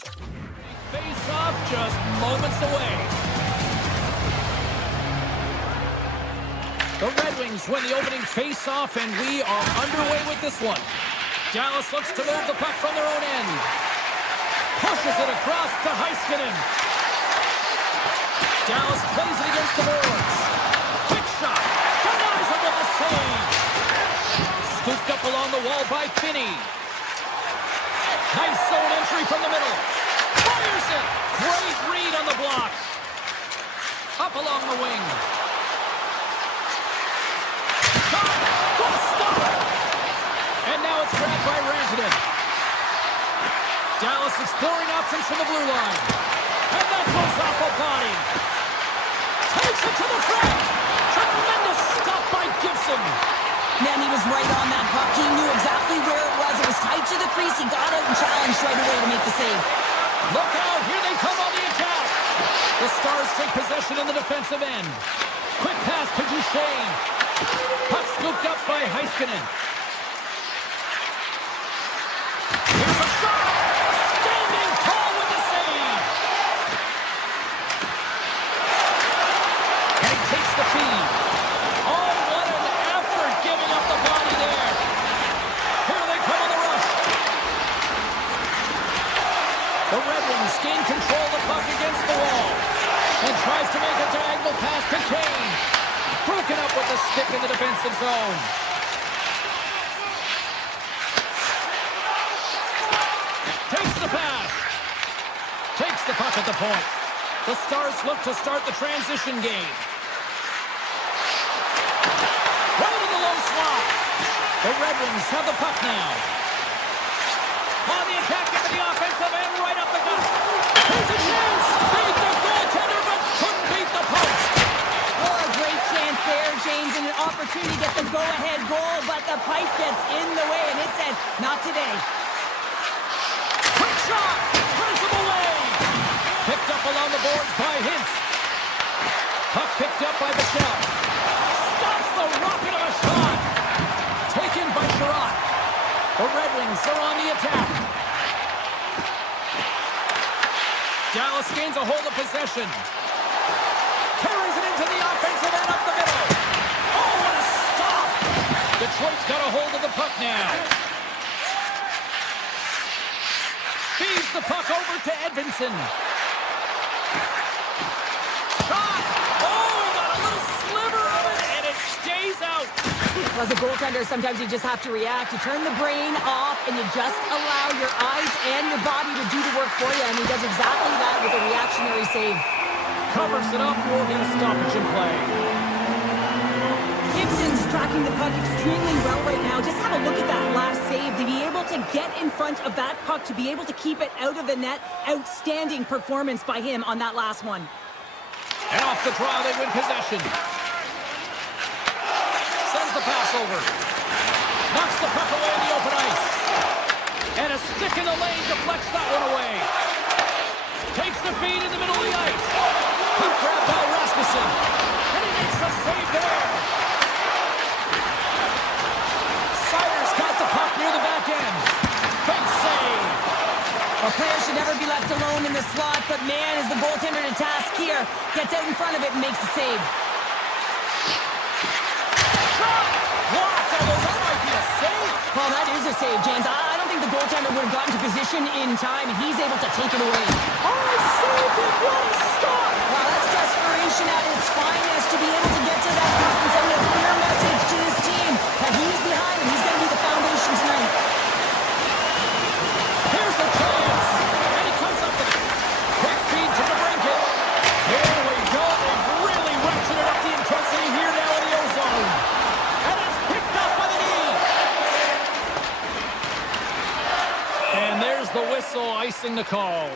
Face-off just moments away. The Red Wings win the opening face-off, and we are underway with this one. Dallas looks to move the puck from their own end. Pushes it across to Heiskanen. Dallas plays it against the boards. Quick shot. Denies him with a save. Scooped up along the wall by Finney. Nice zone entry from the middle. Fires it. Great read on the block. Up along the wing. Shot. What a stop. And now it's grabbed by Rantanen. Dallas exploring options from the blue line. And that goes off a body. Takes it to the front. Tremendous stop by Gibson. Man, he was right on that puck. He knew exactly where it was. It was tight to the crease. He got out and challenged right away to make the save. Look out. Here they come on the attack. The Stars take possession in the defensive end. Quick pass to Duchesne. Puck scooped up by Heiskanen. Here's a shot. Standing tall with the save. And he takes the feed. Oh, what an effort giving up the body there. Here they come on the rush. The Red Wings gain control of the puck against the wall. And tries to make a diagonal pass to Kane. Broken up with the stick in the defensive zone. Takes the pass. Takes the puck at the point. The Stars look to start the transition game. Right in the low slot. The Red Wings have the puck now. On the attack into the offensive end, right up the gut. Here's a chance. Beat the goaltender, but couldn't beat the post. Oh, a great chance there, James, and an opportunity to get the go-ahead goal, but the pipe gets in the way, and it says, not today. Quick shot. Turns him away. Picked up along the boards by Hintz. Puck picked up by Bichelle. Stops the rocket of a shot. Taken by Sherratt. The Red Wings are on the attack. Dallas gains a hold of possession. Carries it into the offensive end up the middle. Oh, what a stop. Detroit's got a hold of the puck now. Feeds the puck over to Edvinsson. Shot! Oh, he got a little sliver of it, and it stays out. As a goaltender, sometimes you just have to react. You turn the brain off, and you just allow your eyes and your body to do the work for you, and he does exactly that with a reactionary save. Covers it up, we'll get a stoppage in play. Gibson's tracking the puck extremely well right now. Just have a look at that last save. To be able to get in front of that puck, to be able to keep it out of the net, outstanding performance by him on that last one. And off the draw, they win possession. Sends the pass over. Knocks the puck away in the open ice. And a stick in the lane deflects that one away. Takes the feed in the middle of the ice. Puck grabbed by Rasmussen. And he makes the save there. Siders got the puck near the back end. Big save. A player should never be left alone in the slot, but man, is the goaltender to task here. Gets out in front of it and makes the save. Shot! Blocked, although that might be a save. Well, that is a save, James. I don't think the goaltender would have gotten to position in time, and he's able to take it away. Oh, he saved it! What a stop! Well, that's desperation at its finest, to be able to get to that puck and send a clear message to his team that he's behind him. He's going to be the foundation tonight. Here's a chance! And he comes up with it. Quick feed to DeBrincat. Here we go. They've really ratcheted up the intensity here now in the O-zone. And it's picked up by the knee. And there's the whistle icing the call.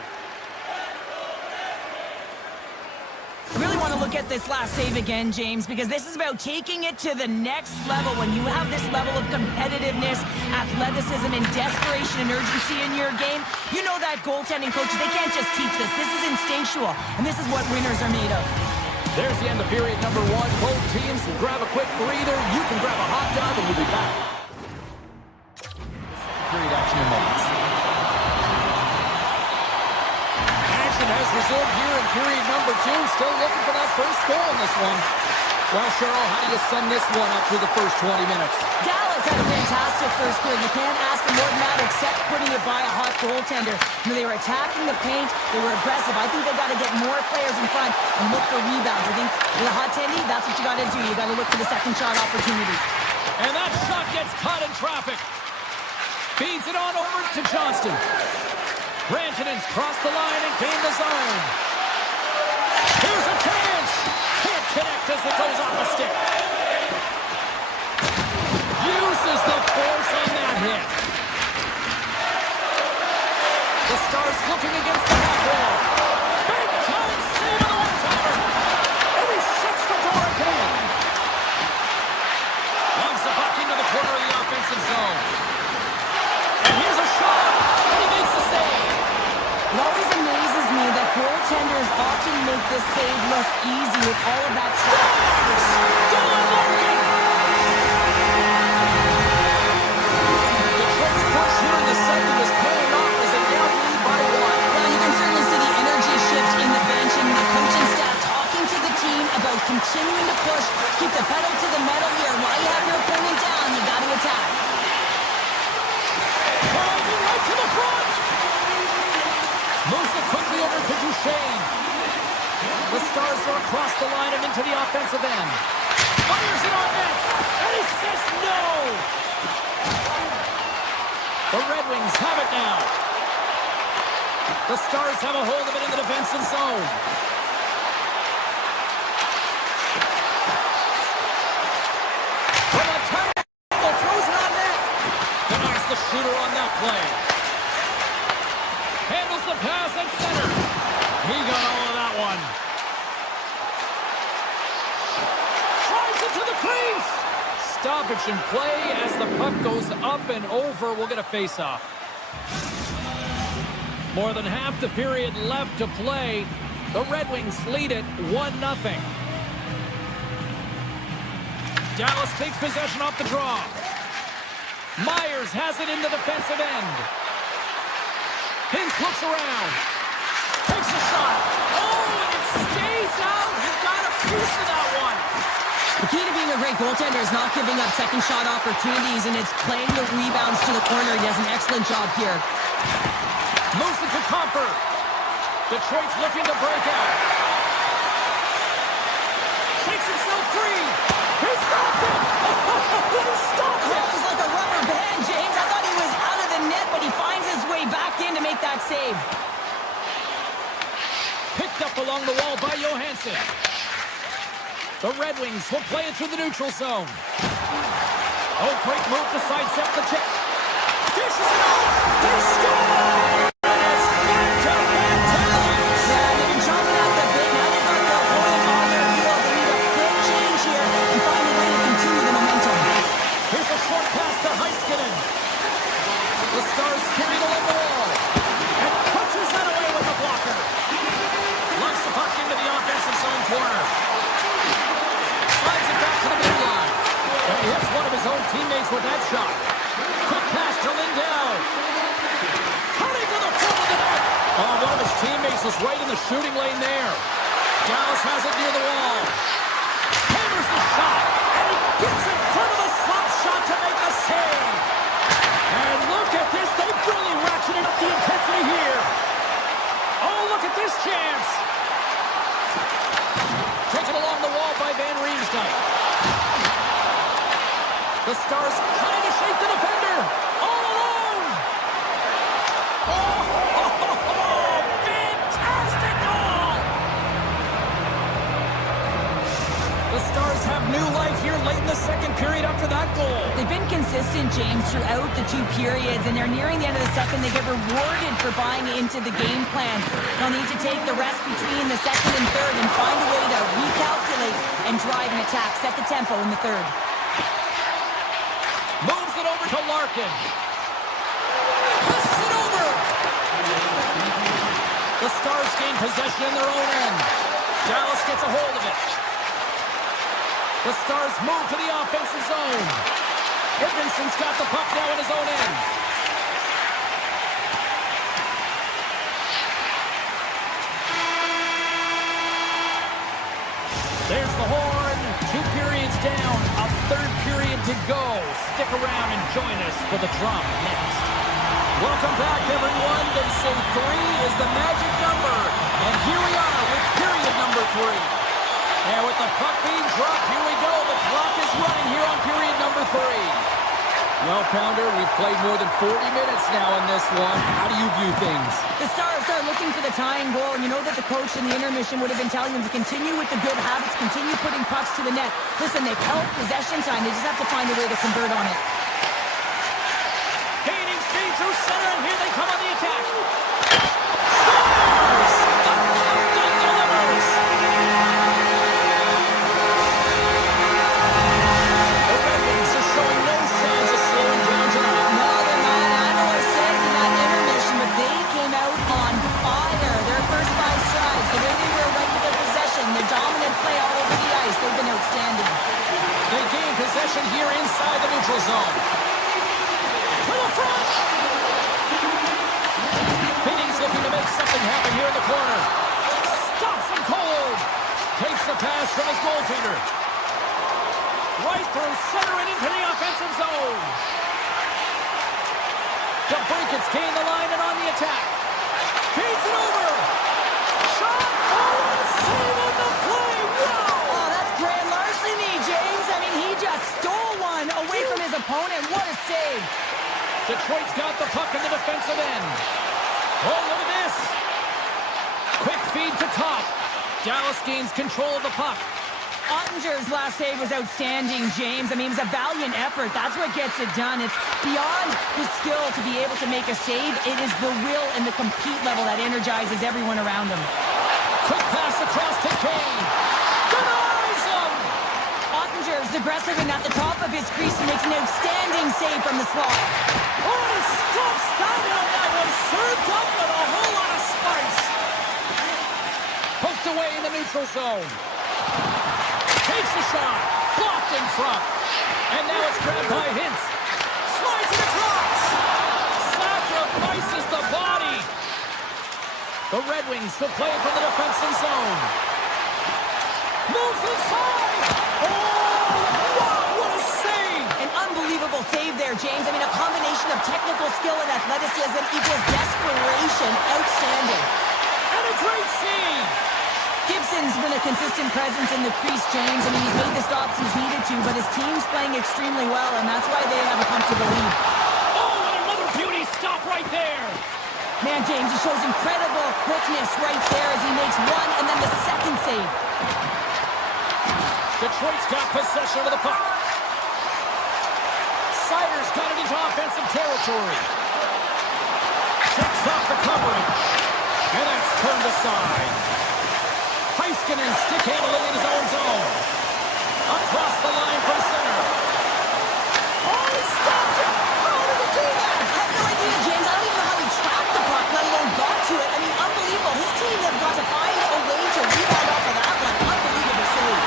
I really want to look at this last save again, James, because this is about taking it to the next level. When you have this level of competitiveness, athleticism, and desperation and urgency in your game, you know that goaltending coaches, they can't just teach this. This is instinctual, and this is what winners are made of. There's the end of period number one. Both teams will grab a quick breather. You can grab a hot dog, and we'll be back. Period action in moments. resumed here in period number 2. Still looking for that first goal in this one. Well, Cheryl, how do you sum this one up through the first 20 minutes? Dallas had a fantastic first period. You can't ask for more than that except putting it by a hot goaltender. They were attacking the paint. They were aggressive. I think they got to get more players in front and look for rebounds. I think with a hot tendy, that's what you got to do. You got to look for the second shot opportunity. And that shot gets caught in traffic. Feeds it on over to Johnston. Rantanen's crossed the line and gained the zone. Here's a chance. Can't connect as it goes off a stick. Uses the force on that hit. The Stars looking against the back wall. Big time save on the one-timer. And he shuts the door again. Runs the puck into the corner of the offensive zone. And here's a shot. And he makes the save. It always amazes me that goaltenders often make this save look easy with all of that Scores! Dylan Larkin! Detroit's push here in the second is paying off as they now lead by 1. Well, you can certainly see the energy shift in the bench and the coaching staff talking to the team about continuing to push, keep the pedal to the metal here. While you have your opponent down, you got to attack. Driving right to the front! Moves it quickly over to Duchesne. The Stars are across the line and into the offensive end. Fires it on net, and he says no! The Red Wings have it now. The Stars have a hold of it in the defensive zone. From a tight angle, throws it on net. Denies the shooter on that play. Handles the pass at center. He got all of that one. Drives it to the crease. Stoppage in play as the puck goes up and over. We'll get a face-off. More than half the period left to play. The Red Wings lead it 1-0. Dallas takes possession off the draw. Myers has it in the defensive end. Hintz looks around. Takes a shot. Oh, and it stays out. You got a piece of that one. The key to being a great goaltender is not giving up second shot opportunities, and it's playing the rebounds to the corner. He does an excellent job here. Moves it to Comfort. Detroit's looking to break out. Shakes himself free. He stopped it. He stopped it. That was like a rubber band, James. I thought he was out of the net, but he finds his way back in to make that save. Picked up along the wall by Johansson. The Red Wings will play it through the neutral zone. Oh, great move to sidestep the check. Dishes it off. They score! And it's back-to-back ties. Yeah, they've been chomping at the bit. Now they've got the opponent on their heels. They need a quick change here and find a way to continue the momentum. Here's a short pass to Heiskanen. The Stars carry it along the wall. And punches that away with the blocker. Lunks the puck into the offensive zone corner. Slides it back to the blue line. And he hits one of his own teammates with that shot. Quick pass to Lindell. Cutting to the front of the net. Oh, one of his teammates was right in the shooting lane there. Dallas has it near the wall. Hammers the shot. And he gets in front of the slap shot to make the save. And look at this. They've really ratcheted up the intensity here. Oh, look at this chance. Taken along the wall by Van Riemsdyk. The Stars trying to shake the defender. All alone. Oh, fantastic goal. The Stars have new life here late in the second period after that goal. They've been consistent, James, throughout the two periods, and they're nearing the end of the second. They get rewarded for buying into the game plan. They'll need to take the rest between the second and third and find a way to recalculate and drive an attack. Set the tempo in the third. Moves it over to Larkin. Passes it over. The Stars gain possession in their own end. Dallas gets a hold of it. The Stars move to the offensive zone. Edmondson's got the puck now in his own end. Stick around and join us for the drama next. Welcome back, everyone. They say 3 is the magic number. And here we are with period number 3. And with the puck being dropped, here we go. The clock is running here on period number 3. Well, Pounder, we've played more than 40 minutes now in this one. How do you view things? The Stars are looking for the tying goal, and you know that the coach in the intermission would have been telling them to continue with the good habits, continue putting pucks to the net. Listen, they've held possession time. They just have to find a way to convert on it. Gaining speed through center, and here they come on the attack. They've been outstanding. They gain possession here inside the neutral zone. To the front! Finney's looking to make something happen here in the corner. Stops him cold. Takes the pass from his goaltender. Right through center and into the offensive zone. DeBrincat's gained the line and on the attack. Feeds it over. Shot! Oh, what a save on the play! Wow! Stole one away from his opponent. What a save. Detroit's got the puck in the defensive end. Oh, look at this. Quick feed to Kopp. Dallas gains control of the puck. Ottinger's last save was outstanding, James. I mean, it was a valiant effort. That's what gets it done. It's beyond the skill to be able to make a save. It is the will and the compete level that energizes everyone around him. Quick pass across to Kane. Denies him. Ottinger's aggressive and at the top of his crease and makes an outstanding save from the slot. Oh, he stops down on that one. Served up with a whole lot of spice. Poked away in the neutral zone. Takes a shot. Blocked in front. And now it's grabbed by Hintz. Slides it across. Sacrifices the body. The Red Wings will play it from the defensive zone. Moves inside. Oh, wow, what a save. An unbelievable save there, James. I mean, a combination of technical skill and athleticism equals desperation. Outstanding. And a great save. Gibson's been a consistent presence in the crease, James. I mean, he's made the stops he's needed to, but his team's playing extremely well, and that's why they have a comfortable lead. Oh, and another beauty stop right there. Man, James, he shows incredible quickness right there as he makes one and then the second save. Detroit's got possession of the puck. Sider's got it into offensive territory. Checks off the coverage. And that's turned aside. Heiskanen stick handling in his own zone. Across the line from center. Oh, he stopped it! How did he do that? I have no idea, James. I don't even know how he tracked the puck, let alone got to it. I mean, unbelievable. His team have got to find a way to rebound off of that one. Unbelievable save.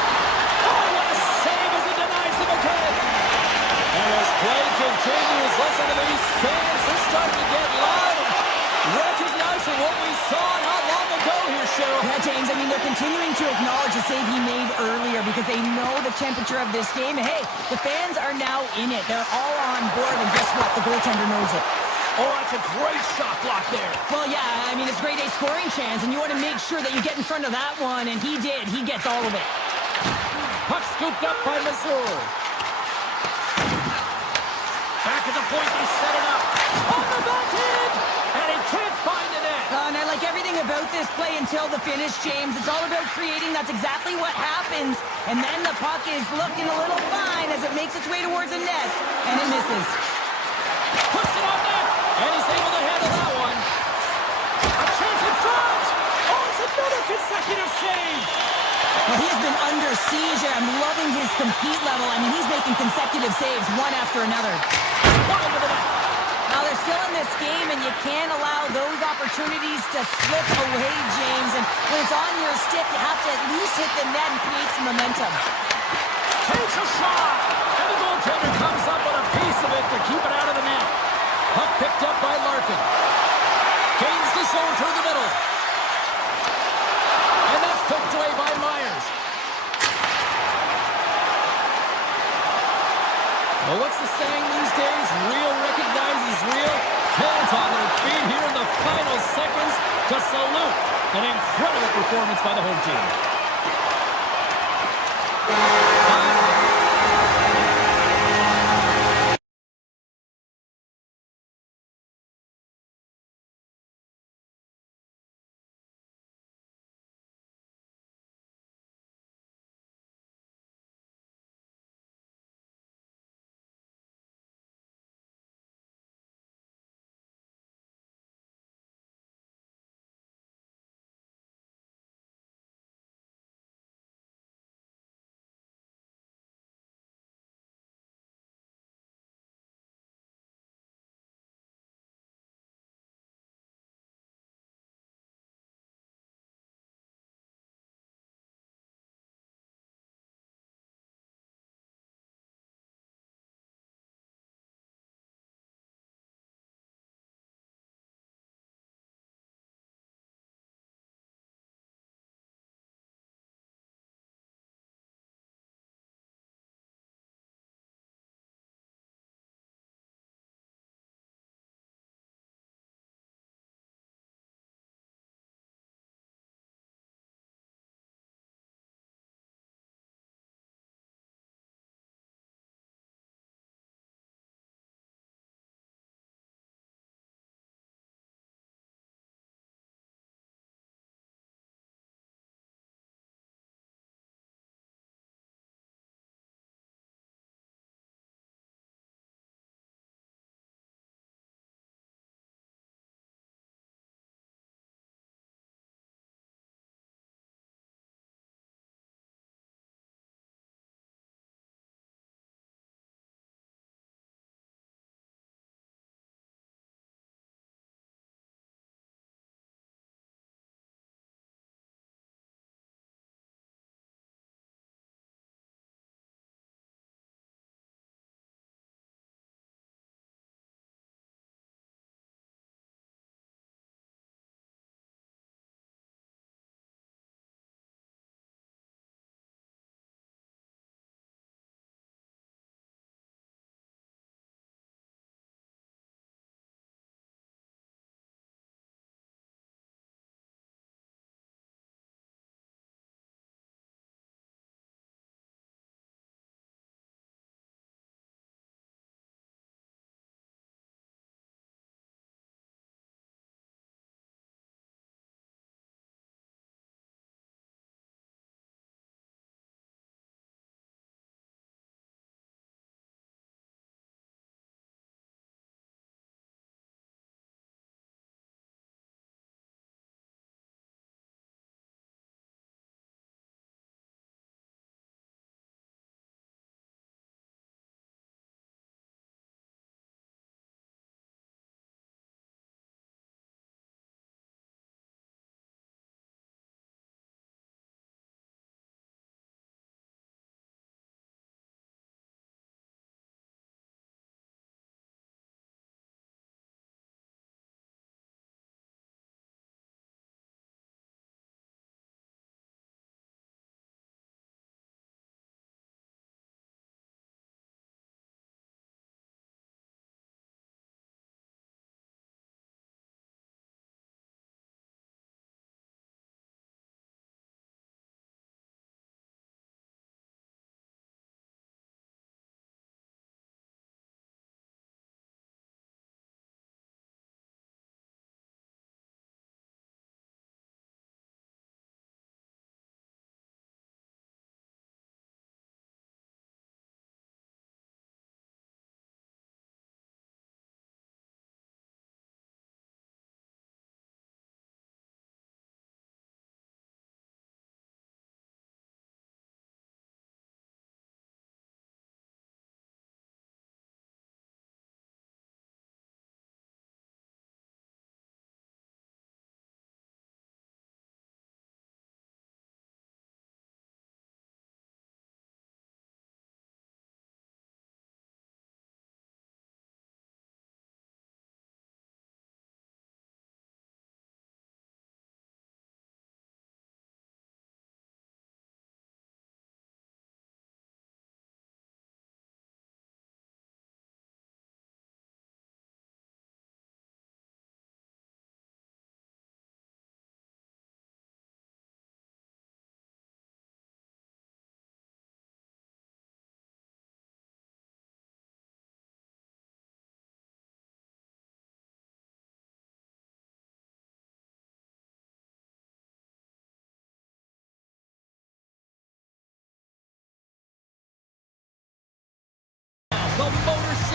Oh, what a save as he denies them again. And as play continues, listen to these fans. They're starting to get loud and recognizing what we saw not long ago here, Cheryl. Yeah, James, I mean, they're continuing to acknowledge the save he made earlier because they know the temperature of this game. And hey, the fans are now in it. They're all on board, and guess what? The goaltender knows it. Oh, that's a great shot block there. Well, yeah, I mean, it's grade A scoring chance, and you want to make sure that you get in front of that one, and he did. He gets all of it. Puck scooped up by Missouri. Back at the point, they set it up. On the backhand! And he can't find the net. And I like everything about this play until the finish, James. It's all about creating. That's exactly what happens. And then the puck is looking a little fine as it makes its way towards the net. And it misses. Puts it on net. And he's able to handle that one. A chance in front. Oh, it's another consecutive save. Well, he's been under siege. I'm loving his compete level. I mean, he's making consecutive saves one after another. Wide of the net. Now, they're still in this game, and you can't allow those opportunities to slip away, James. And when it's on your stick, you have to at least hit the net and create some momentum. Takes a shot. And the goaltender comes up with a piece of it to keep it out of the net. Puck picked up by Larkin. Gains the zone through the middle. And that's poked away by Myers. Well, what's the saying these days? Real recognizes real. Fans on their feet here in the final seconds to salute an incredible performance by the home team.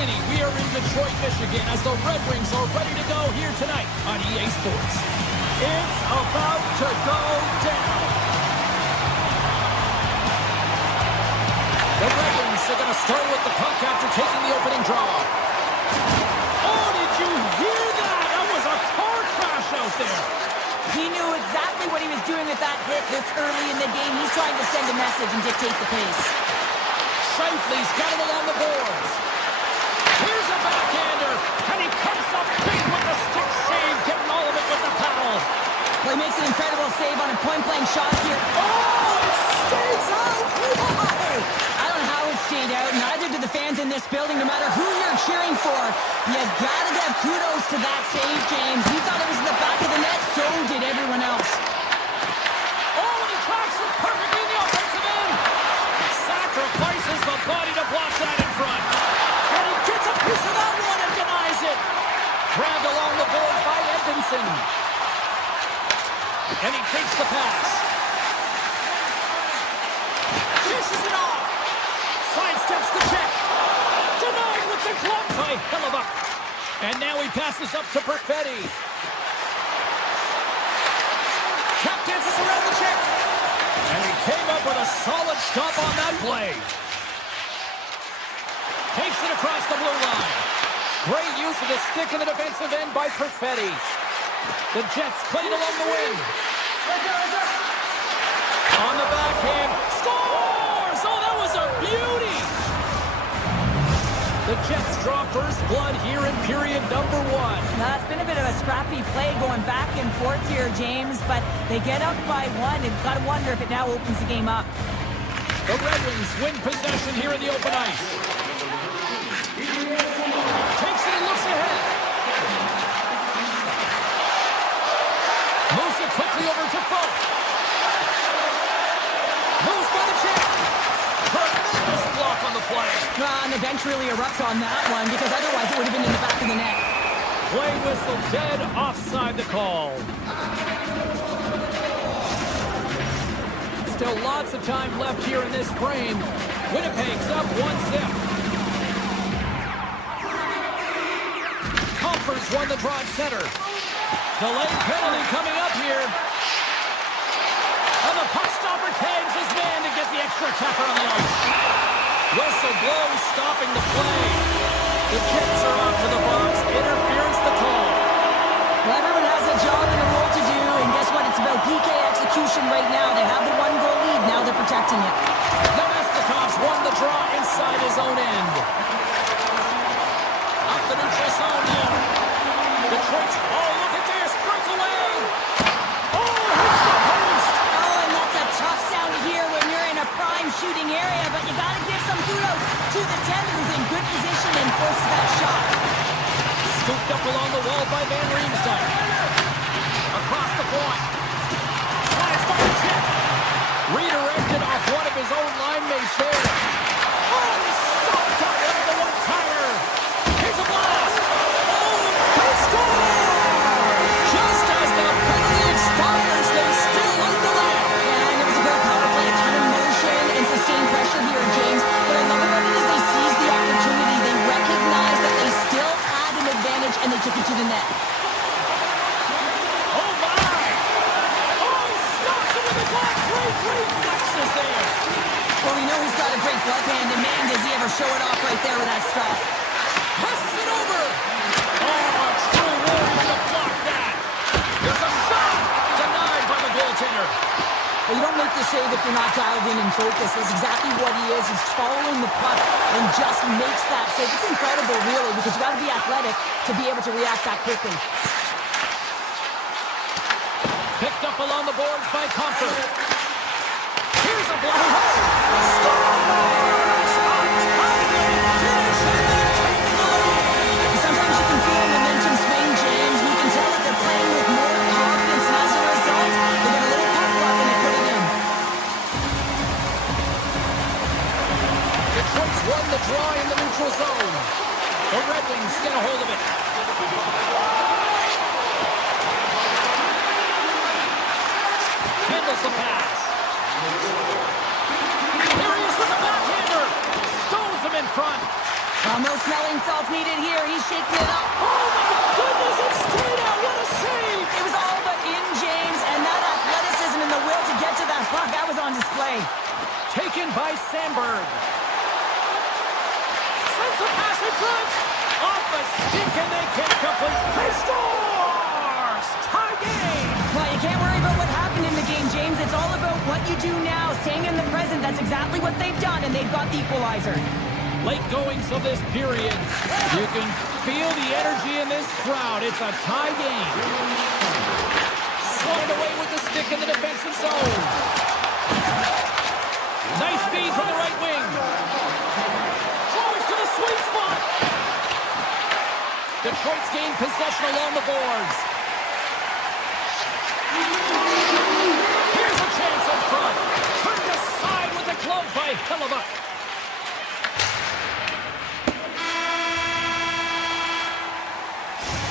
City. We are in Detroit, Michigan, as the Red Wings are ready to go here tonight on EA Sports. It's about to go down. The Red Wings are going to start with the puck after taking the opening draw. Oh, did you hear that? That was a car crash out there. He knew exactly what he was doing with that hit this early in the game. He's trying to send a message and dictate the pace. Shifley's got him along the boards. Here's a backhander, and he comes up big with the stick save, getting all of it with the paddle. Well, he makes an incredible save on a point-blank shot here. Oh, it stays out! Why? I don't know how it stayed out. Neither do the fans in this building, no matter who you're cheering for. You gotta give kudos to that save, James. He thought it was in the back of the net, so did everyone else. Oh, and he tracks it perfectly in the offensive end. Sacrifices the body to block that in front. And he gets a piece of that one and denies it. Grabbed along the boards by Edmondson. And he takes the pass. Dishes it off. Sidesteps the check. Denied with the glove by Hellebuck. And now he passes up to Perfetti. Tap dances around the check. And he came up with a solid stop on that play. Takes it across the blue line. Great use of the stick in the defensive end by Perfetti. The Jets played along the wing. On the backhand. Scores! Oh, that was a beauty! The Jets draw first blood here in period number 1. Now, it's been a bit of a scrappy play going back and forth here, James, but they get up by 1, and got to wonder if it now opens the game up. The Red Wings win possession here in the open ice. Takes it and looks ahead. Moves it quickly over to Folk. Moves by the check. Tremendous block on the play. And the bench really erupts on that one, because otherwise it would have been in the back of the net. Play whistle dead, offside the call. Still lots of time left here in this frame. Winnipeg's up 1-0. Comfort's won the draw at center. Delayed penalty coming up here. And the puck stopper tags his man to get the extra attacker on the ice. Whistle blows, stopping the play. The Jets are off to the box. Interference the call. Well, everyone has a job and a role to do, and guess what? It's about PK execution right now. They have the 1-goal lead. Now they're protecting it. Nemestikov's won the draw inside his own end. Up the neutral zone now. Detroit's, oh, look at this, breakaway. Oh, hits the post. Oh, and that's a tough sound to hear when you're in a prime shooting area, but you got to give some kudos to the tender who's in good position and forces that shot. Scooped up along the wall by Van Riemsdyk. Across the point. Slides by the check. Redirected off one of his own line mates there. Oh, he stopped on it with the one-timer. Here's a blast. Oh, he scores! Just as the penalty expires, they still lead the lead. Yeah, and it was a great power play, a ton of motion and sustained pressure here, James. What I love about it is they seized the opportunity. They recognized that they still had an advantage, and they took it to the net. Oh, my! Oh, he stops it with a glove. Great reflexes there. Well, we know he's got a great glove hand, and man, does he ever show it off right there with that stop. Passes it over. Oh, true warrior to block that. There's a shot. Denied by the goaltender. Well, you don't make the save if you're not dialed in and focused. That's exactly what he is. He's following the puck and just makes that save. It's incredible, really, because you got to be athletic to be able to react that quickly. Picked up along the boards by Comfort. Here's a block. Scores! Untimely finish, and they take the lead. Sometimes you can feel momentum swing, James. You can tell that they're playing with more confidence, and as a result, they get a little puck luck and they put it in. Detroit's won the draw in the neutral zone. The Red Wings get a hold of it. Handles the pass. Here he is with the backhander. Stones him in front. Almost smelling salts needed here. He's shaking it up. Oh my goodness, it stayed out. What a save. It was all but in, James, and that athleticism and the will to get to that puck, that was on display. Taken by Sandberg. Sends a pass in front. Off a stick, and they can't complete. He scores! Tie game. Well, you can't worry about what happened in the game, James. It's all about what you do now, staying in the present. That's exactly what they've done, and they've got the equalizer. Late goings of this period. You can feel the energy in this crowd. It's a tie game. Swatted away with the stick in the defensive zone. Nice feed from the right wing. Throws to the sweet spot. Detroit's gained possession along the boards. Here's a chance up front. Turned aside with the glove by Hellebuck.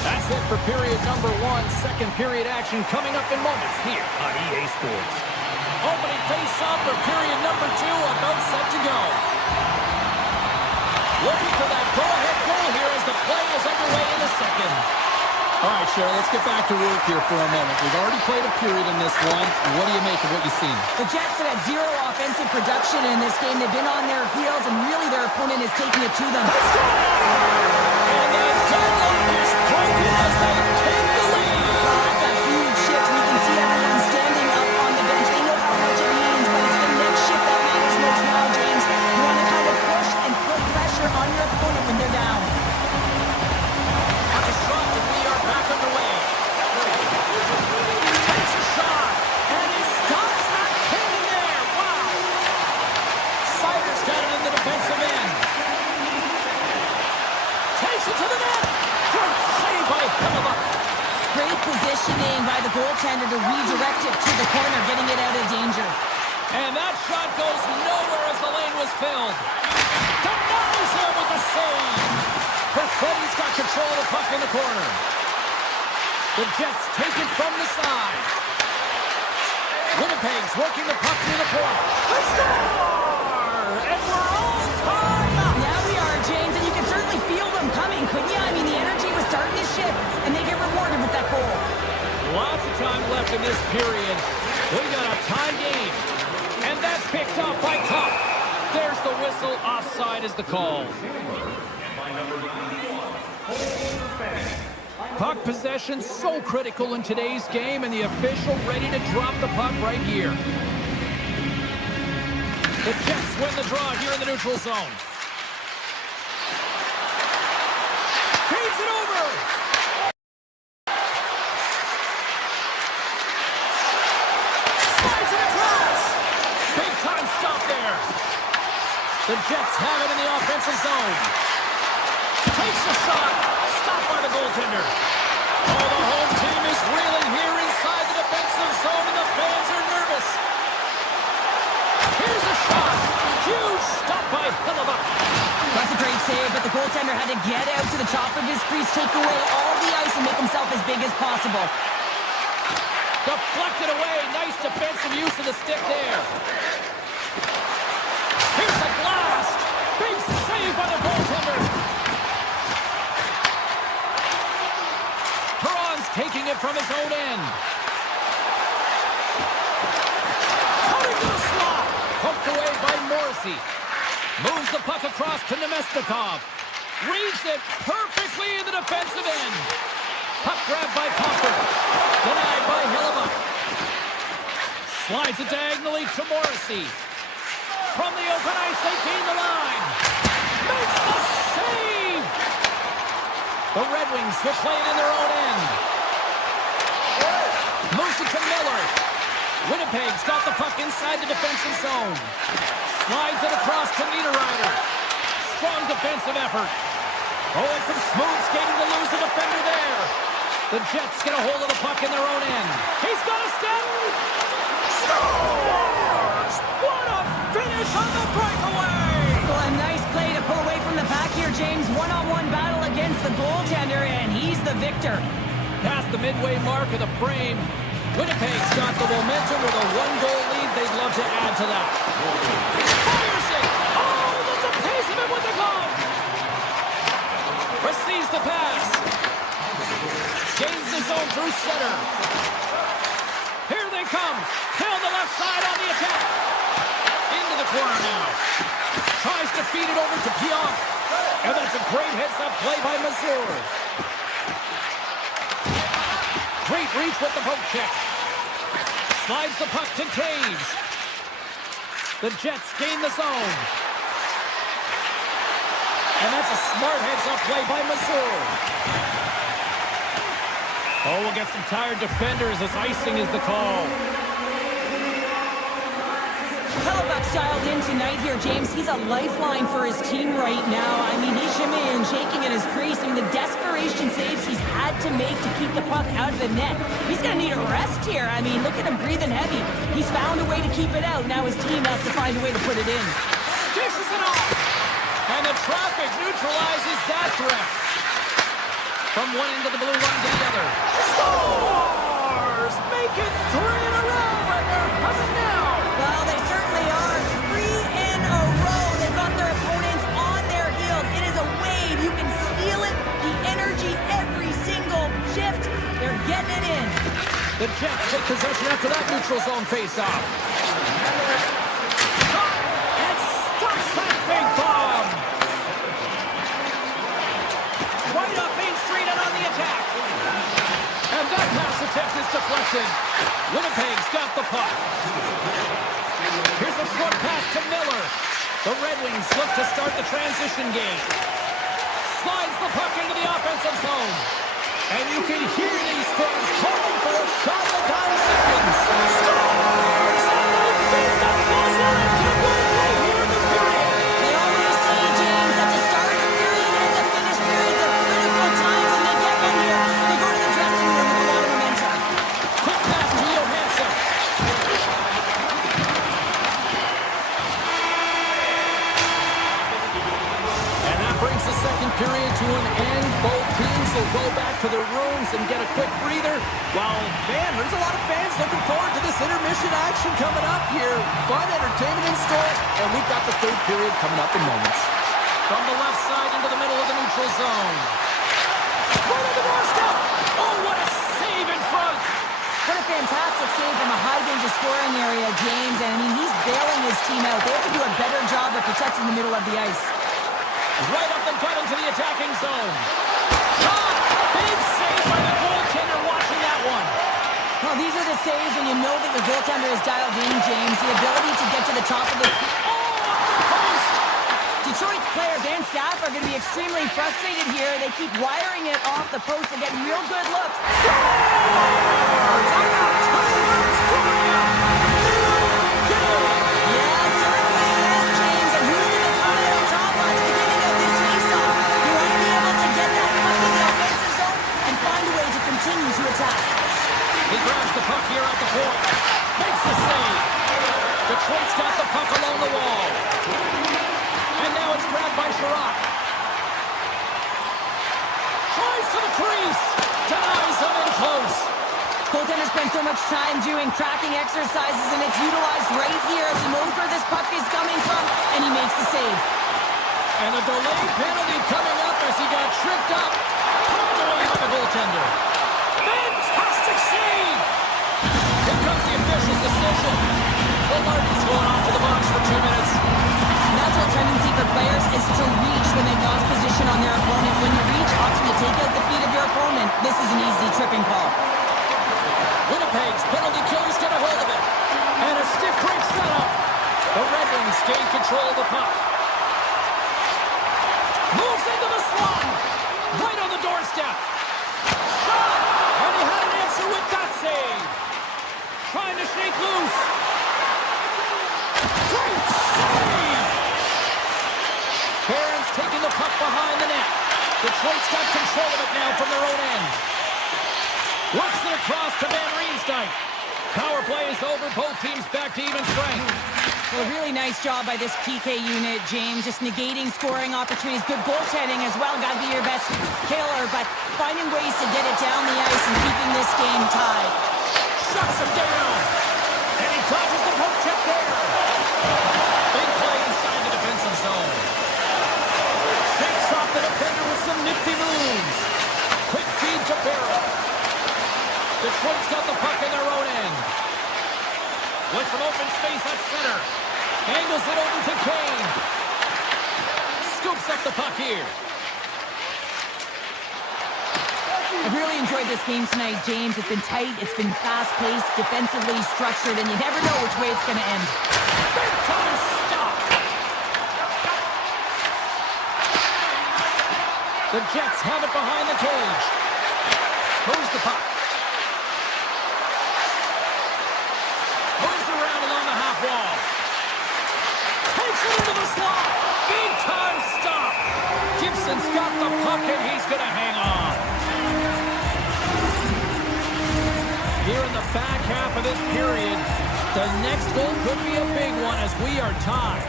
That's it for period number 1. Second period action coming up in moments here on EA Sports. Opening face-off for period number 2, about set to go. Looking for that go-ahead goal here as the play is underway in the second. All right, Cheryl, let's get back to work here for a moment. We've already played a period in this one. What do you make of what you've seen? The Jets have had zero offensive production in this game. They've been on their heels, and really their opponent is taking it to them. And the deadlock is broken as they take the lead. That's a huge shift. We can see everyone standing up on the bench. They know how much it means, but it's the next shift that matters most now, James. You want to kind of push and put pressure on your opponent when they're down. On the shot, and we are back underway. Takes a shot, and he stops that cannon there. Wow. Sider's got it in the defensive end. Takes it to the net. Great save by Hellebuck. Great positioning by the goaltender to redirect it to the corner, getting it out of danger. And that shot goes nowhere as the lane was filled. Denies him with the save. Perfetti's got control of the puck in the corner. The Jets take it from the side. Winnipeg's working the puck near the point. They score! And we're all tied up. Now we are, James, and you can certainly feel them coming, couldn't you? I mean, the energy was starting to shift, and they get rewarded with that goal. Lots of time left in this period. We got a tie game. And that's picked up by Cup. There's the whistle. Offside is the call. Puck possession so critical in today's game, and the official ready to drop the puck right here. The Jets win the draw here in the neutral zone. Feeds it over. Slides it across. Big time stop there. The Jets have it in the offensive zone. Takes a shot. Stopped by the goaltender. Oh, the home team is reeling here inside the defensive zone, and the fans are nervous. Here's a shot. Huge stop by Hellebuck. That's a great save, but the goaltender had to get out to the top of his crease, take away all the ice, and make himself as big as possible. Deflected away. Nice defensive use of the stick there. Here's a blast. Big save by the goaltender. Taking it from his own end. Cutting to the slot. Poked away by Morrissey. Moves the puck across to Nemestikov. Reads it perfectly in the defensive end. Puck grabbed by Popper. Denied by Hellebuck. Slides it diagonally to Morrissey. From the open ice, they gain the line. Makes the save. The Red Wings will play it in their own end. Moves it to Miller. Winnipeg's got the puck inside the defensive zone. Slides it across to Niederreiter. Strong defensive effort. Oh, and some smooth skating to lose the defender there. The Jets get a hold of the puck in their own end. He's got a step. Scores! What a finish on the breakaway! Well, a nice play to pull away from the pack here, James. One-on-one battle against the goaltender, and he's the victor. Past the midway mark of the frame, Winnipeg's got the momentum with a one-goal lead. They'd love to add to that. Fires it! Oh, that's a piece of it with the glove! Receives the pass. Gains the zone through center. Here they come. Down the left side on the attack. Into the corner now. Tries to feed it over to Kodiak. And that's a great heads-up play by Missouri. Great reach with the poke check. Slides the puck to Taves. The Jets gain the zone. And that's a smart heads-up play by Missouri. Oh, we'll get some tired defenders as icing is the call. Kodiak's dialed in tonight here, James. He's a lifeline for his team right now. I mean, he's shimmying and shaking at his crease. I mean, the desperation saves he's had to make to keep the puck out of the net. He's going to need a rest here. I mean, look at him breathing heavy. He's found a way to keep it out. Now his team has to find a way to put it in. Dishes it off. And the traffic neutralizes that threat. From one end of the blue line to the other. Scores! Make it 3 in a row, and they're coming now. Well, they certainly are. 3 in a row. They've got their opponents on their heels. It is a wave. You can feel it. The energy every single shift. They're getting it in. The Jets take possession after that neutral zone face-off. And stops that big bomb. Right up Main Street and on the attack. And that pass attempt is deflected. Winnipeg's got the puck. Here's a short pass to Miller. The Red Wings look to start the transition game. Slides the puck into the offensive zone. And you can hear these fans calling for a shot at 9 seconds. Scores! And they beat the buzzer and can win right here in the period. They always say, James, that to start a period and to finish periods are critical times, and they get one here. They go to the dressing room with a lot of momentum. Quick pass to Johansson. And that brings the second period to an end. Both teams will go back to their rooms and get a quick breather. While, man, there's a lot of fans looking forward to this intermission action coming up here. Fun entertainment in store, and we've got the third period coming up in moments. From the left side into the middle of the neutral zone. Right on the doorstep. Oh, what a save in front. What a fantastic save from a high-danger scoring area, James. And, I mean, he's bailing his team out. They have to do a better job of protecting the middle of the ice. Right up and cut into the attacking zone. Shot! Big save by the goaltender watching that one. Well, these are the saves when you know that your goaltender is dialed in, James. The ability to get to the top of the... Oh, up the post! Detroit's players and staff are going to be extremely frustrated here. They keep wiring it off the post and get real good looks. Yeah, certainly is, James. And who's going to come out on top at the beginning of this face-off? You want to be able to get that puck in the offensive zone and find a way to continue to attack. He grabs the puck here at the point. Makes the save. Detroit's got the puck along the wall. And now it's grabbed by Sherratt. Tries to the crease. Denies him in close. Goaltender spends so much time doing tracking exercises, and it's utilized right here as he knows where this puck is coming from, and he makes the save. And a delayed penalty coming up as he got tripped up. Pumped away by the goaltender. Fantastic save! Here comes the official's decision. Larkin's going off to the box for 2 minutes. Natural tendency for players is to reach when they've lost position on their opponent. When you reach, option to take out the feet of your opponent. This is an easy tripping call. Winnipeg's penalty killers get a hold of it. And a stiff break setup. The Red Wings gain control of the puck. Moves into the slot. Right on the doorstep. Shot! And he had an answer with that save. Trying to shake loose. Great save! Barron's taking the puck behind the net. Detroit's got control of it now from their own end. Works it across to Van Riemsdyk. Power play is over. Both teams back to even strength. Well, a really nice job by this PK unit, James. Just negating scoring opportunities. Good goaltending as well. Got to be your best killer, but finding ways to get it down the ice and keeping this game tied. Shuts him down. And he dodges the poke check there. Big play inside the defensive zone. Shakes off the defender with some nifty Detroit's got the puck in their own end. With some open space at center. Angles it over to Kane. Scoops up the puck here. I've really enjoyed this game tonight, James. It's been tight, it's been fast-paced, defensively structured, and you never know which way it's going to end. Big time stop. The Jets have it behind the cage. Moves the puck. Moves around along the half wall. Takes it into the slot. Big time stop. Gibson's got the puck and he's going to hang on. Here in the back half of this period, the next goal could be a big one as we are tied.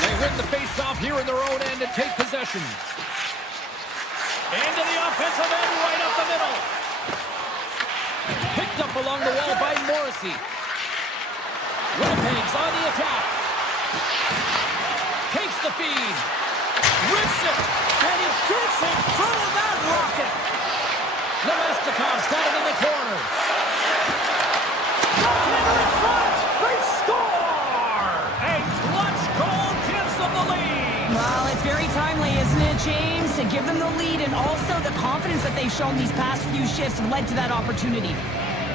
They win the face-off here in their own end and take possession. Into the offensive end, right up the middle. Picked up along the wall by Morrissey. Winnipeg's on the attack. Takes the feed. Rips it. And he gets in front of that rocket. Nemestikov's got it in the corner. Goaltender in front. They score! A clutch goal gives them the lead. Well, it's very timely, isn't it, James? To give them the lead, and also the confidence that they've shown these past few shifts have led to that opportunity.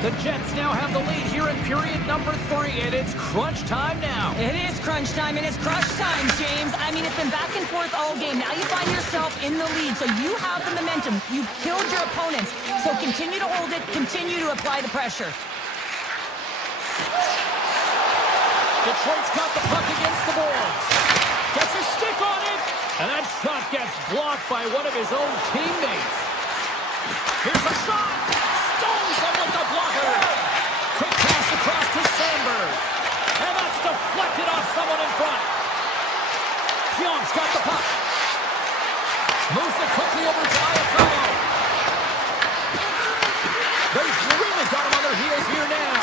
The Jets now have the lead here in period number 3, and it's crunch time now. It is crunch time, and it's crush time, James. I mean, it's been back and forth all game. Now you find yourself in the lead, so you have the momentum. You've killed your opponents, so continue to hold it, continue to apply the pressure. Detroit's got the puck against the boards. Gets a stick on it, and that shot gets blocked by one of his own teammates. Here's a shot. Stones him with the blocker. Quick pass across to Sandberg. And that's deflected off someone in front. Fion's got the puck. Moves it quickly over to Iafallo. They've really got him on their heels here now.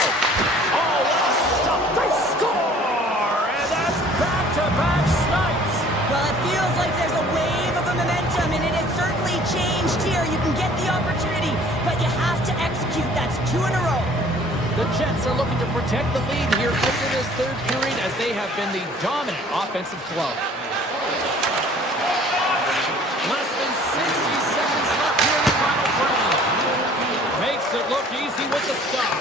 Oh, what a stop. They score! And that's back-to-back snipes. Well, it feels like there's a wave of momentum, and it has certainly changed here. You can get the opportunity, but you have to execute. That's 2 in a row. The Jets are looking to protect the lead here into this third period as they have been the dominant offensive club. Less than 60 seconds left here in the final frame. Makes it look easy with the stop.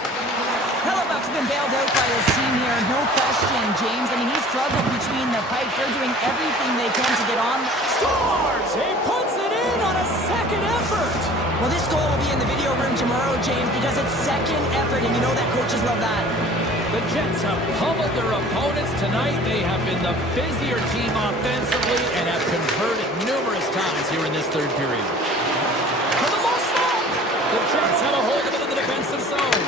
Hellebuck's been bailed out by his team here, no question, James. I mean, he's struggled between the pipes. They're doing everything they can to get on. Scores! He puts it in on a second effort. Well, this goal will be in the video room tomorrow, James, because it's second effort, and you know that coaches love that. The Jets have pummeled their opponents tonight. They have been the busier team offensively and have converted numerous times here in this third period. For the low slot, the Jets have a hold of it in the defensive zone.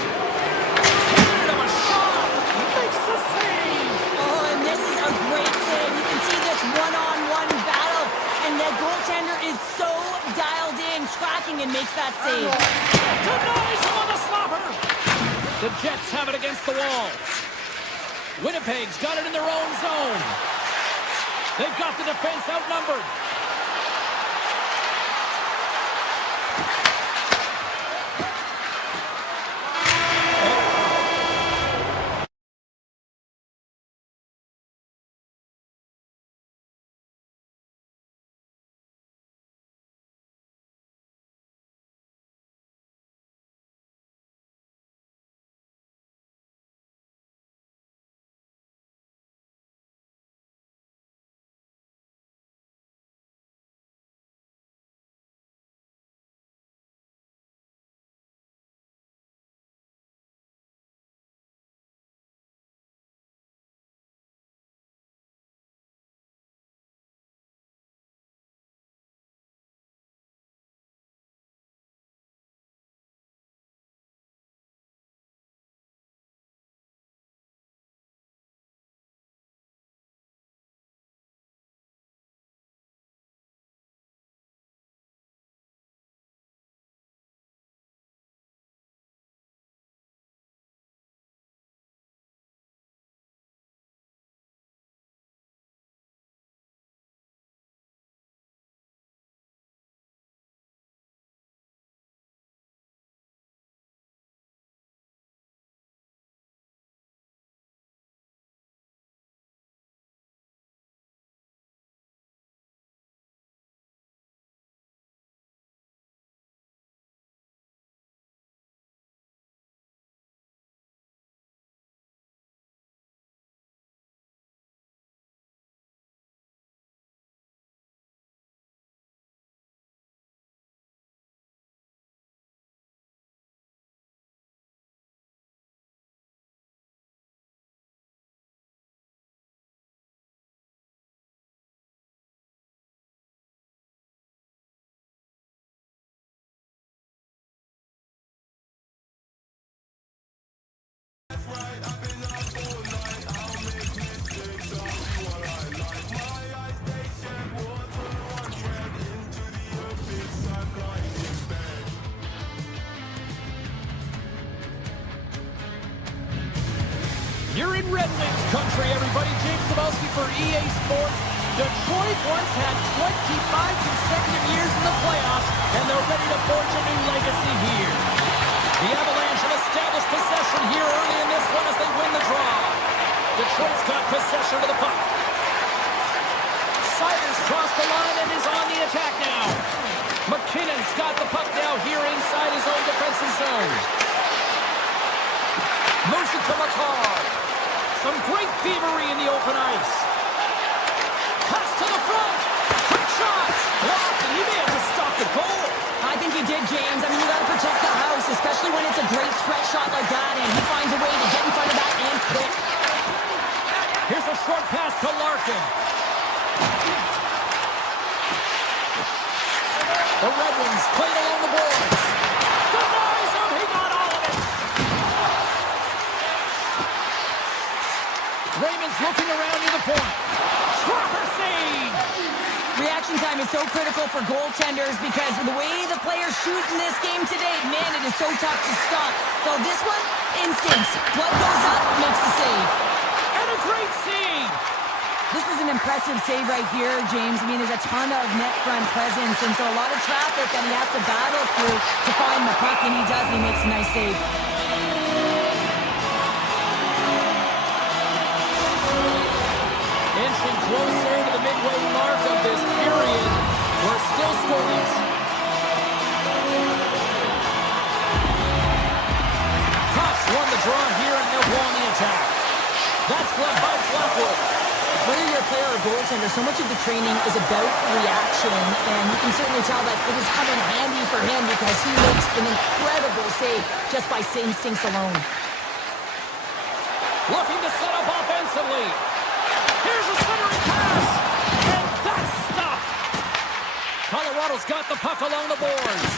Taking him a shot. Makes the save. Oh, and this is a great save. You can see this one-on-one battle, and the goaltender is so dialed in, tracking, and makes that save. Denies him on the slobber. The Jets have it against the wall. Winnipeg's got it in their own zone. They've got the defense outnumbered. You're in Red Wings country, everybody. James Cybulski for EA Sports. Detroit once had 25 consecutive years in the playoffs, and they're ready to forge a new legacy here. The Avalanche have established possession here early in this one as they win the draw. Detroit's got possession of the puck. Siders crossed the line and is on the attack now. McKinnon's got the puck now here inside his own defensive zone. Moves it to McCall. Some great thievery in the open ice. Pass to the front. Quick shot. Blocked, and he may have to stop the goal. I think you did, James. I mean, you got to protect the house, especially when it's a great threat shot like that, and he finds a way to get in front of that and quick. Here's a short pass to Larkin. The Red Wings played along the boards. Denies him. He got all of it. Raymond's looking around near the point. Trapper save. Reaction time is so critical for goaltenders because the way the players shoot in this game today, man, it is so tough to stop. So this one, instincts. Blood goes up, makes the save. And a great save. This is an impressive save right here, James. I mean, there's a ton of net front presence, and so a lot of traffic that he has to battle through to find the puck, and he does, and he makes a nice save. Inching closer to the midway mark of this period. We're still scoreless. Cops won the draw here, and they'll go on the attack. That's led by Blackwood. Whether you're a player or goaltender, so much of the training is about reaction, and you can certainly tell that it has come in handy for him because he makes an incredible save just by instincts alone. Looking to set up offensively. Here's a centering pass, and that's stopped. Colorado's got the puck along the boards.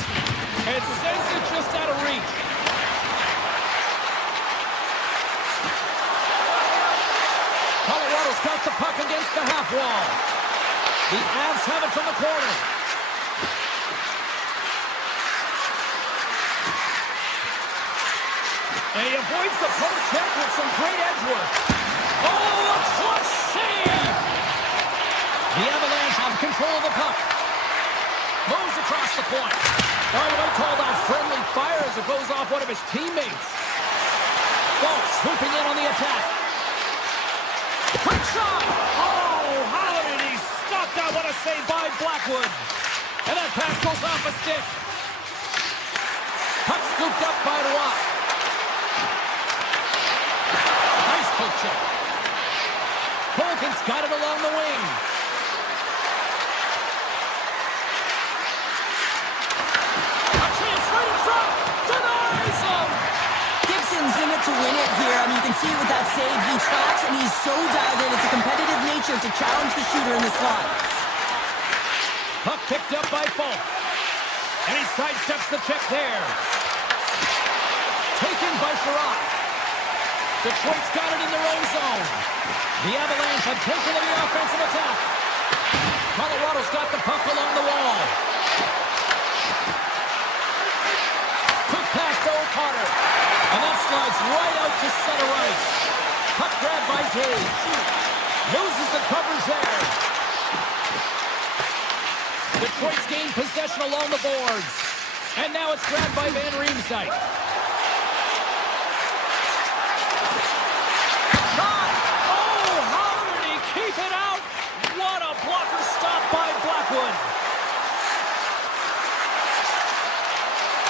It sends it just out of reach. Colorado's got the puck against the half wall. The Avs have it from the corner. And he avoids the post check with some great edge work. Oh, a clutch save! The Avalanche have control of the puck. Moves across the point. Oh, you might call that friendly fire as it goes off one of his teammates. Falk swooping in on the attack. Quick shot! Oh, how did he stop that? What a save by Blackwood. And that pass goes off a stick. Puck scooped up by Roy. Nice poke check. Colton's got it along the wing. A chance right in front. Denies him. Gibson's in it to win it here. I mean, you can see with that save, he tracks and he's so dialed in. It's a competitive nature to challenge the shooter in the slot. Puck picked up by Falk. And he sidesteps the check there. Taken by Sherrod. Detroit's got it in their own zone. The Avalanche have taken to the offensive attack. Colorado's got the puck along the wall. Quick pass to O'Connor. And that slides right out to center ice. Puck grabbed by Taves. Loses the coverage there. Detroit's gained possession along the boards. And now it's grabbed by Van Riemsdyk. Shot! Oh, how did he keep it out? What a blocker stop by Blackwood.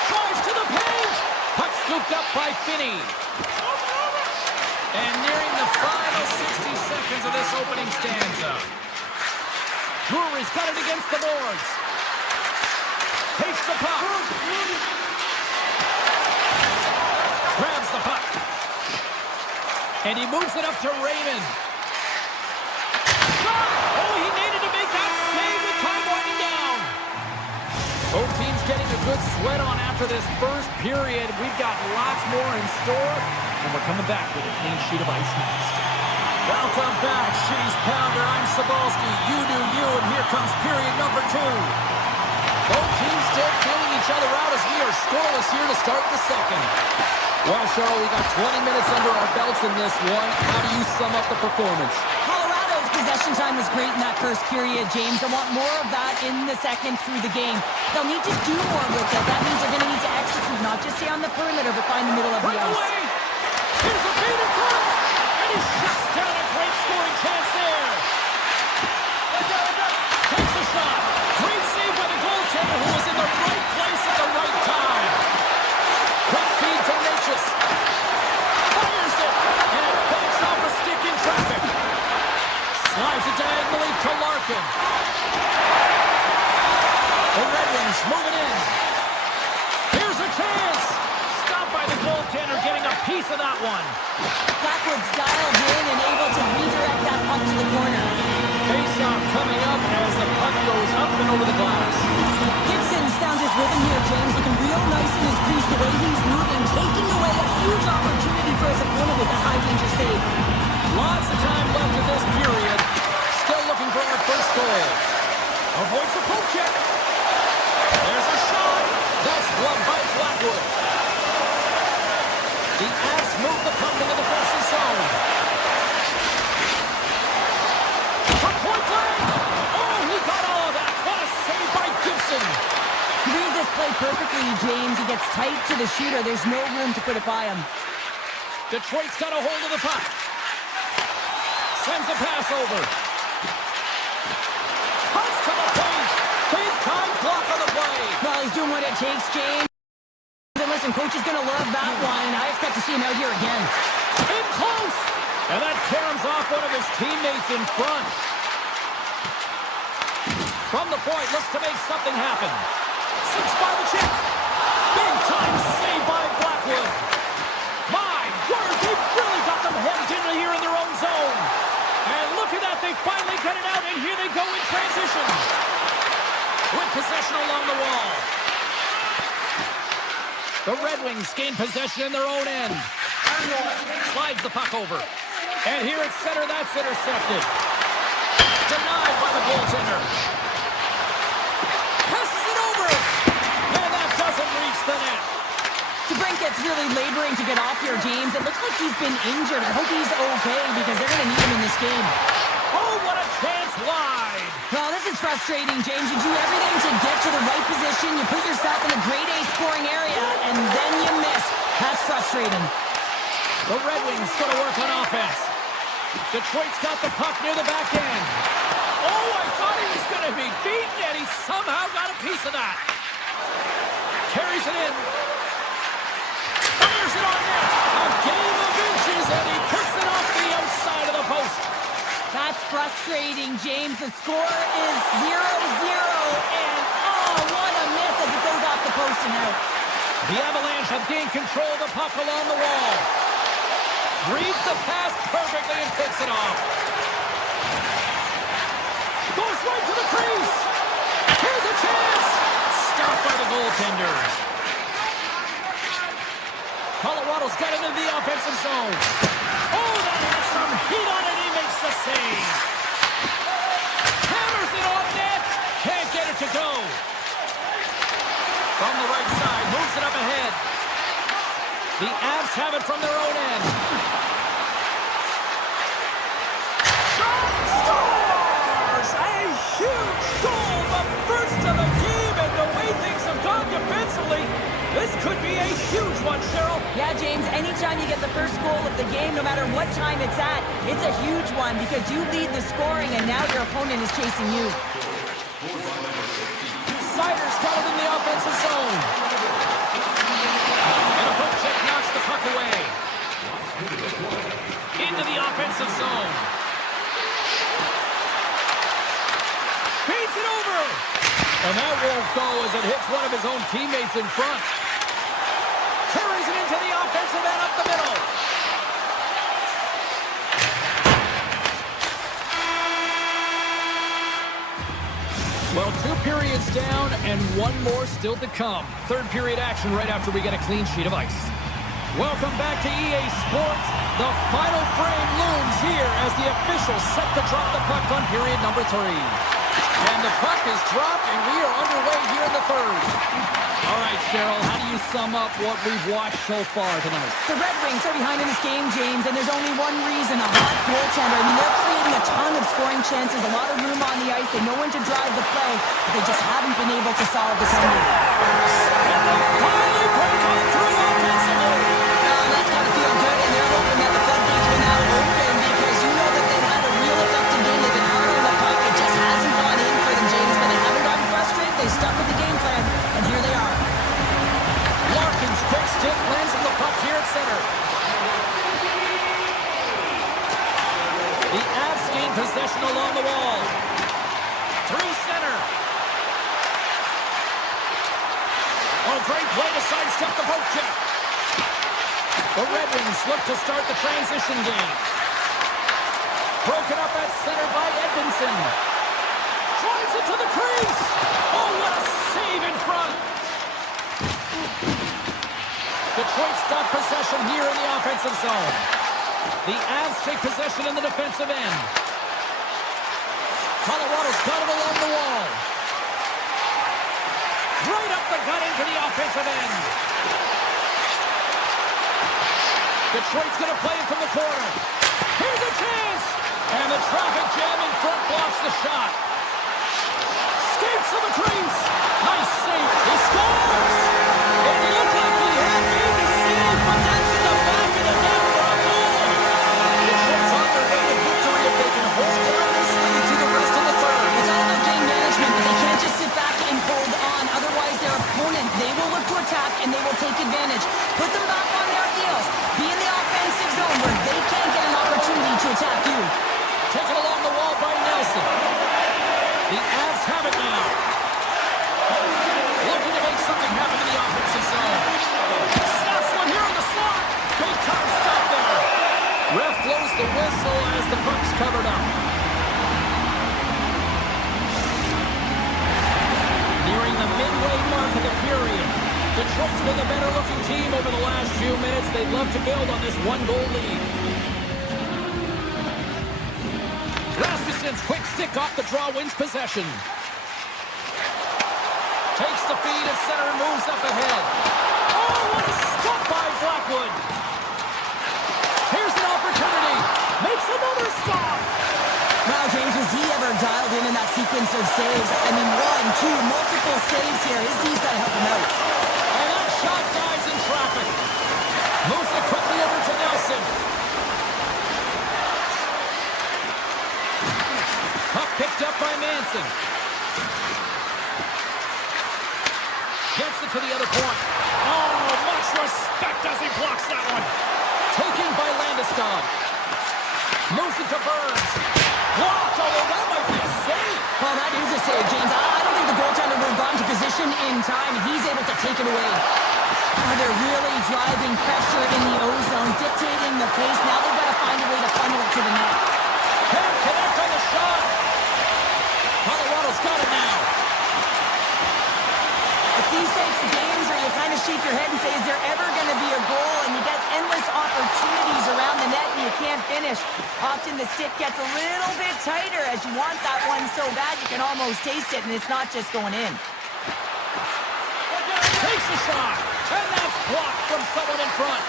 Drives to the paint. Puck scooped up by Finney. And nearing the final 60 seconds of this opening stanza. Drury's got it against the boards. Takes the puck. Grabs the puck. And he moves it up to Raymond. Shot! Oh, he needed to make that save with time winding down. Both teams getting a good sweat on after this first period. We've got lots more in store. and we're coming back with a clean sheet of ice next. Welcome back, She's Pounder. I'm Cebulski. You do you, and here comes period number 2. Both teams still feeling each other out as we are scoreless here to start the second. Well, Cheryl, we got 20 minutes under our belts in this one. How do you sum up the performance? Colorado's possession time was great in that first period, James. I want more of that in the second through the game. They'll need to do more with it. That means they're going to need to execute, not just stay on the perimeter, but find the middle of the ice. Here's a feed in front, and he shuts down a great scoring chance there. Takes a shot. Great save by the goaltender, who was in the right place at the right time. Quick feed to Natchez. Fires it, and it banks off a stick in traffic. Slides it diagonally to Larkin. The Red Wings moving in. Here's a chance. Stopped by the goaltender, getting a piece of that one. Blackwood's dialed in and able to redirect that puck to the corner. Face-off coming up as the puck goes up and over the glass. Gibson's found his rhythm here, James, looking real nice in his crease, the way he's moving, taking away a huge opportunity for his opponent with a high-danger save. Lots of time left in this period. Still looking for our first goal. Avoids the poke check. There's a shot. That's gloved by Blackwood. The Avs move the puck in the defensive zone. From point blank. Oh, he got all of that. What a save by Gibson. He reads this play perfectly, James. He gets tight to the shooter. There's no room to put it by him. Detroit's got a hold of the puck. Sends a pass over. Cuts to the paint. Big time block on the play. Well, he's doing what it takes, James. And listen, coach is going to love that one, and I expect to see him out here again. In close. And that caroms off one of his teammates in front. From the point, looks to make something happen. Six by the chip. Big time save by Blackwood. My word, they've really got them hemmed in here in their own zone. And look at that, they finally get it out, and here they go in transition. With possession along the wall. The Red Wings gain possession in their own end. Slides the puck over. And here at center, that's intercepted. Denied by the goaltender. Passes it over. And that doesn't reach the net. DeBrincat's really laboring to get off here, James. It looks like he's been injured. I hope he's okay because they're going to need him in this game. Oh, what a chance wide. Well, this is frustrating, James. You do everything to get to the right position. You put yourself in a grade A scoring area, and then you miss. That's frustrating. The Red Wings going to work on offense. Detroit's got the puck near the back end. Oh, I thought he was going to be beaten, and he somehow got a piece of that. Carries it in. Fires it on net. A game of inches, and he puts it off the outside of the post. That's frustrating, James. The score is 0-0, and oh, what a miss as it goes off the post and out. The Avalanche have gained control of the puck along the wall. Reads the pass perfectly and picks it off. Goes right to the crease. Here's a chance. Stopped by the goaltender. Colorado's got it into the offensive zone. Oh, that has some heat on it. He makes the save. Hammers it on net. Can't get it to go. From the right side, moves it up ahead. The Avs have it from their own end. Shot scores! A huge goal, the first of the game, and the way things have gone defensively, this could be a huge one, Cheryl. Yeah, James, anytime you get the first goal of the game, no matter what time it's at, it's a huge one because you lead the scoring and now your opponent is chasing you. Sider's got it in the offensive zone. And a poke check knocks the puck away. Into the offensive zone. Feeds it over. And that won't go as it hits one of his own teammates in front. Carries it into the offensive end up the middle. Well, 2 periods down and 1 more still to come. Third period action right after we get a clean sheet of ice. Welcome back to EA Sports. The final frame looms here as the officials set to drop the puck on period number 3. And the puck is dropped, and we are underway here in the third. All right, Cheryl, how do you sum up what we've watched so far tonight? The Red Wings are behind in this game, James, and there's only one reason, a hot goaltender. I mean, they're creating a ton of scoring chances, a lot of room on the ice. They know when to drive the play, but they just haven't been able to solve the penalty. And they finally break on through offensively. That's got to feel good, and they're hoping that the floodgates will now open because you know that they've had a real effective game. They've been hard on the puck. It just hasn't gone in for them, James, but they haven't gotten frustrated. They stuck with the game plan, and here they are. Larkin's quick stick lands on the puck here at center. The Avs gain possession along the wall. Through center. Oh, great play to sidestep the poke check. The Red Wings look to start the transition game. Broken up at center by Edmondson. Drives it to the crease. Oh, what a save in front. Detroit's got possession here in the offensive zone. The Avs take possession in the defensive end. Colorado's got it along the wall. Right up the gut into the offensive end. Detroit's going to play it from the corner. Here's a chance! And the traffic jam in front blocks the shot. Skates to the crease. Nice save. He scores! It looked like he had made the save, but that's in the back of the net for a goal. Detroit's on their way to victory if they can hold on this lead to the rest of the third. It's all about game management, but they can't just sit back and hold on. Otherwise, their opponent, they will look to attack, and they will take advantage. Put them back on their heels. Be in the offensive zone where they can't get an opportunity to attack you. Taken along the wall by Nelson. The Avs have it now. Looking to make something happen in the offensive zone. Snaps one here on the slot. Big time stop there. Ref blows the whistle as the puck's covered up. Nearing the midway mark of the period. Detroit's been the better looking team over the last few minutes. They'd love to build on this one-goal lead. Rasmussen's quick stick off the draw wins possession. Takes the feed at center and moves up ahead. Oh, what a stop by Blackwood. Here's an opportunity. Makes another stop. Wow, James, was he ever dialed in that sequence of saves? I mean, 1, 2, multiple saves here. His D's got to help him out. And that shot dives in traffic. Moves it quickly over to Nelson. Puck picked up by Manson. Gets it to the other point. Oh, much respect as he blocks that one. Taken by Landeskog. Moves it to Burns. Blocked, although that might be a save. Well, that is a save, James. I don't think the goaltender would have gone to position in time. He's able to take it away. They're really driving pressure in the O-zone, dictating the pace. Now they've got to find a way to funnel it to the net. Can't connect on the shot. Colorado's got it now. It's these types of games where you kind of shake your head and say, is there ever going to be a goal? And you get endless opportunities around the net and you can't finish. Often the stick gets a little bit tighter as you want that one so bad you can almost taste it, and it's not just going in. Takes a shot, and that's blocked from someone in front.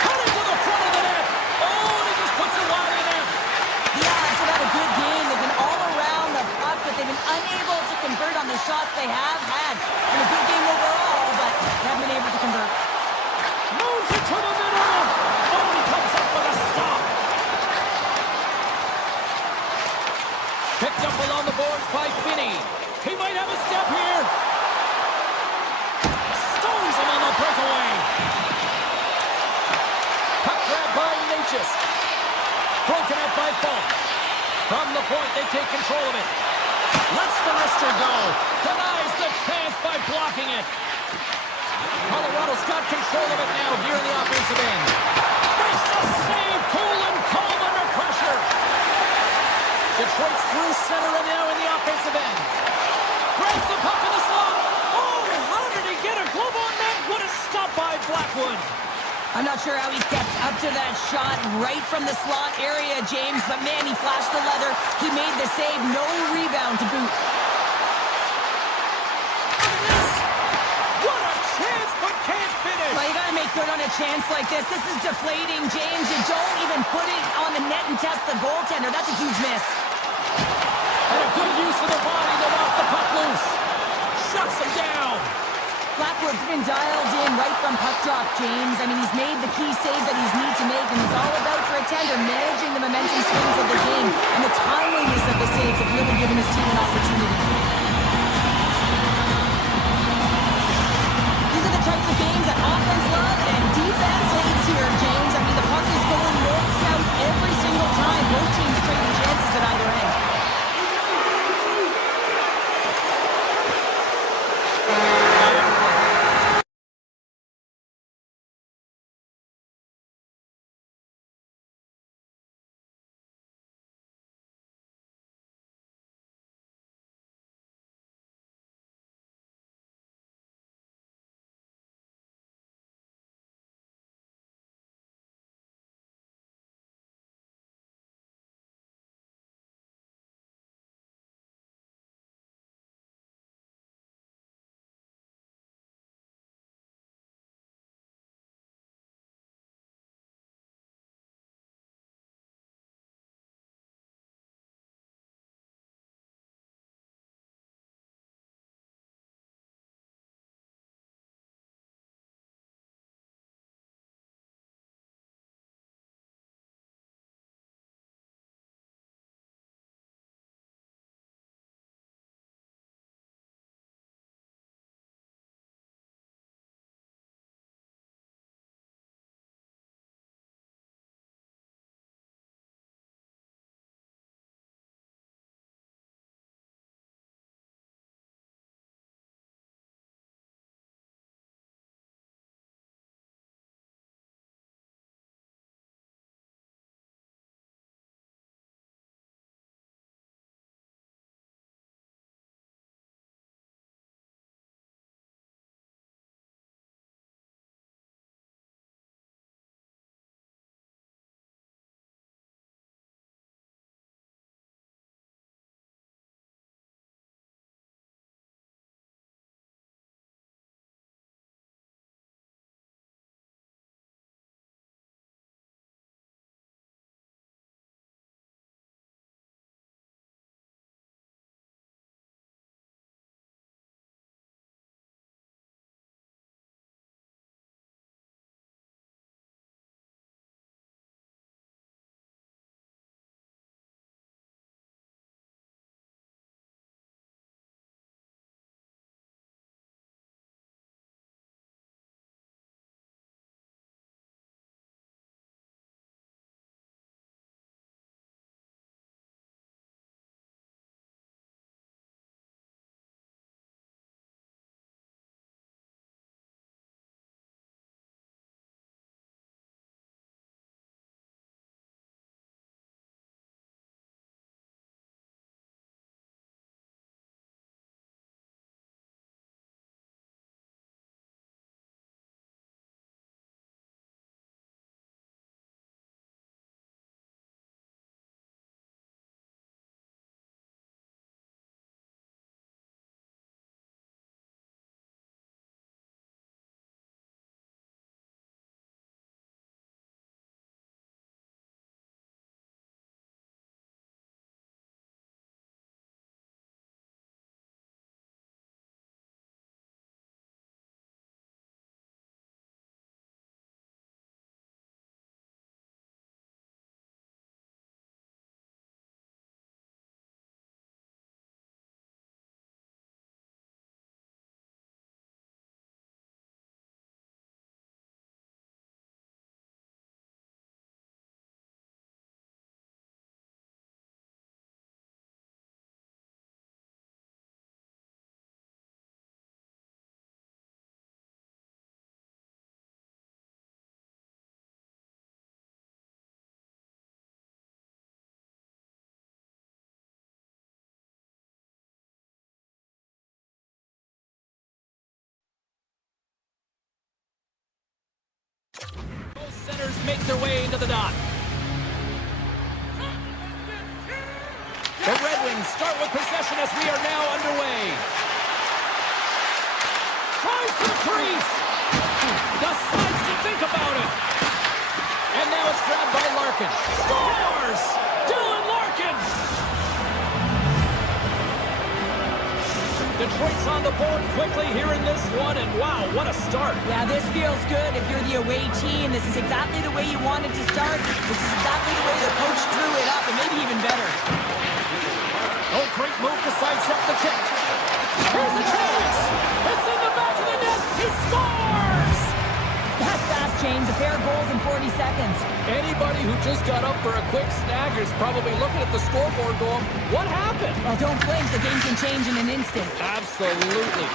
Cutting to the front of the net. Oh, and he just puts it wide in there. Yeah, it's about a good game. They've been all around the puck, but they've been unable to convert on the shots they have had. Been a good game overall, but they haven't been able to convert. Moves it to the middle. Oh, he comes up with a stop. Picked up along the boards by Finney. He might have a step here. Stones him on the breakaway. Puck grab by Natchez. Broken up by Falk. From the point, they take control of it. Lets the wrister go. Denies the chance by blocking it. Colorado's got control of it now here in the offensive end. Makes the save. Cool and calm under pressure. Detroit's through center and now in the offensive end. Grabs the puck in the slot. Oh, how did he get a glove on that? What a stop by Black. Blackwood. I'm not sure how he kept up to that shot right from the slot area, James, but man, he flashed the leather. He made the save, no rebound to boot. Look at this! What a chance, but can't finish! Well, you gotta make good on a chance like this. This is deflating, James. You don't even put it on the net and test the goaltender. That's a huge miss. And a good use of the body to knock the puck loose. Shuts him down. Blackwood's been dialed in right from puck drop, James. I mean, he's made the key saves that he's need to make, and it's all about, for a tender, managing the momentum swings of the game and the timeliness of the saves have really given his team an opportunity. These are the types of games that offense love and defense hates here, James. I mean, the puck is going north-south every single time. Both teams trading chances at either end. Centers make their way into the dot. The Red Wings start with possession as we are now underway. Tries to the crease. Decides to think about it. And now it's grabbed by Larkin. Scores! Dylan Larkin! Detroit's on the board quickly here in this one, and wow, what a start. Yeah, this feels good. If you're the away team, this is exactly the way you wanted to start. This is exactly the way the coach drew it up, and maybe even better. Oh, great move to sidestep the check. Here's a chance. It's in the back of the net. He scores! That's fast, James. A pair of goals in 40 seconds. Anybody who just got up for a quick snag is probably looking at the scoreboard going, what happened? Well, don't blink. The game can change in an instant. Absolutely.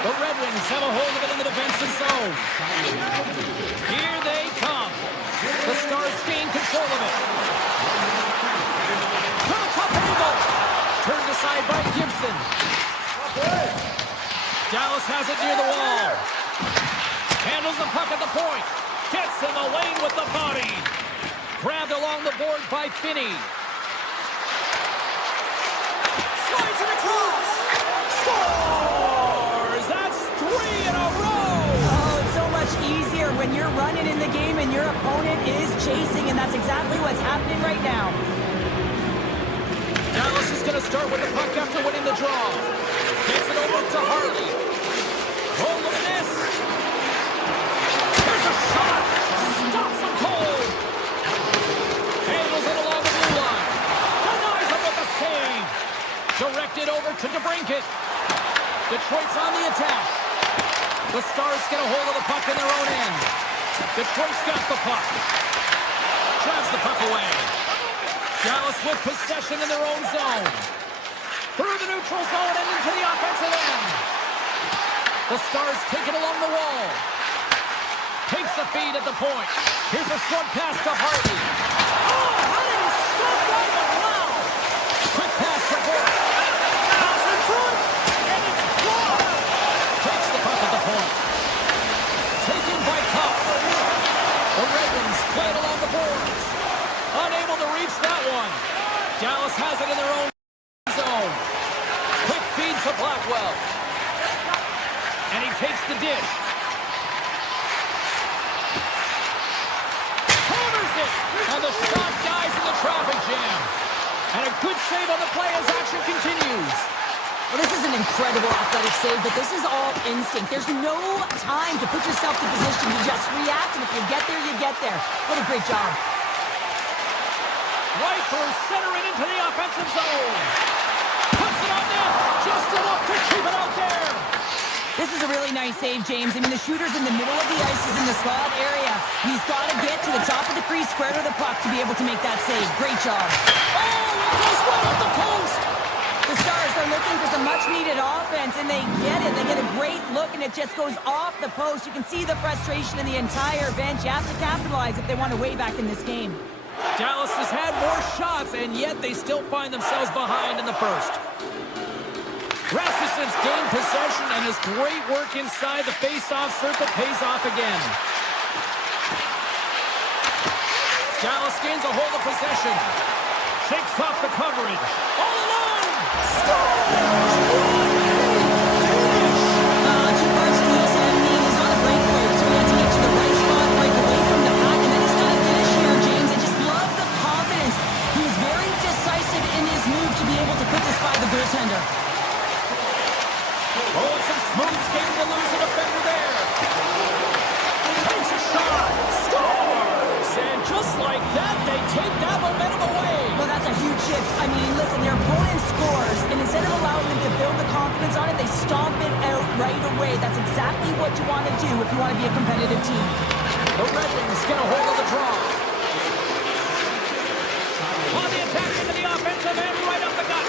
The Red Wings have a hold of it in the defensive zone. Here they come. The Stars gain control of it. From a tough angle. Turned aside by Gibson. Dallas has it near the wall. Handles the puck at the point. Gets in the lane with the body. Grabbed along the boards by Finney. Slides it across. Scores! That's 3 in a row! Oh, it's so much easier when you're running in the game and your opponent is chasing, and that's exactly what's happening right now. Dallas is going to start with the puck after winning the draw. Gets it over to Harley. Roll of this. There's a shot. Stops him cold. Handles it along the blue line. Denies him with a save. Directed over to DeBrincat. Detroit's on the attack. The Stars get a hold of the puck in their own end. Detroit's got the puck. Drives the puck away. Dallas with possession in their own zone. Through the neutral zone and into the offensive end. The Stars take it along the wall. Takes the feed at the point. Here's a short pass to Hartley. Oh, how did he stop that one? Wow. Quick pass to Burke. Pass in front. And it's blocked. Takes the puck at the point. Taken by Cup. The Red Wings play it along the boards. Unable to reach that one. Dallas has it in their own zone. Quick feed to Blackwell. And he takes the dish. Hammers it. And the shot dies in the traffic jam. And a good save on the play as action continues. Well, this is an incredible athletic save, but this is all instinct. There's no time to put yourself in position. You just react, and if you get there, you get there. What a great job. Right through center and into the offensive zone. Puts it on net. Just enough to keep it out there. This is a really nice save, James. I mean, the shooter's in the middle of the ice. He's in the slot area. He's got to get to the top of the crease, square to the puck to be able to make that save. Great job. Oh, it goes right off the post. The Stars are looking for some much-needed offense, and they get it. They get a great look, and it just goes off the post. You can see the frustration in the entire bench. You have to capitalize if they want to way back in this game. Dallas has had more shots, and yet they still find themselves behind in the first. Rasmussen's gained possession, and his great work inside the face-off circle pays off again. Dallas gains a hold of possession. Shakes off the coverage. All alone! Two parts to this, and he's on the breakaway, so he had to get to the right spot, break away from the pack, and then he's got to finish here, James. I just love the confidence. He was very decisive in his move to be able to put this by the goaltender. Oh, it's some smooth skating to lose a defender there. Takes a shot. Scores! And just like that, they take that momentum away. Well, that's a huge shift. I mean, listen, their opponent scores, and instead of allowing them to build the confidence on it, they stomp it out right away. That's exactly what you want to do if you want to be a competitive team. The Red Wings get a hold of the draw. On the attack into the offensive end, right up the gut.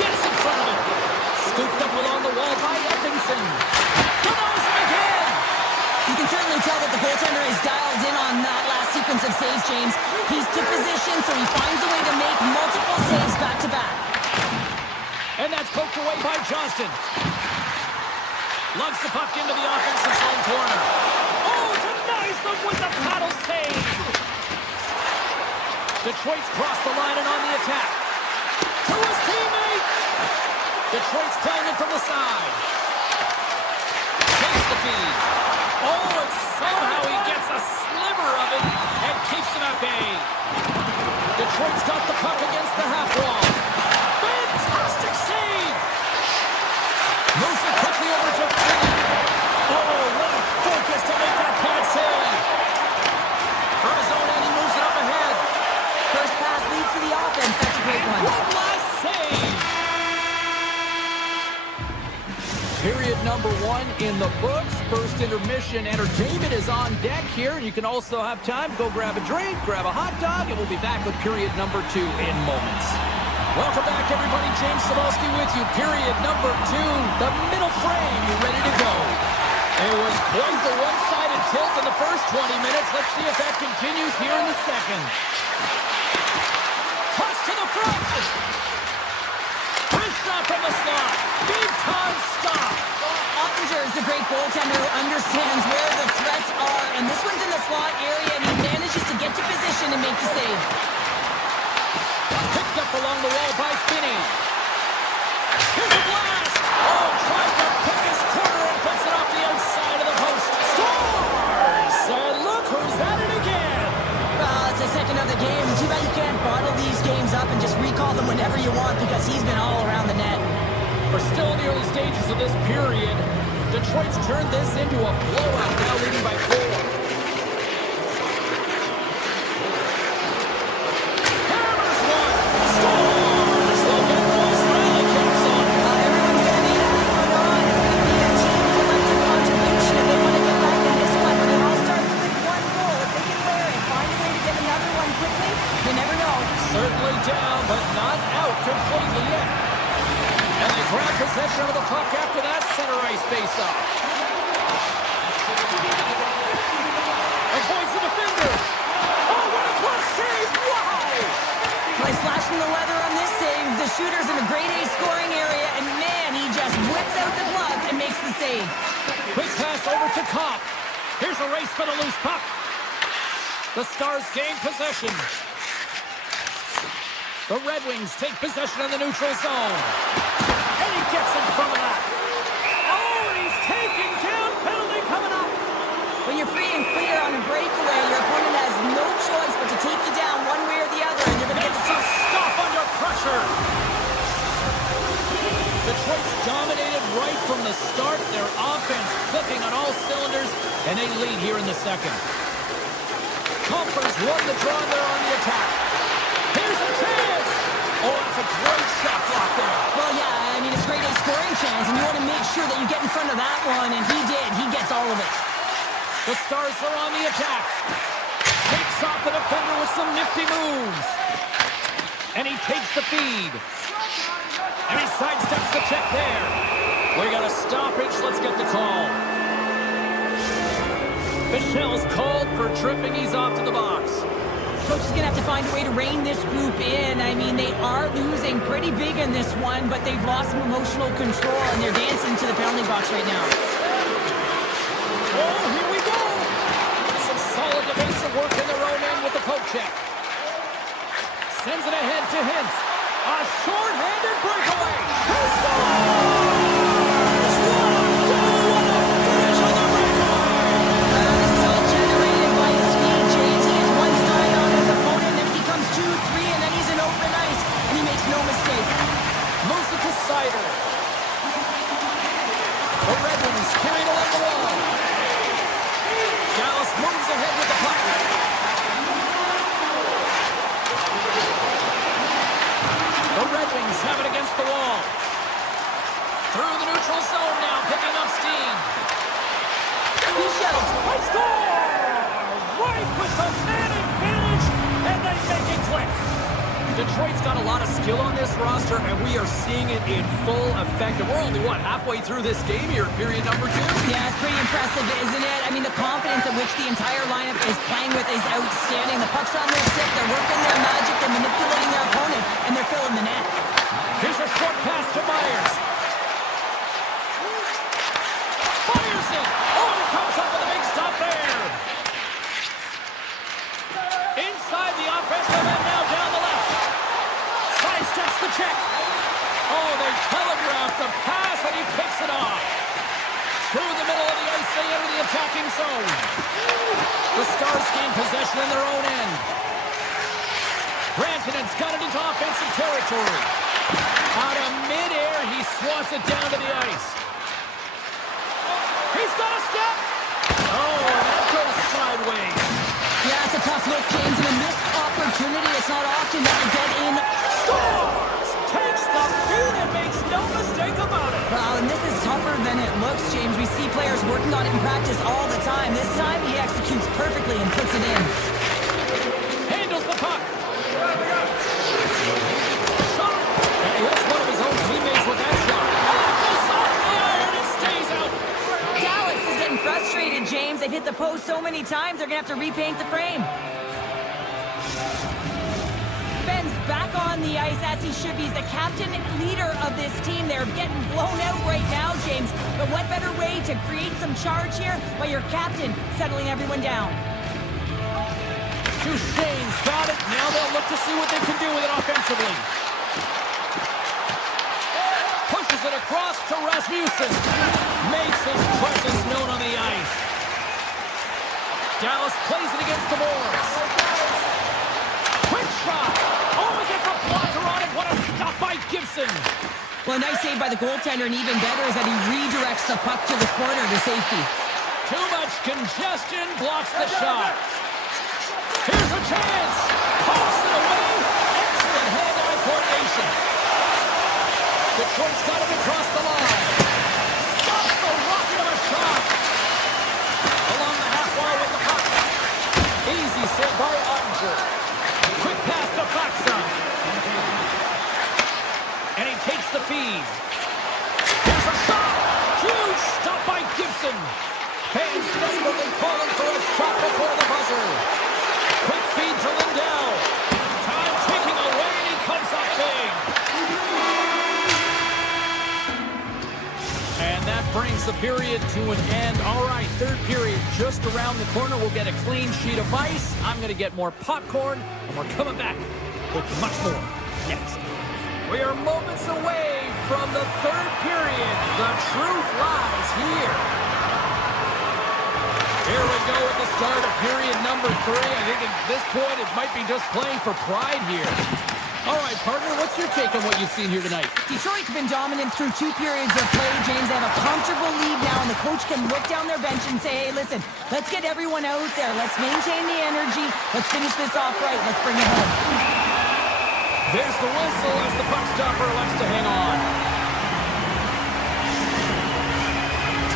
Gets in front of it. Scooped up along the wall by Edmondson. Denies him again. You can certainly tell that the goaltender is dialed in on that last sequence of saves, James. He's to position, so he finds a way to make multiple saves back-to-back. And that's poked away by Johnston. Lugs the puck into the offensive zone corner. Oh, denies Awesome with the paddle save. Detroit's crossed the line and on the attack. To his teammate. Detroit's playing it from the side. Takes the feed. Oh, and somehow he gets a sliver of it and keeps it at bay. Detroit's got the puck against the half wall. Fantastic save. Moves it quickly over to Kodiak. Oh, what a focus to make that pad save. From his own end, he moves it up ahead. First pass leads to the offense. That's a great one. One last save. Period number 1 in the books. First intermission entertainment is on deck here. You can also have time to go grab a drink, grab a hot dog, and we'll be back with period number 2 in moments. Welcome back, everybody. James Cebulski with you. Period number 2. The middle frame. You ready to go? It was quite the one-sided tilt in the first 20 minutes. Let's see if that continues here in the second. Toss to the front. First shot from the slot. Big-time stop. Ottinger is a great goaltender who understands where the threats are, and this one's in the slot area, and he manages to get to position and make the save. Picked up along the wall by Finney. Here's a blast. Oh, tried to pick his corner and puts it off the outside of the post. Scores! And look who's at it again. Well, it's the second of the game. Too bad you can't bottle these games up and just recall them whenever you want because he's been all around the net. We're still in the early stages of this period. Detroit's turned this into a blowout, now leading by 4. Hammers one. Scores! Look at those rally caps on. Everyone's going to need a one on. It's going to be a team collective contribution if they want to get back in this one. But it all starts with one goal. If they can wear it, find a way to get another one quickly, you never know. Certainly down, but not out completely yet. And they grab possession of the puck after that center ice face-off. Avoids the defender. Oh, what a close save! Wow! Nice slash from the leather on this save. The shooter's in a grade A scoring area, and man, he just whips out the glove and makes the save. Quick pass over to Kopp. Here's a race for the loose puck. The Stars gain possession. The Red Wings take possession in the neutral zone. And he gets in front of that. Oh, he's taken down. Penalty coming up. When you're free and clear on a breakaway, your opponent has no choice but to take you down one way or the other, and you're going to get It's a stop under pressure. Detroit's dominated right from the start. Their offense clicking on all cylinders, and they lead here in the second. Compher's won the draw there on the attack. Here's a chance. Oh, it's a great shot block there. Well, yeah, I mean, it's a great A scoring chance, and you want to make sure that you get in front of that one, and he did. He gets all of it. The Stars are on the attack. Takes off the defender with some nifty moves. And he takes the feed. And he sidesteps the check there. We got a stoppage. Let's get the call. Michelle's called for tripping. He's off to the box. Coach is going to have to find a way to rein this group in. I mean, they are losing pretty big in this one, but they've lost some emotional control, and they're dancing to the penalty box right now. Oh, here we go. Some solid defensive work in their own end with the poke check. Sends it ahead to Hintz. A short-handed breakaway. He scores! What a goal! What a finish on the breakaway! This is all generated by his speed, James. He gets one stride on his opponent, and it becomes 2, 3, and then he's in open ice, and he makes no mistake. Moves it to Sider. The Red Wings carried along the wall. Dallas moves ahead with the puck. The Red Wings have it against the wall. Through the neutral zone now, picking up steam. He shows. They score! Right with the man advantage, and they make it click. Detroit's got a lot of skill on this roster, and we are seeing it in full effect. And we're only, halfway through this game here, period number 2? Yeah, it's pretty impressive, isn't it? I mean, the confidence at which the entire lineup is playing with is outstanding. The puck's on their stick, they're working their magic, they're manipulating their opponent, and they're filling the net. Here's a short pass to Myers. Fires it! Oh, and it comes up with a big stop there. Through the middle of the ice, they enter the attacking zone. The Stars gain possession in their own end. Rantanen's got it into offensive territory. Out of midair, he swats it down to the ice. He's got a step. Oh, that goes sideways. Yeah, it's a tough look, James, and a missed opportunity. It's not often that you get in. Stars takes the feed and makes no mistake about it. Well, and this is tougher than it looks, James. We see players working on it in practice all the time. This time, he executes perfectly and puts it in. Handles the puck. Shot. And he hits one of his own teammates with that shot. And that goes off the iron and stays out. Dallas is getting frustrated, James. They've hit the post so many times, they're going to have to repaint the frame. Ben's back on the ice as he should be. He's the captain leader of this team. They're getting blown out right now, James. But what better way to create some charge here by your captain settling everyone down? Duchesne's got it. Now they'll look to see what they can do with it offensively. Pushes it across to Rasmussen. Makes his presence known on the ice. Dallas plays it against the boards. Quick shot. Oh, he gets a blocker on it. What a stop by Gibson. Well, a nice save by the goaltender, and even better is that he redirects the puck to the corner to safety. Too much congestion blocks the shot. Here's a chance. Pumps it away. Excellent hand-eye coordination. Detroit's got it across the line. Stops the rocket of a shot. Along the half wall with the puck. Easy save by Ottinger. Quick pass to Faksa. And he takes the feed. Here's a shot. Huge stop by Gibson. Fans desperately calling for a shot before the buzzer. Quick feed to Lindell. Time ticking away, and he comes up big. And that brings the period to an end. All right, third period just around the corner. We'll get a clean sheet of ice. I'm going to get more popcorn, and we're coming back with much more next. We are moments away from the third period. The truth lies here. Here we go at the start of period number 3. I think at this point it might be just playing for pride here. All right, partner, what's your take on what you've seen here tonight? Detroit's been dominant through 2 periods of play, James. They have a comfortable lead now, and the coach can look down their bench and say, hey, listen, let's get everyone out there. Let's maintain the energy. Let's finish this off right. Let's bring it home. There's the whistle as the puck stopper elects to hang on.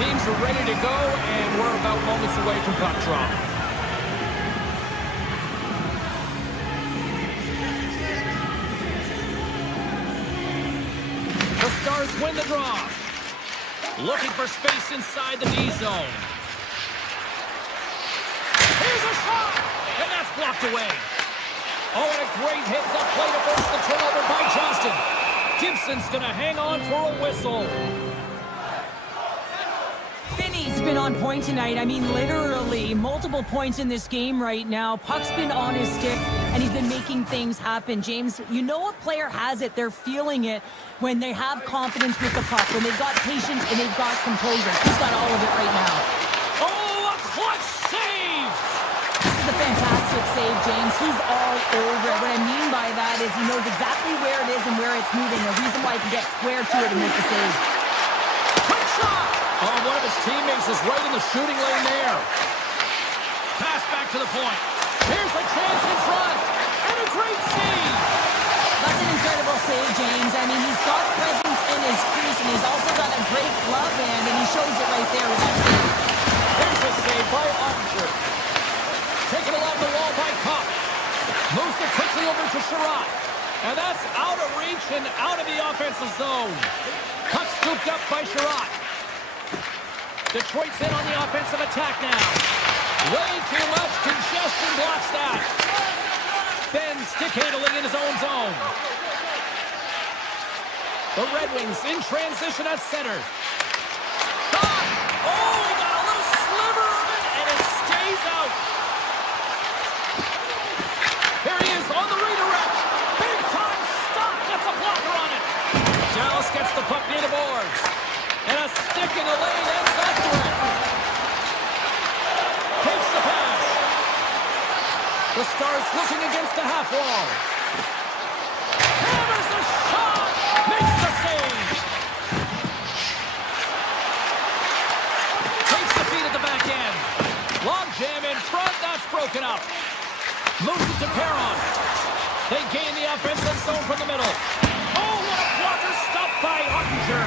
Teams are ready to go, and we're about moments away from puck drop. The Stars win the draw. Looking for space inside the D zone. Here's a shot! And that's blocked away. Oh, and a great heads-up play to force the turnover by Johnston. Gibson's going to hang on for a whistle. Finney's been on point tonight. I mean, literally, multiple points in this game right now. Puck's been on his stick, and he's been making things happen. James, you know a player has it. They're feeling it when they have confidence with the puck, when they've got patience and they've got composure. He's got all of it right now. Oh, a clutch save! This is a fantastic save, James. He's all over it. What I mean by that is he knows exactly where it is and where it's moving. The reason why he can get square to it and make the save. Quick shot! Oh, one of his teammates is right in the shooting lane there. Pass back to the point. Here's a chance in front. And a great save! That's an incredible save, James. I mean, he's got presence in his crease, and he's also got a great glove hand, and he shows it right there with that save. Here's a save by Ottinger. Taken along the wall by Kopp. Moves it quickly over to Sherratt. And that's out of reach and out of the offensive zone. Puck scooped up by Sherratt. Detroit's in on the offensive attack now. Way too much congestion blocks that. Ben stick handling in his own zone. The Red Wings in transition at center. Shot! Oh, he got a little sliver of it, and it stays out. Here he is on the redirect. Big time stop. Gets a blocker on it. Dallas gets the puck near the boards. And a stick in the lane ends up Stars looking against the half wall. Hammers a shot! Makes the save! Takes the feed at the back end. Log jam in front, that's broken up. Moves it to Perron. They gain the offensive zone from the middle. Oh, what a blocker stop by Ottinger.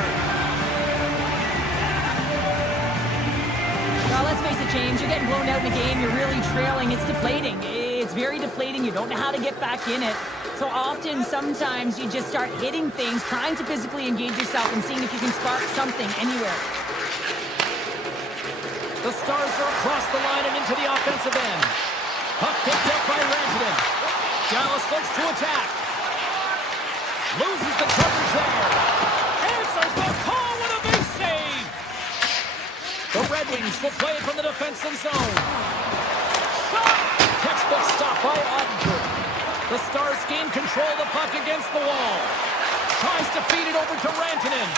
Well, let's face it, James, you're getting blown out in a game, you're really trailing, it's deflating. It's very deflating, you don't know how to get back in it. So often, sometimes, you just start hitting things, trying to physically engage yourself and seeing if you can spark something anywhere. The Stars are across the line and into the offensive end. Puck picked up by Rantanen. Dallas looks to attack. Loses the Chargers there. Answers the call with a big save. The Red Wings will play it from the defensive zone. Shot! Textbook stop by Ottinger. The Stars gain control of the puck against the wall. Tries to feed it over to Rantanen.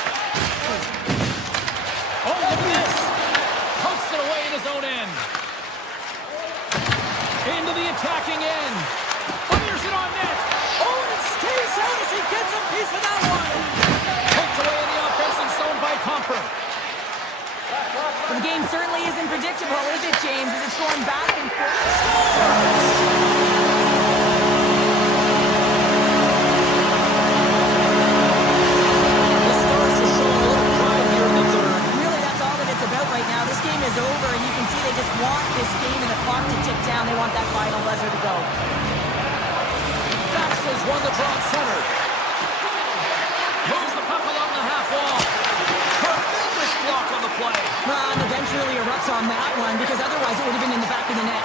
Oh, look at this. Pokes it away in his own end. Into the attacking end. Fires it on net. Oh, and it stays out as he gets a piece of that one. Poked away in the offensive zone by Comper. Well, the game certainly isn't predictable, is it, James? As it's going back and forth. The Stars are showing a little pride here in the third. Really, that's all that it's about right now. This game is over, and you can see they just want this game and the clock to tick down. They want that final buzzer to go. Dax has won the draw center. Moves the puck along the half wall. Tremendous block on the play. The bench really erupts on that one, because otherwise it would have been in the back of the net.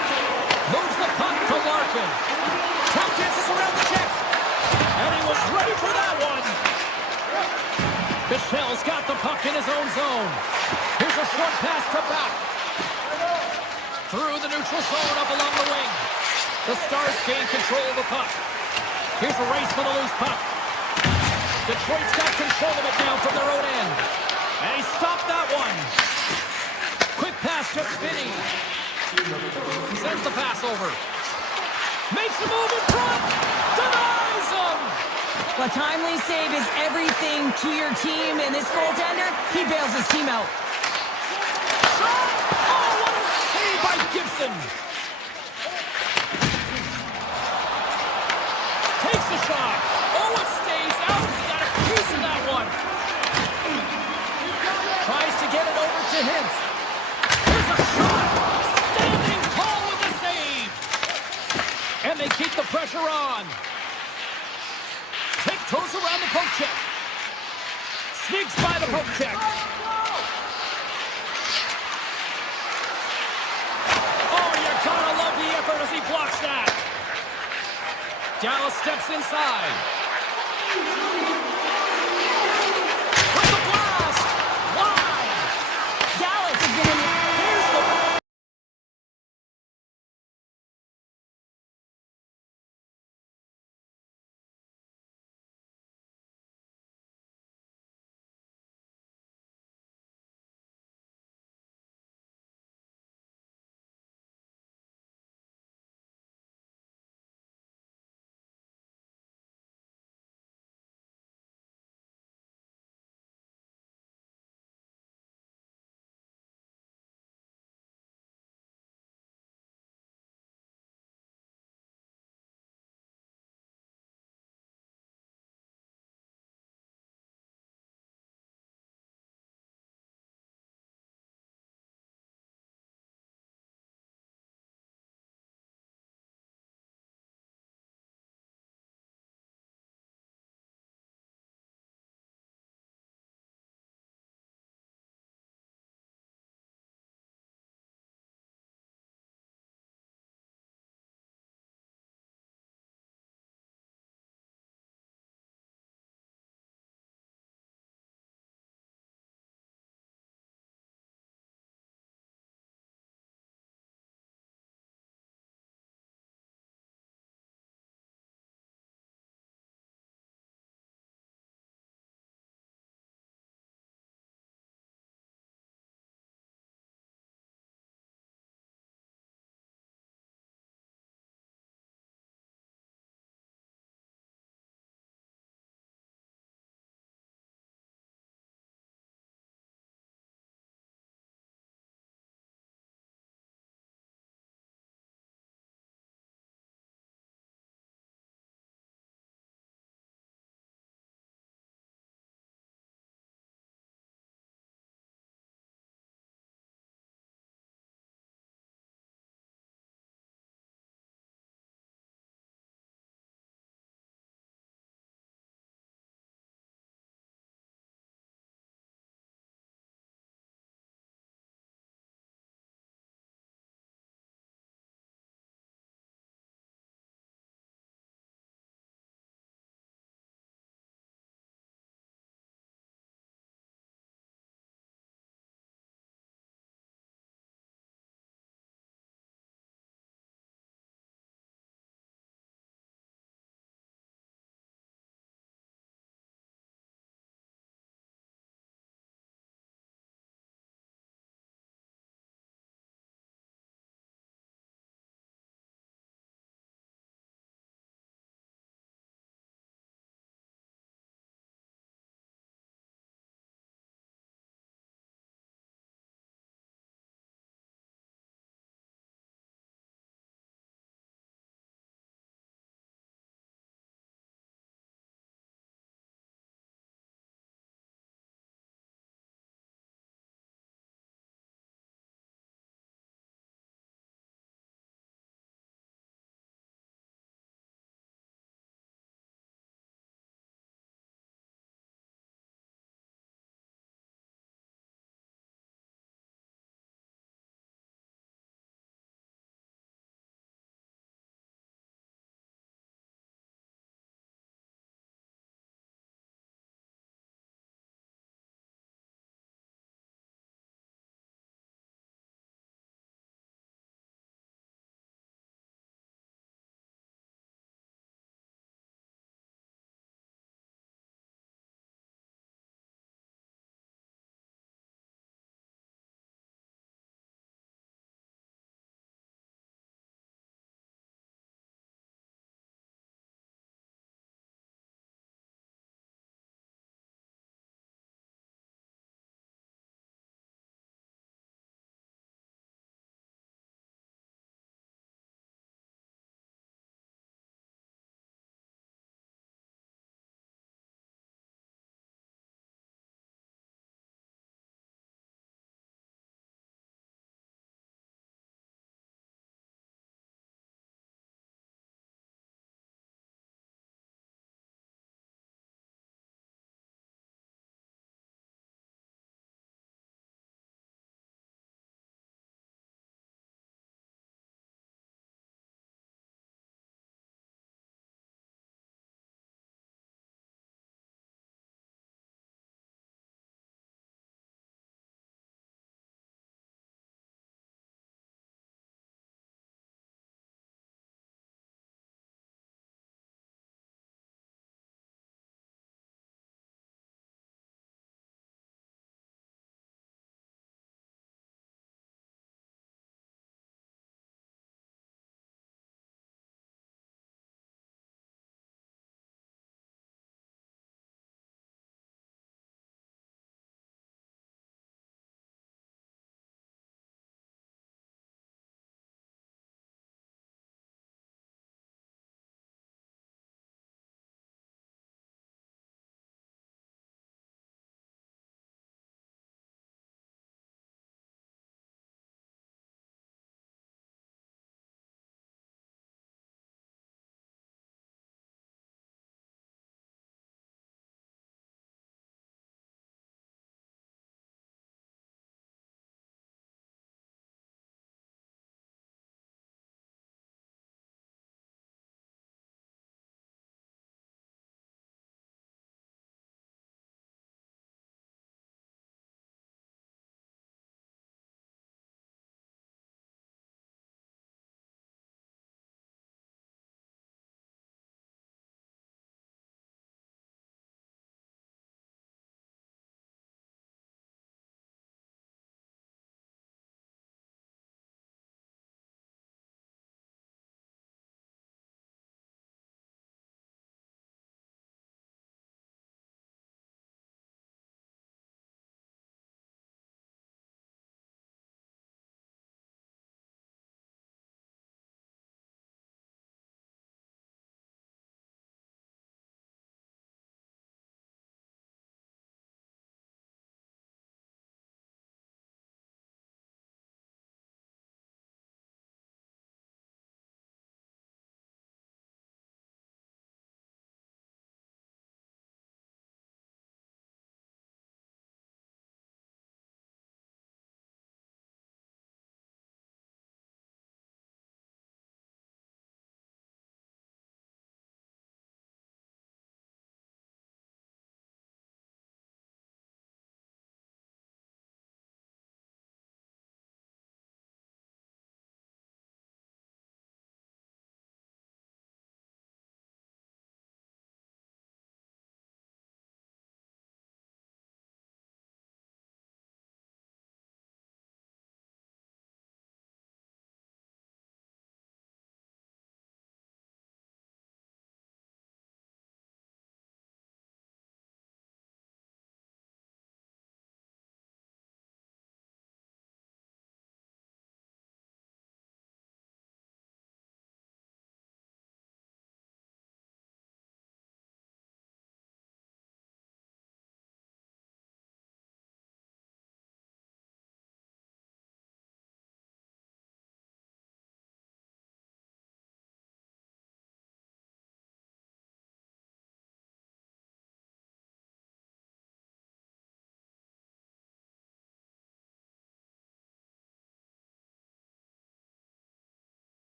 Moves the puck to Larkin. Tap dances around the check. And he was ready for that one. Michel's got the puck in his own zone. Here's a short pass to back. Through the neutral zone up along the wing. The Stars gain control of the puck. Here's a race for the loose puck. Detroit's got control of it now from their own end. And he stopped that one. Quick pass to Finney. Sends the pass over. Makes a move in front. Denies him. A timely save is everything to your team, and this goaltender, he bails his team out. Shot! Oh, what a save by Gibson. Takes the shot. Oh, it stays out. He got a piece of that one. Tries to get it over to Hintz. Here's a shot. Standing tall with the save. And they keep the pressure on. Toes around the poke check. Sneaks by the poke check. Oh, you're gonna love the effort as he blocks that. Dallas steps inside.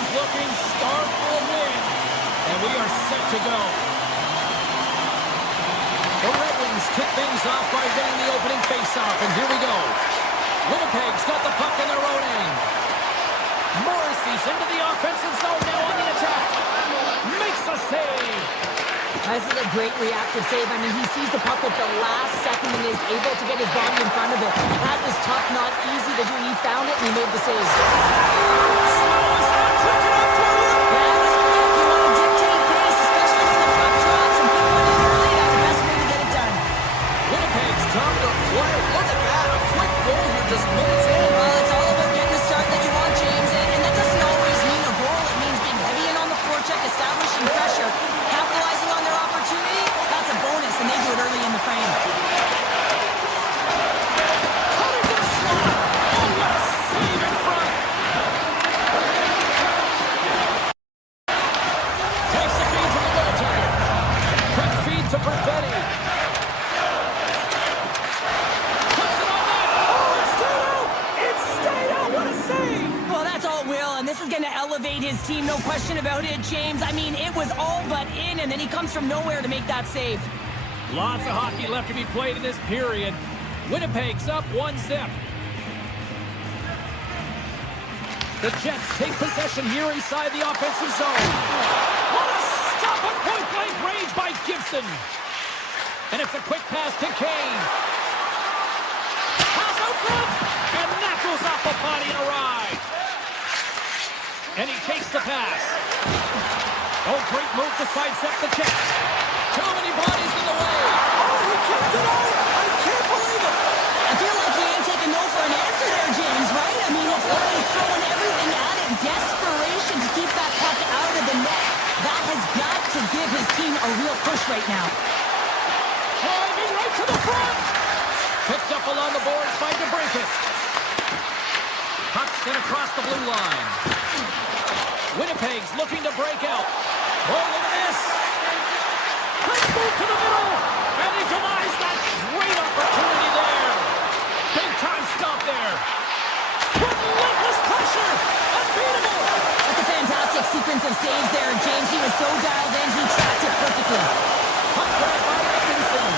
Things looking sharp for a win. And we are set to go. The Red Wings kick things off by winning the opening faceoff. And here we go. Winnipeg's got the puck in their own end. Morrissey's into the offensive zone now on the attack. Makes a save. This is a great reactive save. I mean, he sees the puck at the last second and is able to get his body in front of it. That was tough, not easy to do. He found it and he made the save. Slow is that quick enough for you? Yeah, this is quick. You want to dictate this, especially when the puck drops and put one in early. That's the best way to get it done. Winnipeg's come to play. Look at that. A quick goal here just minutes in. Well, it's all about getting the start that you want, James. And that doesn't always mean a goal. It means being heavy in on the forecheck, establishing pressure, capitalizing on their opportunity. That's a bonus, and they do it early in the frame. Cutting the slot. Oh, what a save in front. Takes the feed from the goaltender. Quick feed to Perfetti. Puts it on net. Oh, it stayed out. It stayed out. What a save. Well, that's all Will, and this is going to elevate his team, no question about it, James. I mean, it was all but in, and then he comes from nowhere to make that save. Lots of hockey left to be played in this period. Winnipeg's up 1-0. The Jets take possession here inside the offensive zone. What a stop at point-blank range by Gibson. And it's a quick pass to Kane. Pass out front, and that goes off the body and awry. And he takes the pass. Oh, great move to sidestep the check. Too many bodies in the way. Oh, he kicked it out. I can't believe it. I feel like he ain't taking no for an answer there, James, right? I mean, it's like he's throwing everything at it. Desperation to keep that puck out of the net. That has got to give his team a real push right now. Driving right to the front. Picked up along the boards by DeBrincat. Puck sent across the blue line. Winnipeg's looking to break out. Oh, look at this. Let's move to the middle. And he denies that great opportunity there. Big time stop there. Relentless pressure. Unbeatable. That's a fantastic sequence of saves there, James. He was so dialed in, he tracked it perfectly. Puck grab by Atkinson.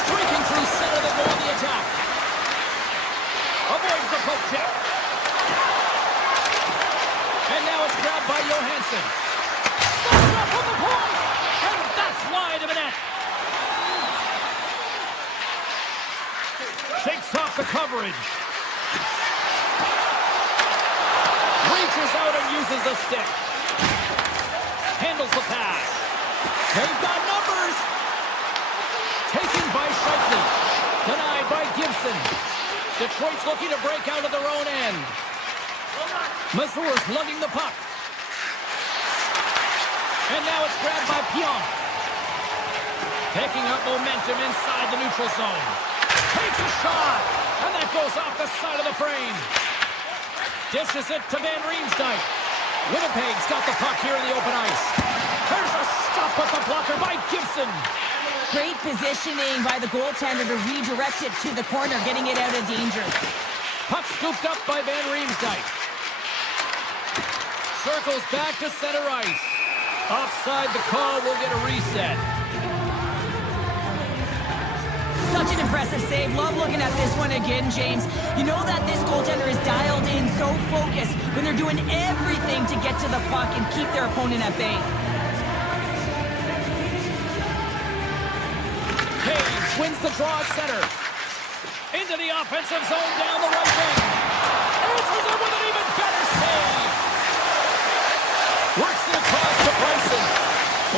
Streaking through center, they go on the attack. Avoids the poke check. And now it's grabbed by Johansson. Slows it up from the point. And that's wide of the net. Shakes off the coverage. Reaches out and uses the stick. Handles the pass. They've got numbers. Taken by Scheifele. Denied by Gibson. Detroit's looking to break out of their own end. Mazur's lugging the puck. And now it's grabbed by Pionk. Picking up momentum inside the neutral zone. Takes a shot. And that goes off the side of the frame. Dishes it to Van Riemsdyk. Winnipeg's got the puck here in the open ice. There's a stop at the blocker by Gibson. Great positioning by the goaltender to redirect it to the corner, getting it out of danger. Puck scooped up by Van Riemsdyk. Circles back to center ice. Offside the call, will get a reset. Such an impressive save. Love looking at this one again, James. You know that this goaltender is dialed in, so focused when they're doing everything to get to the puck and keep their opponent at bay. Hayes wins the draw at center. Into the offensive zone down the right wing. Answers it with an even better save. Works it across to Bryson.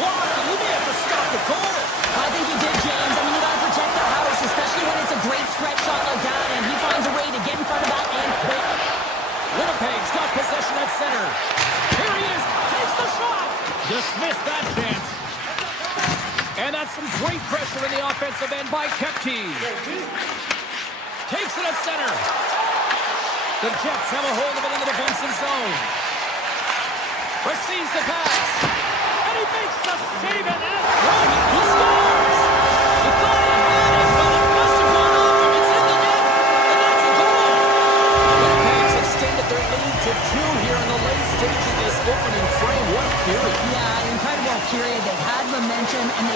Blocked, and he may have to stop the goal. I think he did, James. I mean, you got to protect the house, especially when it's a great stretch shot like that, and he finds a way to get in front of that and quick. Winnipeg's got possession at center. Here he is. Takes the shot. Dismissed that chance. And that's some great pressure in the offensive end by Kepke. Takes it at center. The Jets have a hold of it in the defensive zone. Receives the pass. And he makes the save and he scores. He thought he had it, but it must have gone off him. It's in the net. And that's a goal. Winnipeg's extended their lead to 2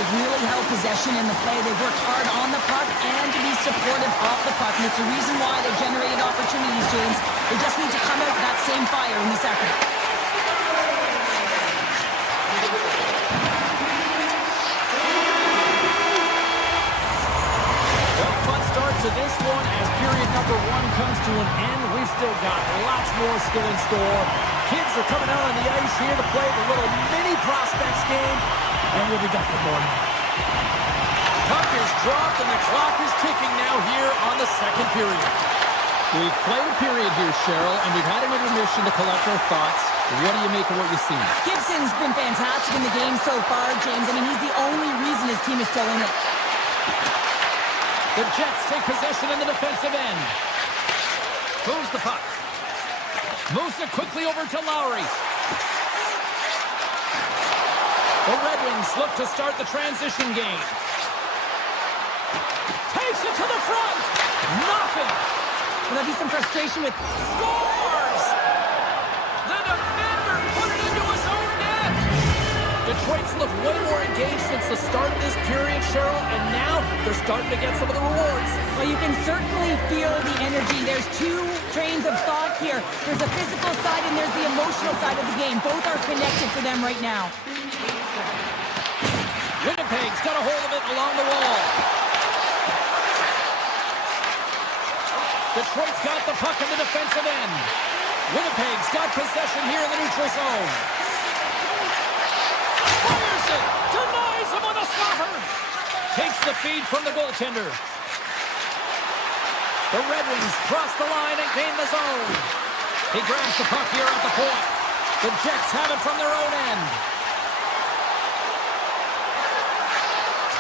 they've really held possession in the play. They've worked hard on the puck and to be supportive off the puck. And it's the reason why they've generated opportunities, James. They just need to come out with that same fire in the second. Well, fun start to this one as period number 1 comes to an end. We've still got lots more still in store. Kids are coming out on the ice here to play the little mini prospects game, and we'll be back in the morning. Puck is dropped, and the clock is ticking now here on the second period. We've played a period here, Cheryl, and we've had an intermission to collect our thoughts. What do you make of what you've seen? Gibson's been fantastic in the game so far, James. I mean, he's the only reason his team is still in it. The Jets take possession in the defensive end. Moves the puck. Moves it quickly over to Lowry. The Red Wings look to start the transition game. Takes it to the front. Nothing. Will there be some frustration with... Scores! The defender put it into his own net. Detroit's looked way more engaged since the start of this period, Cheryl, and now they're starting to get some of the rewards. Well, you can certainly feel the energy. There's two trains of thought here. There's a physical side and there's the emotional side of the game. Both are connected for them right now. Winnipeg's got a hold of it along the wall. Detroit's got the puck in the defensive end. Winnipeg's got possession here in the neutral zone. Fires it! Denies him on the slapper! Takes the feed from the goaltender. The Red Wings cross the line and gain the zone. He grabs the puck here at the point. The Jets have it from their own end.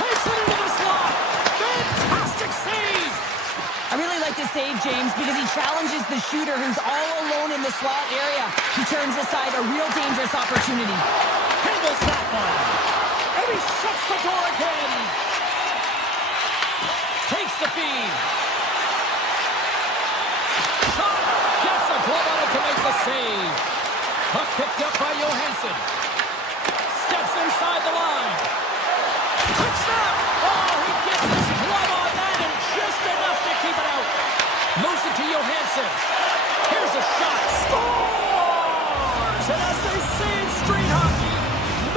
Takes it into the slot. Fantastic save! I really like this save, James, because he challenges the shooter who's all alone in the slot area. He turns aside a real dangerous opportunity. Handles that one. And he shuts the door again. Takes the feed. Shot. Gets a glove on it to make the save. Puck picked up by Johansson. Steps inside the line. Quick snap. Oh, he gets his glove on that and just enough to keep it out. Moves it to Johansson. Here's a shot. Scores! And as they say in street hockey,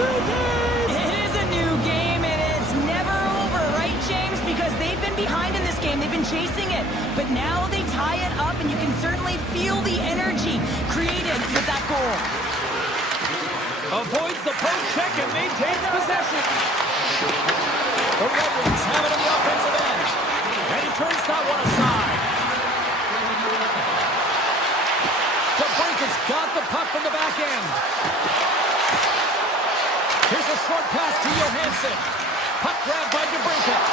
new game! It is a new game, and it's never over, right, James? Because they've been behind in this game. They've been chasing it. But now they tie it up, and you can certainly feel the energy created with that goal. Avoids the poke check and maintains possession. The Red Wings have it in the offensive end. And he turns that one aside. DeBrincat's got the puck from the back end. Here's a short pass to Johansson. Puck grabbed by DeBrincat.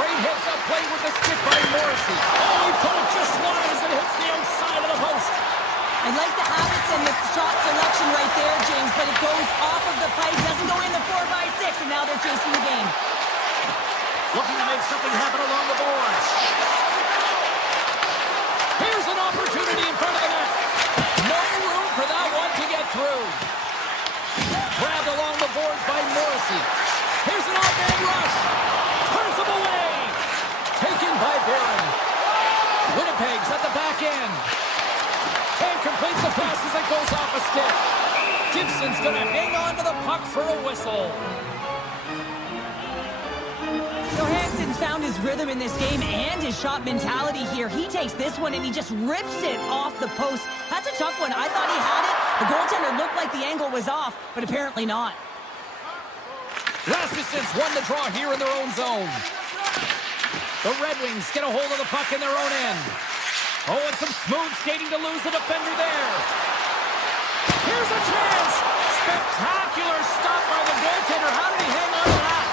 Great hits up play with the stick by Morrissey. Oh, he put it just wide as it hits the outside of the post. I like the habits and the shot selection right there, James, but it goes off of the pipe, doesn't go in the 4x6, and now they're chasing the game. Looking to make something happen along the boards. Here's an opportunity in front of the net. No room for that one to get through. Grabbed along the boards by Morrissey. Here's an off-man rush. Turns him away. Taken by Barron. Winnipeg's at the back end. Can't complete the pass as it goes off a stick. Gibson's going to hang on to the puck for a whistle. Johansson's found his rhythm in this game and his shot mentality here. He takes this one and he just rips it off the post. That's a tough one. I thought he had it. The goaltender looked like the angle was off, but apparently not. Rasmussen's won the draw here in their own zone. The Red Wings get a hold of the puck in their own end. Oh, and some smooth skating to lose the defender there. Here's a chance. Spectacular stop by the goaltender. How did he hang on to that?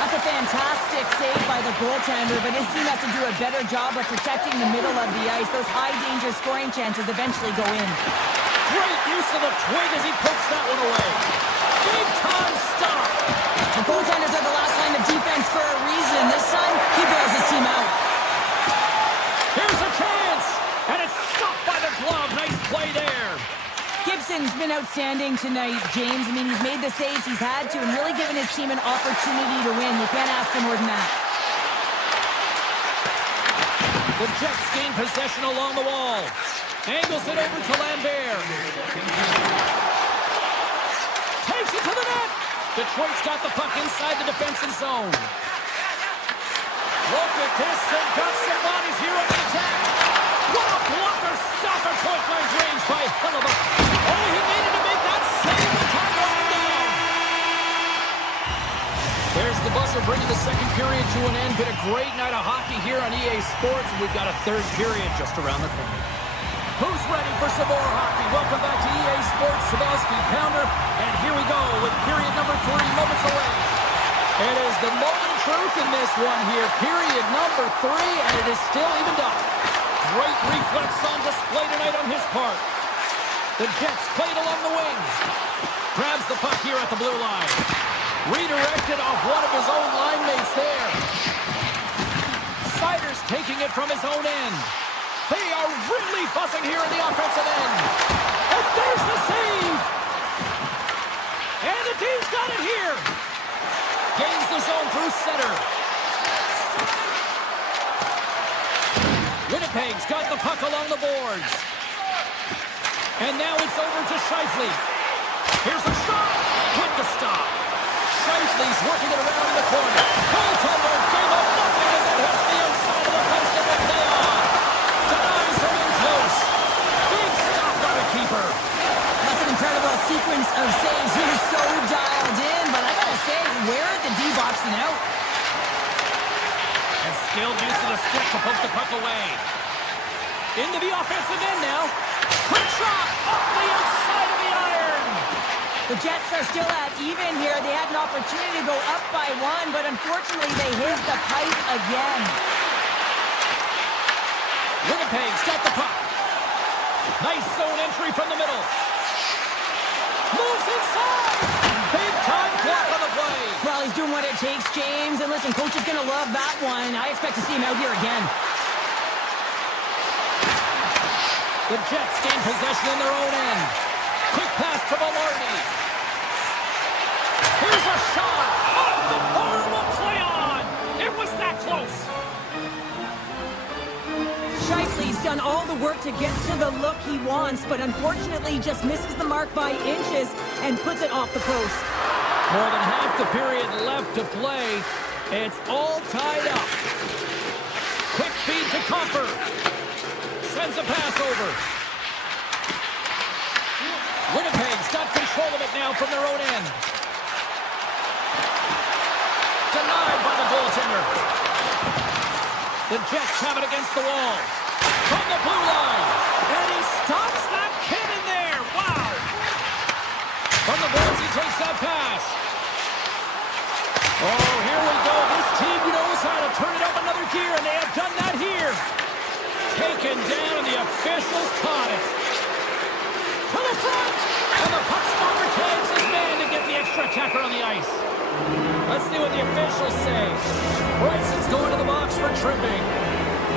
That's a fantastic save by the goaltender, but his team has to do a better job of protecting the middle of the ice. Those high-danger scoring chances eventually go in. Great use of the twig as he puts that one away. Big-time stop. The goaltenders are the last line of defense for a reason. This time, he bails his team out. Here's a chance, and it's stopped by the glove. Nice play there. Gibson's been outstanding tonight, James. I mean, he's made the saves he's had to and really given his team an opportunity to win. You can't ask for more than that. The Jets gain possession along the wall. Angles it over to Lambert. Takes it to the net. Detroit's got the puck inside the defensive zone. Look at this. They've got some bodies here on the attack. What a blocker stop at point-blank range by Hellebuck. Oh, he needed to make that save. The time running down. There's the buzzer bringing the second period to an end. Been a great night of hockey here on EA Sports. We've got a third period just around the corner. Who's ready for some more hockey? Welcome back to EA Sports, Sabowski Pounder. And here we go with period number 3, moments away. It is the moment of truth in this one here. Period number 3, and it is still evened up. Great reflex on display tonight on his part. The Jets played along the wing. Grabs the puck here at the blue line. Redirected off one of his own line mates there. Siders taking it from his own end. They are really buzzing here in the offensive end. And there's the save. And the team's got it here. Gains the zone through center. Winnipeg's got the puck along the boards. And now it's over to Scheifele. Here's a shot with the stop. Scheifele's working it around in the corner. Goaltender gave up nothing as it hits the outside of the post and will play on. Denies him in close. Big stop by the keeper. That's an incredible sequence of saves. He is so dialed in, but I gotta say, where are the D-boxing out? And skilled use of the stick to poke the puck away. Into the offensive end now. Quick shot off the outside of the iron. The Jets are still at even here. They had an opportunity to go up by 1, but unfortunately they hit the pipe again. Winnipeg's got the puck. Nice zone entry from the middle. Moves inside. Big time block on the play. Well, he's doing what it takes, James. And listen, coach is going to love that one. I expect to see him out here again. The Jets gain possession in their own end. Quick pass to Velarde. Here's a shot. Oh, the bar will play on. It was that close. Scheifele's done all the work to get to the look he wants, but unfortunately just misses the mark by inches and puts it off the post. More than half the period left to play. It's all tied up. Quick feed to Copper. Sends a pass over. Winnipeg's got control of it now from their own end. Denied by the goaltender. The Jets have it against the wall. From the blue line. And he stops that cannon there. Wow. From the boards, he takes that pass. Oh, here we go. This team knows how to turn it up another gear, and they have done that here. Taken down, and the officials caught it. To the front. And the ePuckStorm tags his man to get the extra attacker on the ice. Let's see what the officials say. Bryson's going to the box for tripping.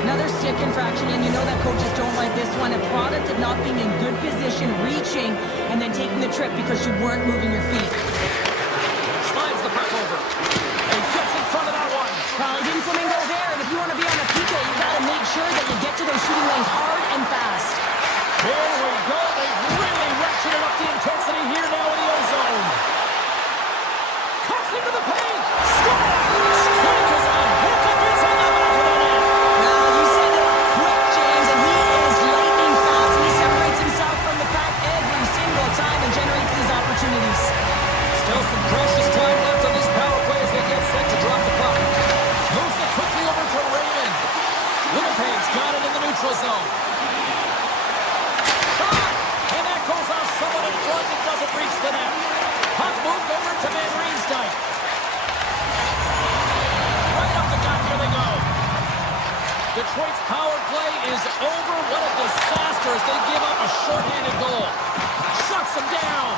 Another stick infraction, and you know that coaches don't like this one. A product of not being in good position, reaching, and then taking the trip because you weren't moving your feet. Slides the puck over. And gets in front of that one. Well, he didn't flamingo there, and if you want to be on a PK, you got to make sure that you get to those shooting lanes hard and fast. Here we go. They've really ratcheted up the intensity here now in the ozone. Cuts into the paint. Strike is a hook up inside the back of the net. Now, you said it quick, James, and he is lightning fast. He separates himself from the pack every single time and generates these opportunities. Still some precious time left on this power play as they get set to drop the puck. Moves it quickly over to Raymond. Winnipeg's got it in the neutral zone. Shot! And that goes off someone in front that doesn't reach the net. Puck moved over to Van Riemsdyk. Right up the gut, here they go. Detroit's power play is over. What a disaster as they give up a shorthanded goal. Shuts them down.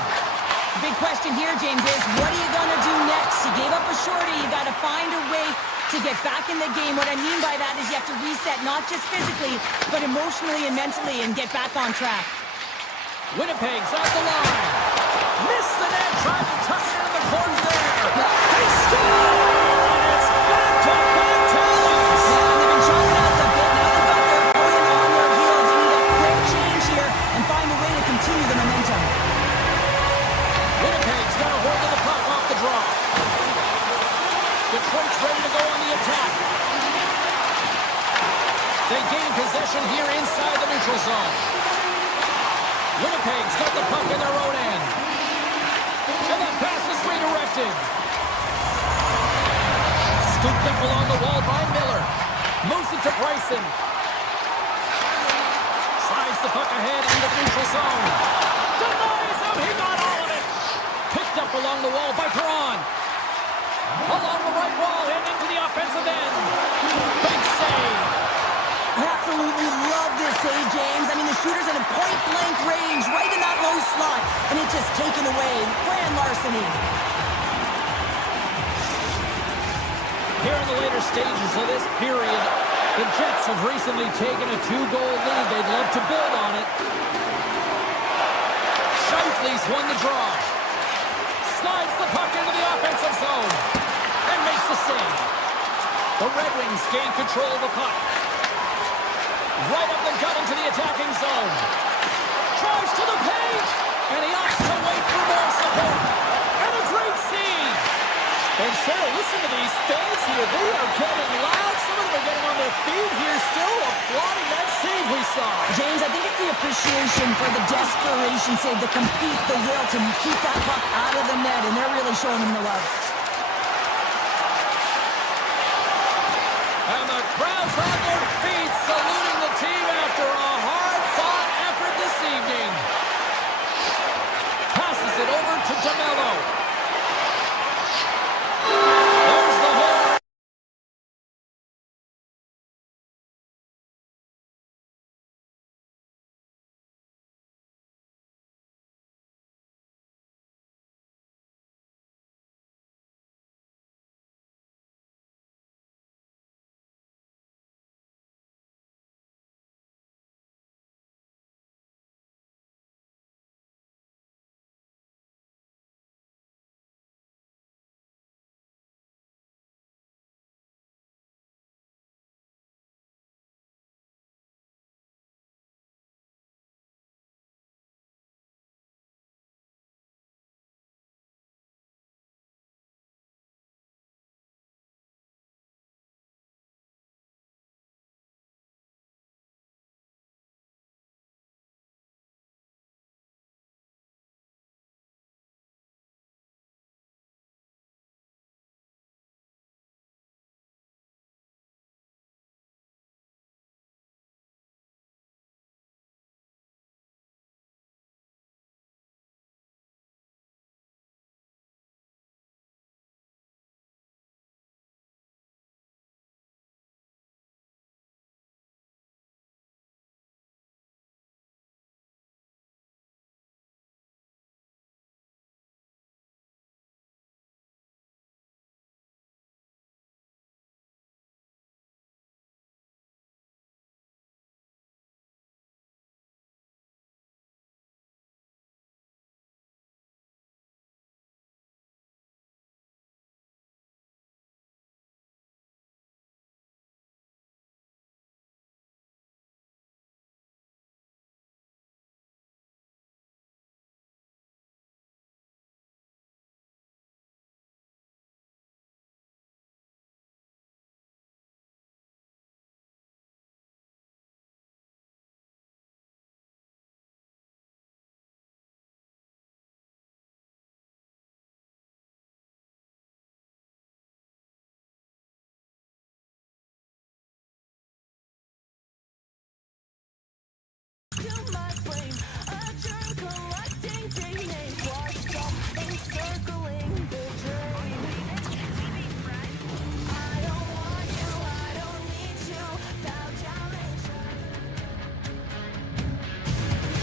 Big question here, James, is what are you going to do next? You gave up a shorty. You got to find a way to get back in the game. What I mean by that is you have to reset, not just physically, but emotionally and mentally, and get back on track. Winnipeg's at the line. Missed the net, tried to tuck it into the corner there. They score! And it's back-to-back tallies. Yeah, they've been chopping out the bit. Now they've got their opponent on their heels. They need a quick change here and find a way to continue the momentum. Winnipeg's got a hold of the puck off the draw. Detroit's ready to go on the attack. They gain possession here inside the neutral zone. Winnipeg's got the puck in their own end. And that pass is redirected. Scooped up along the wall by Miller. Moves it to Bryson. Slides the puck ahead into the neutral zone. Denies him. He got all of it. Picked up along the wall by Perron. Along the right wall and into the offensive end. Big save. I absolutely love this save, James. I mean, the shooter's in a point-blank range, right in that low slot, and it's just taken away. Grand larceny. Here in the later stages of this period, the Jets have recently taken a 2-goal lead. They'd love to build on it. Scheifele's won the draw. Slides the puck into the offensive zone and makes the save. The Red Wings gain control of the puck. Right up the gut into the attacking zone. Drives to the paint, and he opts to wait for more support. And a great save. And Cheryl, listen to these fans here. They are getting loud. Some of them are getting on their feet here, still applauding that save we saw. James, I think it's the appreciation for the desperation save, the compete, the will to keep that puck out of the net, and they're really showing him the love. And the crowd's on their feet, saluting the team after a hard-fought effort this evening. Passes it over to DeMello. There's the horn.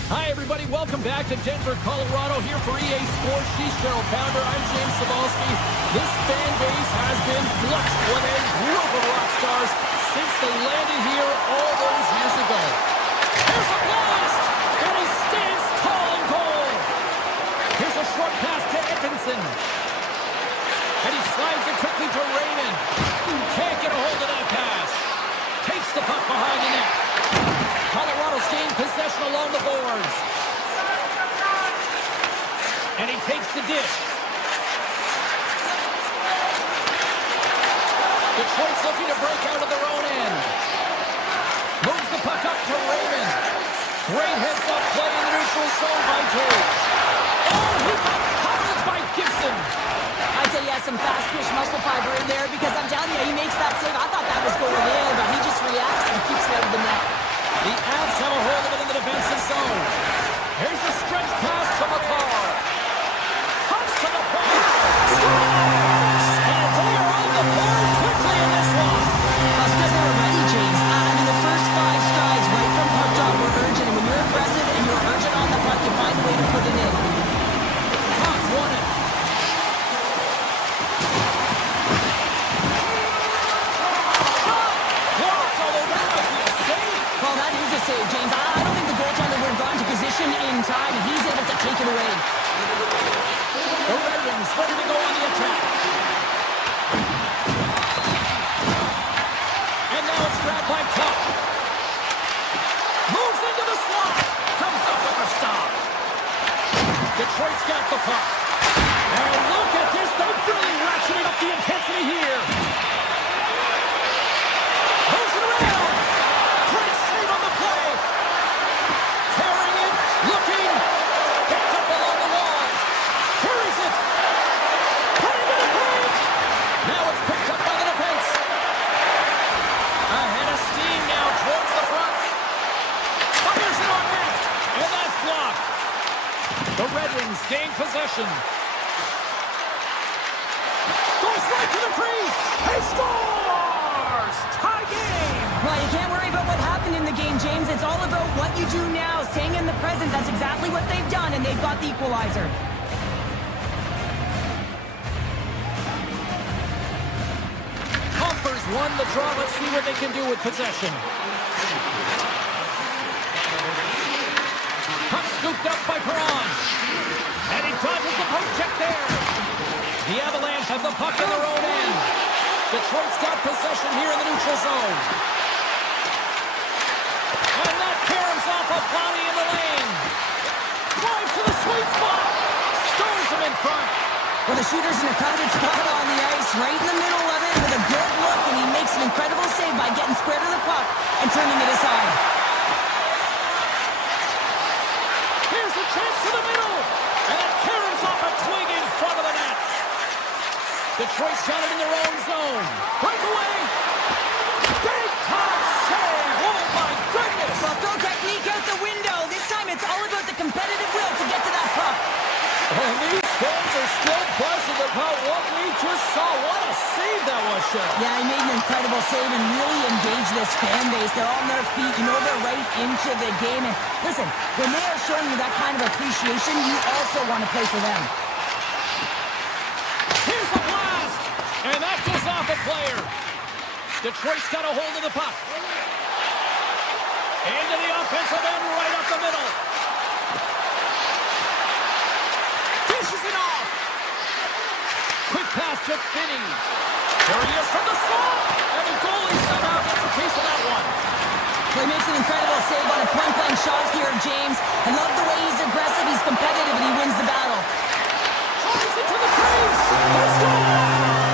Hi, everybody. Welcome back to Denver, Colorado. Here for EA Sports. She's Cheryl Pounder. I'm James Cebulski. This fan base has been blessed with a group of rock stars since they landed here all those years ago. There's a blast, and he stands tall and looking to Raymond. Can't get a hold of that pass. Takes the puck behind the net. Colorado's gained possession along the boards. And he takes the dish. Detroit's looking to break out of their own end. Moves the puck up to Raymond. Great heads-up play in the neutral zone by Toews. Oh, he got covered by Gibson. I'd say he has some fast twitch muscle fiber in there because I'm telling you, he makes that save. I thought that was going in, but he just reacts and keeps it out of the net. The Avs have a hold of it in the defensive zone. Here's a stretch pass to McCarr. Cuts to the point. Scores! And they are on the board quickly in this one. That's because they were ready, James. I mean, the first 5 strides right from puck drop were urgent, and when you're aggressive and you're urgent on the puck, you find a way to put it in. Cox won it. Blocked, although that might be a save. Well, that is a save, James. I don't think the goaltender would have gone to position in time, and he's able to take it away. The Red Wings ready to go on the attack. And now it's grabbed by Cup. Moves into the slot. Comes up with a stop. Detroit's got the puck. And look at this. They're really ratcheting up the intensity here. Moves it around. Great save on the play. Carrying it. Looking. Picked up along the wall. Carries it. Putting it in the paint. Now it's picked up by the defense. Ahead of steam now towards the front. Fires it on net. And that's blocked. The Red Wings gain possession. Goes right to the crease. He scores! Tie game! Well, you can't worry about what happened in the game, James. It's all about what you do now, staying in the present. That's exactly what they've done, and they've got the equalizer. Compher's won the draw. Let's see what they can do with possession. Puck scooped up by Perron. And he dodges the poke check there. The Avalanche have the puck in their own end. Detroit's got possession here in the neutral zone. And that caroms off a body in the lane. Drives to the sweet spot. Stores him in front. Well, the shooter's in a coveted spot on the ice, right in the middle of it with a good look, and he makes an incredible save by getting square to the puck and turning it aside. Here's a chance to the middle. And it caroms off a twig in front of the net. Detroit's got it in their own zone. Breakaway. Big time save. Oh, my goodness. Well, throw technique out the window. This time it's all about the competitive will to get to that puck. And these fans are still buzzing about what we just saw. What a save that was, Shep. Yeah, he made an incredible save and really engaged this fan base. They're on their feet. You know they're right into the game. And listen, when they are showing you that kind of appreciation, you also want to play for them. Here's a blast. And that goes off a player. Detroit's got a hold of the puck. Into the offensive end, right up the middle. Dishes it off. Quick pass to Finney. There he is from the slot. And the goalie somehow gets a piece of that one. Well, he makes an incredible save on a point-blank shot here, James. I love the way he's aggressive, he's competitive, and he wins the battle. Drives it to the crease. They score!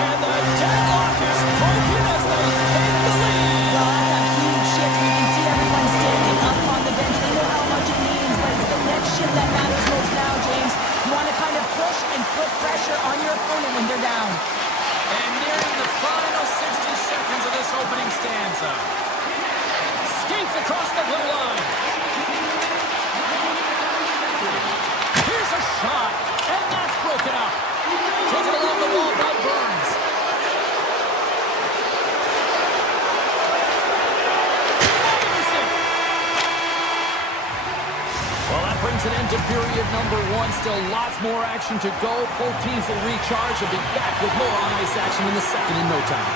And the deadlock is broken as they take the lead. Well, that's a huge shift. You can see everyone standing up on the bench. They know how much it means, but it's the next shift that matters most now, James. You want to kind of push and put pressure on your opponent when they're down. And nearing the final 60 seconds of this opening stanza. Skates across the blue line. Here's a shot, and that's broken up. Taken along the wall by Burns. Fires it. Well, that brings an end to period number 1. Still lots more action to go. Both teams will recharge and be back with more on-ice action in the second in no time.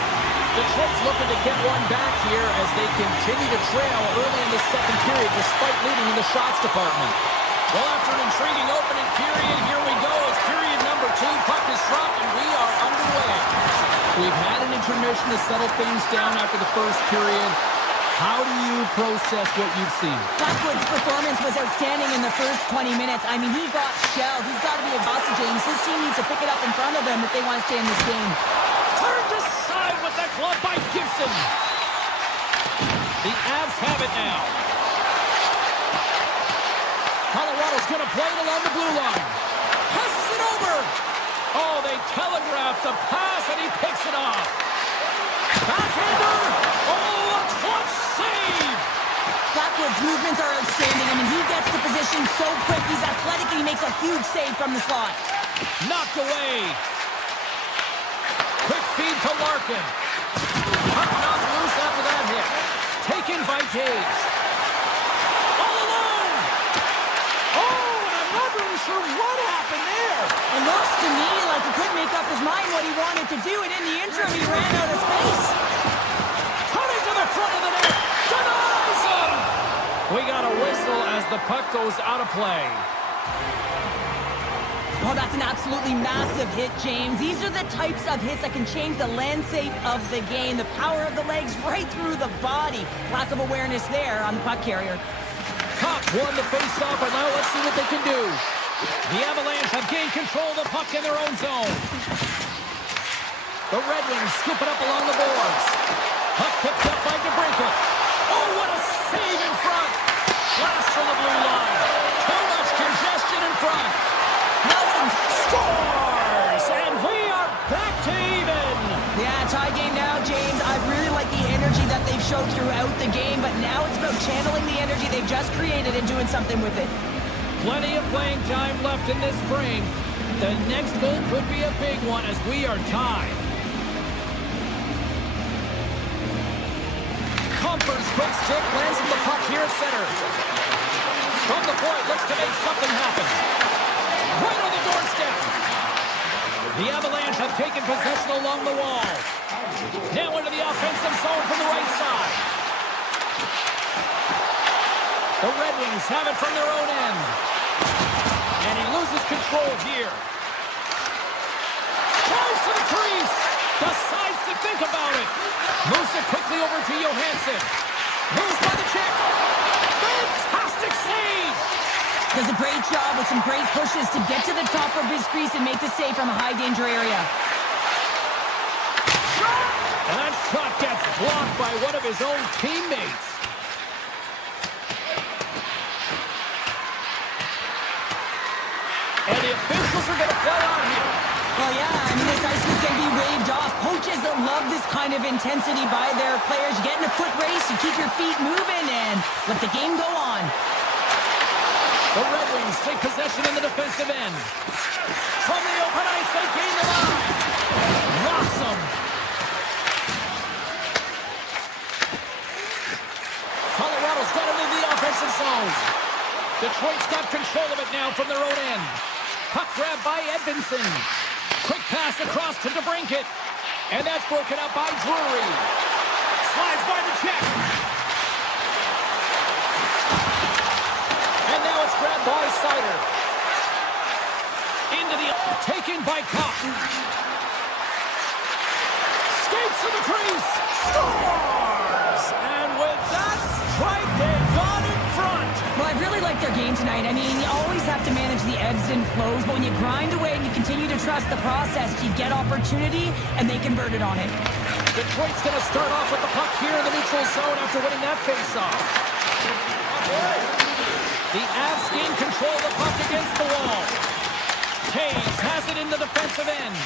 Detroit's looking to get one back here as they continue to trail early in the second period despite leading in the shots department. Well, after an intriguing opening period, here we go as period number 2, puck is dropped, and we are underway. We've had an intermission to settle things down after the first period. How do you process what you've seen? Blackwood's performance was outstanding in the first 20 minutes. I mean, he got shelled. He's got to be exhausted, James. His team needs to pick it up in front of them if they want to stay in this game. Turned aside with that glove by Gibson. The Avs have it now. Colorado's going to play it along the blue line. Passes it over. Oh, they telegraphed the pass, and he picks it off. Backhander. Oh, a clutch save. Blackwood's movements are outstanding. I mean, he gets to position so quick. He's athletic, and he makes a huge save from the slot. Knocked away. Quick feed to Larkin. Puck knocked loose after that hit. Taken by Taves. All alone. Oh, and I'm not really sure what happened there. It looks to me like he couldn't make up his mind what he wanted to do, and in the interim, he ran out of space. Coming to the front of the net. Denies him. We got a whistle as the puck goes out of play. Oh, that's an absolutely massive hit, James. These are the types of hits that can change the landscape of the game. The power of the legs right through the body. Lack of awareness there on the puck carrier. Cox won the face-off, and now let's see what they can do. The Avalanche have gained control of the puck in their own zone. The Red Wings scoop it up along the boards. Puck picked up by DeBrincat. Oh, what a save in front. Blast from the blue line. Too much congestion in front. Nelson Scores! And we are back to even. Yeah, tie game now, James. I really like the energy that they've showed throughout the game, but now it's about channeling the energy they've just created and doing something with it. Plenty of playing time left in this frame. The next goal could be a big one as we are tied. Comfort's quick stick lands in the puck here at center. From the point, looks to make something happen. Right on the doorstep. The Avalanche have taken possession along the wall. Now into the offensive zone from the right side. The Red Wings have it from their own end. And he loses control here. Tries to the crease. Decides to think about it. Moves it quickly over to Johansson. Moves by the check. Fantastic save. Does a great job with some great pushes to get to the top of his crease and make the save from a high-danger area. And that shot gets blocked by one of his own teammates. And the officials are going to play on here. Well, yeah, I mean, this ice is going to be waved off. Coaches that love this kind of intensity by their players. You get in a foot race, you keep your feet moving, and let the game go on. The Red Wings take possession in the defensive end. From the open ice, they gain the line. Rocks them. Colorado's got into the offensive zone. Detroit's got control of it now from their own end. Puck grab by Edvinsson. Quick pass across to DeBrincat. And that's broken up by Drury. Slides by the check. And now it's grabbed by Sider. Into the... Taken by Koch. Skates to the crease. Scores! And with that strike, they've gone in front. Well, I really like their game tonight. I mean, you always have to manage the ebbs and flows, but when you grind away and you continue to trust the process, you get opportunity, and they convert it on it. Detroit's going to start off with the puck here in the neutral zone after winning that faceoff. The Avs gain control of the puck against the wall. Taves has it in the defensive end.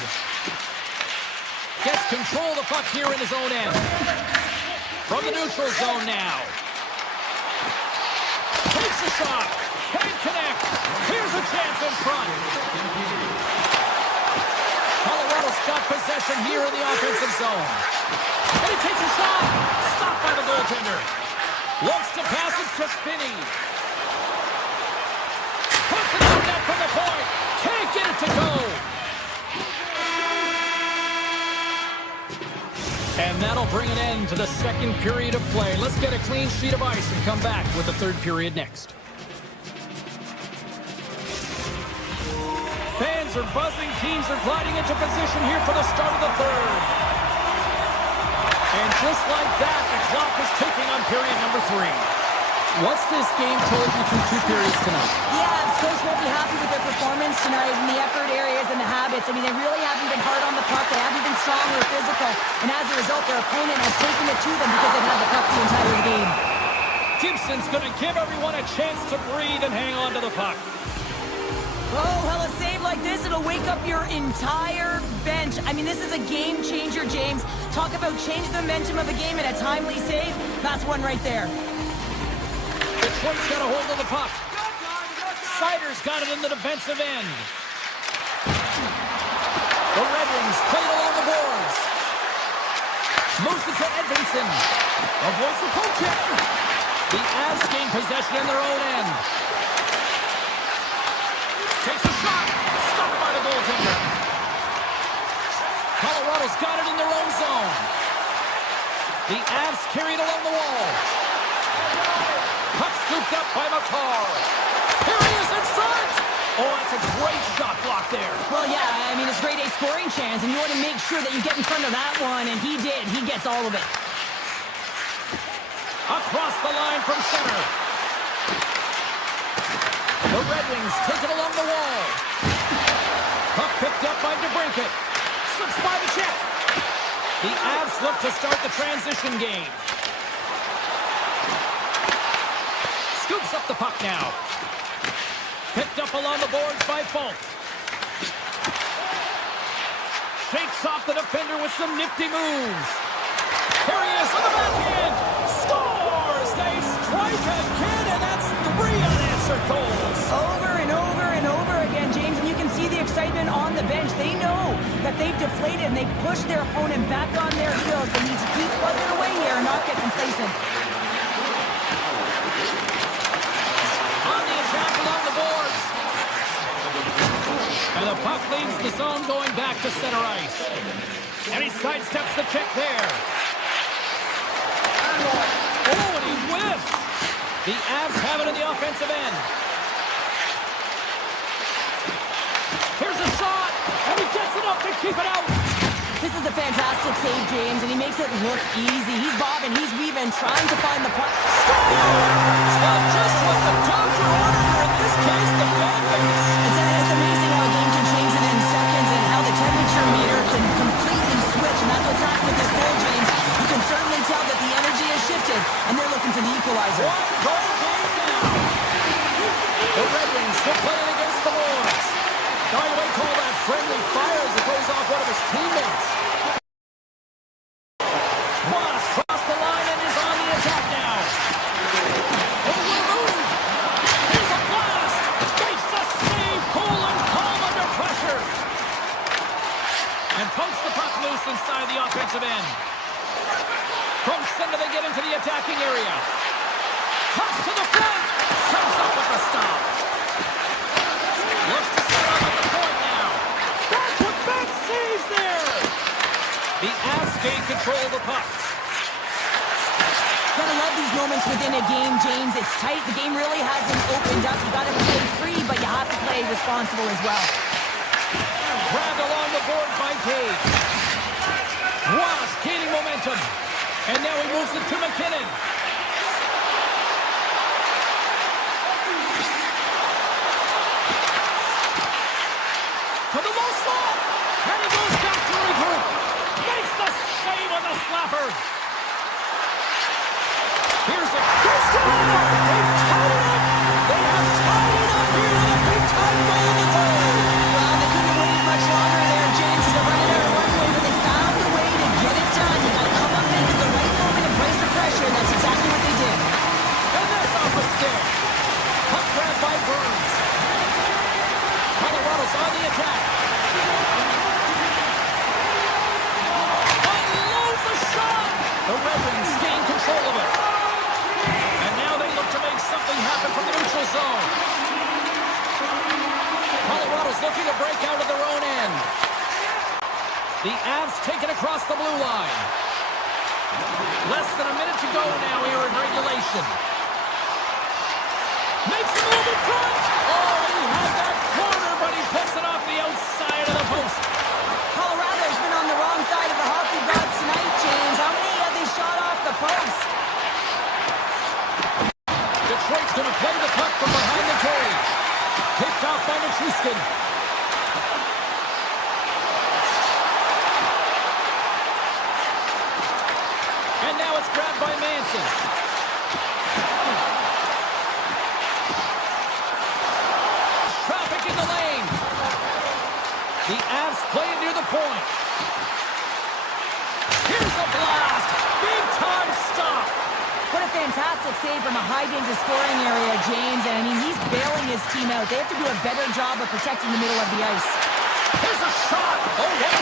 Gets control of the puck here in his own end. From the neutral zone now. Takes a shot. Can't connect. Here's a chance in front. Colorado's got possession here in the offensive zone. And he takes a shot. Stopped by the goaltender. Looks to pass it to Finney. Puts it on net from the point. Can't get it to go. And that'll bring an end to the second period of play. Let's get a clean sheet of ice and come back with the third period next. Fans horns are buzzing. Teams are gliding into position here for the start of the third. And just like that, the clock is ticking on period number 3. What's this game told you through 2 periods tonight? The Avs coach won't be happy with their performance tonight in the effort areas and the habits. I mean, they really haven't been hard on the puck. They haven't been strong or physical. And as a result, their opponent has taken it to them because they've had the puck the entire game. Gibson's going to give everyone a chance to breathe and hang on to the puck. Oh, well, a save like this, it'll wake up your entire bench. I mean, this is a game changer, James. Talk about changing the momentum of a game in a timely save. That's one right there. Detroit's got a hold of the puck. Sider's got it in the defensive end. The Red Wings play it along the boards. Moves it to Edvinsson. Avoids the poke check. The Avs gain possession in their own end. Takes a shot. Stopped by the goaltender. Colorado's got it in their own zone. The Avs carry it along the wall. Puck scooped up by McCarr. Here he is in front. Oh, that's a great shot block there. Well, yeah, I mean, it's grade A scoring chance, and you want to make sure that you get in front of that one, and he did. He gets all of it. Across the line from center. The Red Wings take it along the wall. Puck picked up by DeBrincat. Slips by the check. The Avs look to start the transition game. Scoops up the puck now. Picked up along the boards by Falk. Shakes off the defender with some nifty moves. Here he is on the backhand. Scores! They strike again, and that's 3 unanswered goals. Over and over and over again, James, and you can see the excitement on the bench. They know that they've deflated, and they push their opponent back on their heels. They need to keep plugging away here and not get complacent. On the attack along the boards. And the puck leaves the zone going back to center ice. And he sidesteps the check there. Oh, and he whiffs. The Avs have it in the offensive end. Here's a shot, and he gets enough to keep it out. This is a fantastic save, James, and he makes it look easy. He's bobbing, he's weaving, trying to find the puck. Scores! Well, just what the doctor ordered, or in this case, the fan base. It's amazing how a game can change it in seconds and how the temperature meter can completely switch, and that's what's happened with this goal, James. You can certainly tell that the energy has shifted, and they're looking for the equalizer. One goal game now. The Red Wings still playing against the Wolves. Now you might call that friendly fire as it goes off one of his teammates. Moss crossed the line and is on the attack now. Oh, what a move. Here's a blast. Makes the save. Cool and calm under pressure. And pokes the puck loose inside the offensive end. From center they get into the attacking area. Toss to the front. Comes up with the stop. Looks to set up at the point now. Back-to-back saves there. The Avs gain control of the puck. Gotta love these moments within a game, James. It's tight. The game really hasn't opened up. You gotta play free, but you have to play responsible as well. Grabbed along the board by Cage. Ross gaining momentum. And now he moves it to McKinnon. To the low slot. And he goes back to regroup. Makes the save on the slapper. Here's a ghost it out. They've tied it up. They have tied it up here with a big time goal in the third. Well, they couldn't have waited much longer there, James, as they're running out of runway, but they found a way to get it done. You gotta come up big at the right moment and place the pressure, and that's exactly what they did. And that's off a stick. Puck grabbed by Burns. Colorado's on the attack. Unloads the shot. The Red Wings gain control of it. And now they look to make something happen from the neutral zone. Colorado's looking to break out of their own end. The Avs take it across the blue line. Less than a minute to go now here in regulation. Makes the move in front. Oh, he had that corner, but he puts it off the outside of the post. Colorado's been on the wrong side of the hockey gods tonight, James. How many have they shot off the post? Detroit's going to play the puck from behind the cage. Picked off by Nichushkin. And now it's grabbed by Manson. Traffic in the lane. The Avs playing near the point. Here's a blast. Big time stop. What a fantastic save from a high-danger scoring area, James. And, I mean, he's bailing his team out. They have to do a better job of protecting the middle of the ice. Here's a shot. Oh, yeah.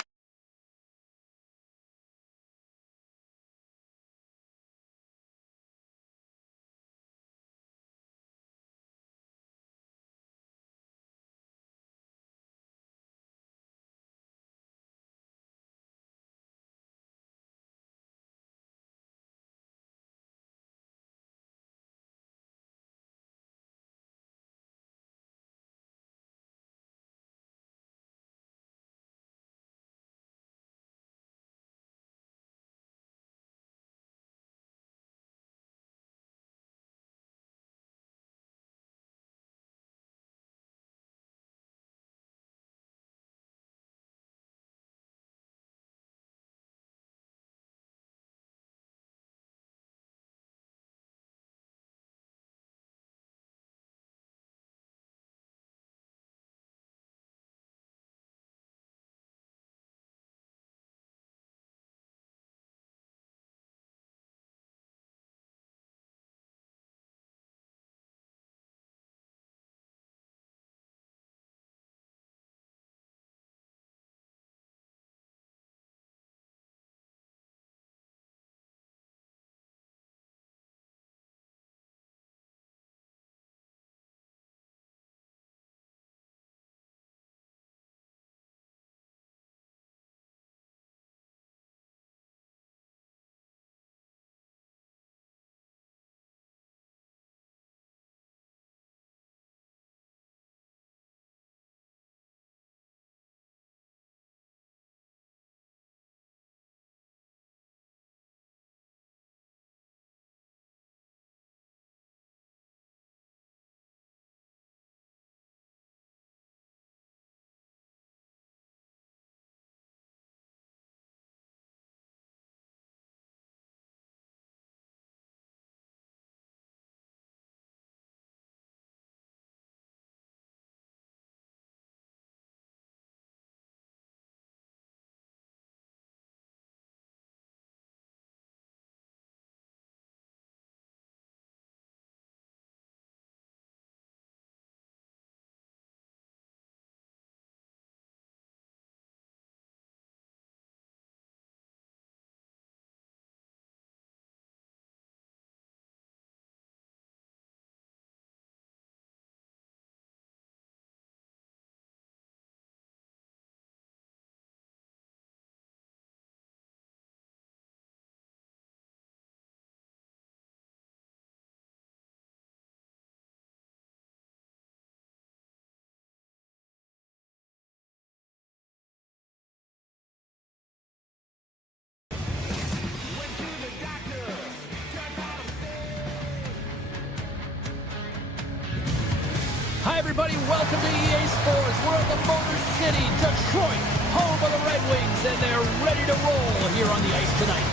Hi, everybody. Welcome to EA Sports. We're in the Motor City, Detroit, home of the Red Wings, and they're ready to roll here on the ice tonight.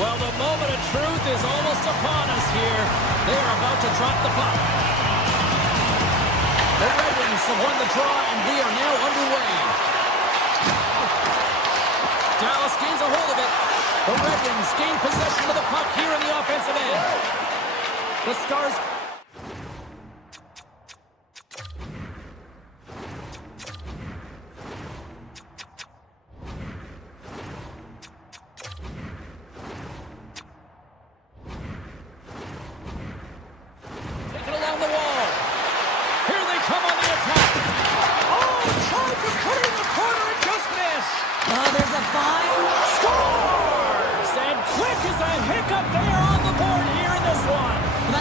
Well, the moment of truth is almost upon us here. They are about to drop the puck. The Red Wings have won the draw, and we are now underway. Dallas gains a hold of it. The Red Wings gain possession of the puck here in the offensive end. The Stars...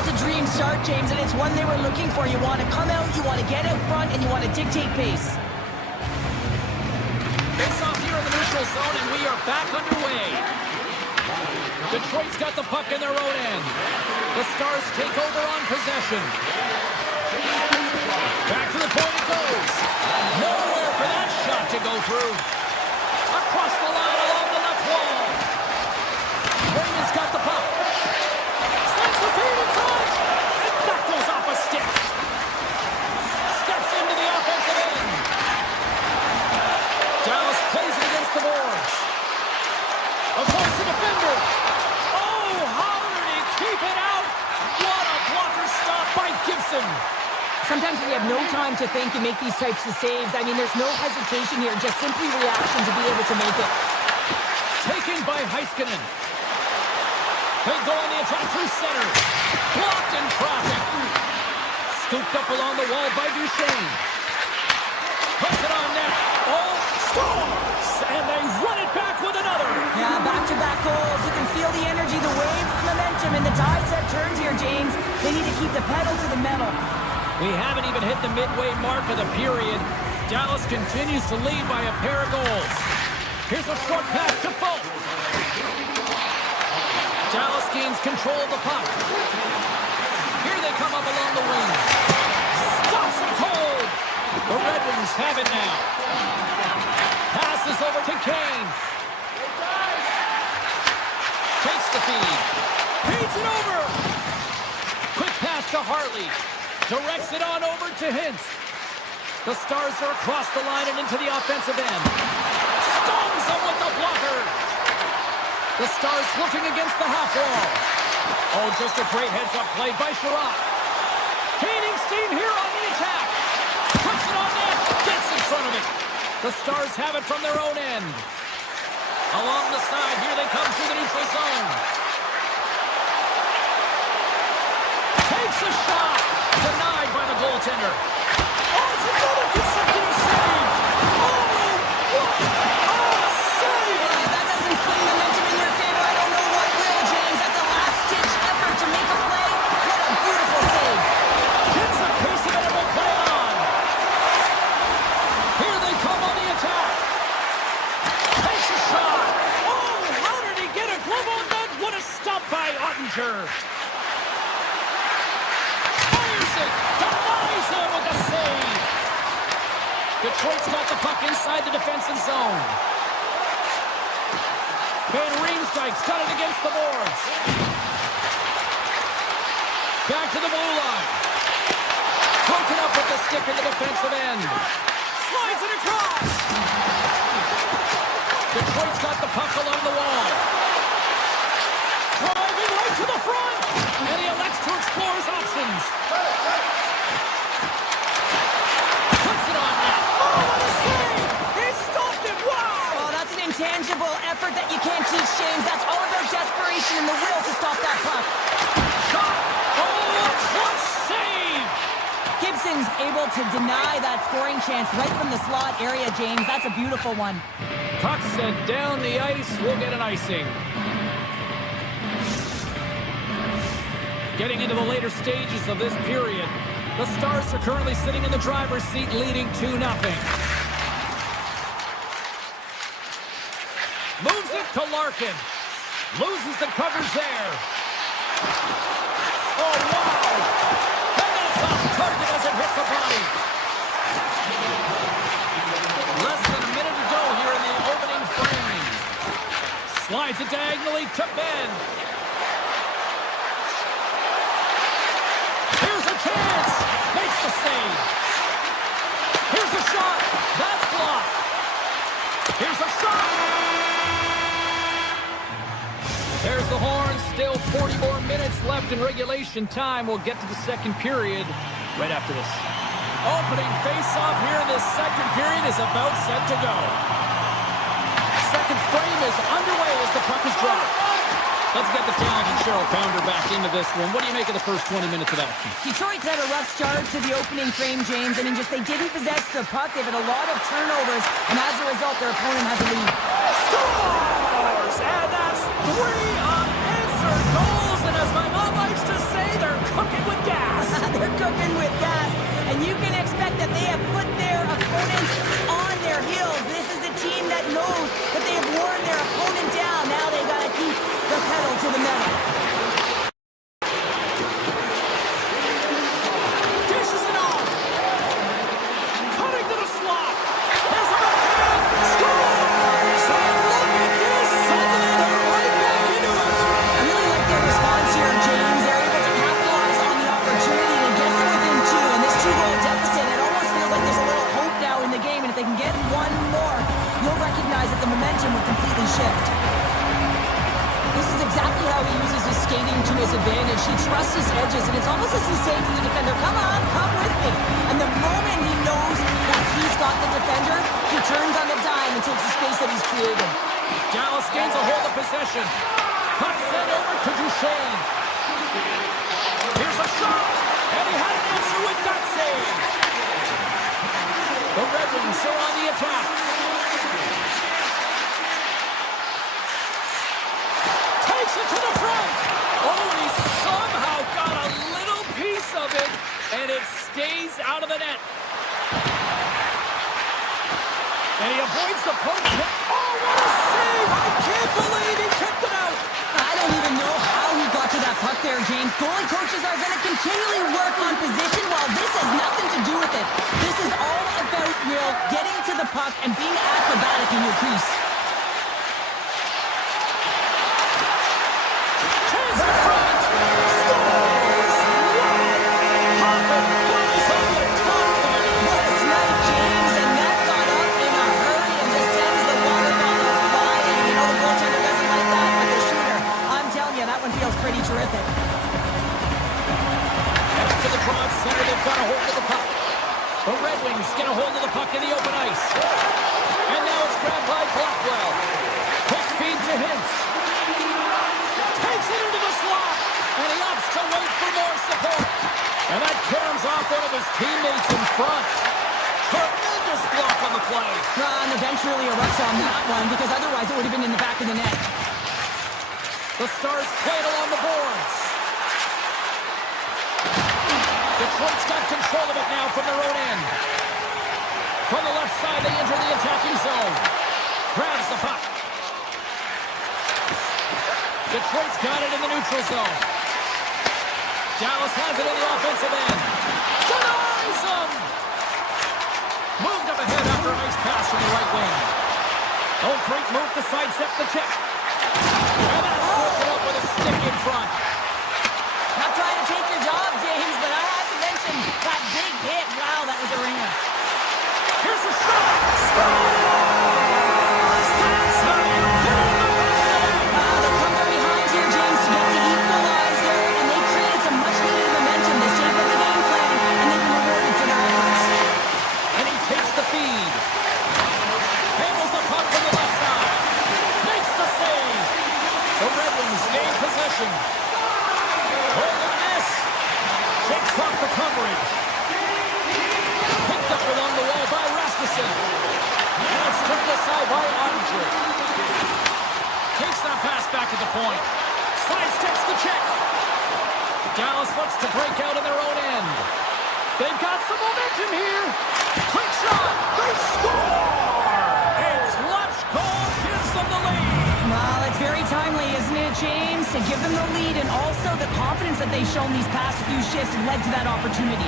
That's a dream start, James, and it's one they were looking for. You want to come out, you want to get out front, and you want to dictate pace. Face off here in the neutral zone, and we are back underway. Detroit's got the puck in their own end. The Stars take over on possession. Back to the point it goes. Nowhere for that shot to go through. Across the line along the left wall. Raymond's got the puck. Slings the feed in front. And that goes off a stick. Steps into the offensive end. Dallas plays it against the boards. Across the defender. Oh, how did he keep it out? What a blocker stop by Gibson. Sometimes we have no time to think and make these types of saves. I mean, there's no hesitation here, just simply reaction to be able to make it. Taken by Heiskanen. They go on the attack through center. Blocked in traffic. Scooped up along the wall by Duchesne. Puts it on net. Oh, scores! And they run it back with another. Yeah, back-to-back goals. You can feel the energy, the wave, momentum, and the tides have turned here, James. They need to keep the pedal to the metal. We haven't even hit the midway mark of the period. Dallas continues to lead by a pair of goals. Here's a short pass to Folk. Dallas gains control of the puck. Here they come up along the wing. Stops it cold. The Red Wings have it now. Passes over to Kane. Takes the feed. Feeds it over. Quick pass to Hartley. Directs it on over to Hintz. The Stars are across the line and into the offensive end. Stones him with the blocker. The Stars looking against the half wall. Oh, just a great heads-up play by Sherratt. Koenigsteen here on the attack. Puts it on net. Gets in front of it. The Stars have it from their own end. Along the side, here they come through the neutral zone. Takes a shot. Denied by the goaltender. Oh, it's another consecutive save. Oh, what a save. That doesn't swing momentum in your favor. I don't know what will, James. That's a last-ditch effort to make a play. What a beautiful save. Gets the pace of it and will play on. Here they come on the attack. Takes a shot. Oh, how did he get a glove on that? What a stop by Ottinger. Denies him with the save. Detroit's got the puck inside the defensive zone. Van Riemsdyk's got it against the boards. Back to the blue line. Broken up with the stick in the defensive end. Slides it across. Detroit's got the puck along the wall. Driving right to the front. And he elects to explore his options. Puts it on net. Oh, what a save! He stopped it! Wow! Oh, that's an intangible effort that you can't teach, James. That's all about desperation and the will to stop that puck. Shot! Oh, a clutch save! Gibson's able to deny that scoring chance right from the slot area, James. That's a beautiful one. Puck sent down the ice. We'll get an icing. Getting into the later stages of this period, the Stars are currently sitting in the driver's seat, leading 2-0. Moves it to Larkin. Loses the covers there. Oh, wow! And that's off target as it hits a body. Less than a minute to go here in the opening frame. Slides it diagonally to Ben. Chance! Makes the save. Here's a shot. That's blocked. Here's a shot. There's the horn. Still 40 more minutes left in regulation time. We'll get to the second period right after this. Opening face-off here in this second period is about set to go. Second frame is underway as the puck is dropped. Let's get the talented Cheryl Pounder back into this one. What do you make of the first 20 minutes of action? Detroit's had a rough start to the opening frame, James. I mean, just they didn't possess the puck. They've had a lot of turnovers, and as a result, their opponent has a lead. Scores! And that's 3 unanswered goals. And as my mom likes to say, they're coming the middle. Dishes it off. Cutting to the slot. There's a backhand. Scores! And look at this. Suddenly they're right back into it. I really like their response here, James. They're able to capitalize on the opportunity and get them within two. And this two-goal deficit, it almost feels like there's a little hope now in the game. And if they can get one more, you'll recognize that the momentum will completely shift. This is exactly how he uses his skating to his advantage. He trusts his edges, and it's almost as he's saying to the defender, come on, come with me. And the moment he knows that he's got the defender, he turns on the dime and takes the space that he's created. Dallas gains a hold of possession. Puck sent over to Duchesne. Here's a shot, and he had an answer with that save. The Red Wings are on the attack. Takes it to the front. Oh, he somehow got a little piece of it, and it stays out of the net. And he avoids the puck. Oh, what a save! I can't believe he kept it out. I don't even know how he got to that puck there, James. Goalie coaches are going to continually work on position while this has nothing to do with it. This is all about, Will, getting to the puck and being acrobatic in your crease. Chance in front. Scores! Hop it. Goes on the top there. What a snipe, James, and that got up in a hurry and just sends the water bottle flying. You know the goaltender doesn't like that, but the shooter, I'm telling you, that one feels pretty terrific. After the draw center, they've got a hold of the puck. The Red Wings get a hold of the puck in the open ice. And now it's grabbed by Blackwell. Quick feed to Hintz. Takes it into the slot. And he opts to wait for more support. And that caroms off one of his teammates in front. Tremendous block on the play. And the bench really erupts on that one because otherwise it would have been in the back of the net. The Stars played along the boards. Detroit's got control of it now from their own end. From the left side, they enter the attacking zone. Grabs the puck. Detroit's got it in the neutral zone. Dallas has it in the offensive end. Denies them! Moved up ahead after a nice pass from the right wing. Oh, great move to sidestep the check. And that's broken up with a stick in front. Not trying to take your job, James, but I have to mention that big hit. Wow, that was a ringer. Here's a shot! Scores! That's how you hit it in the back of the net! They come from behind here, James, to get the equalizer, and they created some much-needed momentum. They stayed with the game plan, and they've been rewarded for their efforts. And he takes the feed. Handles the puck from the left side. Makes the save. The Red Wings gain possession. Oh, look at this. Shakes off the coverage. Picked up along the wall by Rasmussen. And it's turned aside by Ottinger. Takes that pass back at the point. Sidesteps the check. Dallas looks to break out in their own end. They've got some momentum here. Quick shot. They score. It's Lutchko gives them the lead. Well, it's very timely, isn't it, James? To give them the lead and also the confidence that they've shown these past few shifts led to that opportunity.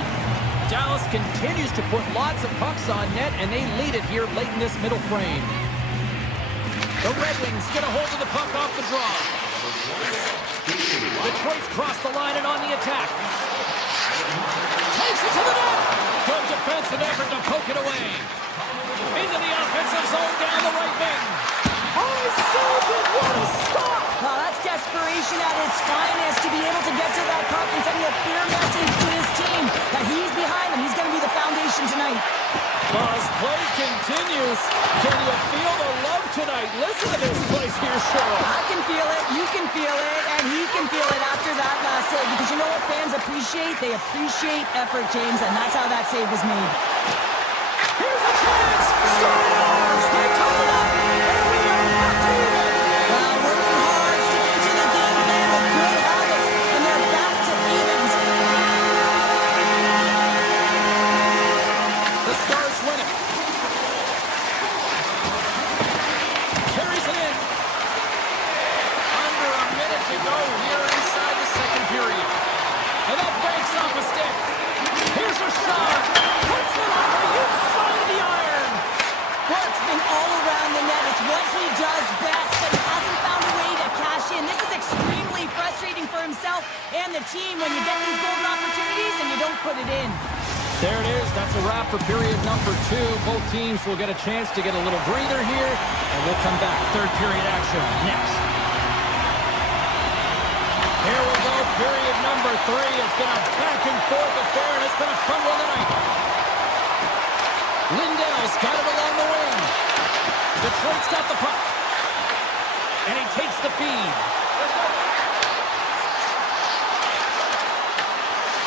Dallas continues to put lots of pucks on net, and they lead it here late in this middle frame. The Red Wings get a hold of the puck off the draw. Detroit's crossed the line and on the attack. Takes it to the net. Good defensive effort to poke it away. Into the offensive zone down the right wing. Oh, he saved it. What a stop. Well, that's desperation at its finest to be able to get to that puck and sending a clear message to his team that he's behind them. He's going to be the foundation tonight. As play continues, can you feel the love tonight? Listen to this place here, Cheryl. I can feel it, you can feel it, and he can feel it after that last save. Because you know what fans appreciate? They appreciate effort, James, and that's how that save was made. Here's a chance. Scores! They tie it up, and we are back to even. Working hard, sticking to the game plan with good habits, and they're back to evens. The Stars win it. Carries it in. Under a minute to go himself and the team when you get these golden opportunities and you don't put it in. There it is. That's a wrap for period number 2. Both teams will get a chance to get a little breather here, and we'll come back. Third period action next. Here we go, period number 3. It's been a back-and-forth affair, and it's been a fun one tonight. Lindell's got it along the wing. Detroit's got the puck. And he takes the feed.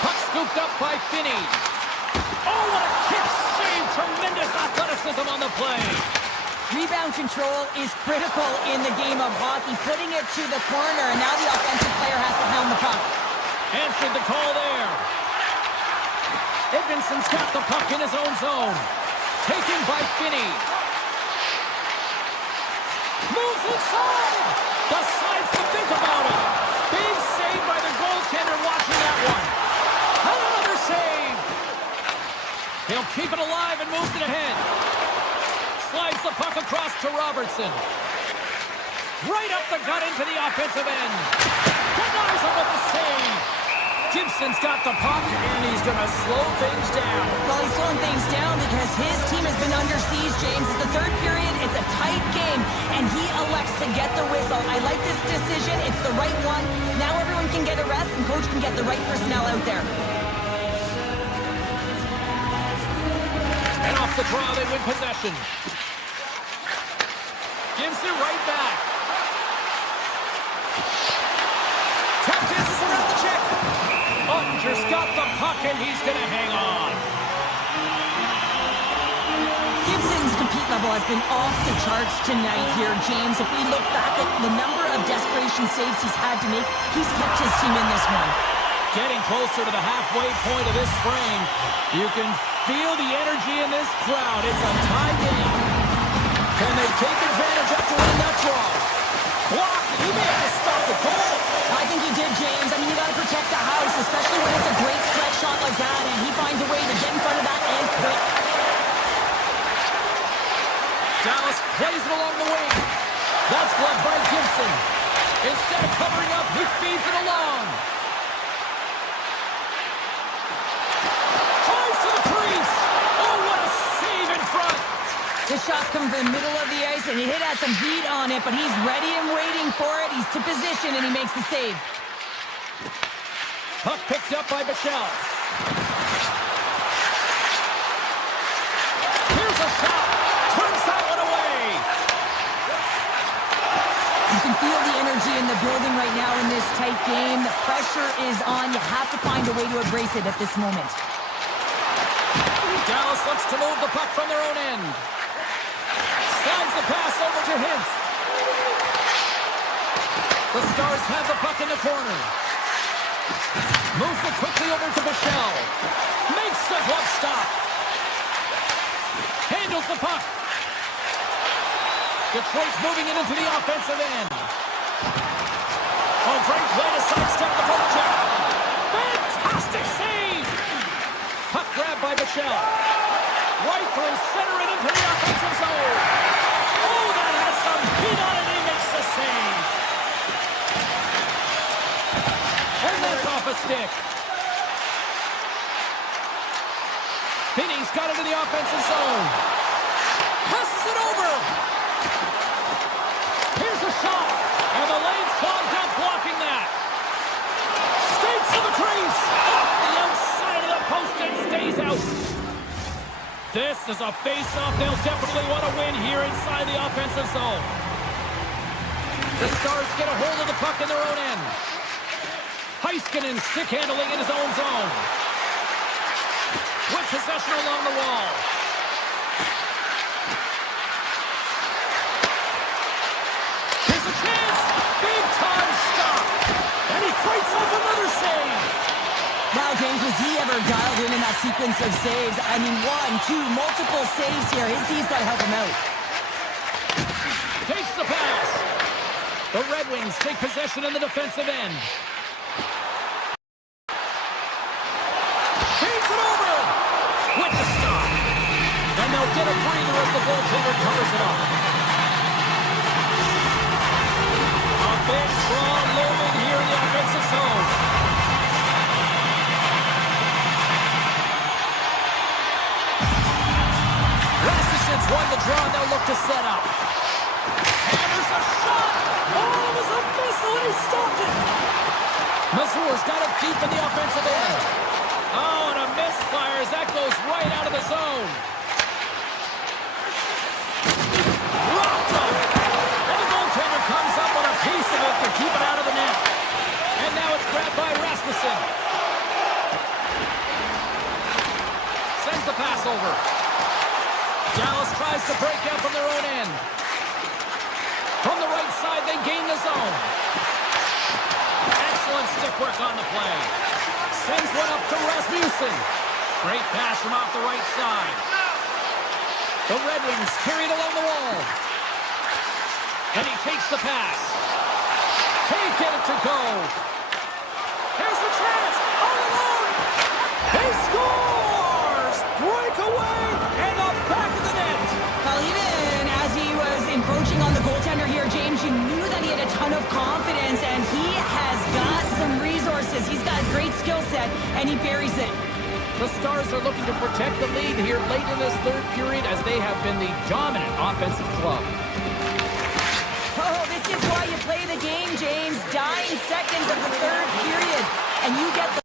Puck scooped up by Finney. Oh, what a kick save. Tremendous athleticism on the play. Rebound control is critical in the game of hockey. Putting it to the corner, and now the offensive player has to pound the puck. Answered the call there. Edvinson's got the puck in his own zone. Taken by Finney. Moves inside. Decides to think about it. Big save by the goaltender watching that one. Another save. He'll keep it alive and moves it ahead. Slides the puck across to Robertson. Right up the gut into the offensive end. Denies him with the save. Gibson's got the puck, and he's going to slow things down. Well, he's slowing things down because his team has been under siege, James. It's the third period. It's a tight game, and he elects to get the whistle. I like this decision. It's the right one. Now everyone can get a rest, and coach can get the right personnel out there. And off the draw, they win possession. Gives it right back. Tap dances around the check. Ottinger's got the puck, and he's going to hang on. Gibson's compete level has been off the charts tonight here, James. If we look back at the number of desperation saves he's had to make, he's kept his team in this one. Getting closer to the halfway point of this frame. You can feel the energy in this crowd. It's a tie game. Can they take advantage after winning that draw? Block. He may have to stop the goal. I think he did, James. I mean, you got to protect the house, especially when it's a great stretch shot like that, and he finds a way to get in front of that and quick. Dallas plays it along the wing. That's blocked by Gibson. Instead of covering up, he feeds it along. Tries to the crease. Oh, what a save in front. The shot's coming from the middle of the ice, and it has some heat on it, but he's ready and waiting for it. He's to position, and he makes the save. Puck picked up by Bichelle. Here's a shot. Turns that one away. You can feel the energy in the building right now in this tight game. The pressure is on. You have to find a way to embrace it at this moment. Dallas looks to move the puck from their own end. Slides the pass over to Hintz. The Stars have the puck in the corner. Moves it quickly over to Bichelle. Makes the glove stop. Handles the puck. Detroit's moving it into the offensive end. Oh, great play to sidestep the poke check. Fantastic save. Puck grab by Bichelle. Right through center and into the offensive zone. Oh, that has some heat on it. He makes the save. And that's off a stick. Finney's got it in the offensive zone. Passes it over. Here's a shot. And the lane's clogged up blocking that. Skates to the crease. Off the outside of the post and stays out. This is a face-off they'll definitely want to win here inside the offensive zone. The Stars get a hold of the puck in their own end. Heiskanen stick handling in his own zone. With possession along the wall. Here's a chance. Big time stop. And he fights off another save. Wow, James, was he ever dialed in that sequence of saves? I mean, 1, 2, multiple saves here. His D's got to help him out. Takes the pass. The Red Wings take possession in the defensive end. Feeds it over. With the stop. And they'll get a breather as the goaltender covers it up. A big draw looming here in the offensive zone. Mazur's got it deep in the offensive end. Oh, and a misfire as that goes right out of the zone. Rocked him. And the goaltender comes up with a piece of it to keep it out of the net. And now it's grabbed by Rasmussen. Sends the pass over. Dallas tries to break out from their own end. From the right side, they gain the zone. Excellent stick work on the play. Sends one up to Rasmussen. Great pass from off the right side. The Red Wings carry it along the wall. And he takes the pass. Can't get it to go. Here's the chance. All alone. He scores! Breakaway in the back of the net. Well, even as he was encroaching on the goaltender here, James, you knew that he had a ton of confidence, and he has got some resources. He's got a great skill set, and he buries it. The Stars are looking to protect the lead here late in this third period as they have been the dominant offensive club. Oh, this is why you play the game, James. Dying seconds of the third period, and you get the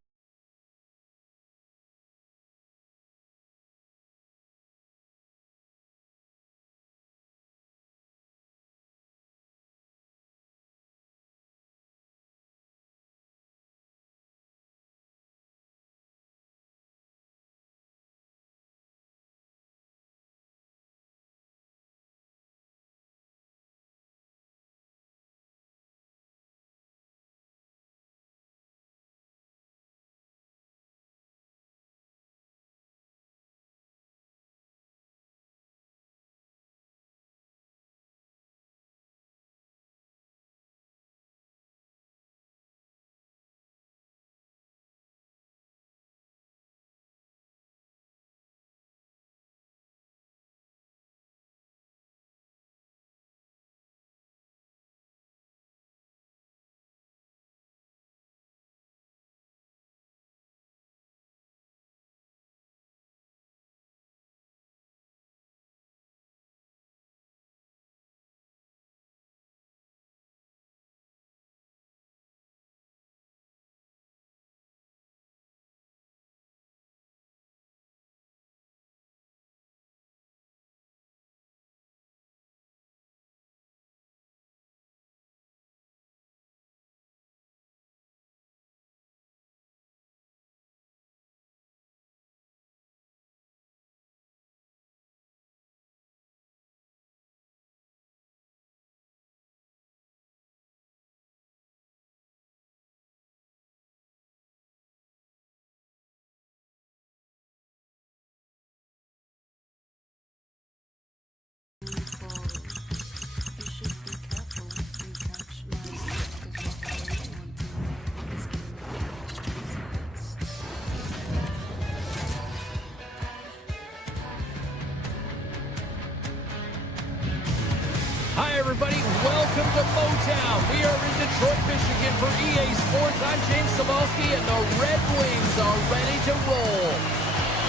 Hi, everybody. Welcome to Motown. We are in Detroit, Michigan for EA Sports. I'm James Cebulski, and the Red Wings are ready to roll.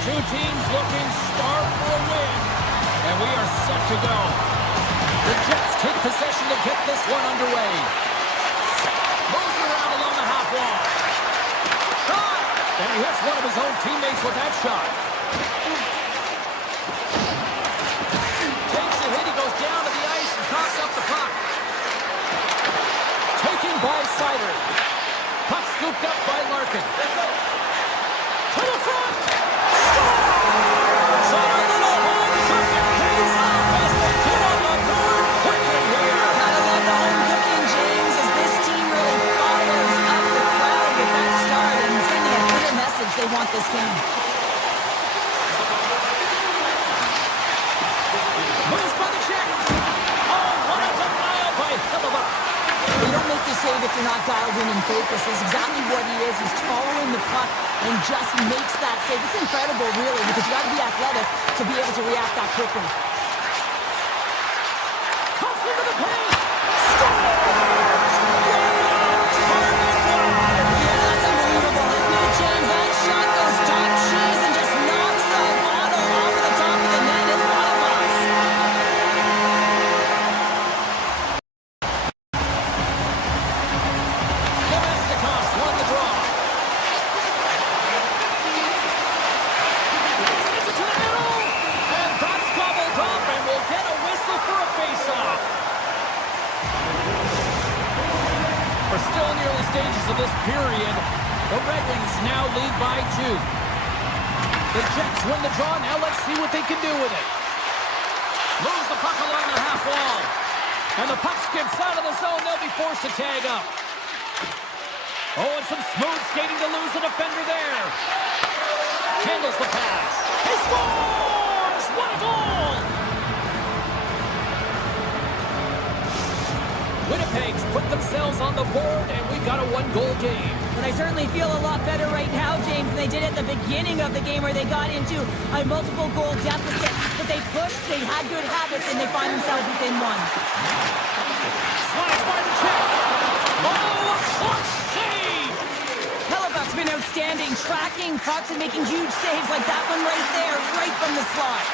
Two teams looking sharp for a win, and we are set to go. The Jets take possession to get this one underway. Moves around along the half wall. Shot! And he hits one of his own teammates with that shot. Takes a hit. He goes down to the ice and coughs up the puck. Taken by Sider. Puck scooped up by Larkin. To the front! Scores! On a little home cooking pays off as they get on the board quickly here. Gotta love the home cooking, James, as this team really fires up the crowd with that start and sending a clear message they want this game. Moves by the check. Oh, what a denial by Hillebuck. You don't make the save if you're not dialed in and focused. That's exactly what he is. He's following the puck and just makes that save. It's incredible, really, because you got to be athletic to be able to react that quickly. Cuts into the paint. Scores! Yeah, that's unbelievable, isn't it, James? That shot goes top cheese and just knocks the bottle off the top of the net. It's one of us. Domestikov's won the draw. this period. The Red Wings now lead by 2. The Jets win the draw. Now let's see what they can do with it. Moves the puck along the half wall. And the puck skips out of the zone. They'll be forced to tag up. Oh, and some smooth skating to lose the defender there. Handles the pass. He scores! What a goal! Winnipeg's put themselves on the board, and we've got a one-goal game. But I certainly feel a lot better right now, James, than they did at the beginning of the game where they got into a multiple-goal deficit. But they pushed, they had good habits, and they find themselves within one. Slides by the check. Oh, a clutch save! Hellebuck's been outstanding, tracking pucks and making huge saves like that one right there, right from the slot.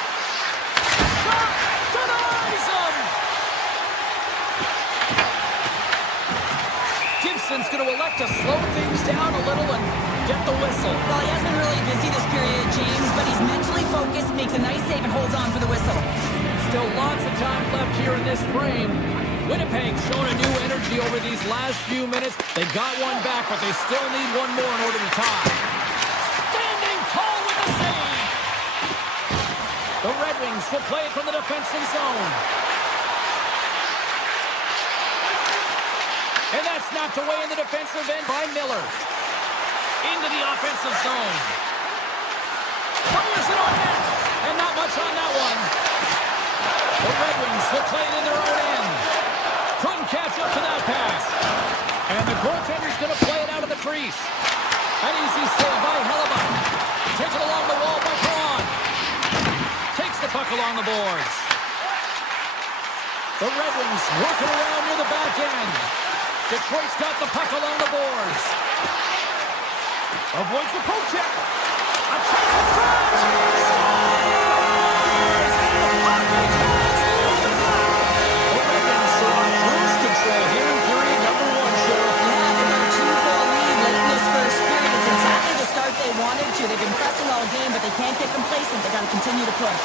Shot! Denies him! Gibson's going to elect to slow things down a little and get the whistle. Well, he has been really busy this period, James, but he's mentally focused, makes a nice save, and holds on for the whistle. Still lots of time left here in this frame. Winnipeg's shown a new energy over these last few minutes. They got one back, but they still need one more in order to tie. Standing tall with the save. The Red Wings will play it from the defensive zone. And that's knocked away in the defensive end by Miller. Into the offensive zone. Fires it on net. And not much on that one. The Red Wings will play it in their own end. Couldn't catch up to that pass. And the goaltender's going to play it out of the crease. An easy save by Hellebuck. Taken along the wall by Braun. Takes the puck along the boards. The Red Wings working around near the back end. Detroit's got the puck along the boards. Avoids the poke check. A chance in front. Scores! And the puck is moving up. The Red Wings are on cruise control here in period number 1, Sheriff. Yeah, they got a 2-goal lead late in this first period. It's exactly the start they wanted to. They've been pressing all game, but they can't get complacent. They got to continue to push.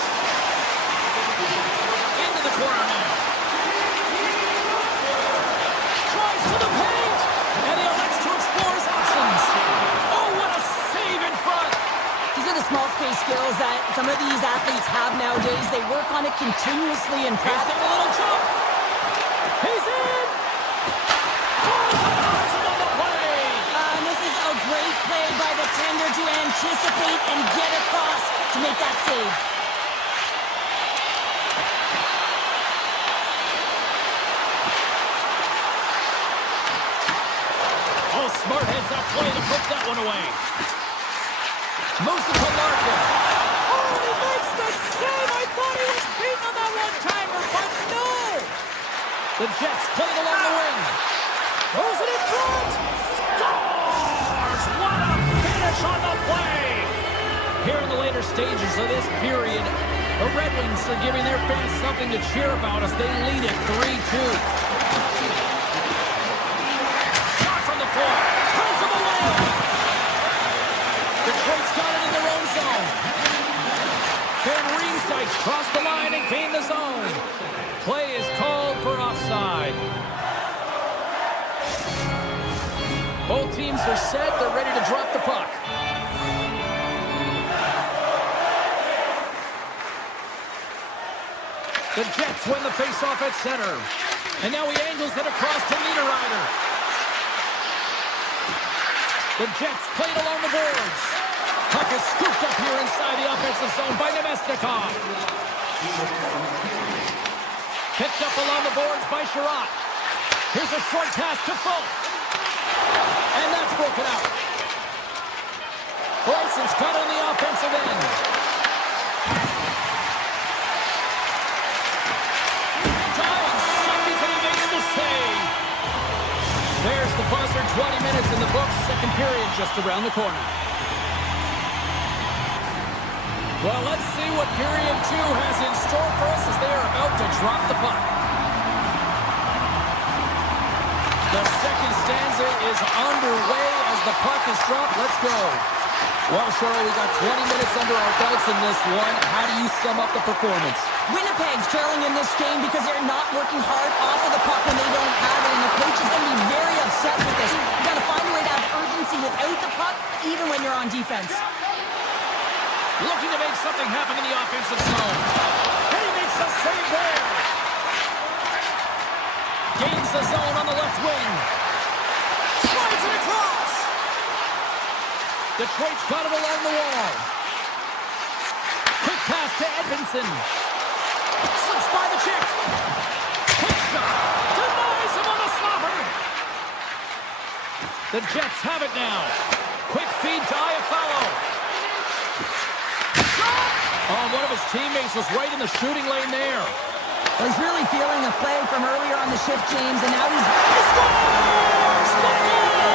Into the corner now. To the paint, and he elects to explore his options. Oh, what a save in front. These are the small space skills that some of these athletes have nowadays. They work on it continuously in He's practice. got a little jump. He's in. Oh, denies him on the play. And this is a great play by the tender to anticipate and get across to make that save. Smart heads up play to put that one away. Moves it to Larkin. Oh, he makes the save. I thought he was beaten on that one-timer, but no. The Jets play it along the wing. Throws it in front. Scores! What a finish on the play. Here in the later stages of this period, the Red Wings are giving their fans something to cheer about as they lead it 3-2. Turns him away. Detroit's got it in their own zone. Van Riemsdyk's crossed the line and gained the zone. Play is called for offside. Both teams are set. They're ready to drop the puck. The Jets win the faceoff at center. And now he angles it across to Niederreiter. The Jets played along the boards. Puck is scooped up here inside the offensive zone by Nemesnikov. Picked up along the boards by Sherratt. Here's a short pass to Folk. And that's broken out. Bryson's got on the offensive end. Giants suckies and he makes the save. There's the buzzer, 20 minutes in the books, second period just around the corner. Well, let's see what period 2 has in store for us as they are about to drop the puck. The second stanza is underway as the puck is dropped. Let's go. Well, Cheryl, we got 20 minutes under our belts in this one. How do you sum up the performance? Winnipeg's trailing in this game because they're not working hard off of the puck when they don't have it, and the coach is going to be very upset with this. You've got to find a way to have urgency without the puck, even when you're on defense. Looking to make something happen in the offensive zone. And he makes a save there. Gains the zone on the left wing. Slides it across. Detroit's got it along the wall. Quick pass to Edmondson. Slips by the check. Quick shot. Denies him on the slobber. The Jets have it now. Quick feed to Iafallo. Oh, one of his teammates was right in the shooting lane there. Well, he's really feeling a play from earlier on the shift, James, and now he's... He scores! The goal!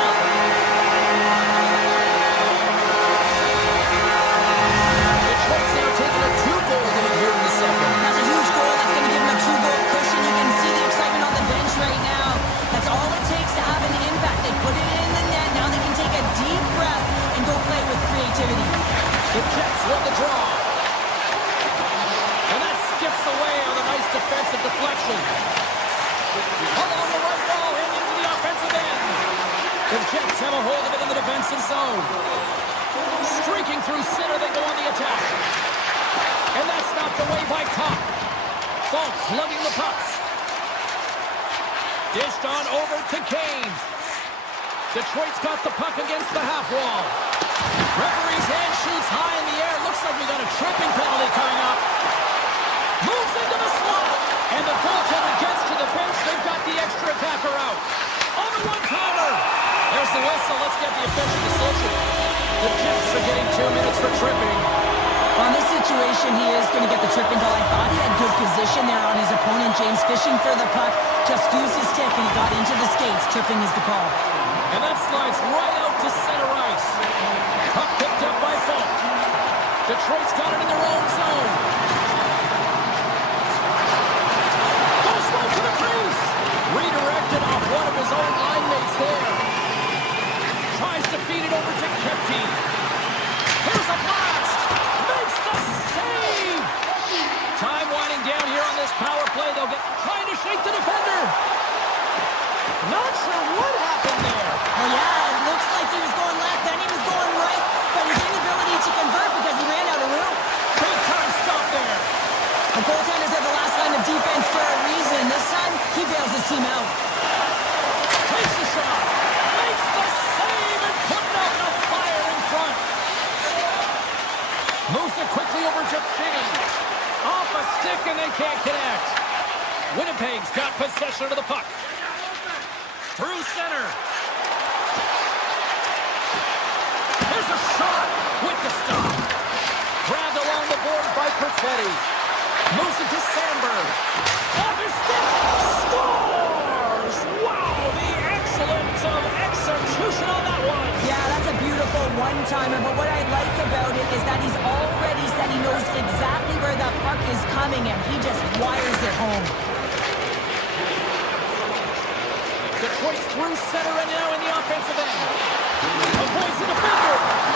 Detroit's now taking a 2-goal lead here in the second. That's a huge goal. That's going to give him a 2-goal cushion. You can see the excitement on the bench right now. That's all it takes to have an impact. They put it in the net. Now they can take a deep breath and go play with creativity. The Jets win the draw. And that skips away on a nice defensive deflection. Along the right wall and into the offensive end. The Jets have a hold of it in the defensive zone. Streaking through center, they go on the attack. And that's knocked away by Kopp. Fultz lugging the pucks. Dished on over to Kane. Detroit's got the puck against the half wall. Referee's hand shoots high in the air. Looks like we got a tripping penalty coming up. Moves into the slot. And the goaltender gets to the bench. They've got the extra attacker out. On the one-timer. There's the whistle. Let's get the official decision. The Jets are getting 2 minutes for tripping. Well, in this situation, he is going to get the tripping call. I thought he had good position there on his opponent. James fishing for the puck. Just used his stick and he got into the skates. Tripping is the call. And that slides right out to center ice. Puck picked up by Fultz. Detroit's got it in their own zone. Goes right to the crease. Redirected off one of his own line mates there. Tries to feed it over to Kempty. Here's a blast. Makes the save. Time winding down here on this power play. They'll get trying to shake the defender. Not sure what happened there. Well, yeah, it looks like he was going left, then he was going right, but his inability to convert because he ran out of room. Big time stop there. The goaltenders are the last line of defense for a reason. This time, he bails his team out. Takes the shot. Makes the save and putting out the fire in front. Moves it quickly over to Finney. Off a stick and they can't connect. Winnipeg's got possession of the puck. Through center. There's a shot with the stop. Grabbed along the boards by Perfetti. Moves it to Sandberg. Off his stick. Scores! Wow, the excellence of execution on that one. Yeah, that's a beautiful one-timer, but what I like about it is that he's already said he knows exactly where that puck is coming and he just wires it home. Detroit's through center and now in the offensive end. Avoids the defender.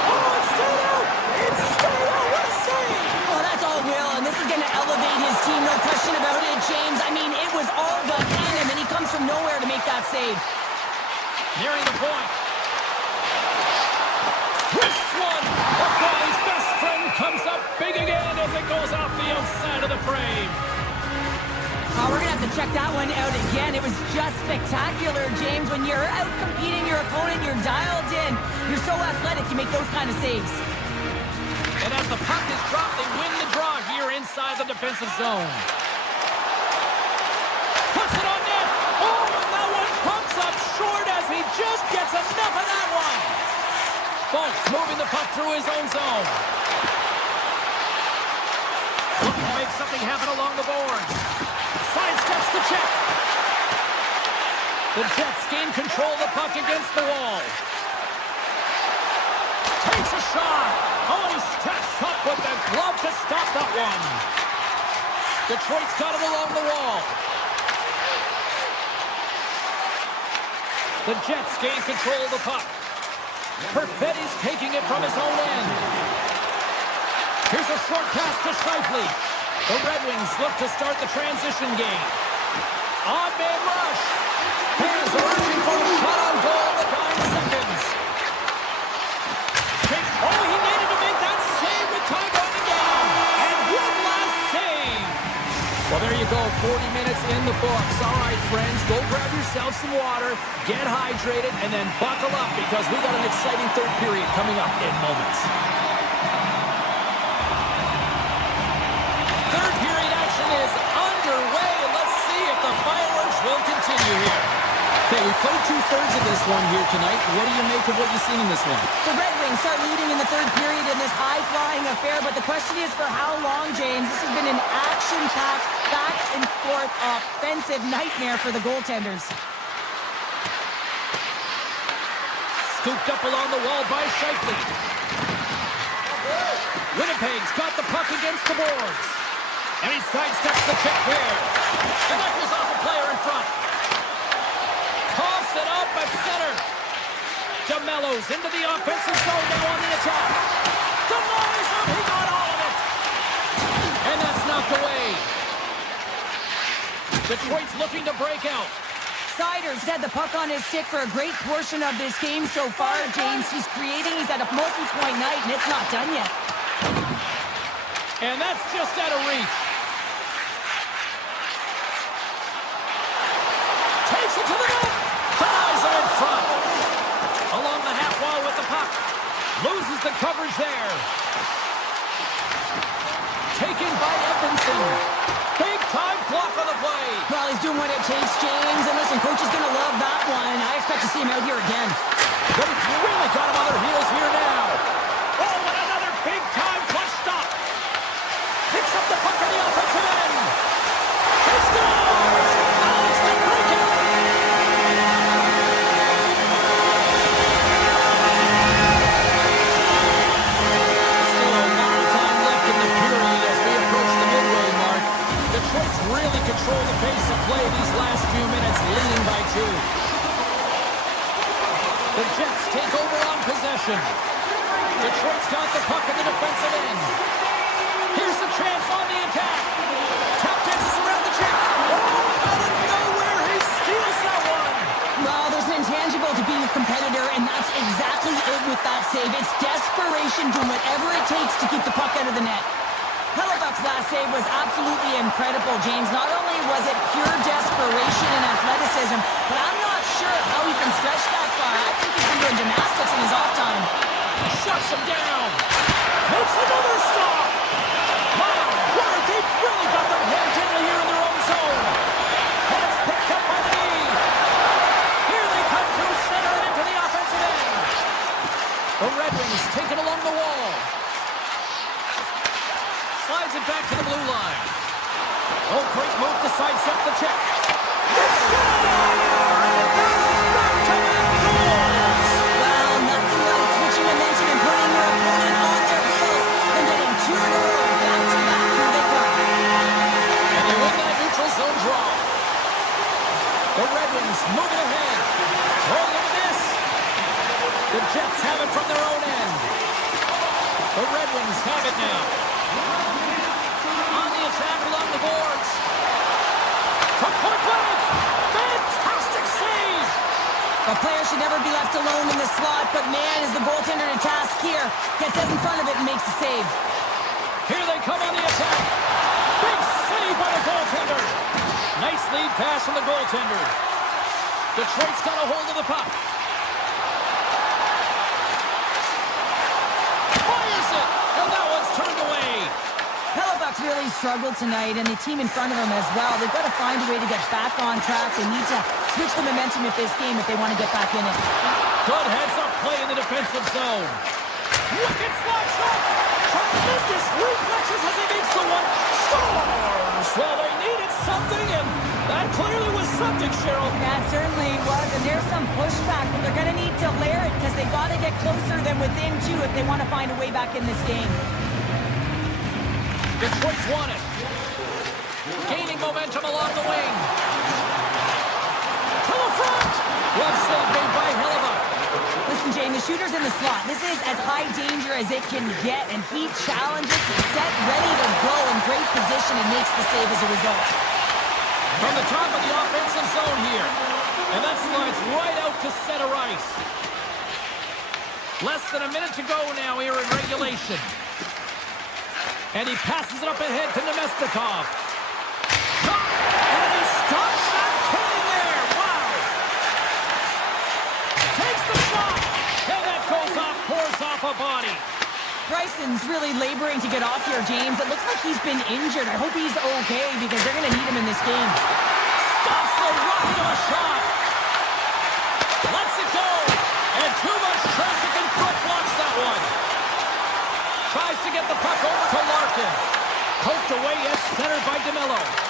Oh, it's stayed out. It's stayed out. What a save. Oh, that's all Will, and this is going to elevate his team, no question about it, James. I mean, it was all done in him, and he comes from nowhere to make that save. Nearing the point. This one. The guy's best friend comes up big again as it goes off the outside of the frame. Oh, we're going to have to check that one out again. It was just spectacular, James. When you're out competing your opponent, you're dialed in. You're so athletic, you make those kind of saves. And as the puck is dropped, they win the draw here inside the defensive zone. Puts it on net. Oh, and that one pumps up short as he just gets enough of that one. Fultz moving the puck through his own zone. Looking to make something happen along the boards. Sidesteps the check. The Jets gain control of the puck against the wall. Takes a shot. Oh, he steps up with the glove to stop that one. Detroit's got it along the wall. The Jets gain control of the puck. Perfetti's taking it from his own end. Here's a short pass to Scheifele. The Red Wings look to start the transition game. On-man rush. Fans are urging for a shot on goal in the dying seconds. Oh, he needed to make that save with time on the game. And one last save. Well, there you go. 40 minutes in the books. All right, friends, go grab yourself some water, get hydrated, and then buckle up because we got an exciting third period coming up in moments. Third period action is underway. Let's see if the fireworks will continue here. Okay, we played two-thirds of this one here tonight. What do you make of what you've seen in this one? The Red Wings start leading in the third period in this high-flying affair, but the question is for how long, James? This has been an action-packed, back-and-forth offensive nightmare for the goaltenders. Scooped up along the wall by Scheifele. Winnipeg's got the puck against the boards. And he sidesteps the check here. And that goes off a player in front. Toss it up at center. DeMello's into the offensive zone now on the attack. Denies him. He got all of it. And that's knocked away. Detroit's looking to break out. Siders had the puck on his stick for a great portion of this game so far, James. He's creating. He's at a multi-point night, and it's not done yet. And that's just out of reach. Takes it to the net. Denies it in front. Along the half wall with the puck. Loses the coverage there. Taken by Edmondson. Big time block on the play. Well, he's doing what it takes, James. And listen, coach is going to love that one. I expect to see him out here again. But he's really got him on their heels here now. Oh, and another big time clutch stop. Picks up the puck on the offensive end. He scores! Alex to break it. Still a lot of time left in the period as we approach the midway mark. Detroit's really controlled the pace of play these last few minutes, leading by 2. The Jets take over on possession. Detroit's got the puck at the defensive end. Here's the chance on the attack. Tap dances around the check. Oh, out of nowhere, he steals that one. Well, there's an intangible to being a competitor, and that's exactly it with that save. It's desperation, doing whatever it takes to keep the puck out of the net. Hellebuyck's last save was absolutely incredible, James. Not only was it pure desperation and athleticism, but I'm not sure how he can stretch that far. I think he's been doing gymnastics in his off time. Shuts him down. Makes another stop. Wow, Warwick, they've really got them hemmed in here in their own zone. And it's picked up by the knee. Here they come through center and into the offensive end. The Red Wings take it along the wall. Slides it back to the blue line. Oh, great move to sidestep the check. The score! And that's back-to-back goals! Well, nothing like switching momentum and putting your opponent on their heels and getting 2 in a row. Back-to-back, here they come. And they win that neutral zone draw. The Red Wings moving ahead. Oh, look at this. The Jets have it from their own end. The Red Wings have it now. On the attack along the boards. From point blank. Fantastic save. A player should never be left alone in the slot, but man, is the goaltender to task here. Gets out in front of it and makes the save. Here they come on the attack. Big save by the goaltender. Nice lead pass from the goaltender. Detroit's got a hold of the puck. Fires it, and that one's turned away. Hellebuyck's really struggled tonight, and the team in front of him as well. They've got to find a way to get back on track. They need to switch the momentum of this game if they want to get back in it. Good heads-up play in the defensive zone. Wicked slap shot. Tremendous reflexes as he makes the one. Scores! Well, they needed something, and that clearly was something, Cheryl. That certainly was, and there's some pushback, but they're going to need to layer it because they've got to get closer than within 2 if they want to find a way back in this game. Detroit's won it. Gaining momentum along the wing. To the front. Glove save made by Hellebuyck. Listen, James. saying, the shooter's in the slot. This is as high danger as it can get, and he challenges, set, ready to go in great position, and makes the save as a result. From the top of the offensive zone here. And that slides right out to center ice. Less than a minute to go now here in regulation. And he passes it up ahead to Nemestikov. Shot! And he stops that kidding there! Wow! Takes the shot! And that goes off course off a body. Bryson's really laboring to get off here, James. It looks like he's been injured. I hope he's okay because they're going to need him in this game. Stops the rocket of a shot. Lets it go. And too much traffic in front blocks that one. Tries to get the puck over to Larkin. Poked away at center by DeMello.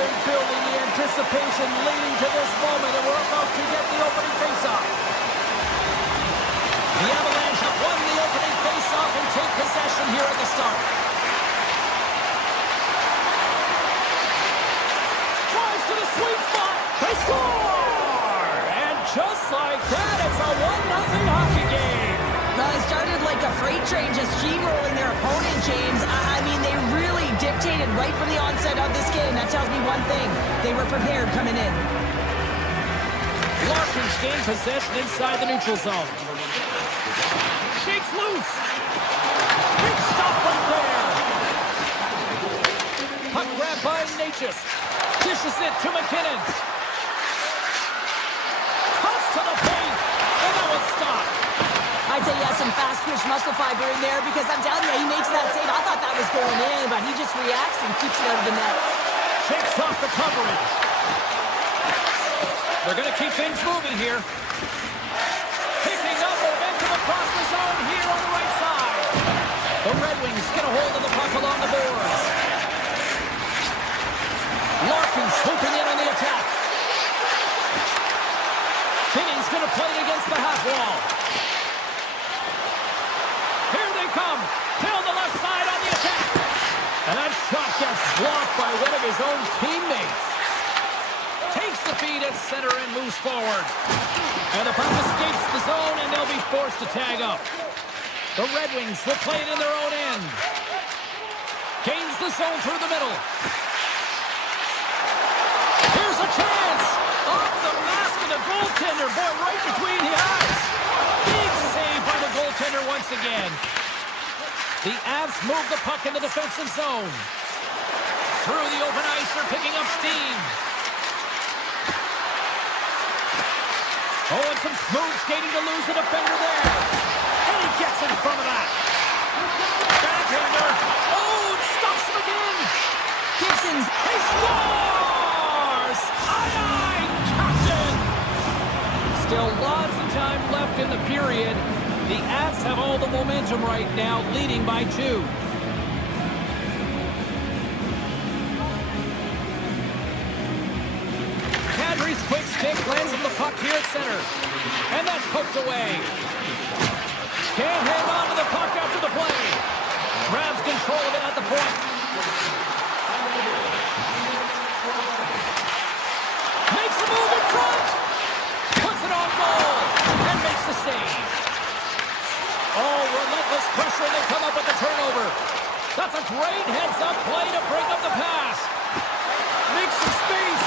been building the anticipation leading to this moment, and we're about to get the opening faceoff. The Avalanche have won the opening faceoff and take possession here at the start. Drives to the sweet spot. They score! And just like that, it's a 1-0 hockey game. Well, it started like a freight train just steamrolling their opponent, James. I mean, they really dictated right from the onset of this game. That tells me one thing. They were prepared coming in. Larkins gained possession inside the neutral zone. Shakes loose. Big stop right there. Puck grabbed by Natchez. Dishes it to McKinnon. Cuts to the paint. And that was stopped. I'd say he has some fast twitch muscle fiber in there because I'm telling you, he makes that save. I thought that was going in, but he just reacts and keeps it out of the net. Shakes off the coverage. They're going to keep things moving here. Picking up momentum across the zone here on the right side. The Red Wings get a hold of the puck along the boards. Larkins swooping in on the attack. Finney's going to play it against the half wall. Here they come. Till the left side on the attack. And that shot gets blocked by one of his own teammates. Takes the feed at center and moves forward. And the puck escapes the zone, and they'll be forced to tag up. The Red Wings will play it in their own end. Gains the zone through the middle. Here's a chance. Off the mask of the goaltender. Boy, right between the eyes. Big save by the goaltender once again. The Avs move the puck in the defensive zone. Through the open ice, they're picking up steam. Oh, and some smooth skating to lose the defender there. And he gets in front of that. Backhander. Oh, it stops him again. Gibson's. He scores! Aye, Captain! Still lots of time left in the period. The Avs have all the momentum right now, leading by 2. Kadri's quick stick lands on the puck here at center. And that's poked away. Can't hang on to the puck after the play. Grabs control of it at the point. Makes a move in front. Puts it on goal. And makes the save. Oh, relentless pressure, and they come up with the turnover. That's a great heads-up play to break up the pass. Makes some space.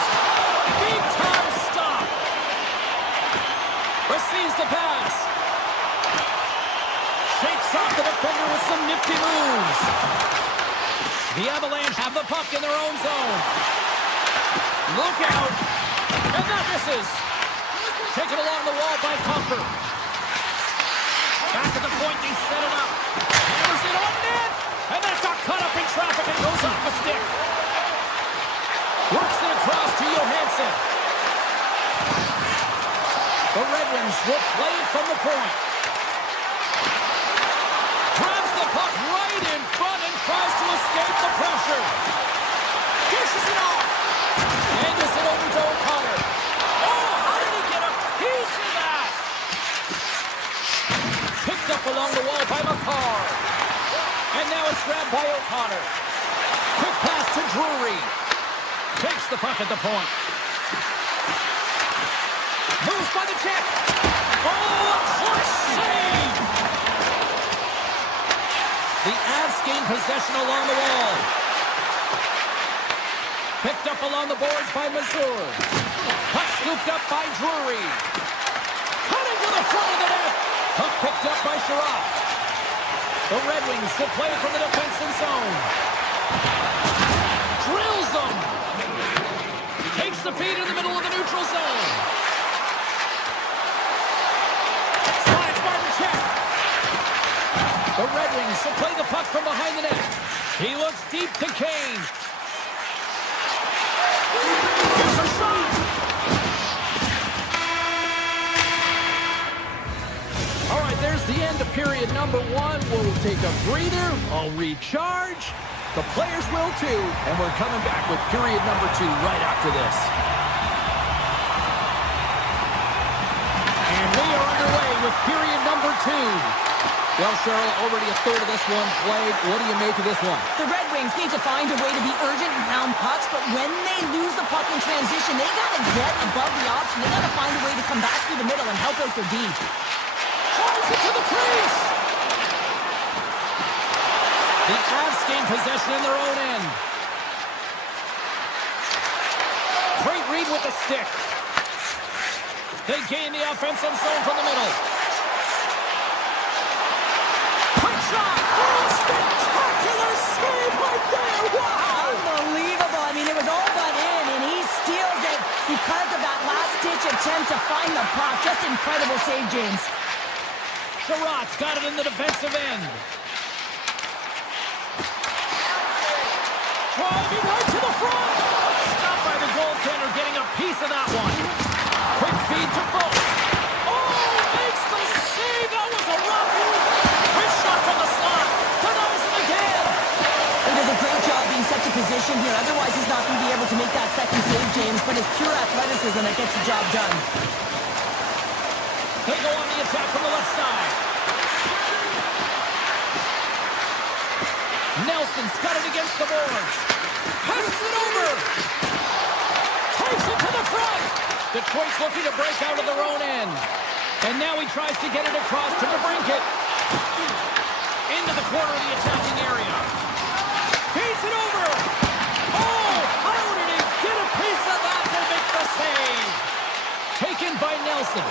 Big-time stop. Receives the pass. Shakes off the defender with some nifty moves. The Avalanche have the puck in their own zone. Look out. And that misses. Taken along the wall by Comfort. Back at the point, they set it up. Hammers it on net. And that got cut up in traffic and goes off a stick. Works it across to Johansson. The Red Wings will play it from the point. Grabs the puck right in front and tries to escape the pressure. Dishes it off. Hands it over to O'Connor. Oh, how did he get a piece of that? Picked up along the wall by McCarr. And now it's grabbed by O'Connor. Quick pass to Drury. Takes the puck at the point. Moves by the check. Oh, a clutch save! The Avs gain possession along the wall. Picked up along the boards by Mazur. Puck scooped up by Drury. Cutting to the front of the net. Puck picked up by Sherratt. The Red Wings will play it from the defensive zone. Drills them. Takes the feed in the middle of the neutral zone. Slides by the check. The Red Wings will play the puck from behind the net. He looks deep to Kane. Here's a shot. All right, there's the end of period number 1. We'll take a breather. I'll recharge. The players will too, and we're coming back with period number 2 right after this. And we are underway with period number 2. Well, Cheryl, already a third of this one played. What do you make of this one? The Red Wings need to find a way to be urgent and pound pucks, but when they lose the puck in transition, they got to get above the option. They got to find a way to come back through the middle and help out their D. Drives it to the crease! The Avs gain possession in their own end. Great read with the stick. They gain the offensive zone from the middle. Quick shot! Oh, spectacular save right there! Wow! Unbelievable. I mean, it was all but in, and he steals it because of that last-ditch attempt to find the puck. Just incredible save, James. Sherratt's got it in the defensive end. Driving right to the front! Stopped by the goaltender, getting a piece of that one. Quick feed to Folk. Oh, makes the save! That was a rocket! Wrist shot from the slot. Denies it again. He does a great job being set to position here. Otherwise, he's not going to be able to make that second save, James. But it's pure athleticism that gets the job done. They go on the attack from the left side. Nelson's got it against the boards. Passes it over. Takes it to the front. Detroit's looking to break out of their own end. And now he tries to get it across to DeBrincat. Into the corner of the attacking area. Feeds it over. Oh, how did he get a piece of that to make the save? Taken by Nelson.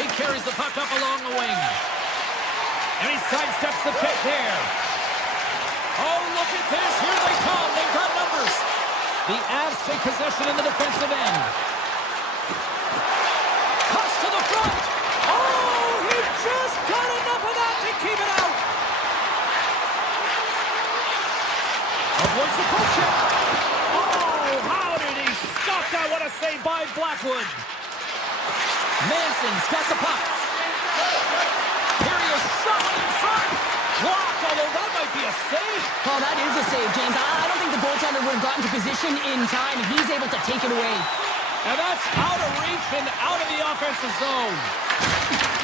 He carries the puck up along the wing. And he sidesteps the check there. Oh, look at this. Here they come. They've got numbers. The Avs take possession in the defensive end. Cuts to the front. Oh, he just got enough of that to keep it out. Avoids the poke check. Oh, how did he stop that? What a save by Blackwood. Manson's got the puck. Here he is showing in front. Blocked, although that might be a save. Oh, that is a save, James. I don't think the goaltender would have gotten to position in time, and he's able to take it away. And that's out of reach and out of the offensive zone.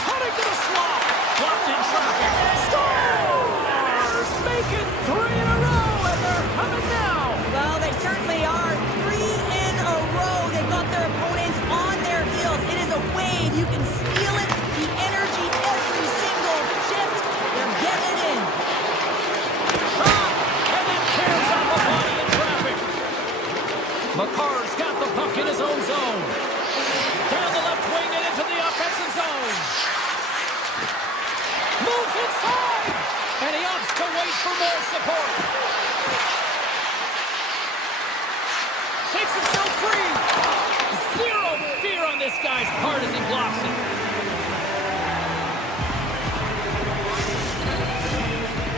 Cutting to the slot. Blocked in traffic. Stars make it 3 in a row, and they're coming now. Well, they certainly are. 3 in a row. They've got their opponents on their heels. It is a wave. You can feel it. The energy every single shift. They're getting it in. Shot! And then tears off a body in traffic. McCarr's got the puck in his own zone. Down the left wing and into the offensive zone. Moves inside! And he opts to wait for more support. Shakes himself free. Zero fear on this guy's part as he blocks it.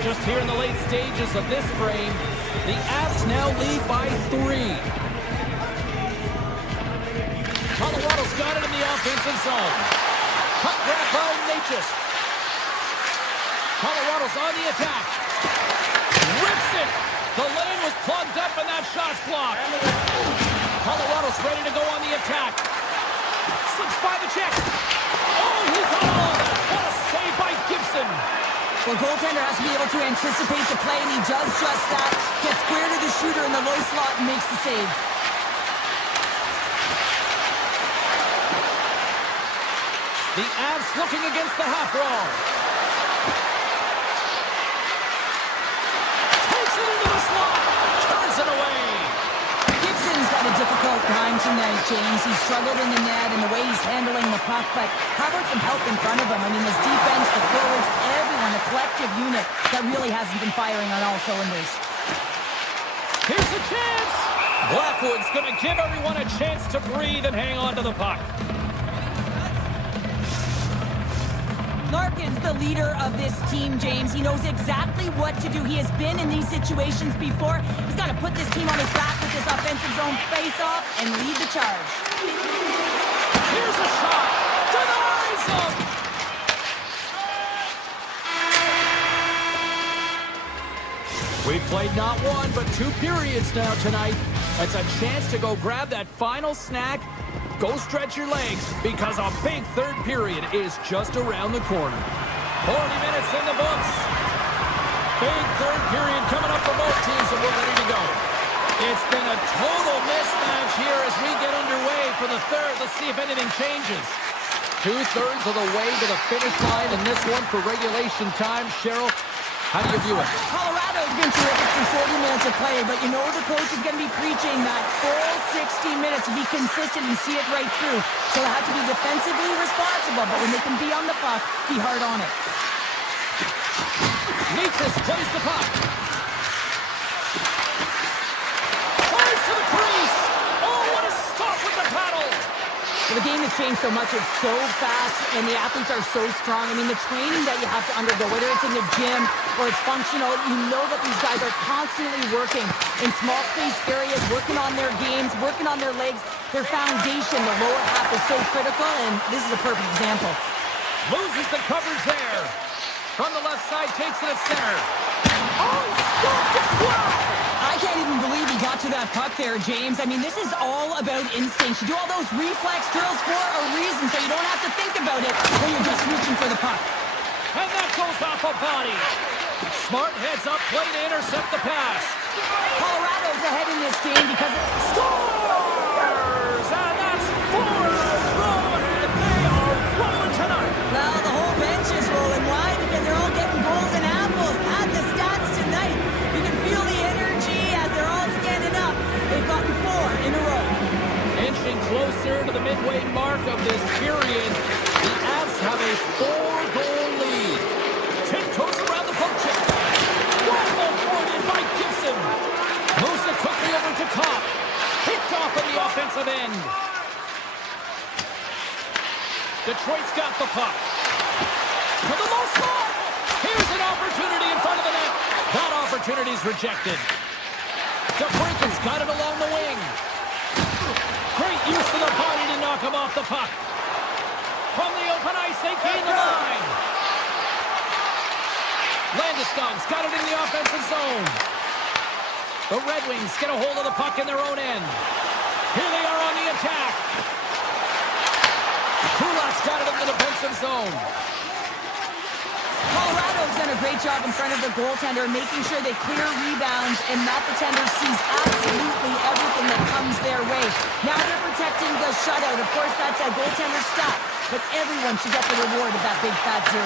Just here in the late stages of this frame, the Avs now lead by 3. Colorado's got it in the offensive zone. Puck grab by Natchez. Colorado's on the attack. Rips it. The lane was plugged up and that shot's blocked. Colorado's ready to go on the attack. Slips by the check. Oh, he got all of that. What a save by Gibson. Well, goaltender has to be able to anticipate the play, and he does just that. Gets square to the shooter in the low slot and makes the save. The Avs looking against the half wall. Takes it into the slot. Turns it away. Gibson's had a difficult time tonight, James. He's struggled in the net and the way he's handling the puck, but how about some help in front of him? I mean, his defense, the forwards, everyone, a collective unit that really hasn't been firing on all cylinders. Here's a chance. Blackwood's going to give everyone a chance to breathe and hang on to the puck. Larkin's the leader of this team, James. He knows exactly what to do. He has been in these situations before. He's got to put this team on his back with this offensive zone face-off and lead the charge. Here's a shot. Denies him. We've played not one, but 2 periods now tonight. It's a chance to go grab that final snack, go stretch your legs, because a big third period is just around the corner. 40 minutes in the books. Big third period coming up for both teams, and we're ready to go. It's been a total mismatch here as we get underway for the third. Let's see if anything changes. 2/3 of the way to the finish line in this one for regulation time. Cheryl, how do you view it? Colorado's been terrific for 40 minutes of play, but you know the coach is going to be preaching that full 60 minutes to be consistent and see it right through. So they have to be defensively responsible, but when they can be on the puck, be hard on it. Nikas plays the puck. Fires to the crease. Oh, what a stop with the paddle. The game has changed so much. It's so fast, and the athletes are so strong. I mean, the training that you have to undergo, whether it's in the gym or it's functional, you know that these guys are constantly working in small space areas, working on their games, working on their legs. Their foundation, the lower half, is so critical, and this is a perfect example. Loses the coverage there. From the left side, takes it at center. Oh, stopped it! Wow! I can't even believe he got to that puck there, James. I mean, this is all about instinct. You do all those reflex drills for a reason, so you don't have to think about it when you're just reaching for the puck. And that goes off a body. Smart heads up, play to intercept the pass. Colorado's ahead in this game because it Scores! And that's 4 in a row, and they are rolling tonight. Well, the whole bench is rolling. Why? Because they're all getting goals and apples. Add the stats tonight. You can feel the energy as they're all standing up. They've gotten 4 in a row. Inching closer to the midway mark of this period, the Avs have a 4-goal lead. Tiptoes around the poke check. Rifle boarded by Gibson. Moves it quickly over to Kopp. Picked off in the offensive end. Detroit's got the puck. To the low slot. Here's an opportunity in front of the net. That opportunity's rejected. DeBrinken's got it along the wing. Great use of the body to knock him off the puck. From the open ice, they gain the line. Landeskog's got it in the offensive zone. The Red Wings get a hold of the puck in their own end. Here they are on the attack. Kulak's got it in the defensive zone. Colorado's done a great job in front of the goaltender, making sure they clear rebounds, and that defender sees absolutely everything that comes their way. Now they're protecting the shutout. Of course, that's a goaltender stat, but everyone should get the reward of that big fat 0.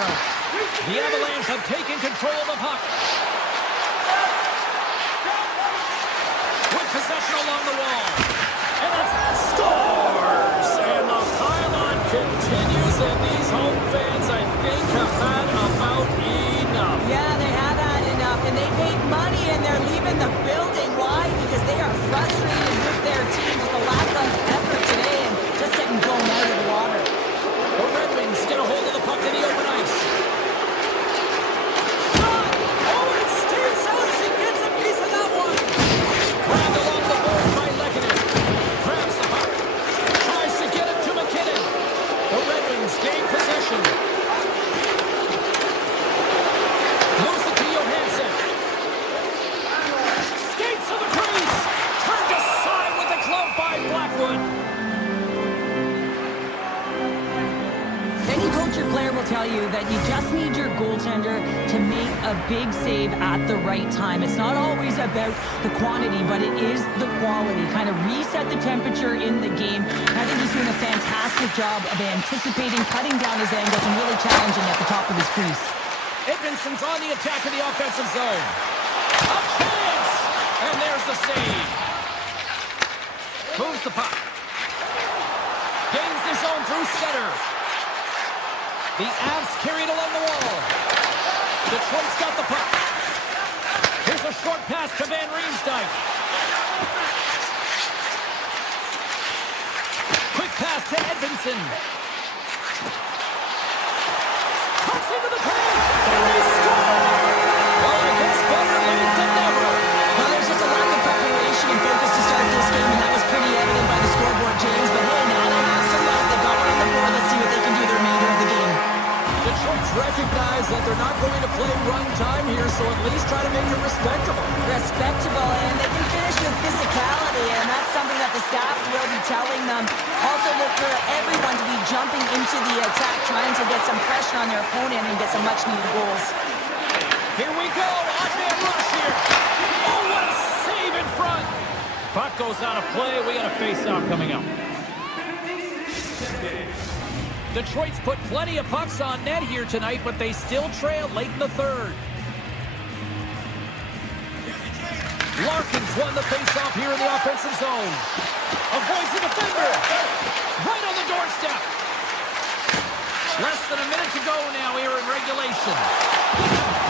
The Avalanche have taken control of the puck. With possession along the wall. And that's scores! And the pylon continues, and these home fans, I think, have had about enough. Yeah, they have had enough, and they paid money, and they're leaving the building. Why? Because they are frustrated with their team, with the lack of effort today, and just getting blown out of the water. The Red Wings get a hold of the puck in the open ice. Shot! Oh, it steers out as he gets a piece of that one. Grabbed along the board by Lehkonen. Grabs the puck. Tries to get it to McKinnon. The Red Wings gain possession. Moves it to Johansson. Skates to the crease. Turned aside with the glove by Blackwood. Any coach or player will tell you that you just need your goaltender to make a big save at the right time. It's not always about the quantity, but it is the quality. Kind of reset the temperature in the game. And I think he's doing a fantastic job of anticipating, cutting down his angles, and really challenging at the top of his crease. Edmondson's on the attack in the offensive zone. A chance! And there's the save. Moves the puck. Gains the zone through center. The Avs carried along the wall. Detroit's got the puck. Here's a short pass to Van Riemsdyk. Quick pass to Edmondson. Cuts into the paint. And they score! Well, I guess better late than never. Well, there's just a lack of preparation and focus to start this game, and that was pretty evident by the scoreboard, James. But hey, now they have some luck. They've got one on the board. Let's see what they can do the remainder of the game. Detroit's recognized recognize that they're not going to play run time here, so at least try to make it respectable. Respectable, and they can finish with physicality, and that's something that the staff will be telling them. Also look for everyone to be jumping into the attack, trying to get some pressure on their opponent and get some much-needed goals. Here we go, odd-man rush here. Oh, what a save in front. Puck goes out of play. We got a face-off coming up. Detroit's put plenty of pucks on net here tonight, but they still trail late in the third. Larkin's won the face-off here in the offensive zone. Avoids the defender. Right on the doorstep. Less than a minute to go now here in regulation.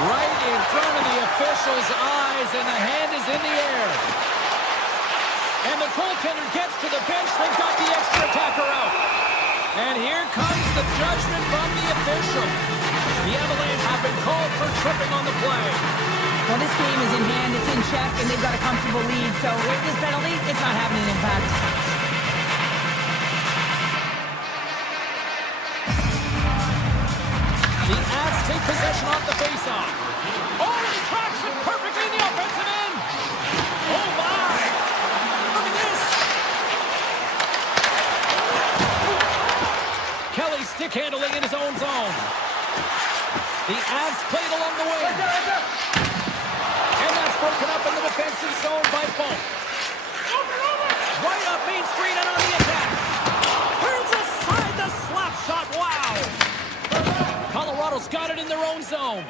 Right in front of the official's eyes, and the hand is in the air. And the goaltender gets to the bench. They've got the extra attacker out. And here comes the judgment from the official. The Avalanche have been called for tripping on the play. Well, this game is in hand, it's in check, and they've got a comfortable lead. So with this penalty, it's not having an impact. The Avs take possession off the faceoff. Oh, he tracks it perfectly in the offensive end. Oh, my. Look at this. Kelly stick handling in his own zone. The Avs played along the wing. And that's broken up in the defensive zone by Falk. Right up Main Street and on the attack. Turns aside the slap shot. Wow. Colorado's got it in their own zone.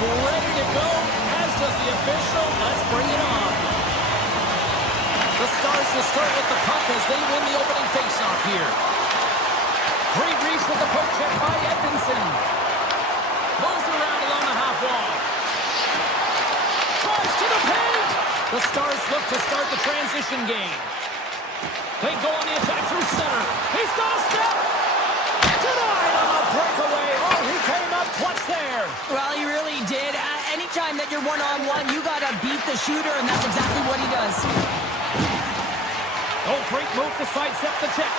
puck ready to go, as does the official. Let's bring it on. The Stars will start with the puck as they win the opening faceoff here. Great reach with the poke check by Edvinsson. Moves around along the half wall. Tries to the paint. The Stars look to start the transition game. They go on the attack through center. He's got a step. Denied on a breakaway. Oh, he came up clutch there. Well, he really did. Anytime that you're one-on-one, you got to beat the shooter, and that's exactly what he does. Oh, great move to sidestep the check.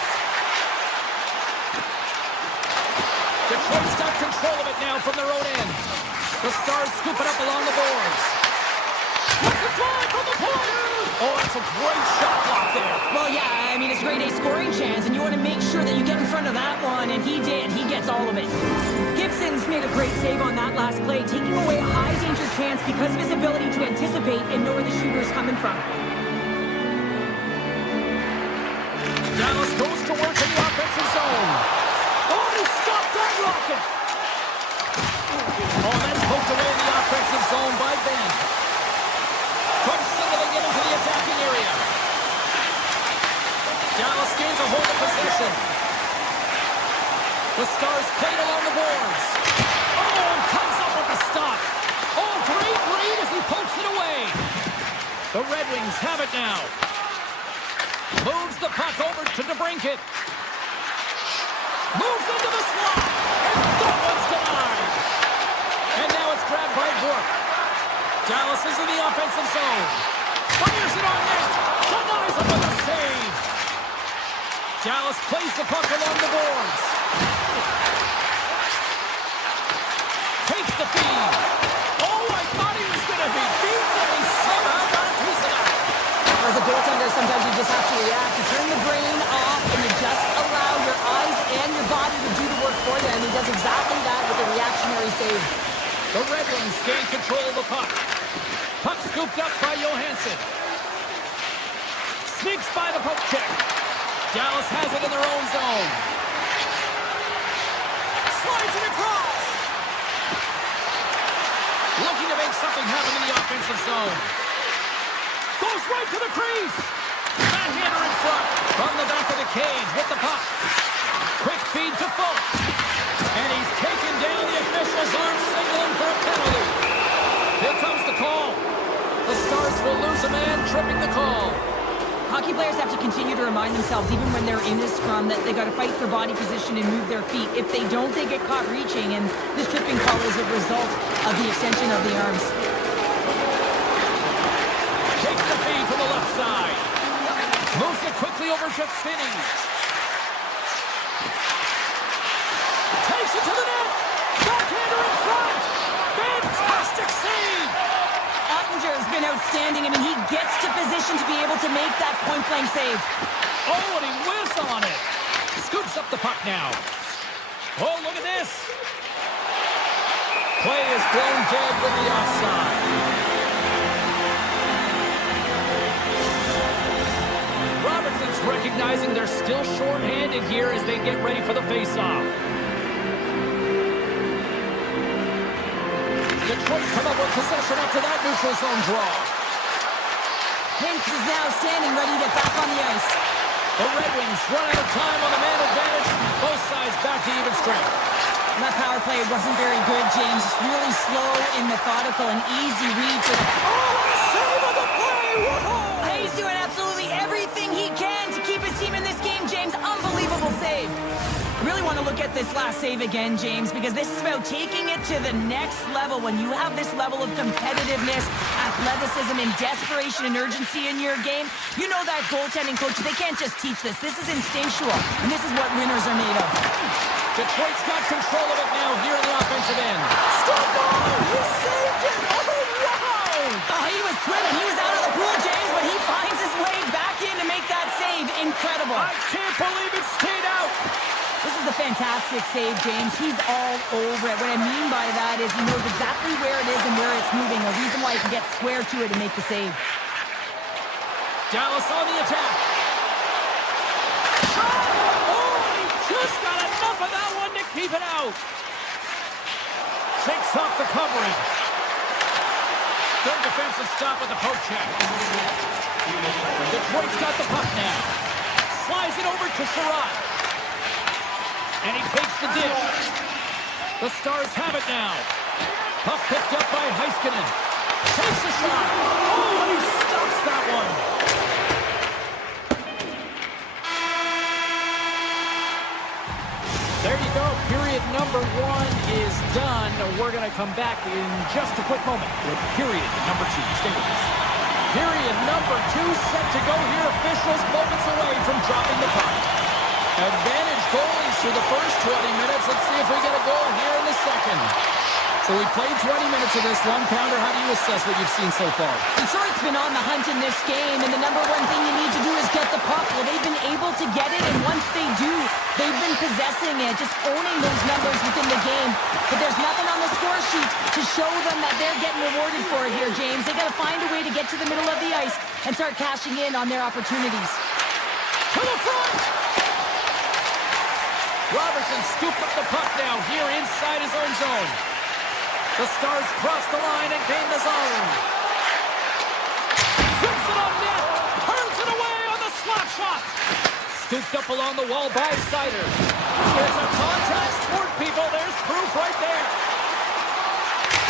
Detroit's got control of it now from their own end. The Stars scoop it up along the boards. What's the drive from the point? Oh, that's a great shot block there. Well, yeah, I mean, it's a grade A scoring chance, and you want to make sure that you get in front of that one, and he did. He gets all of it. Gibson's made a great save on that last play, taking away a high-danger chance because of his ability to anticipate and know where the shooter's coming from. Dallas goes to work in the offensive zone. Oh, he stopped that rocket. Oh, that's poked away in the offensive zone by Ben. From singling it into the attacking area. Dallas gains a hold of possession. The Stars played along the boards. Oh, and comes up with the stop. Oh, great read as he pokes it away. The Red Wings have it now. Moves the puck over to DeBrincat. Moves into the slot. And that one's denied. And now it's grabbed by Bourque. Dallas is in the offensive zone. Fires it on net. Denies him with a save. Dallas plays the puck along the boards. Takes the feed. Oh, I thought he was going to be beaten, and he somehow got a piece of that. As a goaltender, sometimes you just have to react. You turn the brain off, and you just allow your eyes and your body to do the work for you, and he does exactly that with a reactionary save. The Red Wings gain control of the puck. Puck scooped up by Johansson. Sneaks by the poke check. Dallas has it in their own zone. Slides it across. Looking to make something happen in the offensive zone. Goes right to the crease. Backhander in front. From the back of the cage with the puck. Quick feed to Folk. And he's taken down. The officials aren't signaling for a penalty. Here comes the call. The Stars will lose a man, tripping the call. Hockey players have to continue to remind themselves, even when they're in a scrum, that they got to fight for body position and move their feet. If they don't, they get caught reaching, and this tripping call is a result of the extension of the arms. Takes the feed from the left side. Moves it quickly over to Finney. Takes it to the net. Backhander in front. Fantastic save. Ottinger's been outstanding. I mean, he gets to position to be able to make that point-blank save. Oh, and he whiffs on it. Scoops up the puck now. Oh, look at this. Play is blown dead with the offside. Robertson's recognizing they're still short-handed here as they get ready for the face-off. Detroit come up with possession after that neutral zone draw. Hintz is now standing ready to get back on the ice. The Red Wings run out of time on the man advantage. Both sides back to even strength. And that power play wasn't very good, James. Just really slow and methodical and easy read. Oh, what a save on the play! Whoa! He's doing absolutely everything he can to keep his team in this game, James. Unbelievable save. I really want to look at this last save again, James, because this is about taking it to the next level. When you have this level of competitiveness, athleticism, and desperation and urgency in your game, you know that goaltending coach, they can't just teach this. This is instinctual, and this is what winners are made of. Detroit's got control of it now here in the offensive end. Stop ball! He saved it! Oh, wow! Oh, he was swimming. He was out of the pool, James, but he finds his way back in to make that save. Incredible. I can't believe it stayed out. This is a fantastic save, James. He's all over it. What I mean by that is he knows exactly where it is and where it's moving. A reason why he can get square to it and make the save. Dallas on the attack. Shot! Oh, he just got enough of that one to keep it out. Shakes off the coverage. Good defensive stop with the poke check. Detroit's got the puck now. Slides it over to Sherrod. And he takes the dish. The Stars have it now. Puck picked up by Heiskanen. Takes a shot. Oh, and he stops that one. There you go. Period number 1 is done. We're going to come back in just a quick moment with period number 2. Stay with us. Period number 2 set to go here. Officials moments away from dropping the puck. Advantage goalies through the first 20 minutes. Let's see if we get a goal here in the second. So we played 20 minutes of this one pounder. How do you assess what you've seen so far? Detroit's been on the hunt in this game, and the number one thing you need to do is get the puck. Well, they've been able to get it, and once they do, they've been possessing it, just owning those numbers within the game. But there's nothing on the score sheet to show them that they're getting rewarded for it here, James. They got to find a way to get to the middle of the ice and start cashing in on their opportunities. To the front! Robertson scooped up the puck now here inside his own zone. The Stars cross the line and gain the zone. Flips it on net. Turns it away on the slap shot. Scooped up along the wall by Seider. It's a contact sport, people. There's proof right there.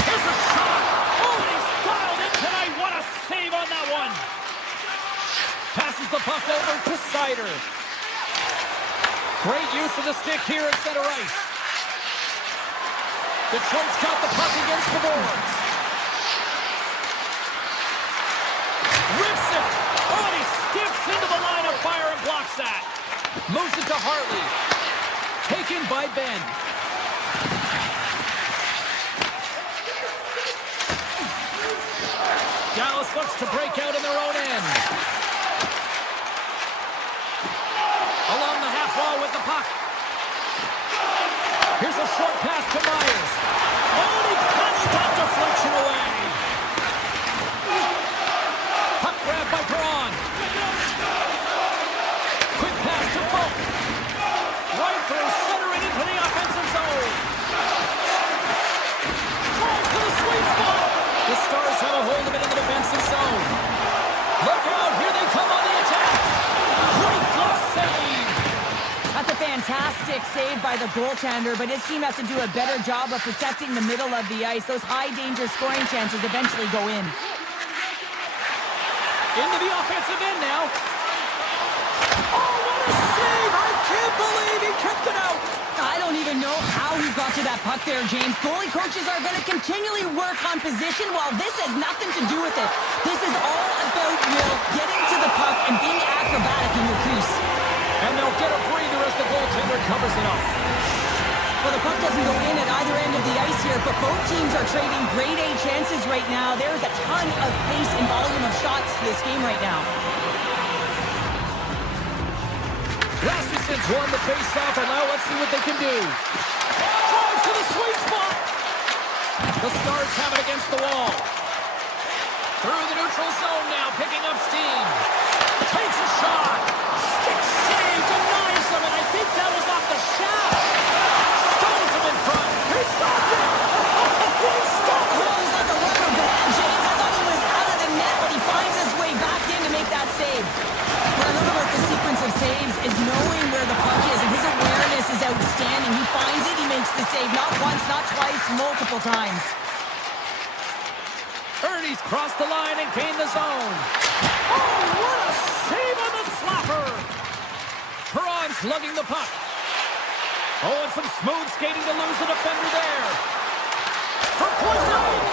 Here's a shot. Oh, and he's dialed in tonight. What a save on that one. Passes the puck over to Seider. Great use of the stick here at center ice. Detroit's got the puck against the boards. Rips it. Oh, and he skips into the line of fire and blocks that. Moves it to Hartley. Taken by Ben. Dallas looks to break out in their own end. Along the half wall with the puck. Here's a short pass to Myers. Oh, and he punched that deflection away. Puck grab by Perron. Quick pass to Falk. Right through center and into the offensive zone. Drives to the sweet spot. The Stars have a hold of it in the defensive zone. Look out, here they come on the attack. Great glove save. That's a fantastic save by the goaltender, but his team has to do a better job of protecting the middle of the ice. Those high-danger scoring chances eventually go in. Into the offensive end now. Oh, what a save! I can't believe he kept it out. I don't even know how he got to that puck there, James. Goalie coaches are going to continually work on position while this has nothing to do with it. This is all about Will getting to the puck and being acrobatic in your crease. And they'll get a breather as the goaltender covers it up. Well, the puck doesn't go in at either end of the ice here, but both teams are trading grade A chances right now. There's a ton of pace and volume of shots to this game right now. Rasmussen's won the face-off, and now let's see what they can do. Drives to the sweet spot. The Stars have it against the wall. Through the neutral zone now, picking up steam. Takes a shot. Stick save, denies him, and I think that was off the shaft. Stones him in front. He stopped it. He stopped it. Oh, he's like a rubber band, James. I thought he was out of the net, but he finds his way back in to make that save. What I love about the sequence of saves is knowing where the puck is, and his awareness is outstanding. He finds it, he makes the save. Not once, not twice, multiple times. Ernie's crossed the line and gained the zone. Oh, what a save on the slapper. Perron's lugging the puck. Oh, and some smooth skating to lose the defender there. For Kodiak,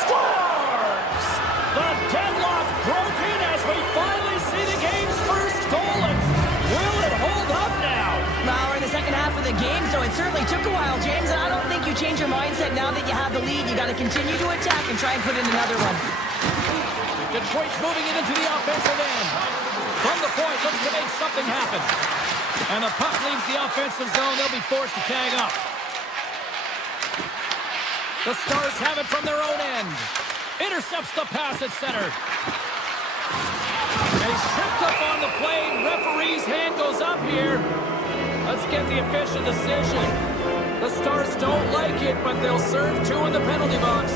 scores! The deadlock broken as we finally see the game's first goal, and will it hold up now? Well, we're in the second half of the game, so it certainly took a while, James, and I don't think you change your mindset now that you have the lead. You got to continue to attack and try and put in another one. Detroit's moving it into the offensive end. From the point, looks to make something happen. And the puck leaves the offensive zone. They'll be forced to tag up. The Stars have it from their own end. Intercepts the pass at center. And he's tripped up on the play. Referee's hand goes up here. Let's get the official decision. The Stars don't like it, but they'll serve two in the penalty box.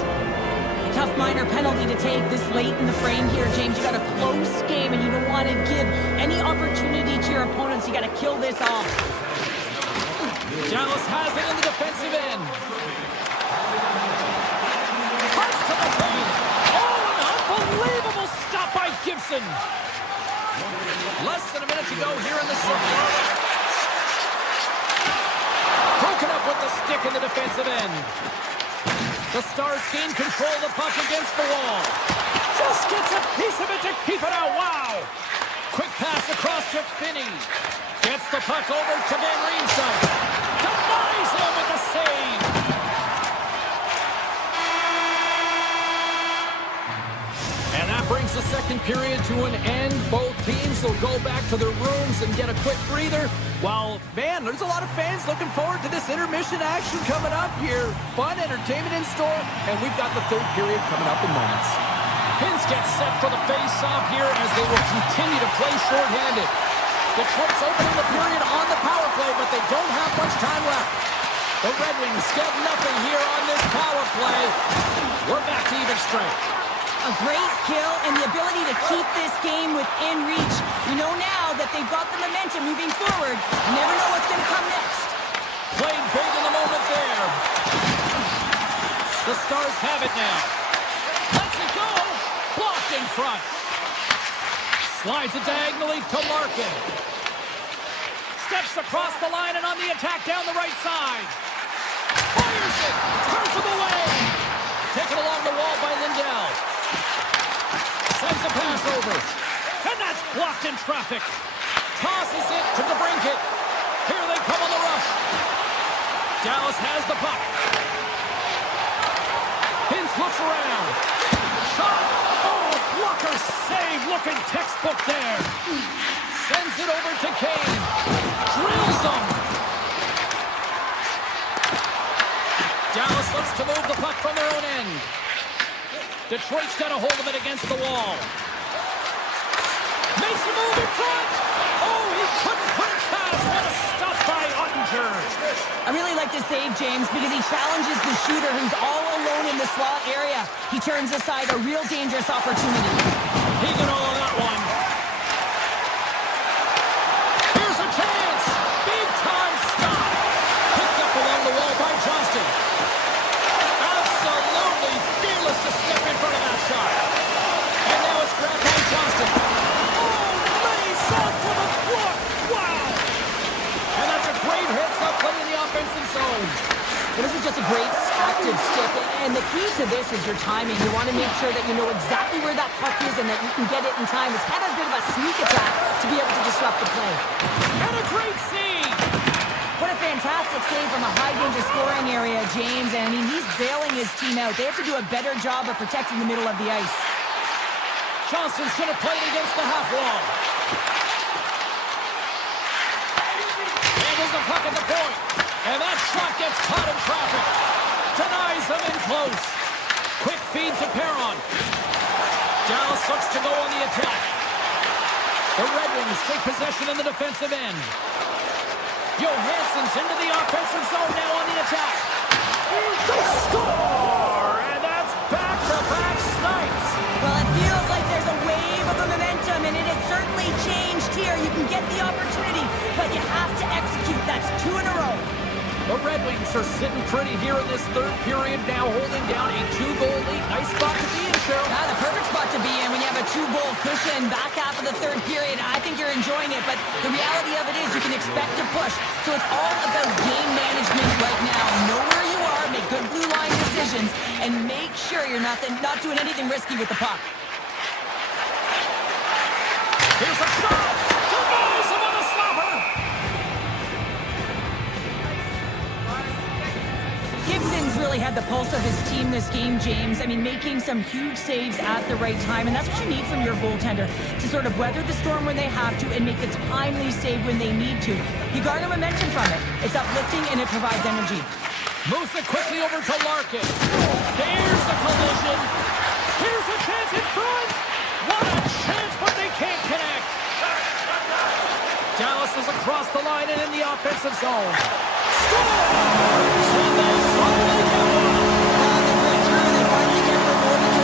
You tough minor penalty to take this late in the frame here, James. You got a close game, and you don't want to give any opportunity to your opponents. You got to kill this off. Dallas has it in the defensive end. Pass to the paint. Oh, an unbelievable stop by Gibson. Less than a minute to go here in the second. Broken up with the stick in the defensive end. The Stars gain control of the puck against the wall. Just gets a piece of it to keep it out. Wow. Quick pass across to Finney. Gets the puck over to Van Riemsdyk. Denies him with the save. And that brings the second period to an end. Both teams will go back to their rooms and get a quick breather. While, man, there's a lot of fans looking forward to this intermission action coming up here. Fun entertainment in store, and we've got the third period coming up in moments. Hintz gets set for the face-off here as they will continue to play shorthanded. Detroit's opening the period on the power play, but they don't have much time left. The Red Wings get nothing here on this power play. We're back to even strength. A great kill and the ability to keep this game within reach. You know now that they've got the momentum moving forward. You never know what's going to come next. Played big in the moment there. The Stars have it now. Lets it go. Blocked in front. Slides it diagonally to Larkin. Steps across the line and on the attack down the right side. Fires it. Turns him away. Taken along the wall by Lindell. Sends a pass over. And that's blocked in traffic. Tosses it to DeBrincat. Here they come on the rush. Dallas has the puck. Hintz looks around. Shot. Oh, blocker save. Looking textbook there. Sends it over to Kane. Drills him. Dallas looks to move the puck from their own end. Detroit's got a hold of it against the wall. Makes a move in front. Oh, he couldn't put it past. What a stop by Ottinger. I really like this save, James, because he challenges the shooter who's all alone in the slot area. He turns aside a real dangerous opportunity. He got all of that one. Here's a chance. Big time stop. Picked up along the wall by Johnston. Absolutely fearless to step in front of that shot. And now it's grabbed by Johnston. Oh, lays up for the block. Wow. And that's a great heads-up play in the offensive zone. Well, this is just a great active stick, and the key to this is your timing. You want to make sure that you know exactly where that puck is and that you can get it in time. It's kind of a bit of a sneak attack to be able to disrupt the play. And a great save. What a fantastic save from a high-danger scoring area, James. And, I mean, he's bailing his team out. They have to do a better job of protecting the middle of the ice. Johnston's going to play it against the half wall. Handles the puck at the point. And that shot gets caught in traffic. Denies him in close. Quick feed to Perron. Dallas looks to go on the attack. The Red Wings take possession in the defensive end. Johansson's into the offensive zone now on the attack. They score! And that's back-to-back snipes. Well, it feels like there's a wave of momentum, and it has certainly changed here. You can get the opportunity, but you have to execute. That's 2 in a row. The Red Wings are sitting pretty here in this third period, now holding down a 2-goal lead. Nice spot to be in, Cheryl. The perfect spot to be in when you have a 2-goal cushion back half of the third period. I think you're enjoying it, but the reality of it is you can expect to push. So it's all about game management right now. Know where you are, make good blue line decisions, and make sure you're not doing anything risky with the puck. Here's a shot. Denies him on the slapper. Gibson's really had the pulse of his team this game, James. I mean, making some huge saves at the right time, and that's what you need from your goaltender, to sort of weather the storm when they have to and make the timely save when they need to. You garner momentum from it. It's uplifting and it provides energy. Moves it quickly over to Larkin. There's the collision. Here's a chance in front. What a chance, but they can't connect. Dallas is across the line and in the offensive zone. Scores! And they finally get one. The breakthrough, they finally get rewarded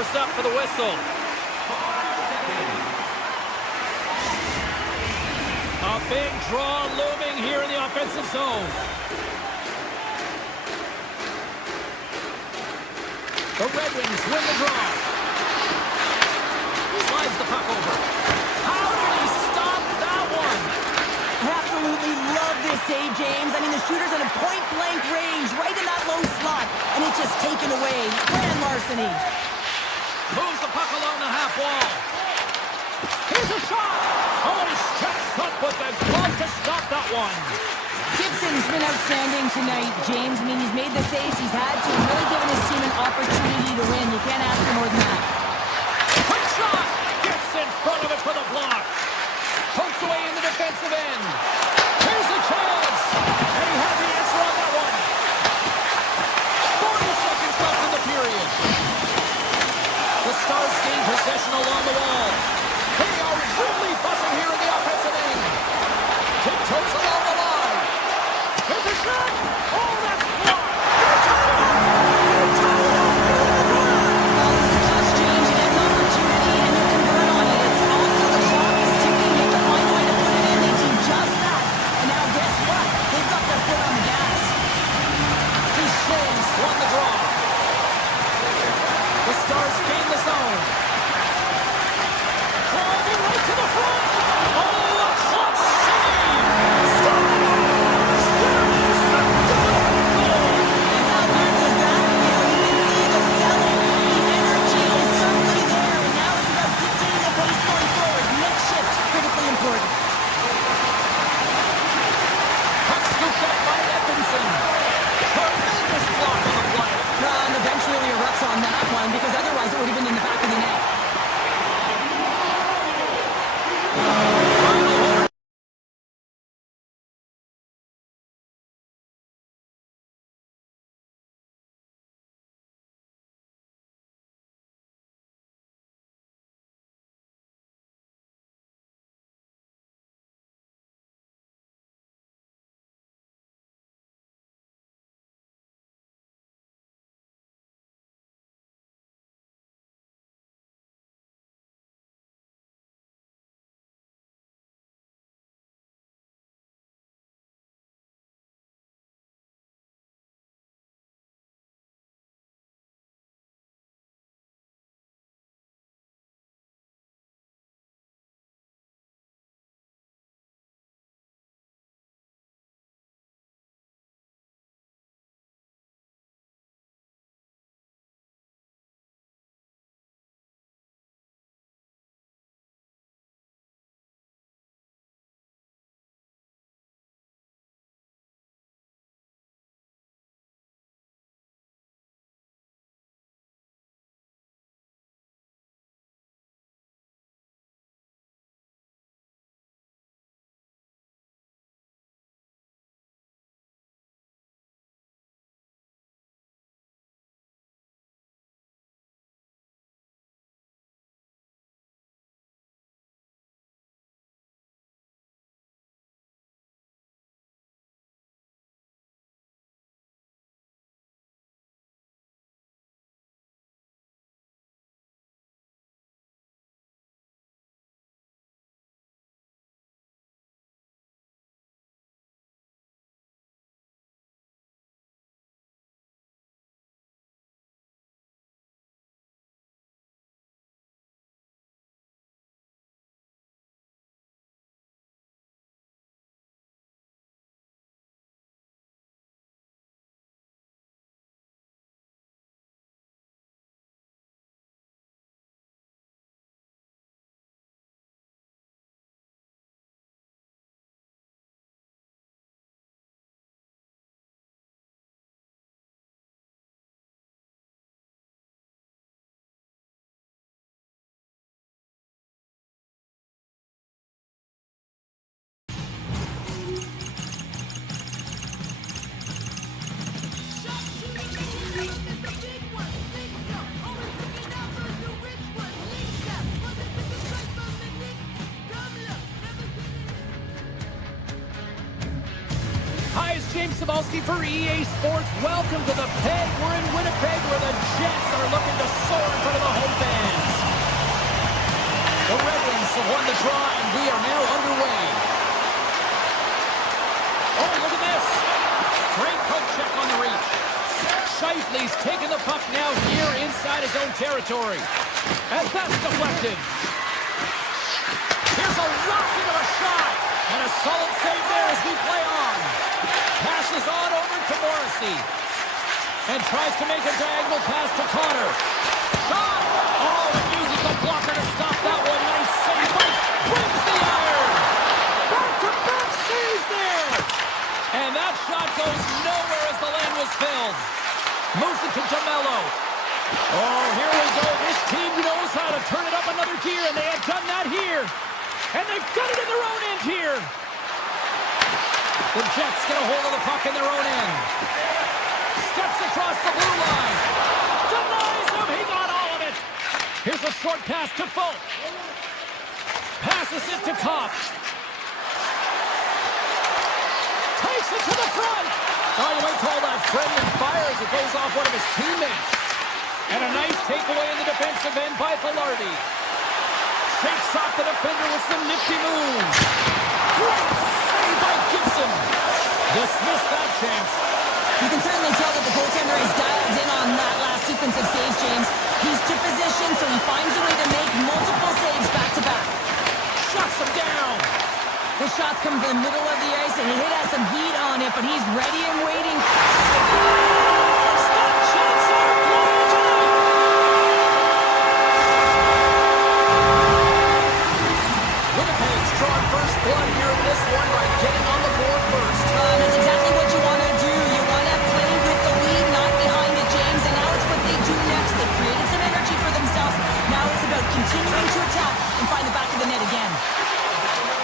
Surface up for the whistle. A big draw looming here in the offensive zone. The Red Wings win the draw. Slides the puck over. How did he stop that one? Absolutely love this save, James. I mean, the shooter's at a point-blank range, right in that low slot, and it's just taken away. Grand larceny. Moves the puck along the half wall. Here's a shot. Oh, he steps up with the glove to stop that one. Gibson's been outstanding tonight, James. I mean, he's made the saves he's had to, really given his team an opportunity to win. You can't ask for more than that. Quick shot. Gets in front of it for the block. Poked away in the defensive end. Here's a chance. And he had the answer on that one. 40 seconds left in the period. The Stars gain possession along the wall. They are really buzzing here in the offensive end. Tiptoes along the line. Here's a shot. Oh, that's blocked. They're tied up. They're tied up. Well, this is tough, James. You get an opportunity and you convert on it. It's also the clock is ticking. You have to find a way to put it in. They do just that. And now guess what? They've got their foot on the gas. Duchesne's won the draw. The Stars gain the zone. Driving right to the front. Oh, a clutch save. Stars! There's the goal! And how good was that? You know, you can see the selling. The energy is certainly there. And now it's about dictating the pace going forward. Next shift, critically important. Puck scooped up by Edmondson. Tremendous block on the play. And the bench really erupts on that one because otherwise it would have been Hi, it's James Cebulski for EA Sports. Welcome to the Peg. We're in Winnipeg where the Jets are looking to soar in front of the home fans. The Red Wings have won the draw, and we are now underway. Oh, look at this. Great poke check on the reach. Scheifele's taking the puck now here inside his own territory. And that's deflected. Here's a rocket of a shot. And a solid save there as we play on. Passes on over to Morrissey. And tries to make a diagonal pass to Connor. Shot! Oh, and uses the blocker to stop that one. Nice save. Mike brings the iron. Back-to-back saves there. And that shot goes nowhere as the lane was filled. Moves it to DeMello. Oh, here we go. This team knows how to turn it up another gear, and they have done that here. And they've got it in their own end here. The Jets get a hold of the puck in their own end. Steps across the blue line. Denies him. He got all of it. Here's a short pass to Folk. Passes it to Kopp. Takes it to the front. Oh, you might call that friendly fire as it goes off one of his teammates. And a nice takeaway in the defensive end by Velarde. Shakes off the defender with some nifty moves. Great save by Gibson. Dismiss that chance. You can certainly tell that the goaltender is dialed in on that last sequence of saves, James. He's to position, so he finds a way to make multiple saves back-to-back. Shuts him down. The shots come from the middle of the ice, and he has some heat on it, but he's ready and waiting. Stop chance are flying tonight. Winnipeg's drawn first blood here in this one by getting on the board first. That's exactly what you want to do. You want to play with the lead, not behind it, James, and now it's what they do next. They created some energy for themselves. Now it's about continuing to attack and find the back of the net again.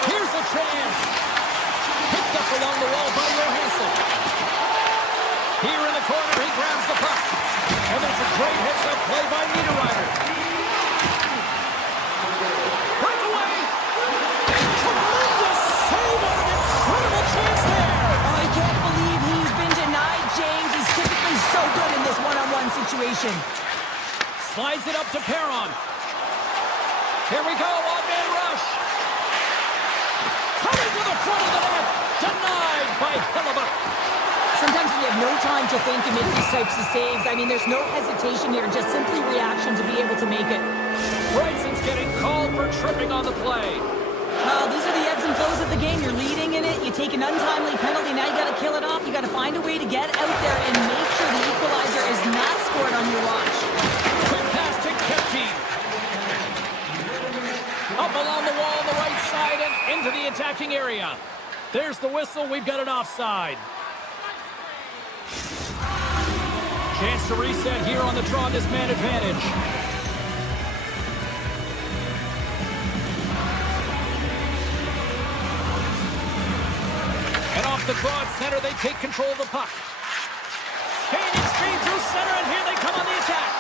Here's a chance. Picked up along the wall by Johansson. Here in the corner, he grabs the puck. And that's a great heads-up play by Niederreiter. Breakaway. Tremendous save on an incredible chance there. Oh, I can't believe he's been denied, James. He's typically so good in this one-on-one situation. Slides it up to Perron. Here we go, one-man rush. Coming to the front of the net. Denied by Hellebuyck. Sometimes when you have no time to think and make these types of saves, I mean, there's no hesitation here, just simply reaction to be able to make it. Bryson's getting called for tripping on the play. These are the ebbs and flows of the game. You're leading in it. You take an untimely penalty. Now you got to kill it off. You got to find a way to get out there and make sure the equalizer is not scored on your watch. Quick pass to Kempty. Up along the wall on the right side and into the attacking area. There's the whistle. We've got an offside. Chance to reset here on the draw, this man advantage. And off the broad center, they take control of the puck. Gaining speed through center, and here they come on the attack.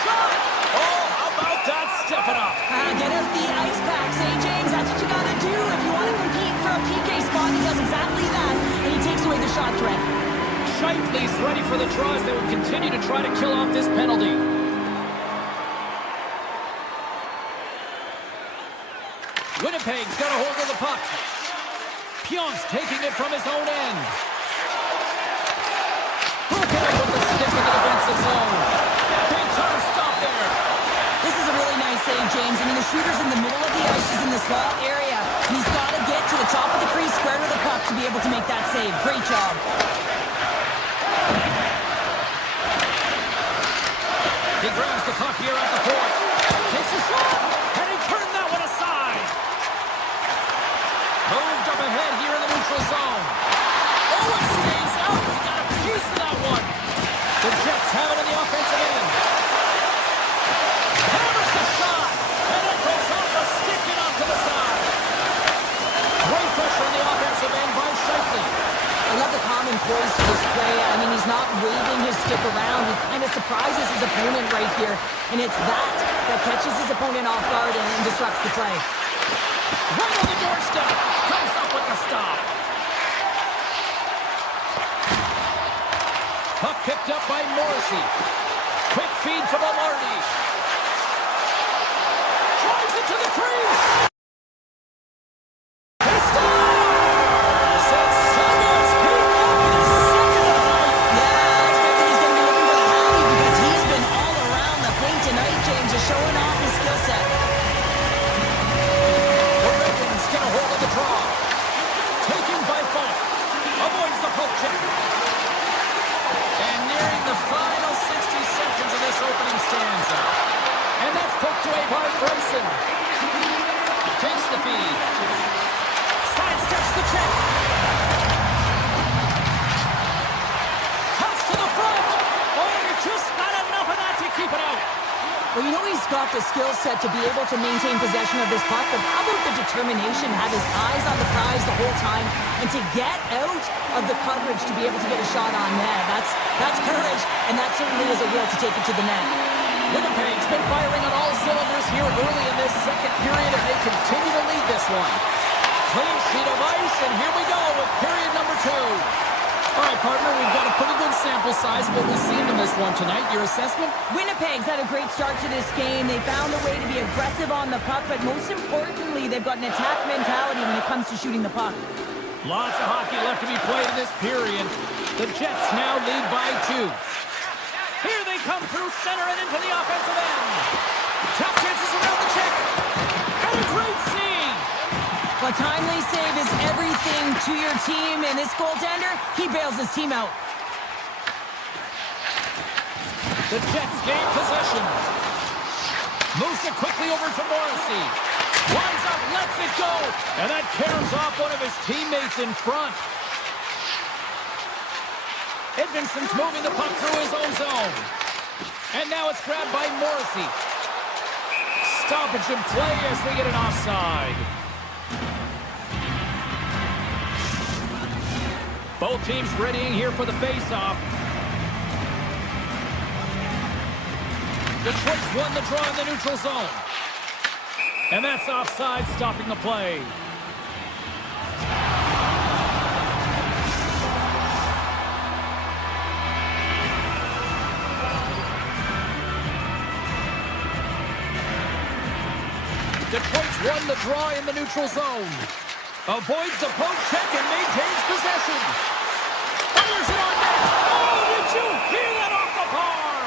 Shot! Oh, how about that? Step it up. Get out the ice packs, James? That's what you got to do if you want to compete for a PK spot. He does exactly that, and he takes away the shot threat. Scheifele's ready for the draw as they will continue to try to kill off this penalty. Winnipeg's got a hold of the puck. Pionk's taking it from his own end. Broken up with the stick in the defensive zone. Big time stop there. This is a really nice save, James. I mean, the shooter's in the middle of the ice. He's in the small area. And he's got to get to the top of the crease, square to the puck to be able to make that save. Great job. He grabs the puck here at the point. Takes a shot, and he turned that one aside. Moved up ahead here in the neutral zone. Oh, it stays out. He got a piece of that one. The Jets have it in the offensive end. Hammers the shot, and it goes off the stick and off to the side. Great pressure on the offensive end by Scheifele. I love the common poise to this play. I mean, he's not waving his stick around. He kind of surprises his opponent right here. And it's that catches his opponent off guard and disrupts the play. Right on the doorstep. Comes up with the stop. by Morrissey. Quick feed to Velarde. Drives it to the crease. He scores! And Samuels heating up with his second of the night. Yeah, I expect that he's going to be looking for the happy because he's been all around the paint tonight, James, just showing off his skill set. The Red Wings get a hold of the draw. Taking by Falk. Avoids the poke check. And nearing the final 60 seconds of this opening stanza. And that's poked away by Bryson. Takes the feed. Sidesteps the check. Cuts to the front. Oh, and he just got enough of that to keep it out. Well, you know he's got the skill set to be able to maintain possession of this puck, but how about the determination, have his eyes on the prize the whole time, and to get out of the coverage to be able to get a shot on net. That's courage, and that certainly is a will to take it to the net. Winnipeg's been firing on all cylinders here early in this second period, and they continue to lead this one. Clean sheet of ice, and here we go with period number 2. All right, partner, we've got a pretty good sample size of what we've seen in this one tonight. Your assessment? Winnipeg's had a great start to this game. They found a way to be aggressive on the puck, but most importantly, they've got an attack mentality when it comes to shooting the puck. Lots of hockey left to be played in this period. The Jets now lead by 2. Here they come through center and into the offensive end. Tough chances around the check. And a great save. A timely save is everything to your team, and this goaltender, he bails his team out. The Jets gain possession. Moves it quickly over to Morrissey. Winds up, lets it go. And that caroms off one of his teammates in front. Edvinson's moving the puck through his own zone. And now it's grabbed by Morrissey. Stoppage in play as we get an offside. Both teams readying here for the face-off. Detroit's won the draw in the neutral zone. And that's offside, stopping the play. Detroit's won the draw in the neutral zone. Avoids the poke check and maintains possession. Fires it on net. Oh, did you hear that off the bar?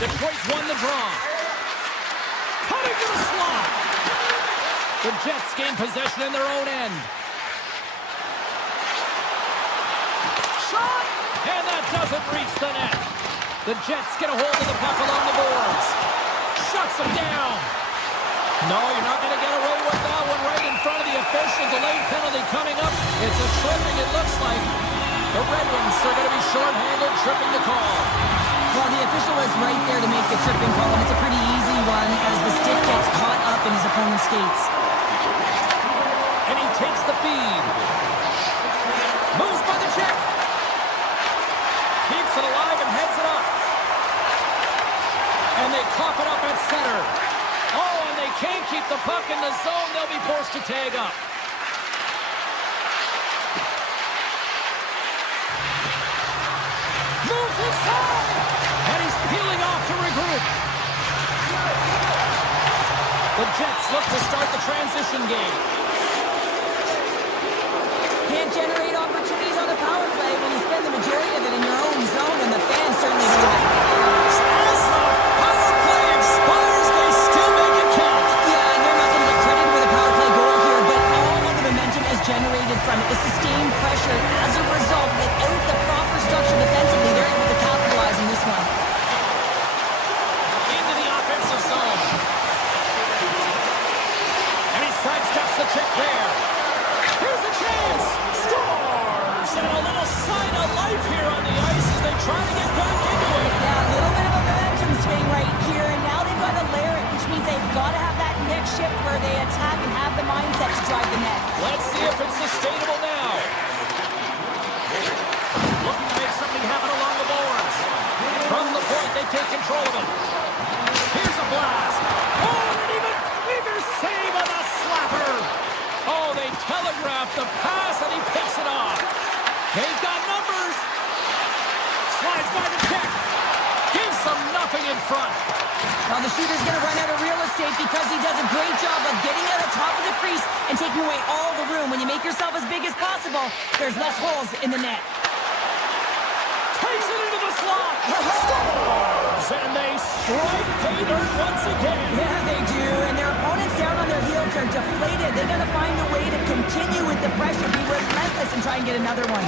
Detroit's won the draw. Cutting to the slot. The Jets gain possession in their own end. Shot! And that doesn't reach the net. The Jets get a hold of the puck along the boards. Shuts them down. No, you're not going to get away with that one right in front of the official. Delayed penalty coming up. It's a tripping, it looks like. The Red Wings are going to be shorthanded, tripping the call. Well, the official was right there to make the tripping call, and it's a pretty easy one as the stick gets caught up in his opponent's skates. And he takes the feed. Moves by the check. Keeps it alive and heads it up. And they cough it up at center. Oh, and they can't keep the puck in the zone. They'll be forced to tag up. Moves inside. And he's peeling off to regroup. The Jets look to start the transition game. Can't generate opportunities on the power play when you spend the majority of it in your own zone, and the fans certainly do that. As the power play expires, they still make it count. Yeah, and they're not going to get credit with a power play goal here, but all of the momentum is generated from it. The sustained pressure. As a result, without the proper structure defensively, they're able to capitalize on this one. Into the offensive zone. And he sidesteps the check there. Here's a chance. Scores! And a little sign of life here on the ice as they try to get back into it. Yeah, a little bit of a momentum swing right here, and now they've got to layer it, which means they've got to have that next shift where they attack and have the mindset to drive the net. Let's see if it's sustainable now. Looking to make something happen along the boards. From the point control of him. Here's a blast. Oh, and an even bigger save on the slapper. Oh, they telegraphed the pass, and he picks it off. They've got numbers. Slides by the check. Gives them nothing in front. Well, the shooter's going to run out of real estate because he does a great job of getting out of top of the crease and taking away all the room. When you make yourself as big as possible, there's less holes in the net. Takes it into the slot. Scores! And they strike pay dirt once again. Yeah, they do. And their opponents down on their heels are deflated. They got to find a way to continue with the pressure, be relentless, and try and get another one.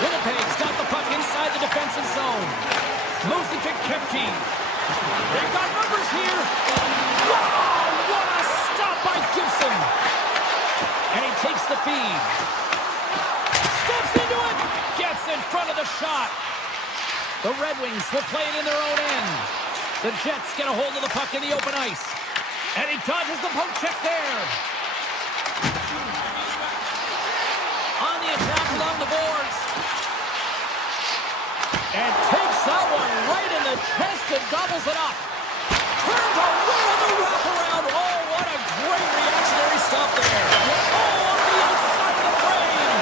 Winnipeg's got the puck inside the defensive zone. Moves it to Kempty. They've got numbers here. Wow! What a stop by Gibson. And he takes the feed. Steps into it. Gets in front of the shot. The Red Wings will play it in their own end. The Jets get a hold of the puck in the open ice. And he dodges the poke check there. On the attack along the boards. And takes that one right in the chest and gobbles it up. Turns around the wraparound. Oh, what a great reactionary stop there. Oh, off the outside of the frame.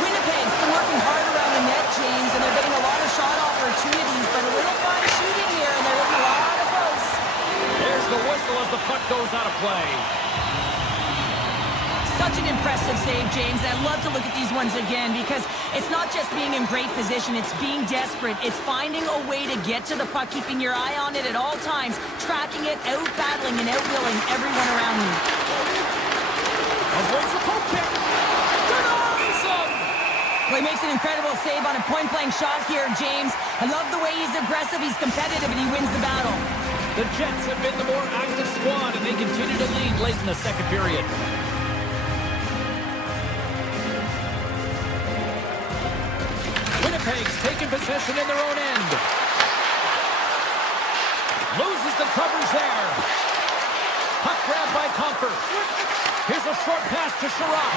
Winnipeg's been working hard around the net, James, and they're getting a lot of shot opportunities, but a little fine shooting here, and there will be a lot of posts. There's the whistle as the puck goes out of play. Such an impressive save, James. I love to look at these ones again because it's not just being in great position, it's being desperate. It's finding a way to get to the puck, keeping your eye on it at all times, tracking it, out-battling and out-willing everyone around you. Avoids the poke check. Denies him. Well, he makes an incredible save on a point-blank shot here, James. I love the way he's aggressive, he's competitive, and he wins the battle. The Jets have been the more active squad, and they continue to lead late in the second period. Winnipeg's taking possession in their own end. Loses the coverage there. Puck grab by Comfort. Here's a short pass to Sherrod.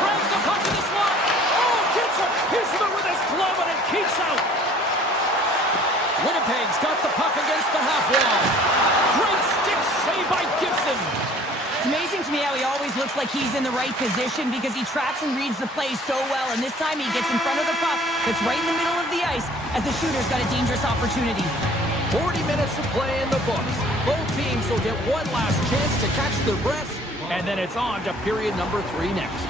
Grabs the puck in the slot. Oh, gets it. Hits it with his glove, and it keeps out. Winnipeg's got the puck against the half wall. Great stick save by Gibson. It's amazing to me how he always looks like he's in the right position because he tracks and reads the play so well, and this time he gets in front of the puck that's right in the middle of the ice as the shooter's got a dangerous opportunity. 40 minutes to play in the books. Both teams will get one last chance to catch their breath, and then it's on to period number 3 next.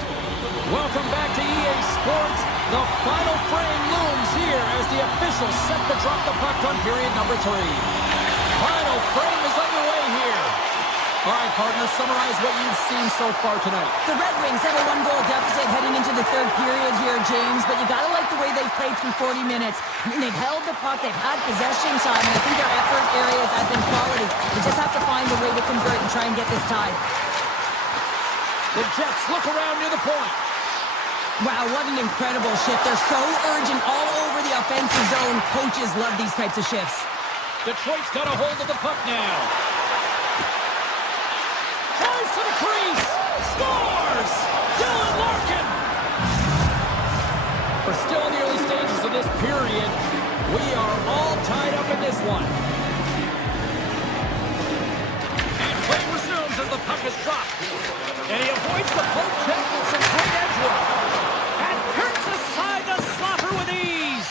Welcome back to EA Sports. The final frame looms here as the officials set to drop the puck on period number 3. Final frame is underway here. All right, partners, summarize what you've seen so far tonight. The Red Wings have a 1-goal deficit heading into the third period here, James, but you got to like the way they've played through 40 minutes. I mean, they've held the puck, they've had possession time, and I think their effort areas have been quality. They just have to find a way to convert and try and get this tied. The Jets look around near the point. Wow, what an incredible shift. They're so urgent all over the offensive zone. Coaches love these types of shifts. Detroit's got a hold of the puck now. Tries to the crease. Scores! Dylan Larkin! We're still in the early stages of this period. We are all tied up in this one. And play resumes as the puck is dropped. And he avoids the poke check with some great edge work. And hurts aside the slapper with ease.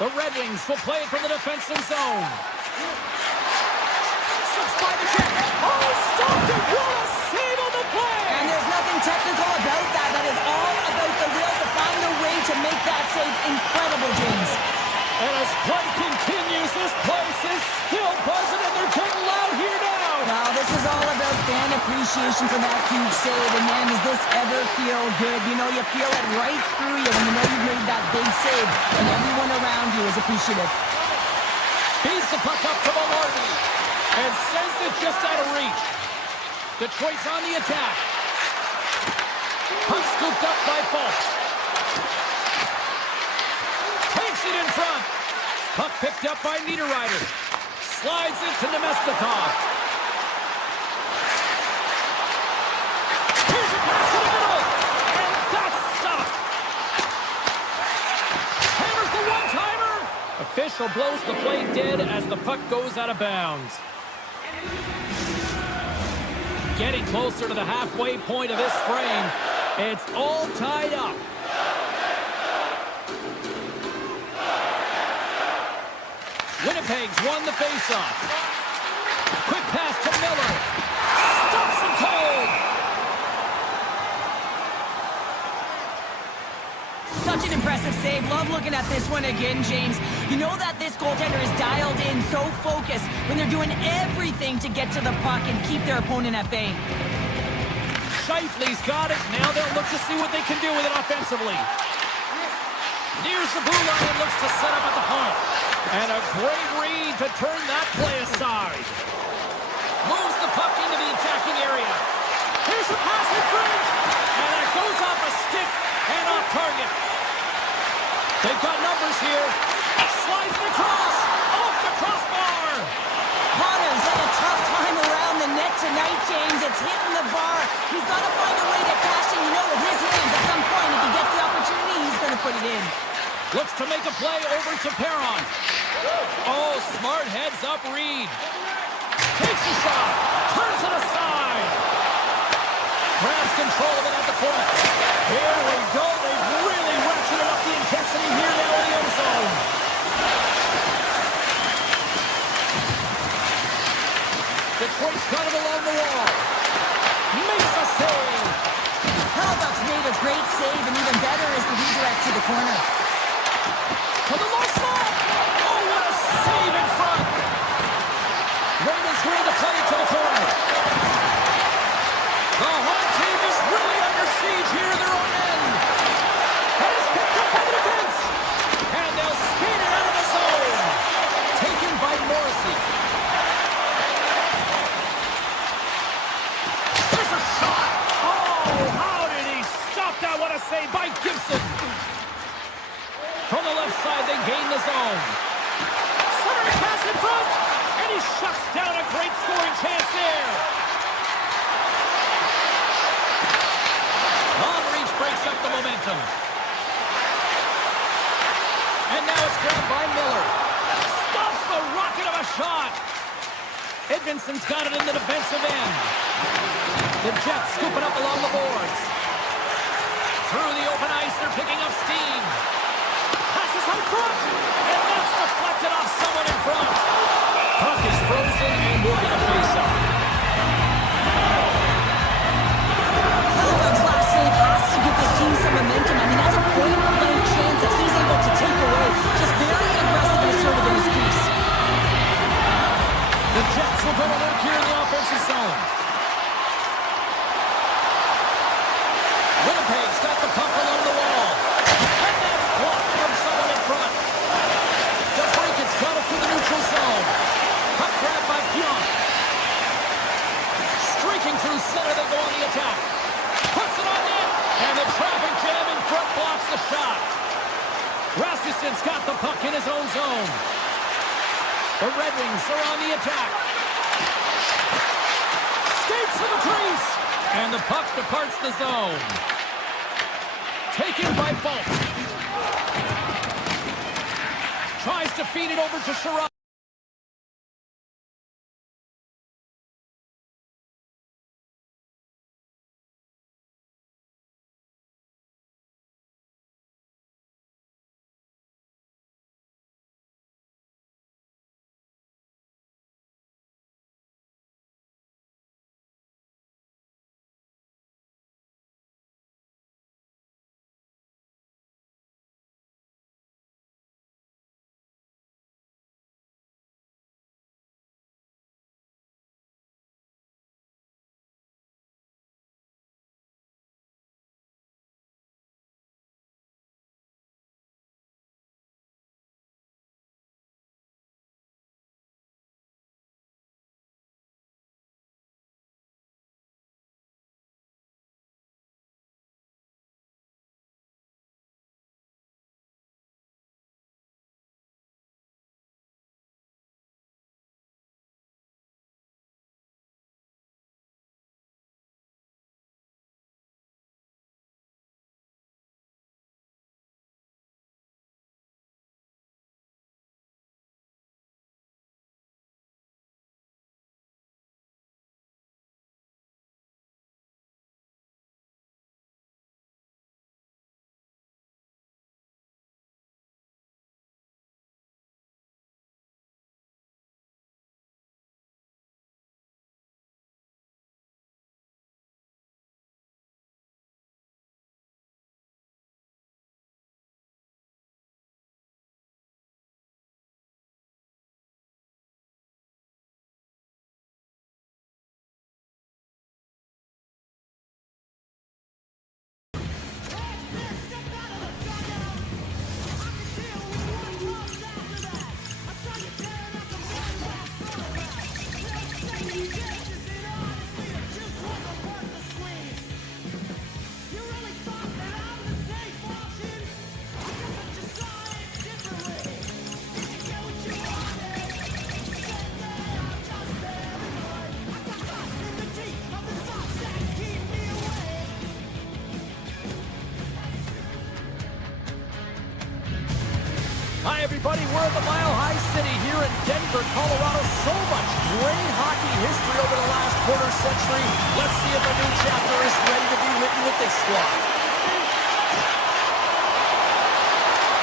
The Red Wings will play it from the defensive zone. Slips by the check. Oh, stopped it. What a save on the play. And there's nothing technical about that. That is all about the will to find a way to make that save incredible, James. And as play continues, this place is still buzzing, and they're getting loud here now. Well, this is all about fan appreciation for that huge save. And man, does this ever feel good? You know, you feel it right through you when you know you've made that big save, and everyone around you is appreciative. Feeds the puck up to Maloney and sends it just out of reach. Detroit's on the attack. Puck scooped up by Fultz. Takes it in front. Puck picked up by Niederreiter. Slides it to Nemestikov. Here's a pass to the middle. And that's stopped. official blows the play dead as the puck goes out of bounds. Getting closer to the halfway point of this frame. It's all tied up. Winnipeg's won the faceoff. Quick pass to Miller. Stops him cold. Such an impressive save. Love looking at this one again, James. You know that this goaltender is dialed in, so focused when they're doing everything to get to the puck and keep their opponent at bay. Scheifele's got it. Now they'll look to see what they can do with it offensively. Nears the blue line and looks to set up at the point. And a great read to turn that play aside. Moves the puck into the attacking area. Here's a pass in front. And it goes off a stick and off target. They've got numbers here. Slides it across. Off the crossbar. Connor's had a tough time around the net tonight, James. It's hitting the bar. He's got to find a way to cash in, with his hands at some point. If he gets the opportunity, he's going to put it in. Looks to make a play over to Perron. Oh, smart heads-up read. Takes a shot. Turns it aside. Grabs control of it at the point. Here we go. They've really ratcheted up the intensity here now in the end zone. Detroit's got it along the wall. Makes a save. Hellbuck's made a great save, and even better is the redirect to the corner. To the low slot. Oh, what a save in front. Raymond's going to play it to the corner. The home team is really under siege here in their own end. And it's picked up by the defense. And they'll skate it out of the zone. Taken by Morrissey. There's a shot. Oh, how did he stop that? What a save by Gibson. From the left side, they gain the zone. Centering pass in front. And he shuts down a great scoring chance there. Long reach breaks up the momentum. And now it's grabbed by Miller. Stops the rocket of a shot. Edvinson's got it in the defensive end. The Jets scoop it up along the boards. Through the open ice, they're picking up steam. Passes out front. And that's deflected off someone in front. Puck is frozen and will get a face-off. Hellbuck's last save has to give this team some momentum. I mean, that's a point-blank chance that he's able to take away. Just very aggressive and assertive in his crease. The Jets will go to work here in the offensive zone. Winnipeg's got the puck along the wall. And that's blocked from someone in front. The Breakers got it through the neutral zone. Puck grabbed by Pionk. Streaking through center, they go on the attack. Puts it on net. And the traffic jam in front blocks the shot. Rasmussen's got the puck in his own zone. The Red Wings are on the attack. Skates to the crease. And the puck departs the zone. Taken by Baltic. Tries to feed it over to Sherrod. we're at the Mile High City here in Denver, Colorado. So much great hockey history over the last quarter century. Let's see if a new chapter is ready to be written with this squad.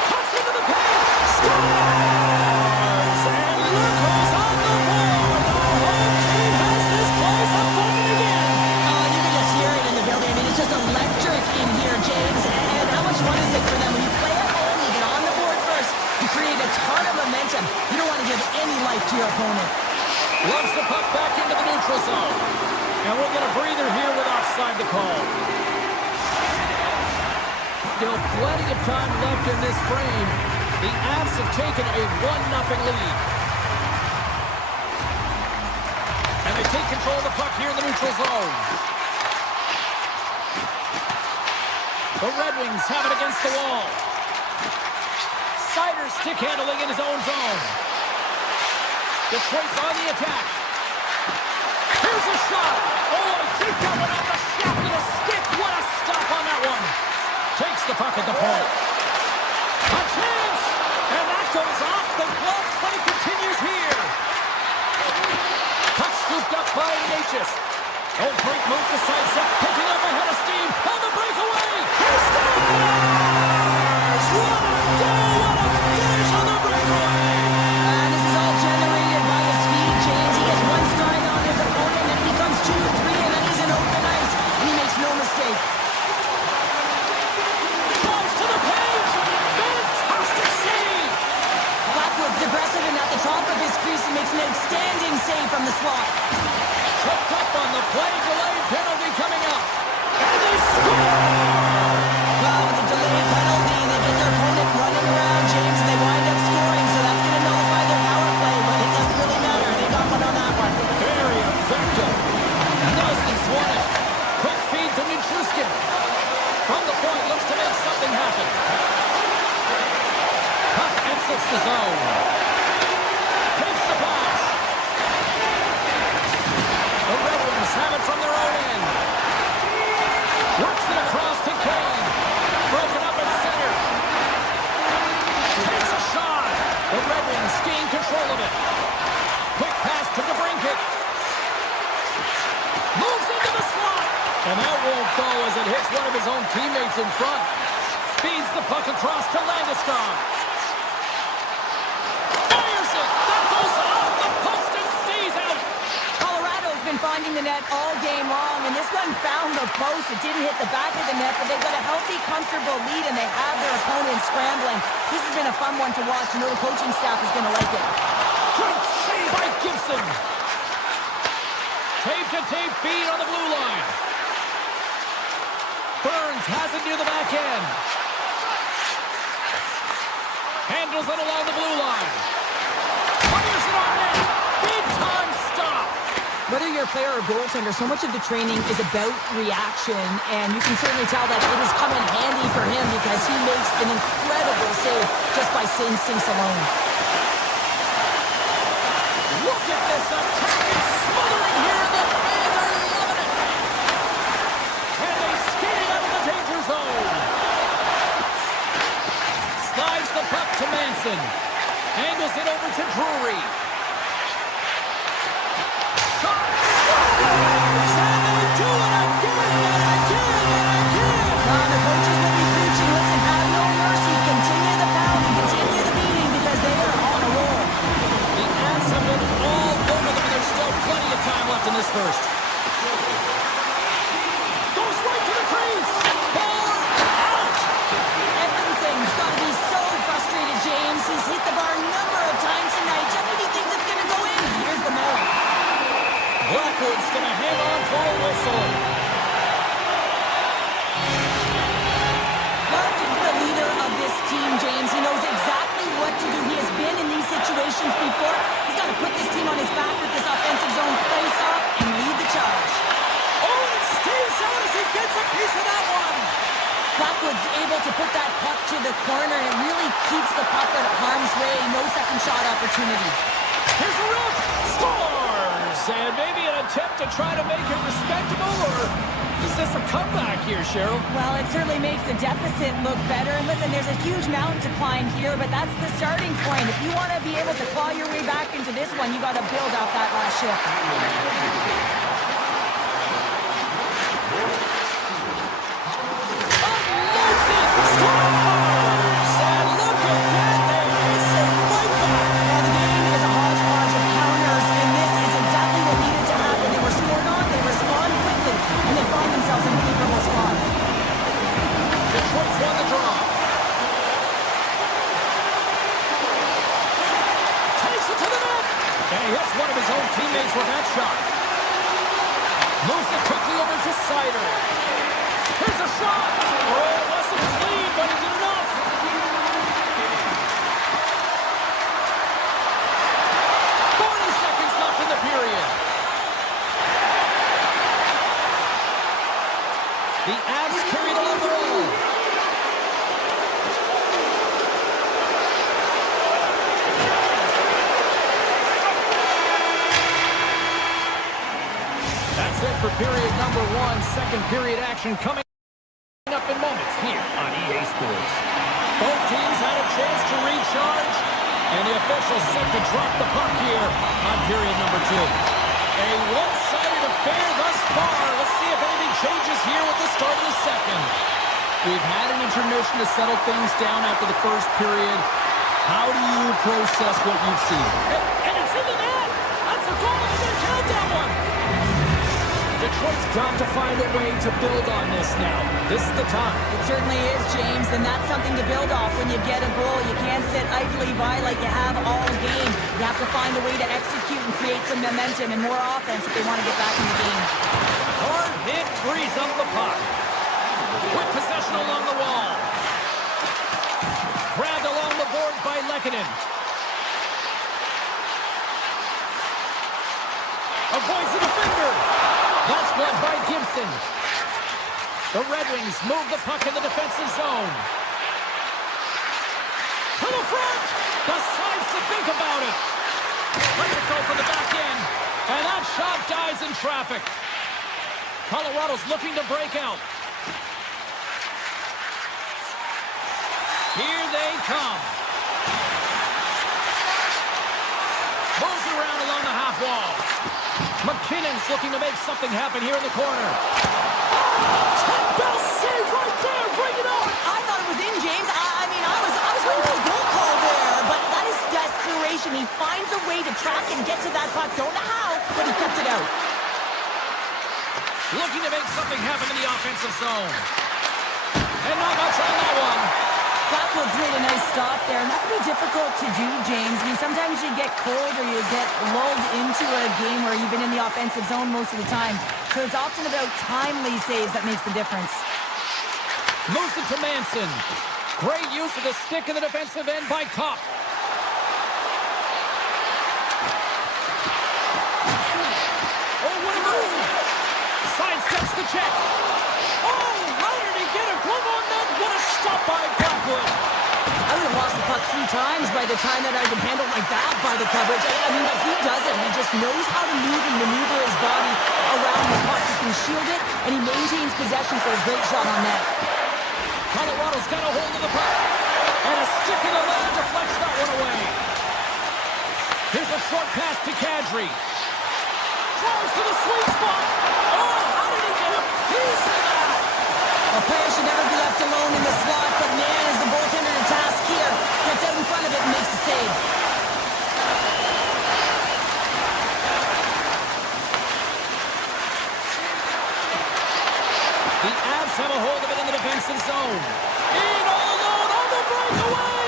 Cuts into the paint. Scores! And look who's on the board. The home team has this place up buzzing again. Oh, you can just hear it in the building. I mean, it's just electric in here, James. And how much fun is it for them when you play at home, you get on the board first, you create a ton of momentum. You don't want to give any life to your opponent. Loves the puck back into the neutral zone. And we'll get a breather here with offside to call. Still plenty of time left in this frame. The Avs have taken a 1-0 lead. And they take control of the puck here in the neutral zone. The Red Wings have it against the wall. Sider stick handling in his own zone. Detroit's on the attack. Here's a shot. Oh, I think that one on the shaft of the stick. What a stop on that one. Takes the puck at the point. A chance. And that goes off the glove. Play continues here. Puck scooped up by Natchez. Oh, great move to sidestep. Picking up ahead of steam. On the breakaway. He scores! What a goal. What a finish on the breakaway. This is all generated by his speed, James. He gets one stride on his opponent, and it becomes 2, 3, and then he's in open ice. And he makes no mistake. Drives to the paint. Fantastic save. Blackwood's aggressive and at the top of his crease. He makes an outstanding save from the slot. Tripped up on the play. Delayed penalty coming up. And they score! Well, with the delayed penalty, they get their opponent running around, James, and they wind up scoring. So that's going to nullify their power play, but it doesn't really matter. They got one on that one. Very effective. Nelson's won it. Quick feed to Nichushkin. From the point, looks to make something happen. Puck exits the zone. Takes the pass. The Red Wings have it from their own end. Works it across to Kane. Broken up at center. Takes a shot. The Red Wings gain control of it. Quick pass to DeBrincat. Moves into the slot. And that won't go as it hits one of his own teammates in front. Feeds the puck across to Landeskog. Fires it. That goes off the post and stays out. Colorado's been finding the net all game long, and this one found the post. It didn't hit the back of the net, but they've got a healthy, comfortable lead, and they have their opponent scrambling. This has been a fun one to watch. You know the coaching staff is going to like it. Great save by Gibson. Tape-to-tape feed on the blue line. Burns has it near the back end. Handles it along the blue line. Fires it on net. Big time stop. Whether you're a player or goaltender, so much of the training is about reaction, and you can certainly tell that it has come in handy for him because he makes an incredible save just by instincts alone. Look at this attack. It's smothering here, and the fans are loving it. And they skate out of the danger zone. Slides the puck to Manson. Angles it over to Drury. Shot. Scores! And they do it again and again and again. The coaches will be preaching, listen, have no mercy, continue the pounding, continue the beating, because they are on a roll. The Avs have been all over them, and there's still plenty of time left in this first. Goes right to the crease. Ball out. Edmonton's got to be so frustrated, James. He's hit the bar a number of times tonight just when he thinks it's going to go in. Here's the moment. Blackwood's going to hang on for a whistle. Baltic's the leader of this team, James. He knows exactly what to do. He has been in these situations before. He's got to put this team on his back with this offensive zone face-off and lead the charge. Oh, it stays out as he gets a piece of that one. Blackwood's able to put that puck to the corner, and it really keeps the puck out of harm's way. No second shot opportunity. Here's a rip. Scores! And maybe an attempt to try to make it respectable, or Is this a comeback here, Cheryl? Well, it certainly makes the deficit look better. And listen, there's a huge mountain to climb here, but that's the starting point. If you want to be able to claw your way back into this one, you got to build off that last shift. Unloads it! Scores! And look at that! They miss it right back! Now, the game is a hodgepodge of counters, and this is exactly what needed to happen. They were scored on, they respond quickly, and they find themselves in a favorable spot. Detroit's won the draw. Takes it to the net! And he hits one of his own teammates with that shot. Moves it quickly over to Sider. Here's a shot! Oh, it wasn't clean, but he did enough! 40 seconds left in the period. The Avs carried along their own. That's it for period number one. Second period action coming up in moments here on EA Sports. Both teams had a chance to recharge, and the officials set to drop the puck here on period number two. A one-sided affair thus far. Let's see if anything changes here with the start of the second. We've had an intermission to settle things down after the first period. How do you process what you've seen? And it's in the net! That's a goal! They're going to count that one! Detroit's got to find a way to build on this now. This is the time. It certainly is, James, and that's something to build off when you get a goal. You can't sit idly by like you have all game. You have to find a way to execute and create some momentum and more offense if they want to get back in the game. Hard hit frees up the puck. With possession along the wall. Grabbed along the boards by Lehkonen. Avoids the defender. That's blocked by Gibson. The Red Wings move the puck in the defensive zone. To the front. Decides to think about it. Lets it go for the back end. And that shot dies in traffic. Colorado's looking to break out. Here they come. Moves it around along the half wall. McKinnon's looking to make something happen here in the corner. Bell save right there. Bring it on. I thought it was in, James. I was waiting for a goal call there, but that is desperation. He finds a way to track and get to that puck. Don't know how, but he kept it out. Looking to make something happen in the offensive zone. And not much on that one. Blackwood's made a nice stop there, and that can be difficult to do, James. I mean, sometimes you get cold or you get lulled into a game where you've been in the offensive zone most of the time. So it's often about timely saves that makes the difference. Moves it to Manson. Great use of the stick in the defensive end by Kopp. Oh, what a move! Sidesteps the check. Oh, how did he get a glove on that? What a stop by Blackwood. I would have lost the puck 3 times by the time that I could handle like that by the coverage. I mean, but he doesn't. He just knows how to move and maneuver his body around the puck. He can shield it, and he maintains possession for a great shot on net. Colorado's got a hold of the puck. And a stick in the line deflects that one away. Here's a short pass to Kadri. Throws to the sweet spot. Oh, how did he get a piece of that? A player should never be left alone in the slot, but man, is the goaltender to task here. Gets out in front of it and makes the save. The Avs have a hold of it in the defensive zone. In all alone on the breakaway.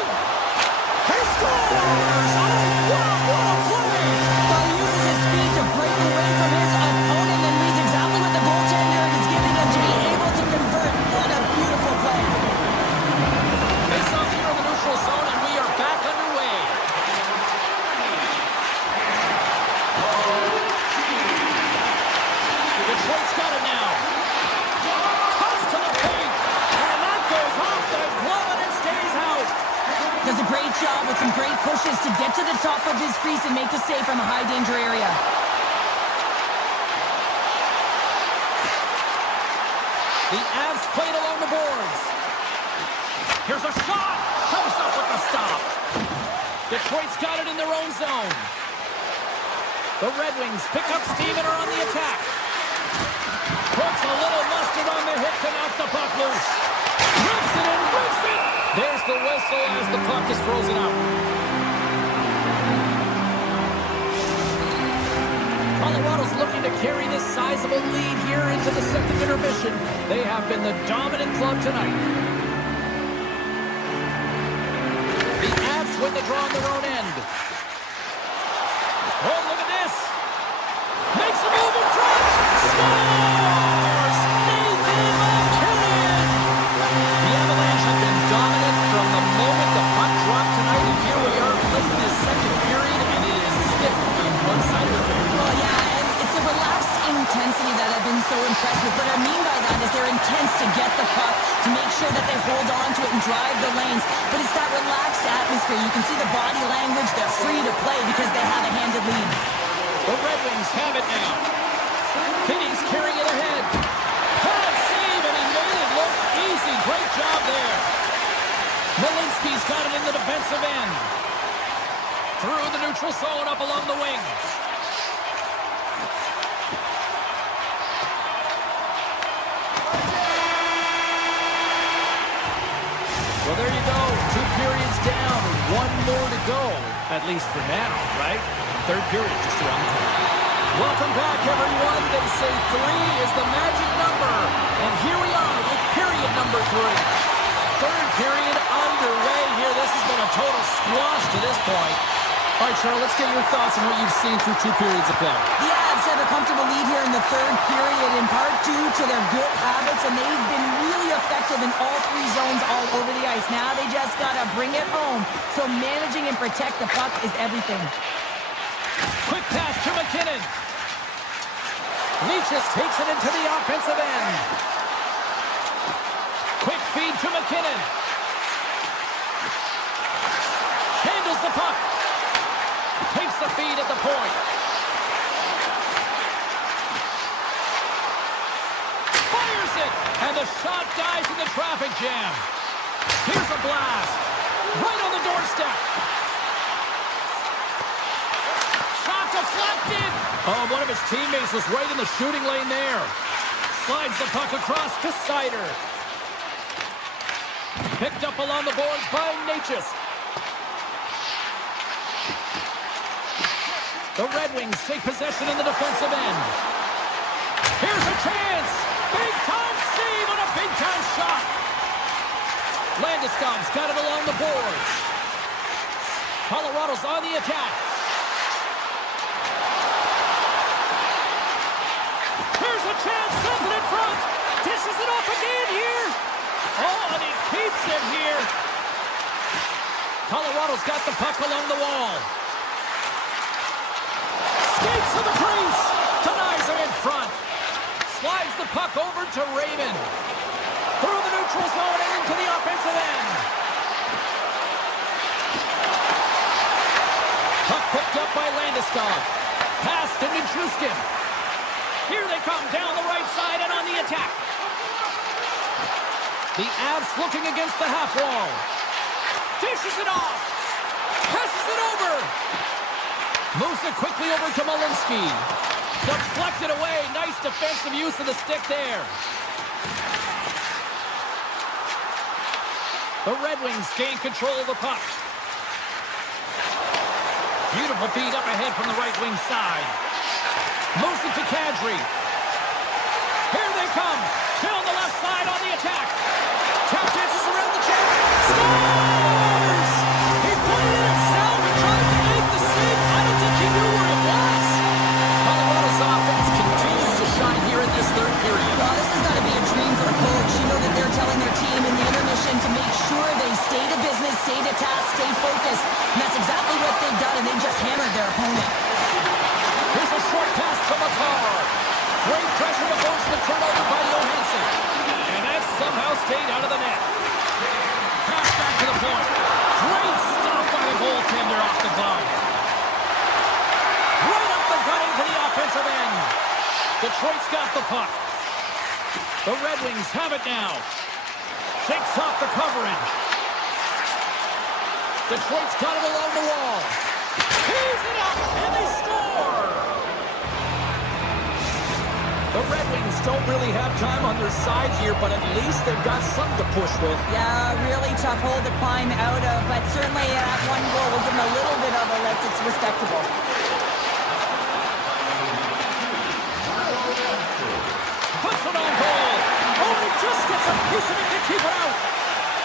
He scores! Oh, wow, what a play! Well, he uses his speed to break away from his opponent and reads exactly what the goaltender is giving him to be able to convert. What a beautiful play. Face off here in the neutral zone, and we are back underway. Detroit's got it now. Cuts to the paint, and that goes off the glove, and it stays out. Does a great job with some great pushes to get to the top of his crease and make the save from a high-danger area. The Avs played along the boards. Here's a shot. Comes up with the stop. Detroit's got it in their own zone. The Red Wings pick up steam and are on the attack. Puts a little mustard on the hit to knock the puck loose. Rips it and rips it. There's the whistle as the puck is frozen out. Colorado's looking to carry this sizable lead here into the second intermission. They have been the dominant club tonight. The Avs win the draw on their own end. Oh, look at this. Makes a move in front. Scores! Nathan McKinnon! The Avalanche have been dominant from the moment the puck dropped tonight. And here we are late in this second period, and it is stiff on one side of the field. Well, yeah, and it's the relaxed intensity that I've been so impressed with. What I mean by that is they're intense to get the puck, to make sure that they hold on to it and drive the lanes. But it's that relaxed atmosphere. You can see the body language. They're free to play because they have a handed lead. The Red Wings have it now. Finney's carrying it ahead. Pad save, and he made it look easy. Great job there. Malinsky's got it in the defensive end. Through the neutral zone, up along the wing. Well, there you go. 2 periods down. 1 more to go. At least for now, right? Third period just around the corner. Welcome back, everyone. They say 3 is the magic number. And here we are with period number 3. Third period underway here. This has been a total squash to this point. All right, Charles, let's get your thoughts on what you've seen through 2 periods of play. The Avs have a comfortable lead here in the third period, in part due to their good habits, and they've been really effective in all 3 zones all over the ice. Now they just got to bring it home. So managing and protect the puck is everything. Quick pass to McKinnon. Leachus takes it into the offensive end. Quick feed to McKinnon. Handles the puck. Takes the feed at the point. Fires it. And the shot dies in the traffic jam. Here's a blast. Right on the doorstep. Shot deflected. Oh, one of his teammates was right in the shooting lane there. Slides the puck across to Sider. Picked up along the boards by Natchez. The Red Wings take possession in the defensive end. Here's a chance. Big-time save on a big-time shot. Landeskog's got it along the boards. Colorado's on the attack. Here's a chance. Sends it in front. Dishes it off again here. Oh, and he keeps it here. Colorado's got the puck along the wall. Skates to the crease. Denies it in front. Slides the puck over to Raymond. Through the neutral zone and into the offensive end. Puck picked up by Landeskog. Pass to Nichushkin. Here they come down the right side and on the attack. The Avs looking against the half wall. Dishes it off. Passes it over. Moves it quickly over to Malinsky. Deflected away. Nice defensive use of the stick there. The Red Wings gain control of the puck. Beautiful feed up ahead from the right wing side. Moves it to Kadri. Here they come. Down the left side on the attack. Tap dances around the check. Scores! He put it in himself and tried to make the save. I don't think he knew where it was. Colorado's offense continues to shine here in this third period. Well, this has got to be a dream for a coach. You know that they're telling their team in the intermission to make sure they stay to business, stay to task, stay focused. And that's exactly what they've done, and they just hammered their opponent. Here's a short pass to McCarr. Great pressure to force the turnover by Johansson. And that somehow stayed out of the net. Pass back to the point. Great stop by the goaltender off the glove. Right up the gut into the offensive end. Detroit's got the puck. The Red Wings have it now. Shakes off the coverage. Detroit's got it along the wall. He's it up, and they score! The Red Wings don't really have time on their side here, but at least they've got something to push with. Yeah, really tough hole to climb out of, but certainly that one goal will give them a little bit of a lift. It's respectable. Puts it on goal. Oh, he just gets a piece of it to keep it out.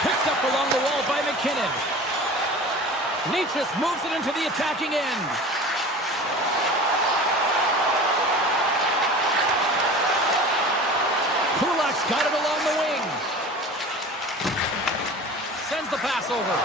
Picked up along the wall by McKinnon. Leachus moves it into the attacking end. Kulak's got it along the wing. Sends the pass over.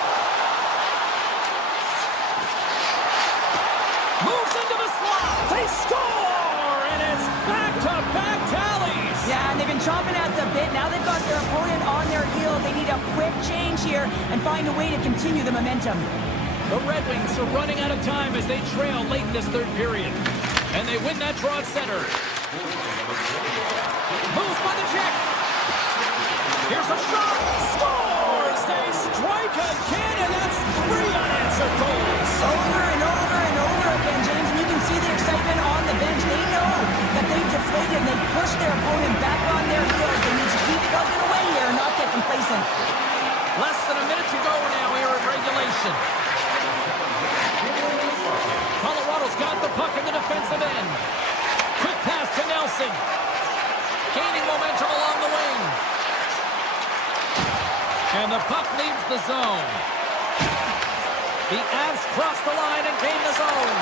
Moves into the slot. They score! And it's back-to-back tallies. Yeah, and they've been chomping at the bit. Now they've got their opponent on their heels. They need a quick change here and find a way to continue the momentum. The Red Wings are running out of time as they trail late in this third period. And they win that draw at center. Moves by the check. Here's a shot. Scores! They strike again, and that's 3 unanswered goals. Over and over and over again, James, and you can see the excitement on the bench. They know that they've deflated and they push their opponent back on their heels. They need to keep plugging away here and not get complacent. Less than a minute to go now here in regulation. Colorado's got the puck in the defensive end. Quick pass to Nelson. Gaining momentum along the wing. And the puck leaves the zone. The Avs cross the line and gain the zone.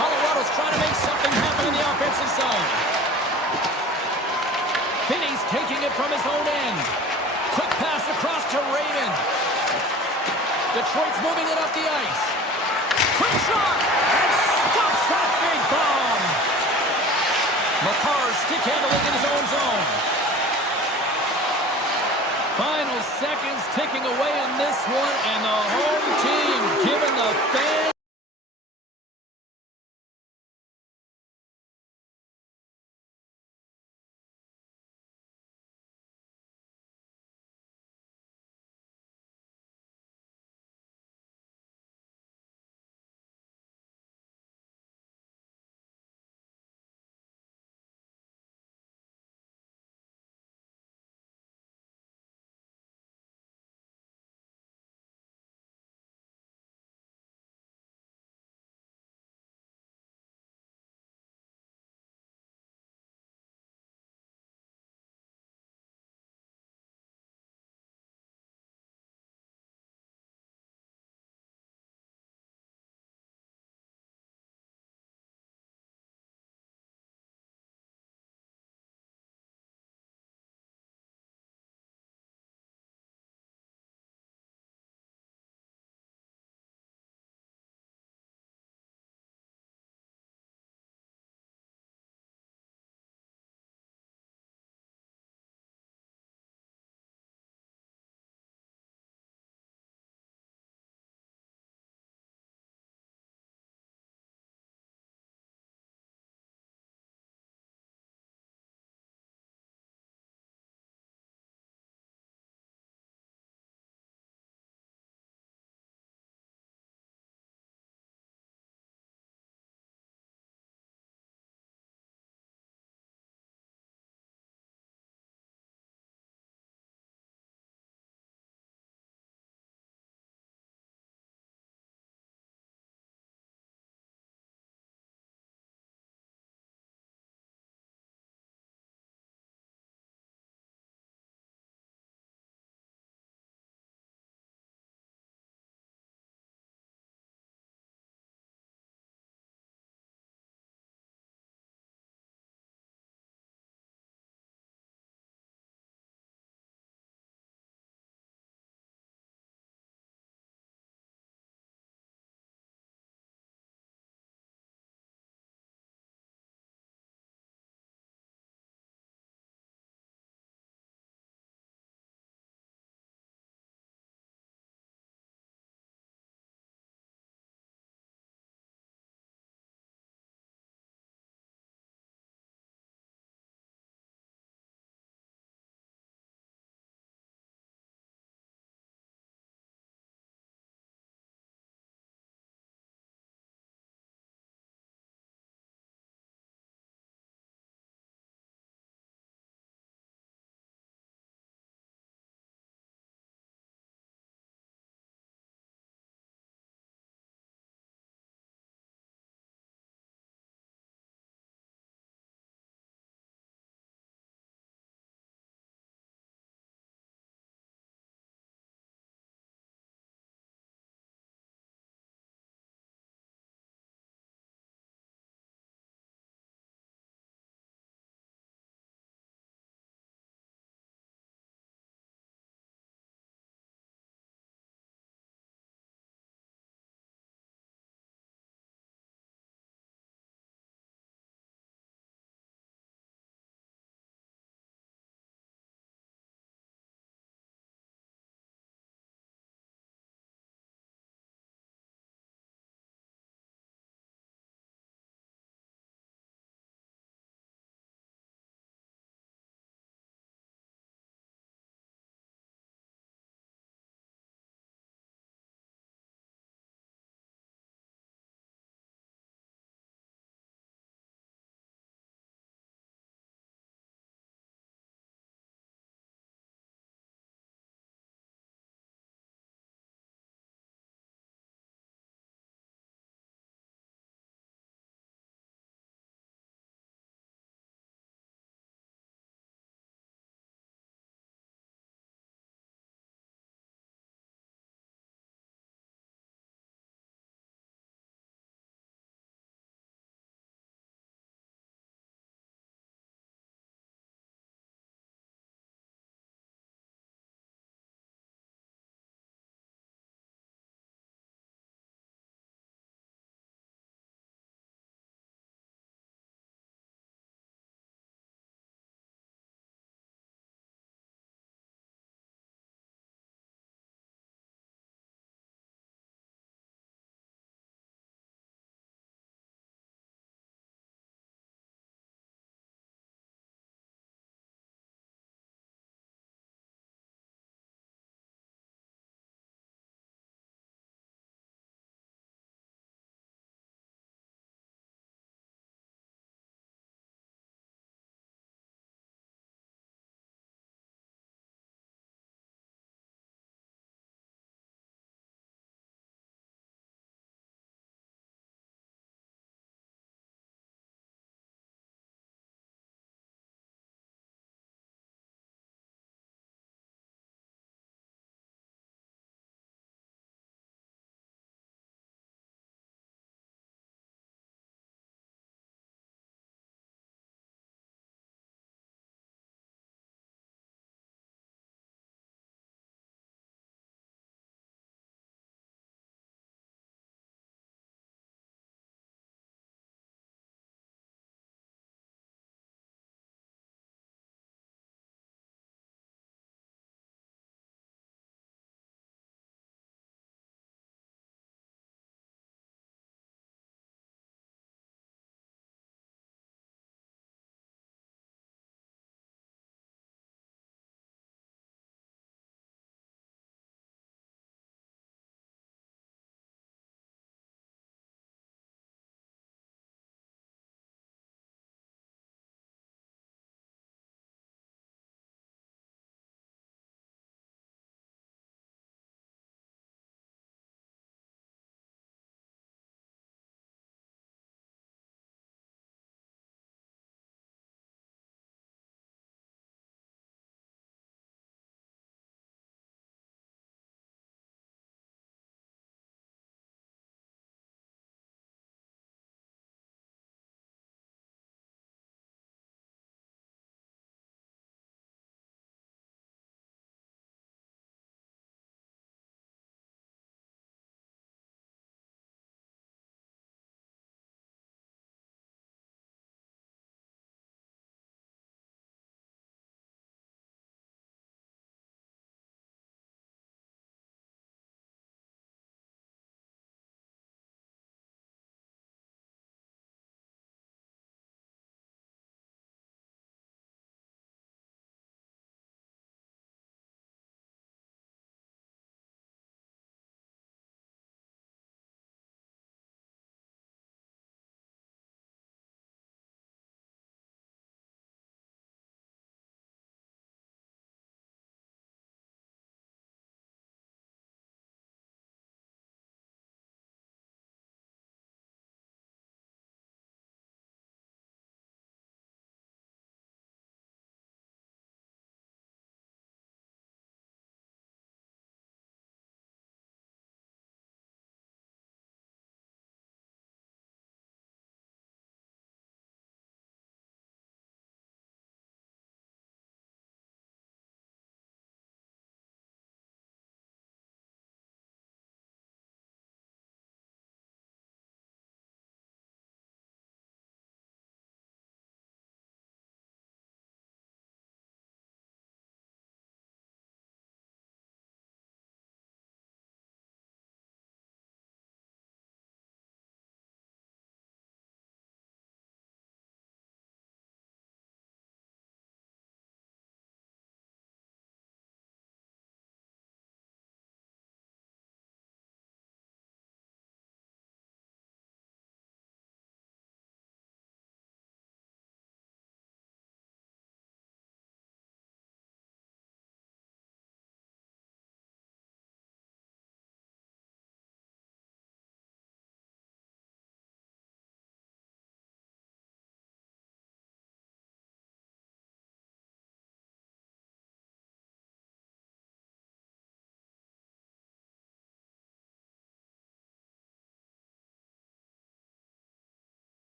Colorado's trying to make something happen in the offensive zone. Finney's taking it from his own end. Quick pass across to Raymond. Detroit's moving it up the ice. Quick shot! And stops that big bomb! McCarr stick handling in his own zone. Final seconds ticking away in this one, and the home team giving the fans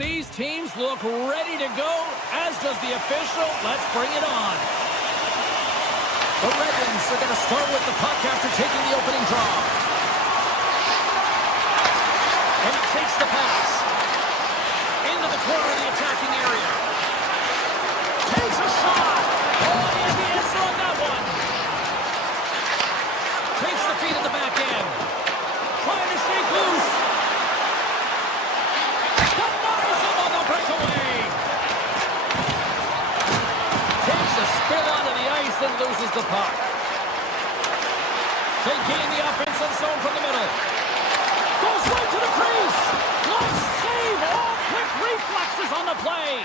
these teams look ready to go, as does the official. Let's bring it on. The Red Wings are going to start with the puck after taking the opening draw. And he takes the pass. Into the corner of the attacking area. Takes a shot. Oh, he has the answer on that one. Takes the feed at the back end. Trying to shake loose. Denies him on the breakaway. Takes a spill onto the ice and loses the puck. They gain the offensive zone from the middle. Goes right to the crease. Nice save. All quick reflexes on the play.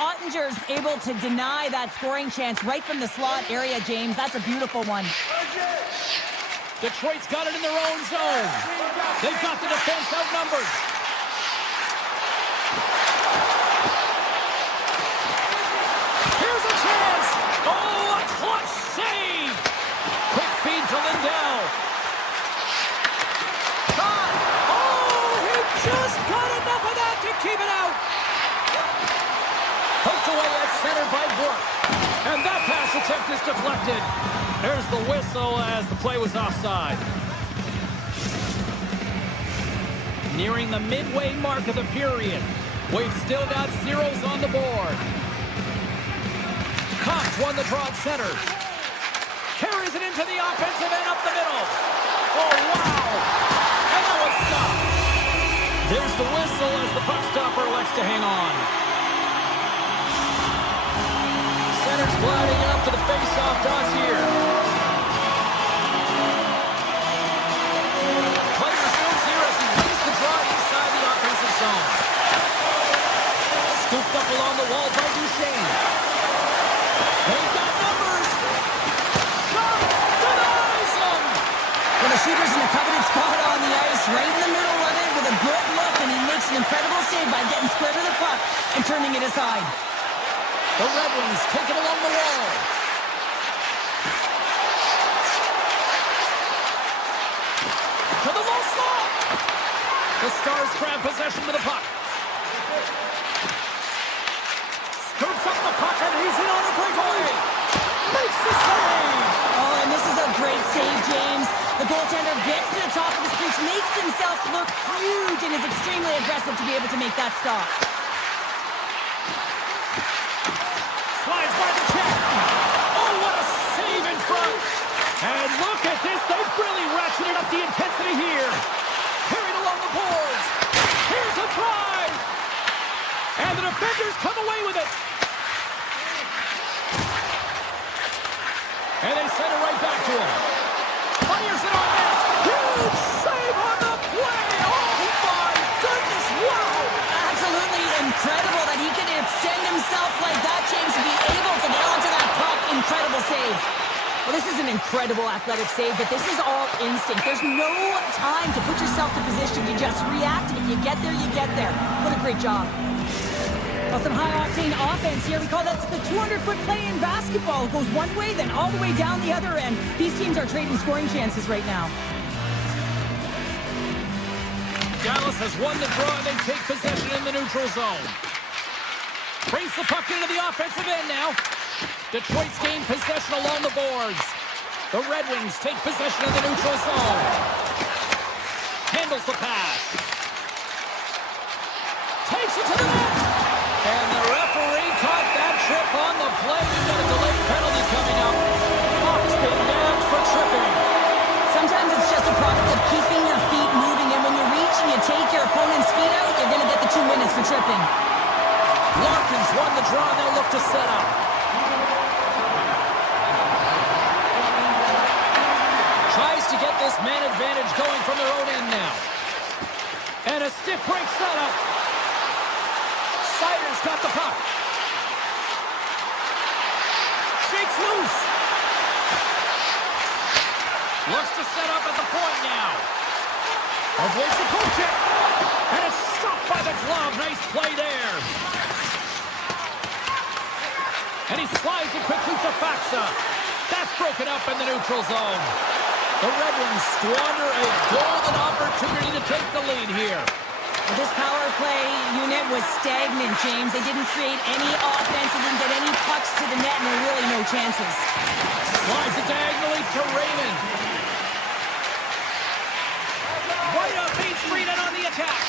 Ottinger's able to deny that scoring chance right from the slot area, James. That's a beautiful one. Detroit's got it in their own zone. They've got the defense outnumbered. Here's a chance. Oh, a clutch save. Quick feed to Lindell. Shot. Oh, he just got enough of that to keep it out. Poked away at center by Burke. And that pass attempt is deflected. There's the whistle as the play was offside. Nearing the midway mark of the period. We've still got zeros on the board. Cox won the draw at center. Carries it into the offensive end up the middle. Oh, wow. And that was stopped. There's the whistle as the puck stopper elects to hang on. Center's gliding up to the face-off dots here. Player resumes here as he wins the draw inside the offensive zone. Scooped up along the wall by Duchesne. They've got numbers. Shot denies him. Well, the shooter's in a coveted spot on the ice, right in the middle of it with a good look, and he makes an incredible save by getting square to the puck and turning it aside. The Red Wings take it along the wall. To the low slot. The Stars grab possession to the puck. Scoops up the puck and he's in on a breakaway. Makes the save. Oh, and this is a great save, James. The goaltender gets to the top of the crease, makes himself look huge, and is extremely aggressive to be able to make that stop. Slides by the check. Oh, what a save in front. And look at this. They've really ratcheted up the intensity here. Carried along the boards. Here's a drive. And the defenders come away with it. And they send it right back to him. Fires it on net. Huge save on the play. Oh, my goodness. Wow. Absolutely incredible that he can extend himself like that, James, to be able to get onto that puck. Incredible save. Well, this is an incredible athletic save, but this is all instinct. There's no time to put yourself in position. You just react. If you get there, you get there. What a great job. Well, some high-octane offense here. We call that the 200-foot play in basketball. It goes one way, then all the way down the other end. These teams are trading scoring chances right now. Dallas has won the draw and they take possession in the neutral zone. Brings the puck into the offensive end now. Detroit's gained possession along the boards. The Red Wings take possession of the neutral zone. Handles the pass. Takes it to the net. And the referee caught that trip on the play. We've got a delayed penalty coming up. Puck's been nabbed for tripping. Sometimes it's just a product of keeping your feet moving, and when you reach and you take your opponent's feet out, you're going to get the 2 minutes for tripping. Larkins won the draw, and they'll look to set up. Tries to get this man advantage going from their own end now. And a stiff break setup. Sider's got the puck. Shakes loose. Looks to set up at the point now. Avoids the poke check. And it's stopped by the glove. Nice play there. And he slides it quickly to Faxa. That's broken up in the neutral zone. The Red Wings squander a golden opportunity to take the lead here. This power play unit was stagnant, James. They didn't create any offense. They didn't get any pucks to the net, and there were really no chances. Slides it diagonally to Raymond. Right up Main Street and on the attack.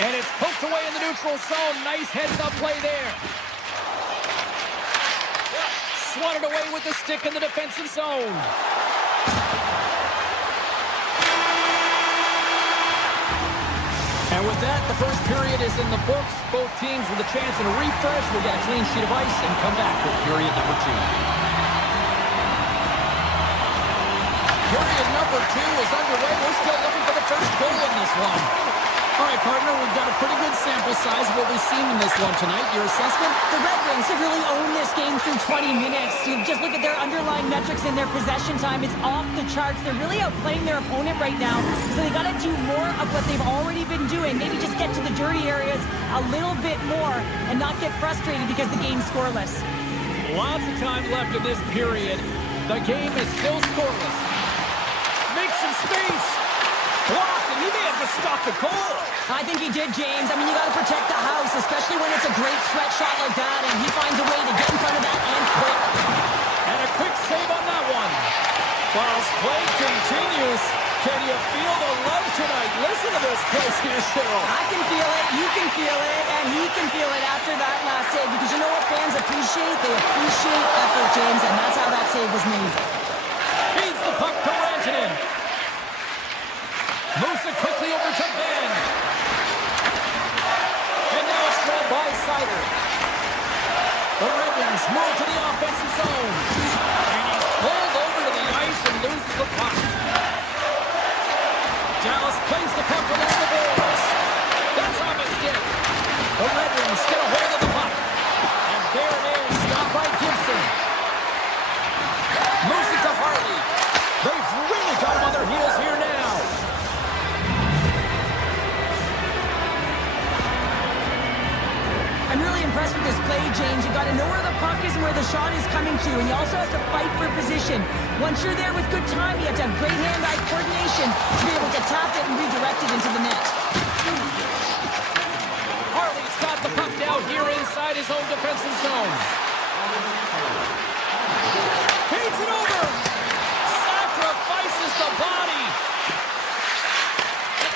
And it's poked away in the neutral zone. Nice heads-up play there. Swatted away with the stick in the defensive zone. And with that, the first period is in the books. Both teams with a chance at a refresh will get a clean sheet of ice and come back with period number 2. Period number 2 is underway. We're still looking for the first goal in this one. All right, partner, we've got a pretty good sample size of what we've seen in this one tonight. Your assessment? The Red Wings have really owned this game through 20 minutes. You just look at their underlying metrics in their possession time. It's off the charts. They're really outplaying their opponent right now. So they got to do more of what they've already been doing. Maybe just get to the dirty areas a little bit more and not get frustrated because the game's scoreless. Lots of time left in this period. The game is still scoreless. Make some space. Blocked, and he may have just stopped the goal. I think he did, James. I mean, you got to protect the house, especially when it's a great threat shot like that, and he finds a way to get in front of that and quick. And a quick save on that one. While play continues, can you feel the love tonight? Listen to this place here, Cheryl. I can feel it, you can feel it, and he can feel it after that last save, because you know what fans appreciate? They appreciate effort, James, and that's how that save was made. Feeds the puck to Rantanen. Moves it quickly over to Ben. And now it's grabbed by Sider. The Red Wings move to the offensive zone. And he's pulled over to the ice and loses the puck. Dallas plays the puck along the boards. That's off a stick. The Red Wings get a hold of the puck. And there it is, stopped by Gibson. Moves it to Harley. They've really got him on their heels here now. I'm really impressed with this play, James. You got to know where the puck is and where the shot is coming to, and you also have to fight for position. Once you're there with good time, you have to have great hand-eye coordination to be able to tap it and redirect it into the net. Harley's got the puck now here inside his own defensive zone. Feeds it over. Sacrifices the body.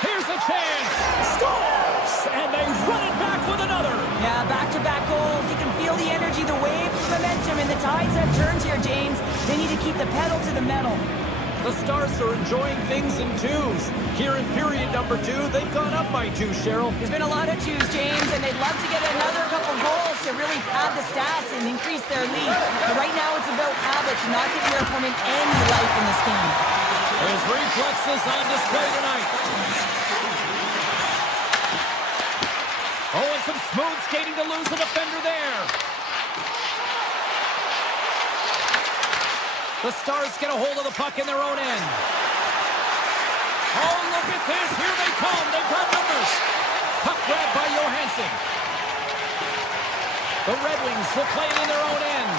Here's a chance. Scores! And they run it back with another. Yeah, back-to-back goals. You can feel the energy, the wave, the momentum, and the tides have turned here, James. They need to keep the pedal to the metal. The Stars are enjoying things in twos. Here in period number 2, they've gone up by 2, Cheryl. There's been a lot of twos, James, and they'd love to get another couple goals to really pad the stats and increase their lead. But right now it's about habits, not giving your opponent any life in this game. His reflexes on display tonight. Oh, and some smooth skating to lose the defender there. The Stars get a hold of the puck in their own end. Oh, look at this. Here they come. They've got numbers. Puck grabbed by Johansson. The Red Wings will play it in their own end.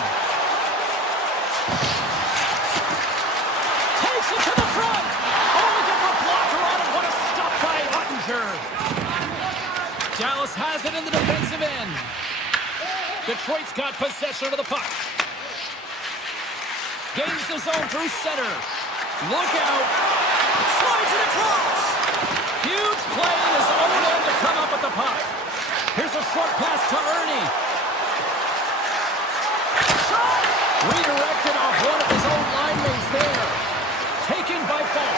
Takes it to the front. Oh, he gets a blocker on it. What a stop by Ottinger. Dallas has it in the defensive end. Detroit's got possession of the puck. Gains the zone through center. Look out. Slides it across. Huge play in his own end to come up with the puck. Here's a short pass to Ernie. Shot! Redirected off one of his own line mates there. Taken by Falk.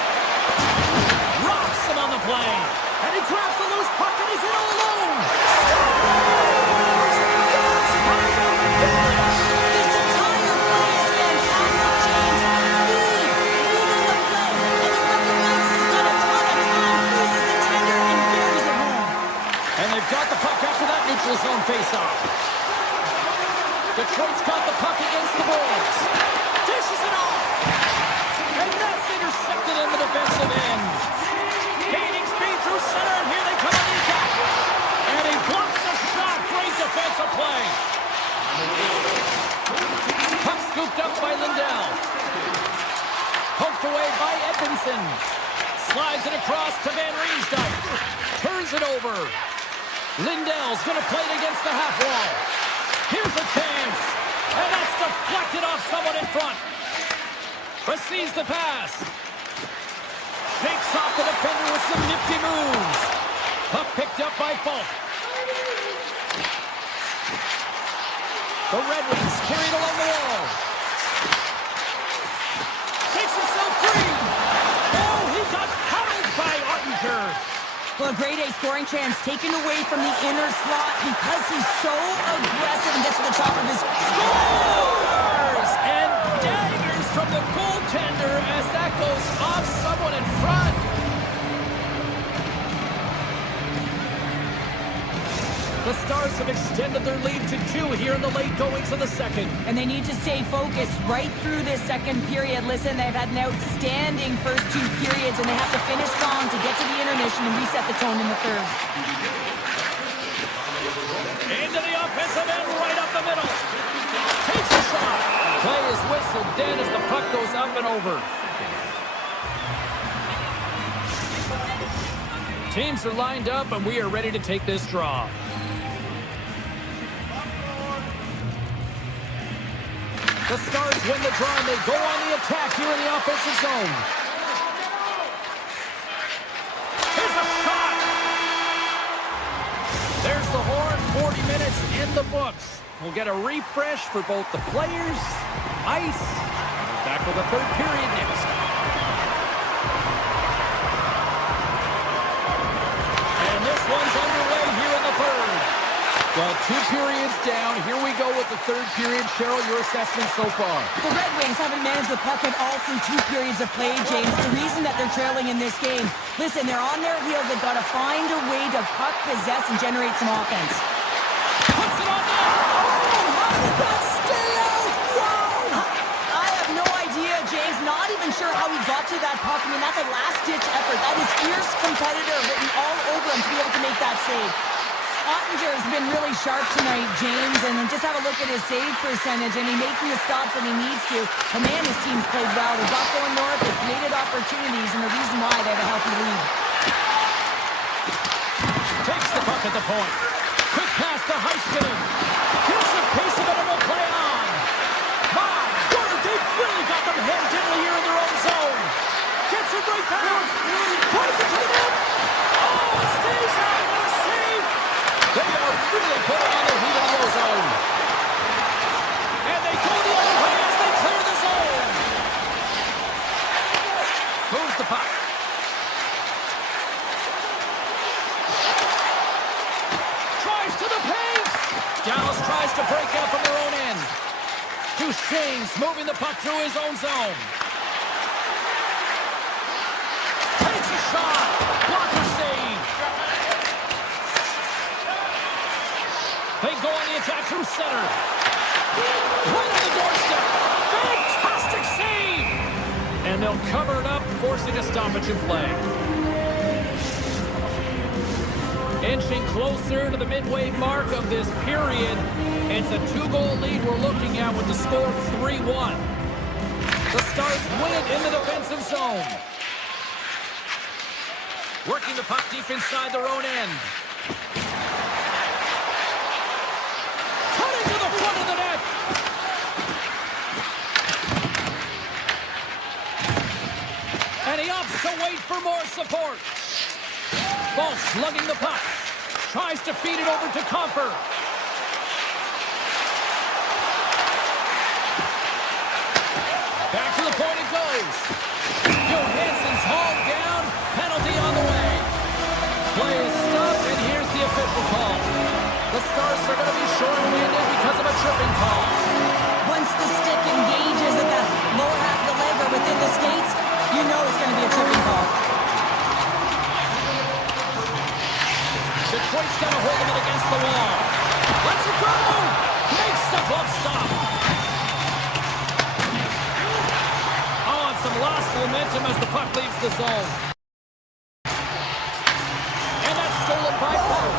Rocks him on the play. And he grabs the loose puck and he's in all alone. Scores! That's how you finish! This entire play is fantastic, James. Speed, moving the play, and he recognizes he's got a ton of time, freezes the tender, and buries it home. And they've got the puck after that neutral zone faceoff. Detroit's got the puck against the boards. Dishes it off. And that's intercepted in the defensive end. Gaining speed through center, and here they come on the attack. And he blocks a shot. Great defensive play. Puck scooped up by Lindell. Poked away by Edmondson. Slides it across to Van Riemsdyk. Turns turns it over. Lindell's going to play it against the half wall. Here's a chance. And that's deflected off someone in front. Receives the pass. Shakes off the defender with some nifty moves. Puck picked up by Falk. The Red Wings carried along the wall. Takes himself free. Oh, he got pounded by Ottinger. Well, a grade A scoring chance taken away from the inner slot because he's so aggressive and gets to the top of his... Scores! And daggers from the goaltender as that goes off someone in front. The Stars have extended their lead to 2 here in the late goings of the second. And they need to stay focused right through this second period. Listen, they've had an outstanding first 2 periods, and they have to finish strong to get to the intermission and reset the tone in the third. Into the offensive end, right up the middle. Takes a shot. Play is whistled dead as the puck goes up and over. Teams are lined up, and we are ready to take this draw. The Stars win the draw, and they go on the attack here in the offensive zone. Here's a shot! There's the horn. 40 minutes in the books. We'll get a refresh for both the players, ice. We're back with the third period next. And this one's underway here in the third. Well, 2 periods down. Here we go with the third period. Cheryl, your assessment so far? The Red Wings haven't managed the puck at all through 2 periods of play, James. The reason that they're trailing in this game, listen, they're on their heels. They've got to find a way to puck possess and generate some offense. Puts it on net. Oh, how did that stay out? Wow! I have no idea, James. Not even sure how he got to that puck. I mean, that's a last-ditch effort. That is fierce competitor written all over him to be able to make that save. Ottinger has been really sharp tonight, James, and then just have a look at his save percentage. I mean, making the stops that he needs to. And man, his team's played well. They got going north, they created opportunities, and the reason why they have a healthy lead. Takes the puck at the point. Quick pass to Heiskanen. Kills the pace of it and will play on. My word, they've really got them hemmed in here in their own zone. Gets it right back. Plays it to the net. Oh, it stays out. What a save. They are really putting on the heat in the ozone. And they go the other way as they clear the zone. Moves the puck. Tries to the paint. Dallas tries to break out from their own end. Duchesne's moving the puck through his own zone. Takes a shot. Blocker save. They go on the attack through center. Right on the doorstep. Fantastic save. And they'll cover it up, forcing a stoppage in play. Inching closer to the midway mark of this period. It's a 2-goal lead we're looking at with the score 3-1. The Stars win it in the defensive zone. Working the puck deep inside their own end. Cutting to the front of the net. And he opts to wait for more support. Falk slugging the puck. Tries to feed it over to Comfer. Back to the point it goes. Johansson's hauled down. Penalty on the way. Play is stopped, and here's the official call. The Stars are going to be short-handed because of a tripping call. Once the stick engages at the lower half of the leg or within the skates, you know it's going to be a tripping call. Detroit's got a hold of it against the wall. Lets it go! Makes the glove stop. Oh, and some lost momentum as the puck leaves the zone. And that's stolen by Falk.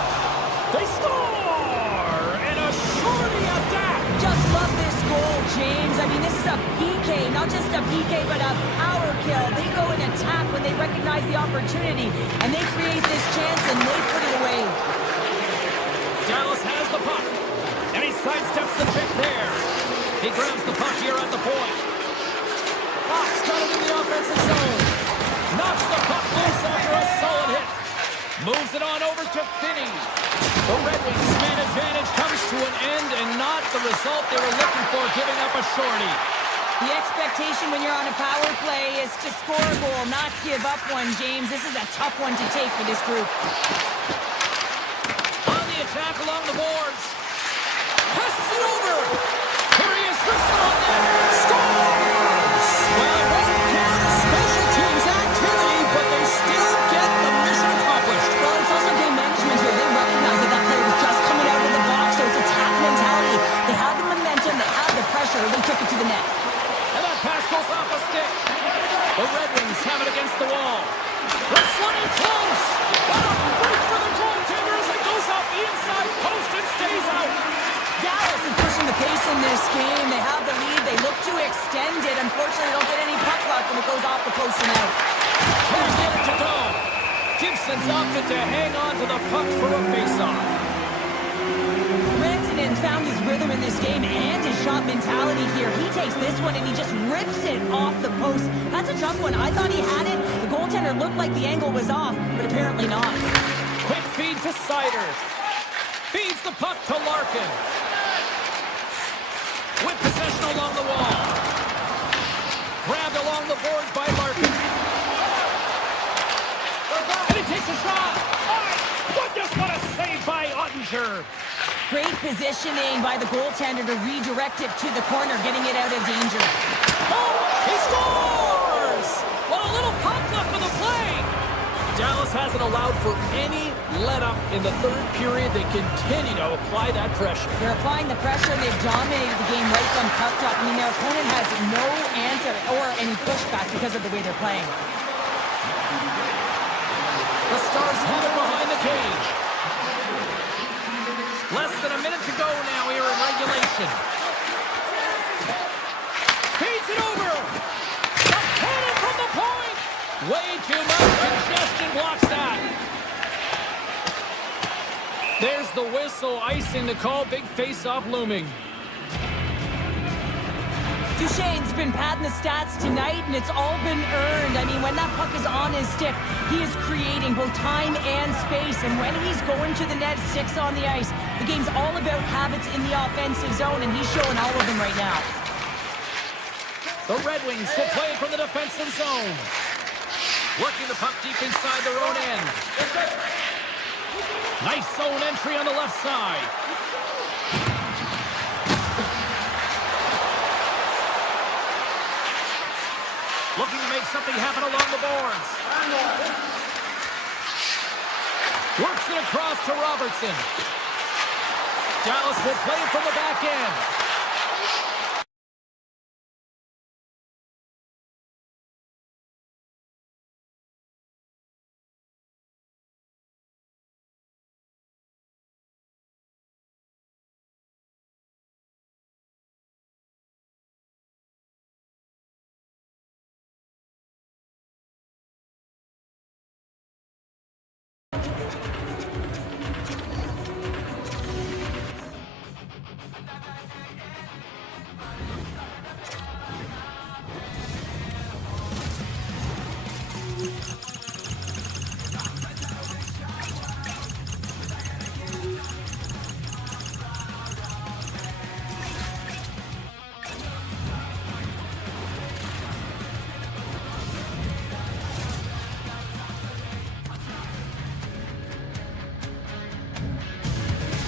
They score! And a shorty at that! Just love this goal, James. I mean, this is is a PK, not just a PK, but a power kill. They go in attack when they recognize the opportunity, and they create this chance, and they put it away. Dallas has the puck, and he sidesteps the pick there. He grabs the puck here at the point. Fox got it in the offensive zone. Knocks the puck loose after a solid hit. Moves it on over to Finney. The Red Wings' man advantage comes to an end, and not the result they were looking for, giving up a shorty. The expectation when you're on a power play is to score a goal, not give up one, James. This is a tough one to take for this group. On the attack along the boards. Passes it over. Here he is, wristed on net. Scores! Well, it wasn't count as special teams activity, but they still get the mission accomplished. Well, it's also game management here. They recognize that that player was just coming out of the box, so it's attack mentality. They had the momentum, they had the pressure, they took it to the net. And that pass goes off a stick. The Red Wings have it against the wall. They're sliding close. What a break for the goaltender as it goes off the inside post and stays out. Dallas is pushing the pace in this game. They have the lead. They look to extend it. Unfortunately, they don't get any puck luck when it goes off the post and out. Can't get it to go. Gibson's opted to hang on to the puck for a face-off. Rantanen's found his rhythm in this game and his shot mentality here. He takes this one and he just rips it off the post. That's a tough one. I thought he had it. The goaltender looked like the angle was off, but apparently not. Quick feed to Sider. Feeds the puck to Larkin. With possession along the wall. Grabbed along the boards by Larkin. And he takes a shot. Oh, goodness, what a save by Ottinger. Great positioning by the goaltender to redirect it to the corner, getting it out of danger. Oh, he scores! What a little pop luck with the play. Dallas hasn't allowed for any let-up in the third period. They continue to apply that pressure. They're applying the pressure, and they've dominated the game right from puck drop. I mean, their opponent has no answer or any pushback because of the way they're playing. The Stars have it behind the cage. Less than a minute to go now here in regulation. Feeds it over. The cannon from the point. Way too much congestion blocks that. There's the whistle, icing the call. Big face-off looming. Duchesne's been padding the stats tonight, and it's all been earned. I mean, when that puck is on his stick, he is creating both time and space. And when he's going to the net, 6 on the ice, the game's all about habits in the offensive zone, and he's showing all of them right now. The Red Wings will play it from the defensive zone. Working the puck deep inside their own end. Nice zone entry on the left side. Looking to make something happen along the boards. Works it across to Robertson. Dallas will play it from the back end.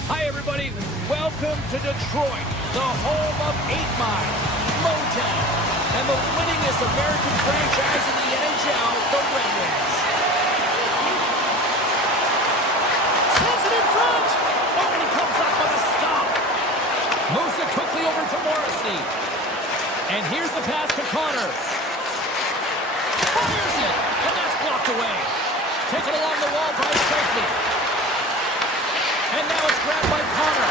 Hi, everybody. Welcome to Detroit, the home of 8 Mile, Motown, and the winningest American franchise in the NHL, the Red Wings. Sends it in front. Oh, and he comes up with a stop. Moves it quickly over to Morrissey. And here's the pass to Connor. Fires it, and that's blocked away. Taken along the wall by Shifley. And now it's grabbed by Connor.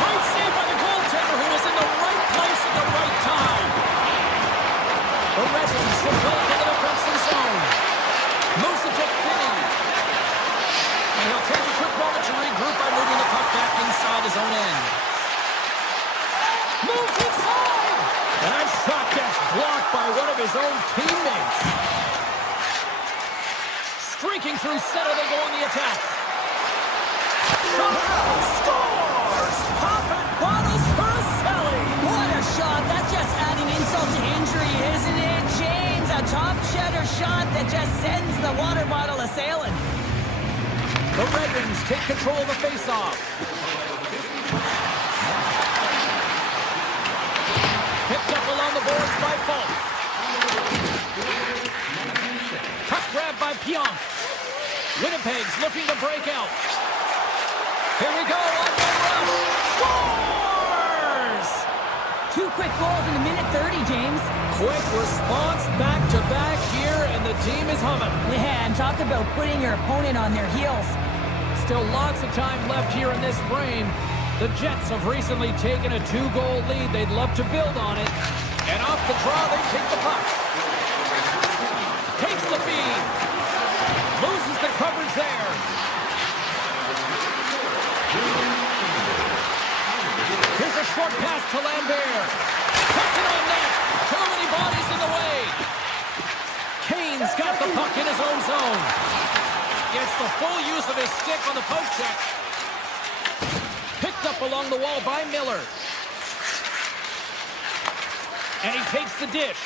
Great save by the goaltender, who was in the right place at the right time. by one of his own teammates. Streaking through center, they go on the attack. Scores! Popping bottles for Sally. What a shot. That's just adding insult to injury, isn't it, James? A top cheddar shot that just sends the water bottle a-sailing. The Red Wings take control of the faceoff. Picked up along the boards by Falk. Puck grab by Pionk. Winnipeg's looking to break out. Here we go on the rush. Scores! 2 quick goals in a minute 30, James. Quick response back-to-back here, and the team is humming. Yeah, and talk about putting your opponent on their heels. Still lots of time left here in this frame. The Jets have recently taken a 2-goal lead. They'd love to build on it. And off the draw, they take the puck. Takes the feed. Loses the coverage there. Here's a short pass to Lambert. Puts it on net. Too many bodies in the way. Kane's got the puck in his own zone. Gets the full use of his stick on the poke check. Picked up along the wall by Miller. And he takes the dish.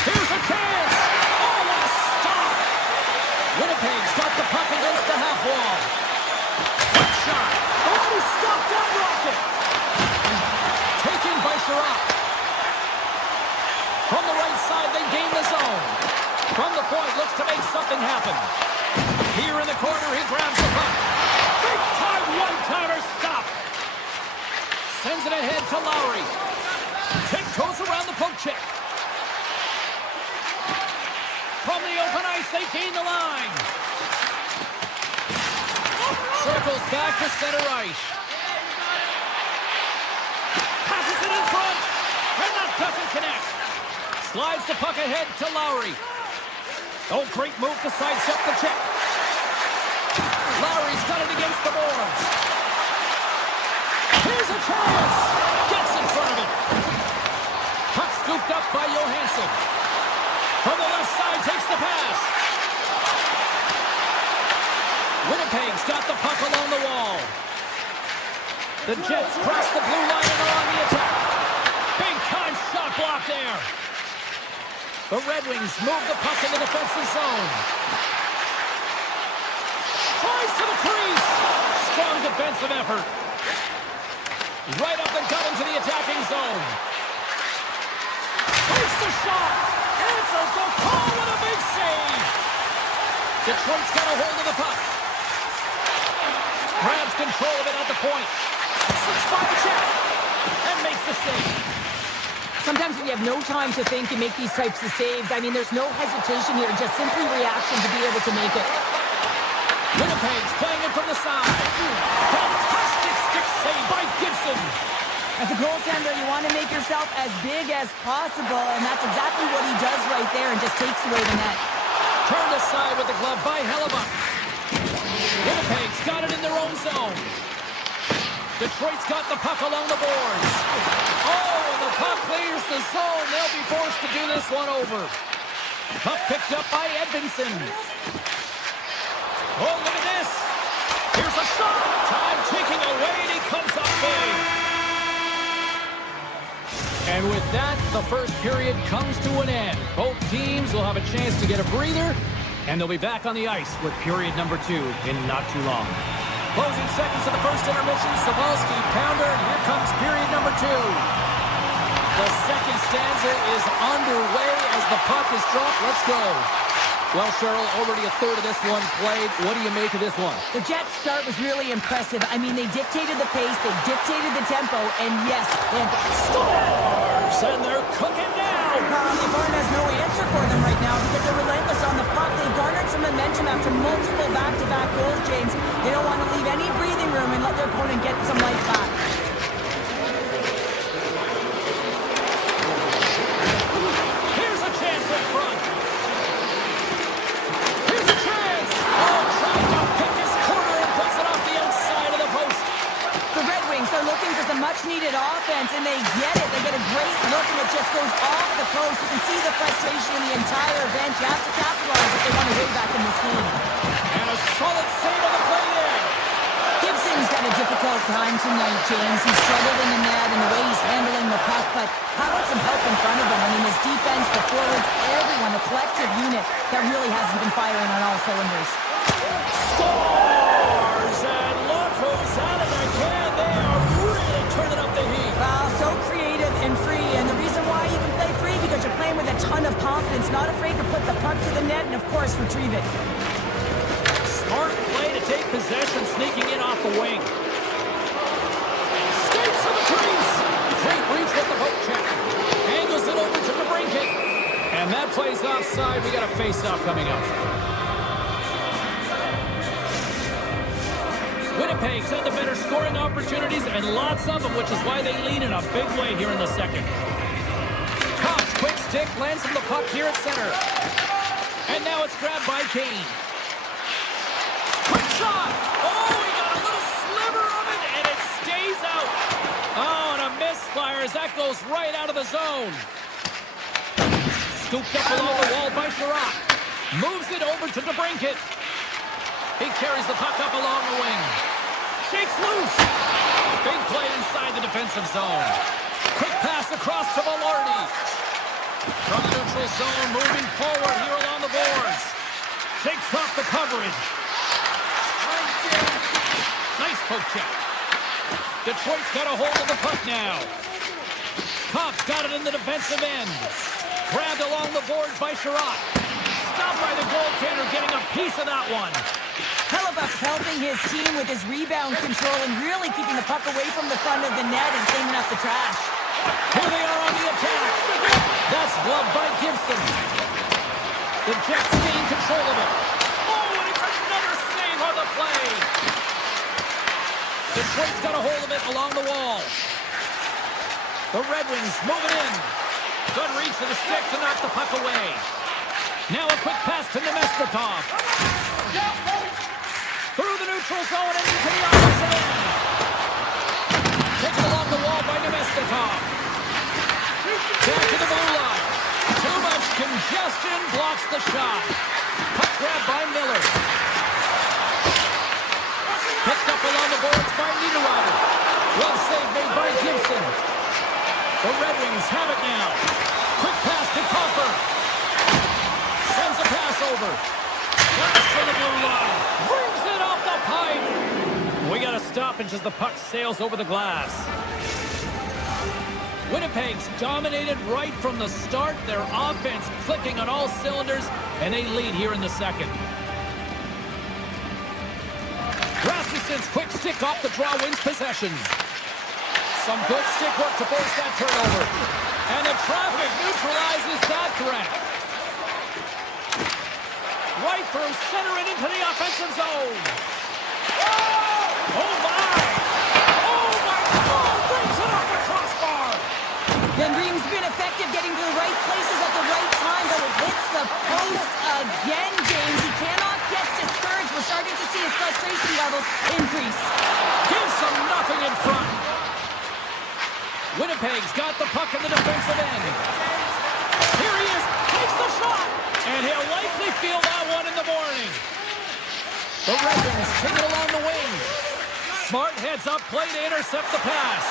Here's a chance. Oh, what a stop. Winnipeg's got the puck against the half wall. Quick shot. Oh, he stopped that rocket. Taken by Sherratt. From the right side, they gain the zone. From the point, looks to make something happen. Here in the corner, he grabs the puck. Big time one-timer stop. Sends it ahead to Lowry. Tick goes around the poke check. From the open ice, they gain the line. Circles back to center ice. Passes it in front. And that doesn't connect. Slides the puck ahead to Lowry. Oh, great move to sidestep the check. Lowry's got it against the boards. Here's a chance. Gets in front of it. Puck scooped up by Johansson. From the left side, takes the pass. Winnipeg's got the puck along the wall. The Jets cross the blue line and are on the attack. Big time shot block there. The Red Wings move the puck in the defensive zone. Tries to the crease. Strong defensive effort. Right up the gut into the attacking zone. Takes the shot. Answers the call with a big save. Detroit's got a hold of the puck. Grabs control of it at the point. Sits by the check. And makes the save. Sometimes when you have no time to think and make these types of saves, I mean, there's no hesitation here, just simply reaction to be able to make it. Winnipeg's playing it from the side. Fantastic stick save by Gibson. As a goaltender, you want to make yourself as big as possible, and that's exactly what he does right there and just takes away the net. Turned aside with the glove by Hellebuck. Winnipeg's got it in their own zone. Detroit's got the puck along the boards. Oh, and the puck clears the zone. They'll be forced to do this one over. Puck picked up by Edvinsson. Oh, look at this. Here's a shot. Time ticking away, and he comes up big. And with that, the first period comes to an end. Both teams will have a chance to get a breather, and they'll be back on the ice with period number 2 in not too long. Closing seconds of the first intermission, Savalsky, Pounder, and here comes period number 2. The second stanza is underway as the puck is dropped. Let's go. Well, Cheryl, already a third of this one played. What do you make of this one? The Jets' start was really impressive. I mean, they dictated the pace, they dictated the tempo, and yes, they Scores! And they're cooking now! the opponent has no answer for them right now because they're relentless on the puck. They garnered some momentum after multiple back-to-back goals, James. They don't want to leave any breathing room and let their opponent get some life back. Here's a chance in front. Here's a chance! Oh, trying to pick his corner and puts it off the outside of the post. The Red Wings Jinx. They're looking for some much-needed offense, and they get it. They get a great look, and it just goes off the post. You can see the frustration in the entire bench. You have to capitalize if they want to win back in this game. And a solid save on the play there. Gibson's had a difficult time tonight, James. He's struggled in the net and the way he's handling the puck, but how about some help in front of him? I mean, his defense, the forwards, everyone, a collective unit that really hasn't been firing on all cylinders. Scores! And look who's at it again. They are really turning up the heat. Wow, so creative and free, and the reason why you can play free because you're playing with a ton of confidence, not afraid to put the puck to the net and, of course, retrieve it. Smart play to take possession, sneaking in off the wing. Skates to the crease. Great reach with the poke check. Angles it over to the DeBrincat. And that plays offside. We got a face-off coming up. Winnipeg's had the better scoring opportunities and lots of them, which is why they lead in a big way here in the second. Cops, quick stick, lands from the puck here at center. And now it's grabbed by Kane. Quick shot! Oh, he got a little sliver of it, and it stays out. Oh, and a misfire as that goes right out of the zone. Scooped up along the wall by Sherratt. Moves it over to DeBrincat. He carries the puck up along the wing. Shakes loose. Big play inside the defensive zone. Quick pass across to Velarde. From the neutral zone, moving forward here along the boards. Shakes off the coverage. Nice poke check. Detroit's got a hold of the puck now. Kopp's got it in the defensive end. Grabbed along the boards by Sherratt. Stopped by the goaltender, getting a piece of that one. Hellebuck's helping his team with his rebound control and really keeping the puck away from the front of the net and cleaning up the trash. Here they are on the attack. That's gloved by Gibson. The Jets gain control of it. Oh, and it's another save on the play. Detroit's got a hold of it along the wall. The Red Wings moving in. Good reach to the stick to knock the puck away. Now a quick pass to Nemestikov. Through the neutral zone and into the opposite end. Taken along the wall by Nemestikov. Back to the blue line. Too much congestion blocks the shot. Puck grab by Miller. Picked up along the boards by Niederreiter. Glove save made by Gibson. The Red Wings have it now. Quick pass to Coffer. Sends a pass over. Pass for the blue line. Brings it off the pipe. We got a stoppage as the puck sails over the glass. Winnipeg's dominated right from the start. Their offense clicking on all cylinders, and they lead here in the second. Rasmussen's quick stick off the draw wins possession. Some good stick work to force that turnover. And the traffic neutralizes that threat. Right through center and into the offensive zone. Oh, my! Oh, my God! Brings it off the crossbar! Then Ream's been effective getting to the right places at the right time, but it hits the post again, James. He cannot get discouraged. We're starting to see his frustration levels increase. Gives him nothing in front. Winnipeg's got the puck in the defensive end. Here he is, takes the shot, and he'll likely feel that one in the morning. The Red Wings take it along the wing. Smart heads up play to intercept the pass.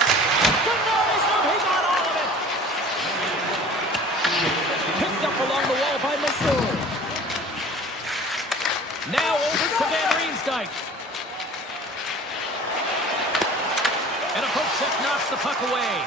Denies him, he got all of it. Picked up along the wall by Masur. Now over to Van Riemsdyk. And a poke check knocks the puck away.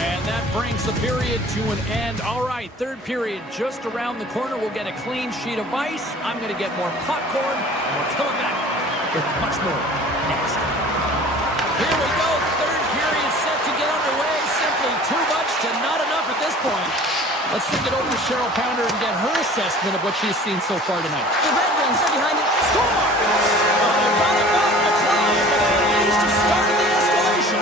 And that brings the period to an end. All right, third period just around the corner. We'll get a clean sheet of ice. I'm going to get more popcorn, and we're coming back with much more next. Here we go, third period set to get underway. Simply too much to not enough at this point. Let's send it over to Cheryl Pounder and get her assessment of what she's seen so far tonight. The Red Wings are behind it. Score! They brought it back to try, but they managed to start the escalation.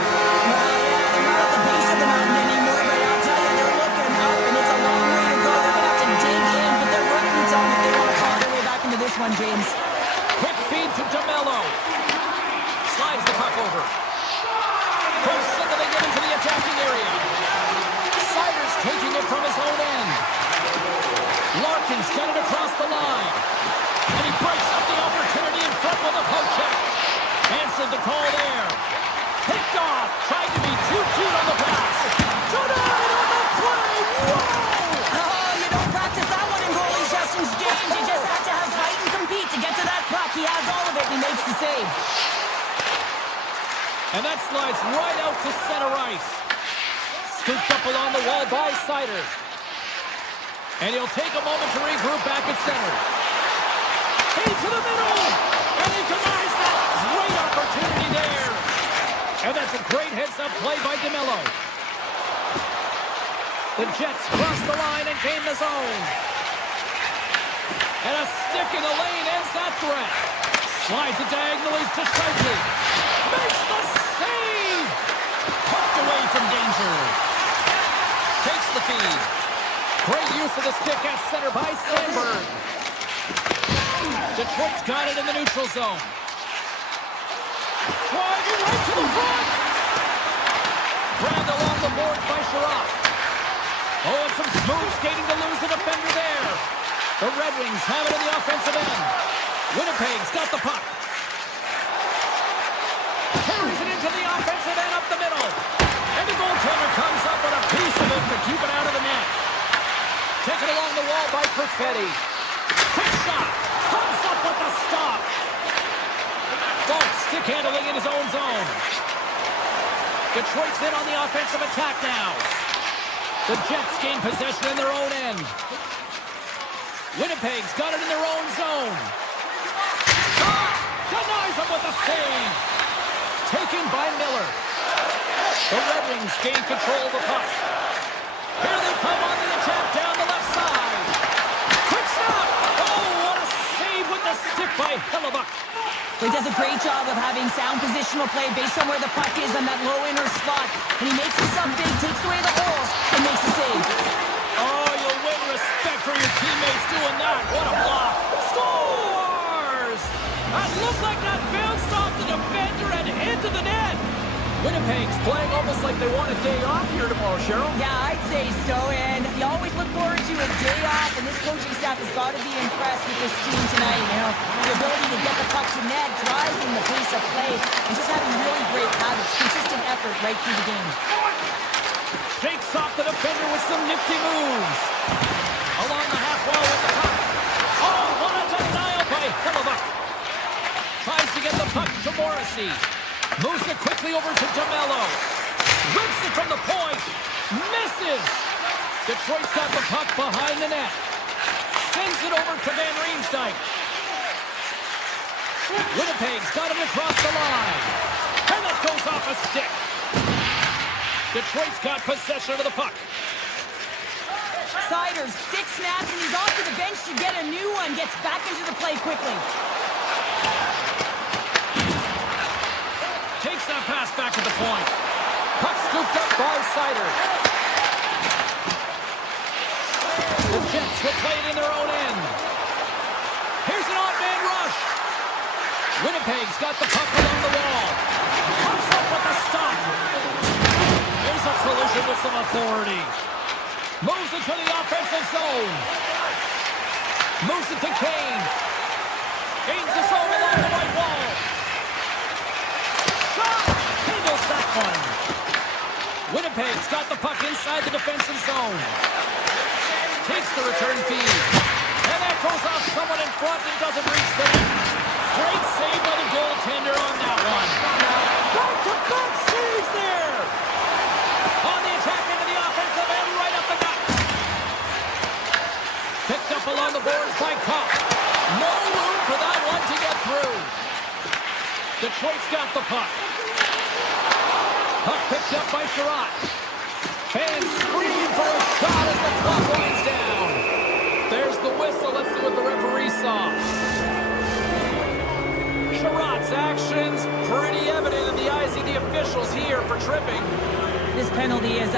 They're not at the base of the mountain anymore, but I'll tell you, they're looking up, and it's a long way to go. They're going to have to dig one, James. Quick feed to DeMello. Slides the puck over. First single they get into the attacking area. Siders taking it from his own end. Larkin's got it across the line. And he breaks up the opportunity in front with a poke check. Answered the call there. Picked off. Tried to be too cute on the pass. Tonight on the play. Whoa! Oh, you don't practice that one in goalie sessions, James. You just have to have fight and compete to get to that puck. He has all of it, and he makes the save. And that slides right out to center ice. Scooped up along the wall by Sider. And he'll take a moment to regroup back at center. Feed to the middle. And he denies that. Great opportunity there. And that's a great heads-up play by DeMello. The Jets cross the line and gain the zone. And a stick in the lane ends that threat. Slides it diagonally to Shifley. Makes the save! Tucked away from danger. Takes the feed. Great use of the stick at center by Sandberg. Detroit's got it in the neutral zone. Driving right to the front. Grabbed along the boards by Sherratt. Oh, and some smooth skating to lose the defender there. The Red Wings have it in the offensive end. Winnipeg's got the puck. Carries it into the offensive end up the middle. And the goaltender comes up with a piece of it to keep it out of the net. Taken along the wall by Perfetti. Quick shot. Comes up with the stop. Baltic stick handling in his own zone. Detroit's in on the offensive attack now. The Jets gain possession in their own end. Winnipeg's got it in their own zone. Denies him with a save. Taken by Miller. The Red Wings gain control of the puck. Here they come on the attack down the left side. Quick stop. Oh, what a save with the stick by Hellebuck. He does a great job of having sound positional play based on where the puck is on that low inner spot. And he makes himself big, takes away the holes, and makes the save. Oh, you'll win respect for your teammates doing that. What a block. Scores! That looked like that bounced off the defender and into the net. Winnipeg's playing almost like they want a day off here tomorrow, Cheryl. Yeah, I'd say so, and you always look forward to a day off, and this coaching staff has got to be impressed with this team tonight. You know, the ability to get the puck to net, driving the pace of play, and just having really great habits, consistent effort right through the game. Shakes off the defender with some nifty moves. Along the half wall with the puck. Oh, what a denial by Hellebuck. Tries to get the puck to Morrissey. Moves it quickly over to DeMello. Rips it from the point. Misses. Detroit's got the puck behind the net. Sends it over to Van Riemsdyk. Winnipeg's got it across the line. And that goes off a stick. Detroit's got possession of the puck. Siders, stick snaps, and he's off to the bench to get a new one. Gets back into the play quickly. Takes that pass back to the point. Puck scooped up by Sider. The Jets will play it in their own end. Here's an odd man rush. Winnipeg's got the puck along the wall. Comes up with a stop. There's a collision with some authority. Moves it to the offensive zone. Moves it to Kane. Gains the zone along the right wall. Handles that one. Winnipeg's got the puck inside the defensive zone. Takes the return feed. And that goes off someone in front and doesn't reach the net. Great save by the goaltender on that one. Back-to-back saves there. On the attack into the offensive end, right up the gut. Picked up along the boards by Kopp. No room for that one to get through. Detroit's got the puck. Puck picked up by Sherratt. Fans screaming for a shot as the clock winds down. There's the whistle. Let's see what the referee saw. Sherratt's actions pretty evident in the eyes of the officials here for tripping. This penalty is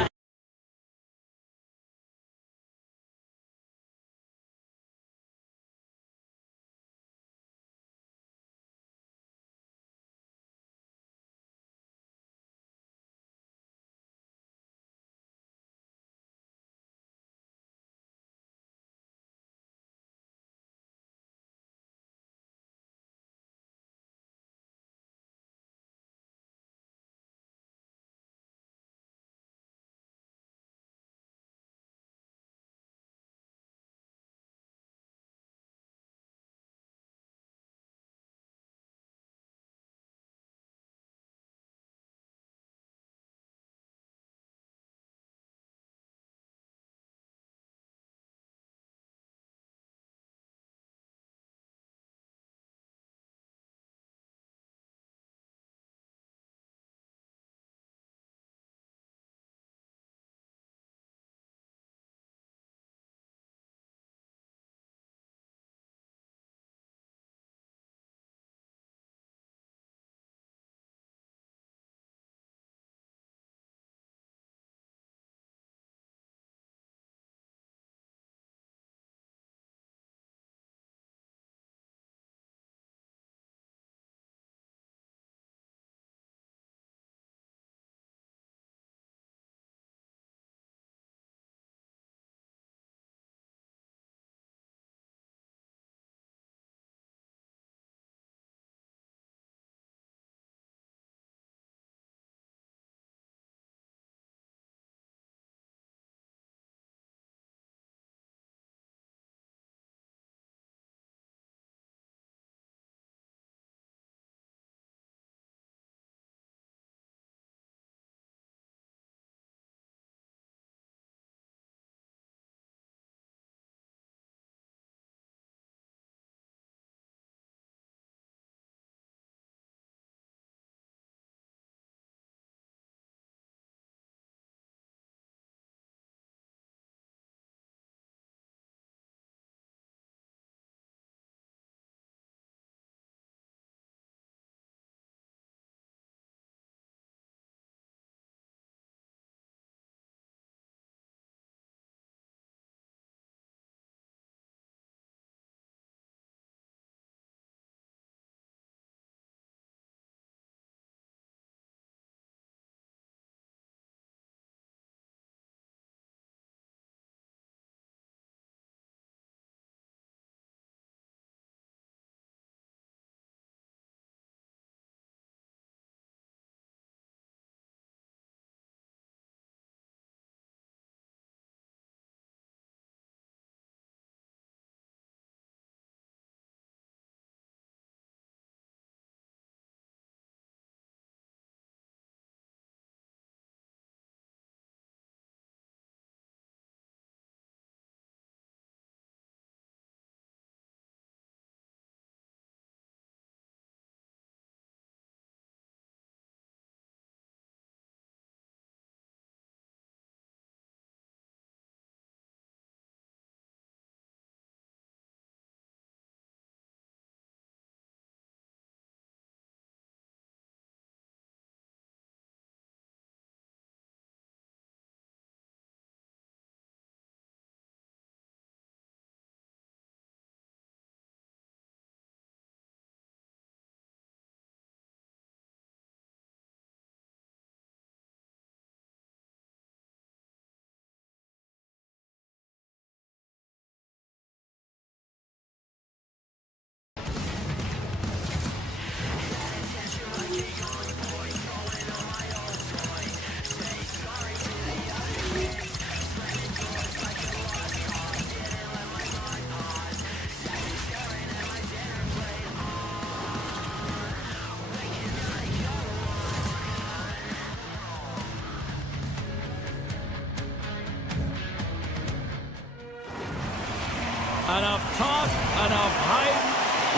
Enough talk, enough hype.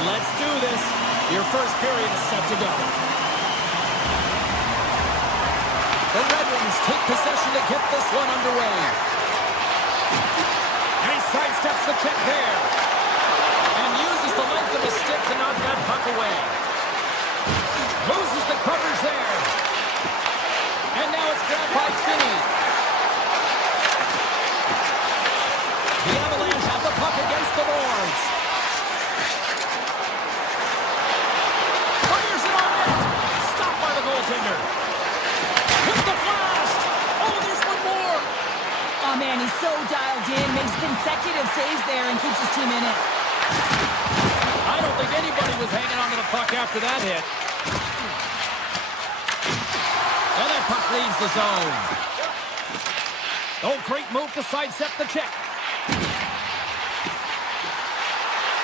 Let's do this. Your first period is set to go. The Red Wings take possession to get this one underway. And he sidesteps the check there. And uses the length of his stick to knock that puck away. Loses the coverage there. And now it's grabbed by Finney. The Avalanche have the puck against the boards. Fires it on net. Stopped by the goaltender. With the blast. Oh, there's one more. Oh, man, he's so dialed in. Makes consecutive saves there and keeps his team in it. I don't think anybody was hanging on to the puck after that hit. And that puck leaves the zone. Oh, great move to sidestep the check.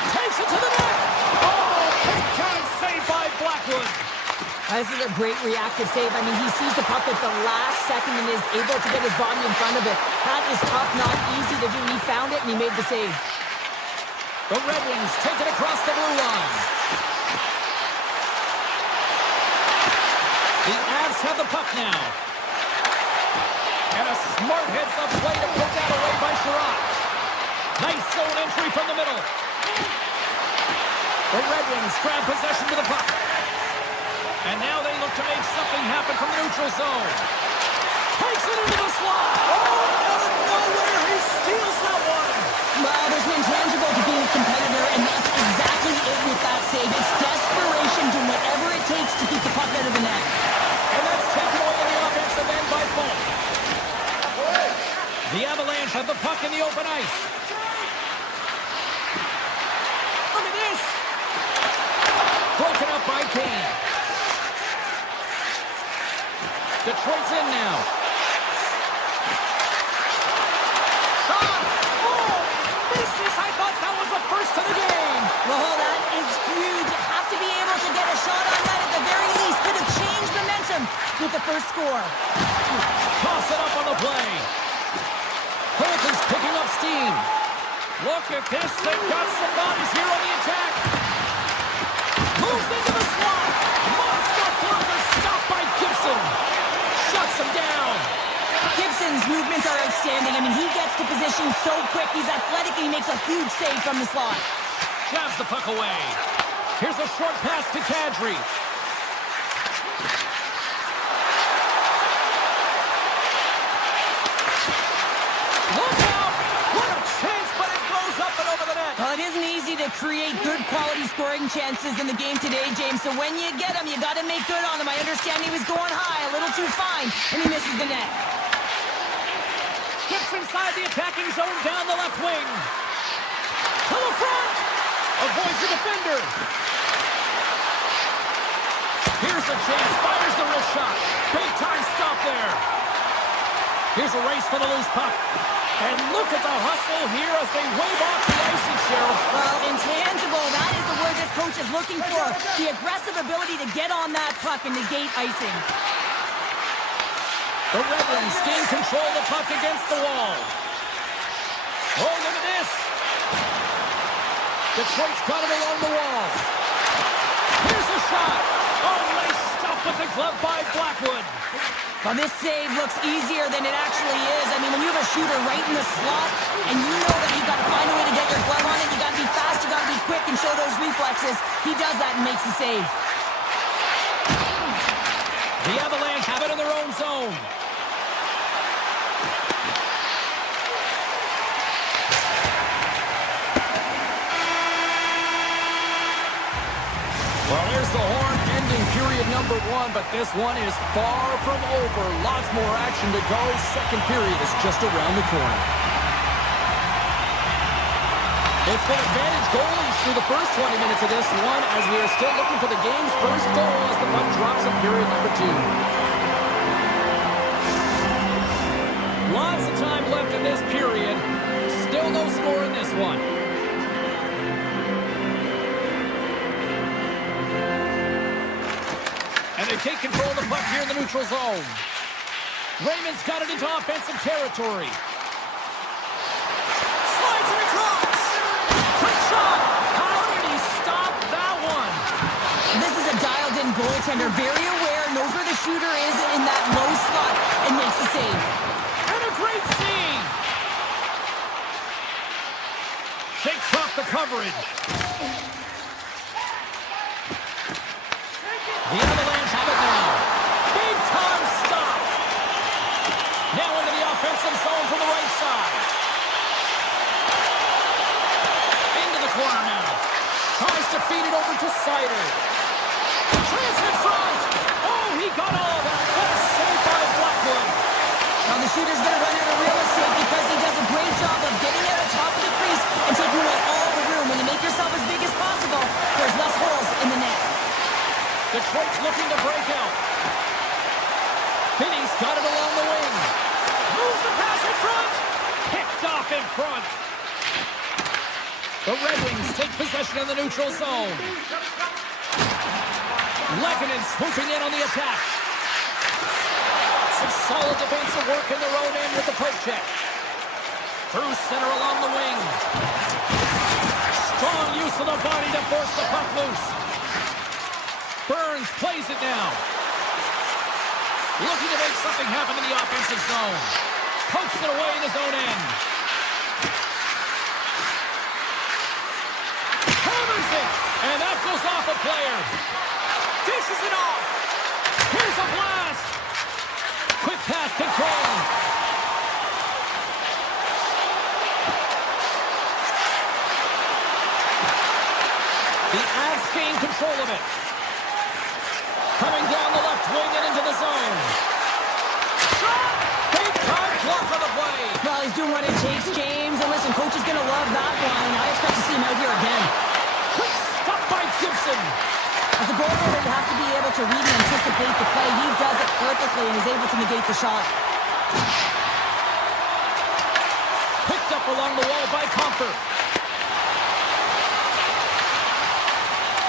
Takes it to the net. Oh, big time save by Blackwood. This is a great reactive save. I mean, he sees the puck at the last second and is able to get his body in front of it. That is tough, not easy to do. He found it and he made the save. The Red Wings take it across the blue line. The Avs have the puck now. And a smart heads-up play to put that away by Sherratt. Nice zone entry from the middle. The Red Wings grab possession with the puck. And now they look to make something happen from the neutral zone. Takes it into the slot. Oh, out of nowhere, he steals that one. Well, there's an intangible to being a competitor, and that's exactly it with that save. It's desperation, doing whatever it takes to keep the puck out of the net. And that's taken away in the offensive end by Falk. The Avalanche have the puck in the open ice. Look at this. Broken up by Kane. Detroit's in now. Shot! Oh! Misses! I thought that was the first of the game. Well, that is huge. You have to be able to get a shot on that at the very least. Could have changed momentum with the first score. Toss it up on the play. Colton's picking up steam. Look at this. They've got some bodies here on the attack. Moves into the slot. Monster blocker stopped by Gibson. Shuts him down. Gibson's movements are outstanding. I mean, he gets to position so quick. He's athletic and he makes a huge save from the slot. Jabs the puck away. Here's a short pass to Kadri. Look out! What a chance, but it blows up and over the net. Well, it isn't easy to create good quality scoring chances in the game today, James. So when you get them, you got to make good on them. I understand he was going high, a little too fine, and he misses the net. Skips inside the attacking zone down the left wing. To the front. Avoids the defender. Here's a chance. Fires the wrist shot. Big time stop there. Here's a race for the loose puck. And look at the hustle here as they wave off the icing, Cheryl. Well, intangible, that is the word this coach is looking for. The aggressive ability to get on that puck and negate icing. The Red Wings gain control of the puck against the wall. Oh, look at this. Detroit's got it along the wall. Here's a shot. Oh, nice stop with the glove by Blackwood. Well, this save looks easier than it actually is. I mean, when you have a shooter right in the slot and you know that you've got to find a way to get your glove on it, you got to be fast, you got to be quick and show those reflexes. He does that and makes the save. The Avalanche have it in their own zone. Well, there's the horn ending period number 1, but this one is far from over. Lots more action to go. Second period is just around the corner. It's been advantage goalies through the first 20 minutes of this one as we are still looking for the game's first goal as the puck drops in period number 2. Lots of time left in this period. Still no score in this one. And they take control of the puck here in the neutral zone. Raymond's got it into offensive territory. Slides it across. goaltender, very aware, knows where the shooter is in that low slot, and makes the save. And a great save! Shakes off the coverage. The Avalanche have it now. Big time stop. Now into the offensive zone from the right side. Into the corner now. Tries to feed it over to Sider. Chance in front. Oh, he got all of that. What a save by Blackwood. Now the shooter's going to run out of real estate because he does a great job of getting out on top of the crease and taking away all the room. When you make yourself as big as possible, there's less holes in the net. Detroit's looking to break out. Finney's got it along the wing. Moves the pass in front. Picked off in front. The Red Wings take possession of the neutral zone. Lehkonen swooping in on the attack. Some solid defensive work in their own end with the poke check. Through center along the wing. Strong use of the body to force the puck loose. Burns plays it now. Looking to make something happen in the offensive zone. Pokes it away in his own end. Hammers it! And that goes off a player. Dishes it off. Here's a blast. Quick pass to Kane. The Avs gain control of it. Coming down the left wing and into the zone. Shot! Big time block on the play. Well, he's doing what it takes, James. And listen, coach is going to love that line. I expect to see him out here again. Quick stop by Gibson. As a goaltender, you have to be able to read and anticipate the play. He does it perfectly and is able to negate the shot. Picked up along the wall by Comfort.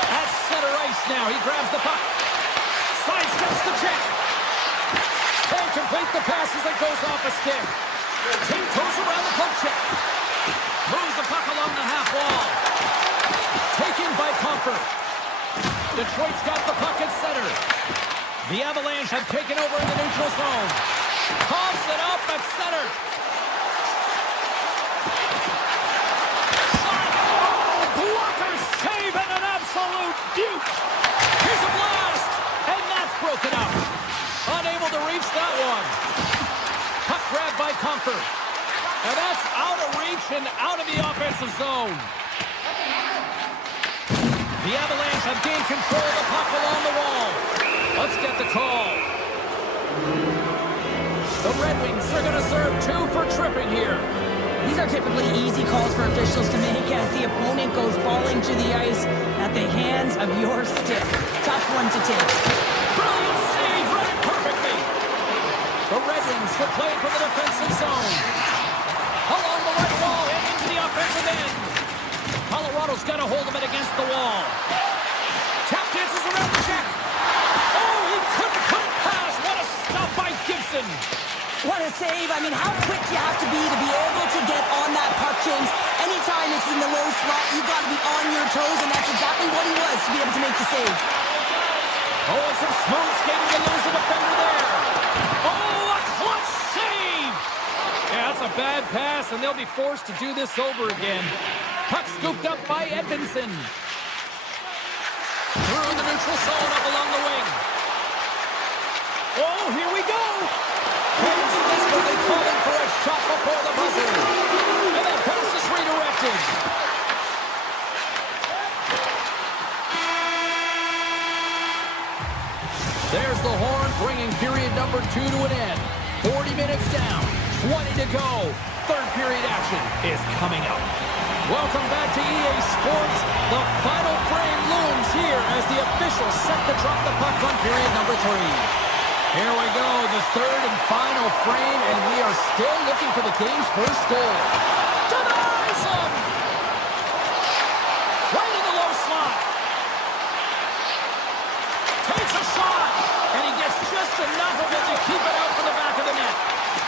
At center ice now. He grabs the puck. Sidesteps the check. Can't complete the pass as it goes off a stick. Team goes around the poke check. Moves the puck along the half wall. Taken by Comfort. Detroit's got the puck at center. The Avalanche have taken over in the neutral zone. Coughs it up at center. Shot! Oh, blocker save and an absolute beaut. Here's a blast. And that's broken up. Unable to reach that one. Puck grab by Comfort. And that's out of reach and out of the offensive zone. The Avalanche have gained control of the puck along the wall. Let's get the call. The Red Wings are going to serve 2 for tripping here. These are typically easy calls for officials to make as the opponent goes falling to the ice at the hands of your stick. Tough one to take. Brilliant save, read it perfectly. The Red Wings will play it from the defensive zone. Along the right wall and into the offensive end. Colorado's got a hold of it against the wall. Tap dances around the check. Oh, he couldn't put it past. What a stop by Gibson. What a save. I mean, how quick you have to be able to get on that puck, James. Anytime it's in the low slot, you've got to be on your toes, and that's exactly what he was to be able to make the save. Oh, and some smooth skating to lose the defender there. Oh, a clutch save. Yeah, that's a bad pass, and they'll be forced to do this over again. Puck scooped up by Edvinsson. Through the neutral zone up along the wing. Oh, here we go. Here's this one. They calling for a shot before the buzzer. And that pass is redirected. There's the horn bringing period number 2 to an end. 40 minutes down, 20 to go. Third period action is coming up. Welcome back to EA Sports. The final frame looms here as the officials set to drop the puck on period number 3. Here we go, the third and final frame, and we are still looking for the game's first goal. Denies him! Right in the low slot. Takes a shot, and he gets just enough of it to keep it out from the back of the net.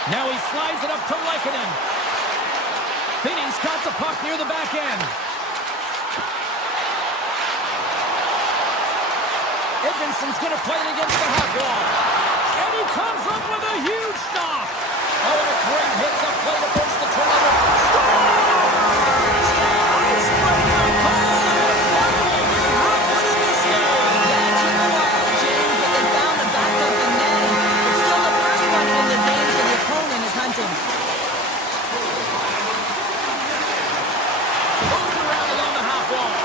Now he slides it up to Lehkonen. Finney's got the puck near the back end. Edvinson's going to center plate against the half wall. And he comes up with a huge stop. Oh, and a great hits up play to force the turnover. Scores! Icebreaker call! Finally, they have one in this game. Yeah, it took a while, James, but they found the back of the net. It's still the first one in the game, so the opponent is hunting. Moves around along the half wall.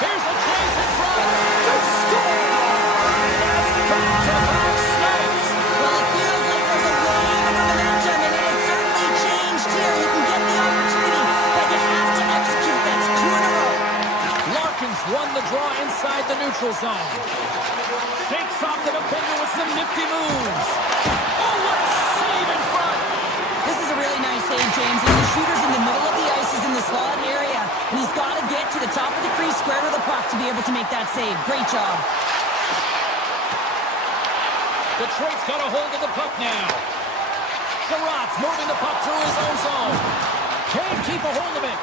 Here's a chase in front. They score! That's back-to-back snipes. Well, it feels like there's a wave of momentum, and it has certainly changed here. You can get the opportunity, but you have to execute. That's 2 in a row. Larkins won the draw inside the neutral zone. Shakes off the defender with some nifty moves. Oh, what a save in front. This is a really nice save, James. And the shooter's in the middle of the ice, is in the slot area, and he's got to get to the top of the crease, square to the puck, to be able to make that save. Great job. Detroit's got a hold of the puck now. Sherratt's moving the puck through his own zone. Can't keep a hold of it.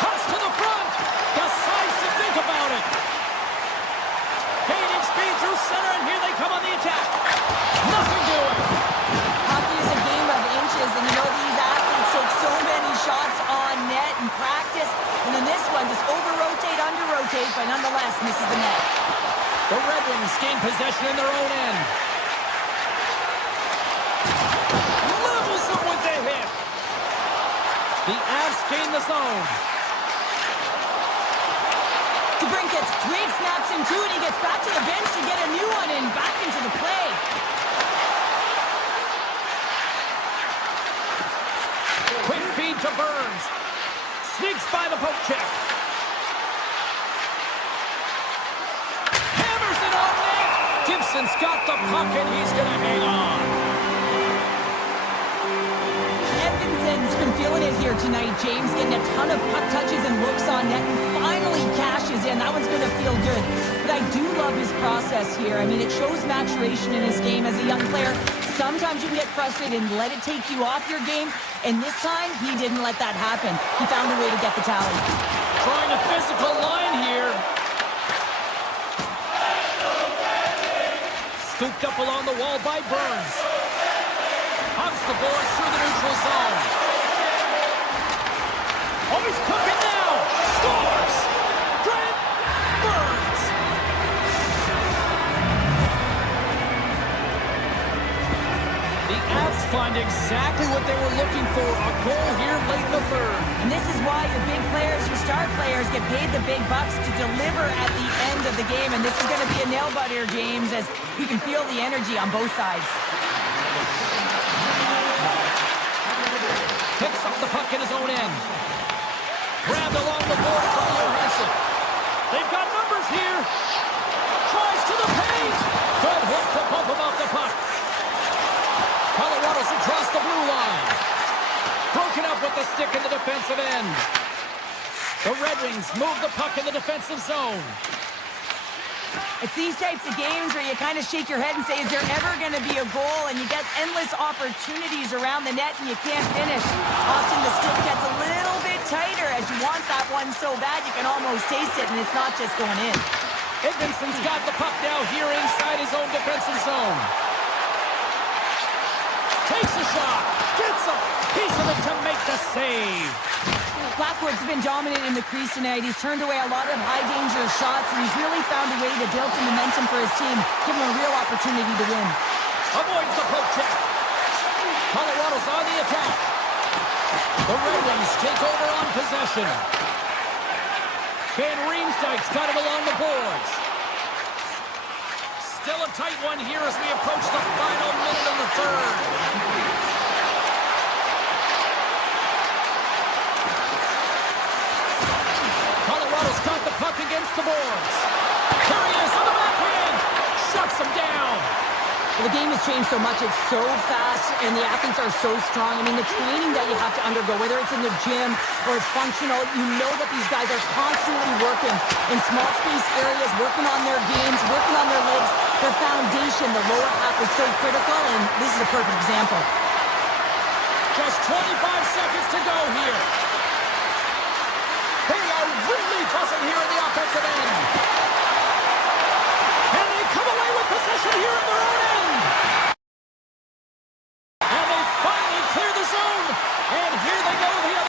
Cuts to the front. Decides to think about it. Gaining speed through center, and here they come on the attack. Nothing doing. Hockey is a game of inches, and you know these athletes take so many shots on net in practice, and in this one, just over-rotate, under-rotate, but nonetheless misses the net. The Red Wings gain possession in their own end. Levels them with the hit. The Avs gain the zone. DeBrincat's Drake snaps him too, and he gets back to the bench to get a new one and back into the play. Quick feed to Burns. Sneaks by the poke check. Hammers it on net. Gibson's got the puck, and he's going to hang on. Edvinson's been feeling it here tonight, James, getting a ton of puck touches and looks on net, and finally cashes in. That one's going to feel good. But I do love his process here. I mean, it shows maturation in his game as a young player. Sometimes you can get frustrated and let it take you off your game, and this time, he didn't let that happen. He found a way to get the tally. Trying a physical line here. Scooped up along the wall by Burns. Humps the boards through the neutral zone. Oh, he's cooking now. Scores! Trent Burns. The Avs find exactly what they were looking for. A goal here late in the third. And this is why your big players, your star players, get paid the big bucks to deliver at the end of the game. And this is going to be a nail-biter, James, as you can feel the energy on both sides. Picks up the puck in his own end. Grabbed along the board by Johansson. They've got numbers here. Tries to the paint. Good hit to bump him off the puck. Colorado's across the blue line. Broken up with the stick in the defensive end. The Red Wings move the puck in the defensive zone. It's these types of games where you kind of shake your head and say, is there ever going to be a goal? And you get endless opportunities around the net and you can't finish. Often the stick gets a little bit tighter as you want that one so bad you can almost taste it, and it's not just going in. Edmondson's got the puck now here inside his own defensive zone. Takes a shot. Gets a piece of it to make the save. Blackwood's been dominant in the crease tonight. He's turned away a lot of high-danger shots, and he's really found a way to build some momentum for his team, give him a real opportunity to win. Avoids the poke check. Colorado's on the attack. The Red Wings take over on possession. Van Riemsdyk's got it along the boards. Still a tight one here as we approach the final minute of the third. Colorado's got the puck against the boards. Here he is on the backhand. Shuts him down. Well, the game has changed so much. It's so fast, and the athletes are so strong. I mean, the training that you have to undergo, whether it's in the gym or it's functional, you know that these guys are constantly working in small space areas, working on their games, working on their legs. Their foundation, the lower half, is so critical, and this is a perfect example. Just 25 seconds to go here. They are really buzzing here in the offensive end. here in their own end. And they finally clear the zone. And here they go to the other.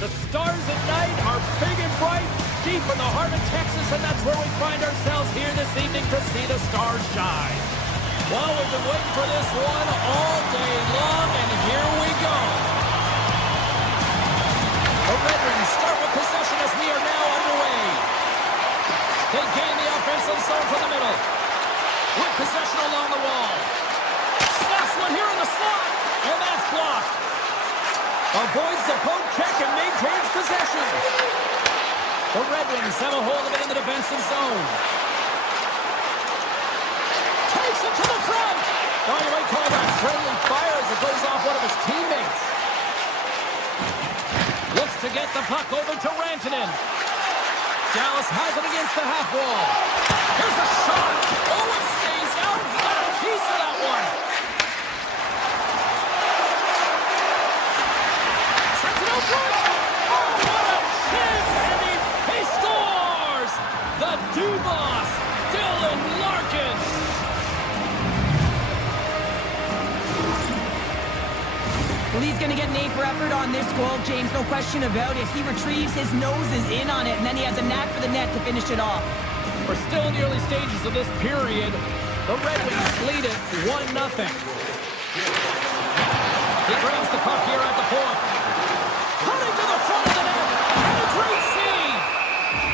The stars at night are big and bright, deep in the heart of Texas, and that's where we find ourselves here this evening to see the stars shine. Well, we've been waiting for this one all day long, and here we go. The Red Wings start with possession as we are now underway. They gain the offensive zone from the middle. With possession along the wall. Snaps one here in the slot, and that's blocked. Avoids the poke check and maintains possession. The Red Wings have a hold of it in the defensive zone. Takes it to the Oh, you might call that friendly fire as it goes off one of his teammates. Looks to get the puck over to Rantanen. Dallas has it against the half wall. Here's a shot. Oh, it stays out. He got a piece of that one. Sends it out front. Oh, what a chance. And he scores. The do-boss, Dylan Larkin. Well, he's going to get an A for effort on this goal, James. No question about it. He retrieves, his nose is in on it, and then he has a knack for the net to finish it off. We're still in the early stages of this period. The Red Wings lead it 1-0. He grabs the puck here at the point. Cutting to the front of the net. And a great save.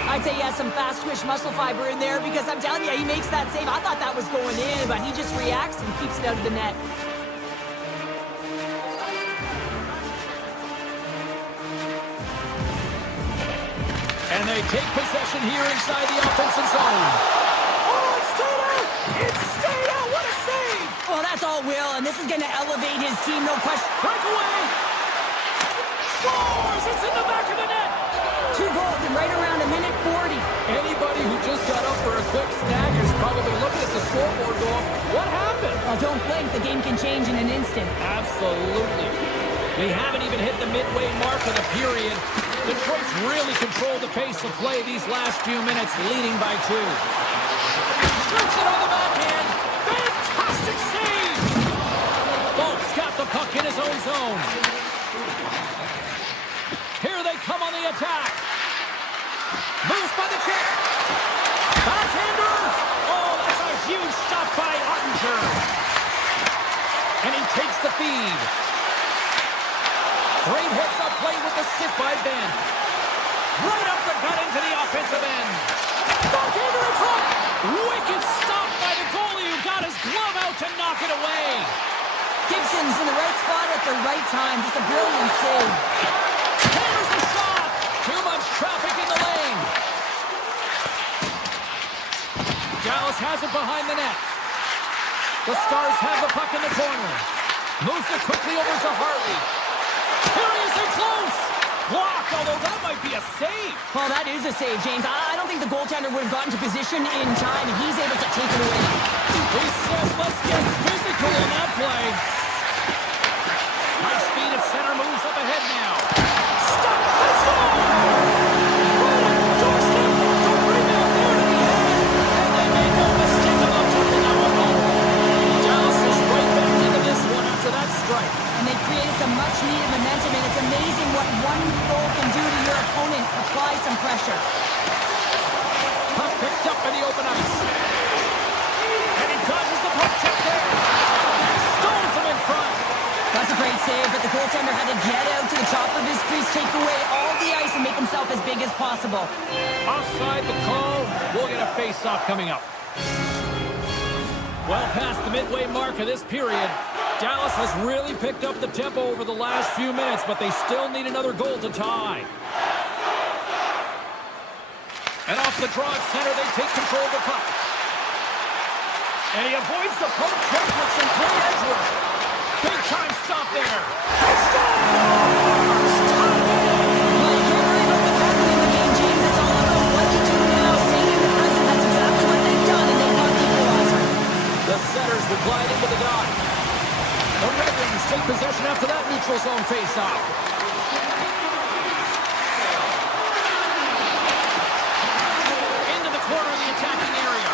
I'd say he has some fast twitch muscle fiber in there because I'm telling you, he makes that save. I thought that was going in, but he just reacts and keeps it out of the net. And they take possession here inside the offensive zone. Oh, it's stayed out! It's stayed out! What a save! Well, that's all Will, and this is going to elevate his team, no question. Breakaway! Scores! It's in the back of the net! 2 goals in right around a minute 40. Anybody who just got up for a quick snag is probably looking at the scoreboard going, what happened? Well, don't blink. The game can change in an instant. Absolutely. We haven't even hit the midway mark of the period. Detroit's really controlled the pace of play these last few minutes, leading by 2. Shoots it on the backhand. Fantastic save! Bolt's got the puck in his own zone. Here they come on the attack. Moves by the check. Backhander. Oh, that's a huge stop by Ottinger. And he takes the feed. Great hits up play with the stick by Ben. Right up the gut into the offensive end. Backhander in front. Wicked stop by the goalie who got his glove out to knock it away. Gibson's in the right spot at the right time. Just a brilliant save. Hammers the shot. Too much traffic in the lane. Dallas has it behind the net. The Stars have the puck in the corner. Moves it quickly over to Hartley. Here he is in close. Blocked, although that might be a save. Well, that is a save, James. I don't think the goaltender would have gotten to position in time, and he's able to take it away. He says, let's get physical in that play. High speed at center, moves up ahead now. Stop! Let's go! Right on the doorstep. The rebound there to the head. And they made no mistake about taking that one home. Dallas is right back into this one after that strike. And they created some much-needed momentum, and it's amazing what one goal can do to your opponent. Apply some pressure. Puck picked up in the open ice. And he dodges the puck check there. Stones him in front. That's a great save, but the goaltender had to get out to the top of his crease, take away all the ice, and make himself as big as possible. Offside the call. We'll get a face-off coming up. Well past the midway mark of this period, Dallas has really picked up the tempo over the last few minutes, but they still need another goal to tie. And off the draw at center, they take control of the puck. And he avoids the poke check with some great edge work. Big time stop there. He scores! Tie game! Well, you can't worry about the captain in the game, James. It's all about what you do now. Staying in the present. That's exactly what they've done, and they've got the equalizer. The setters will glide into the dot. The Red Wings take possession after that neutral zone face-off. Into the corner of the attacking area.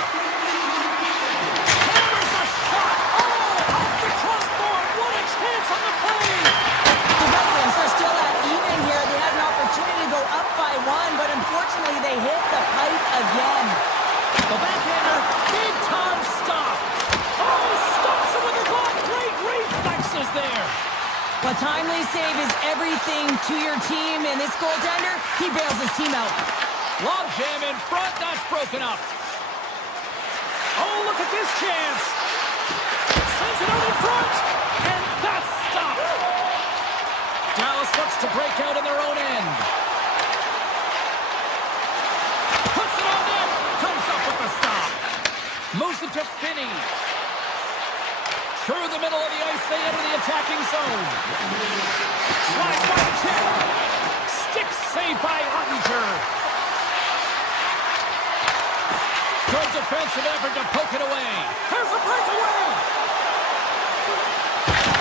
Hammers a shot. Oh, off the crossbar. What a chance on the play. The Red Wings are still at even here. They had an opportunity to go up by 1, but unfortunately they hit the pipe again. The backhander, big time stop. Oh, stops him with the glove. Great reflexes there. A timely save is everything to your team, and this goaltender, he bails his team out. Long jam in front, that's broken up. Oh, look at this chance. Sends it out in front, and that's stopped. Dallas looks to break out in their own end. Puts it on net, comes up with the stop. Moves it to Finney. True middle of the ice. They enter the attacking zone. Slides by the check. Stick save by Ottinger. Good defensive effort to poke it away. Here's a breakaway.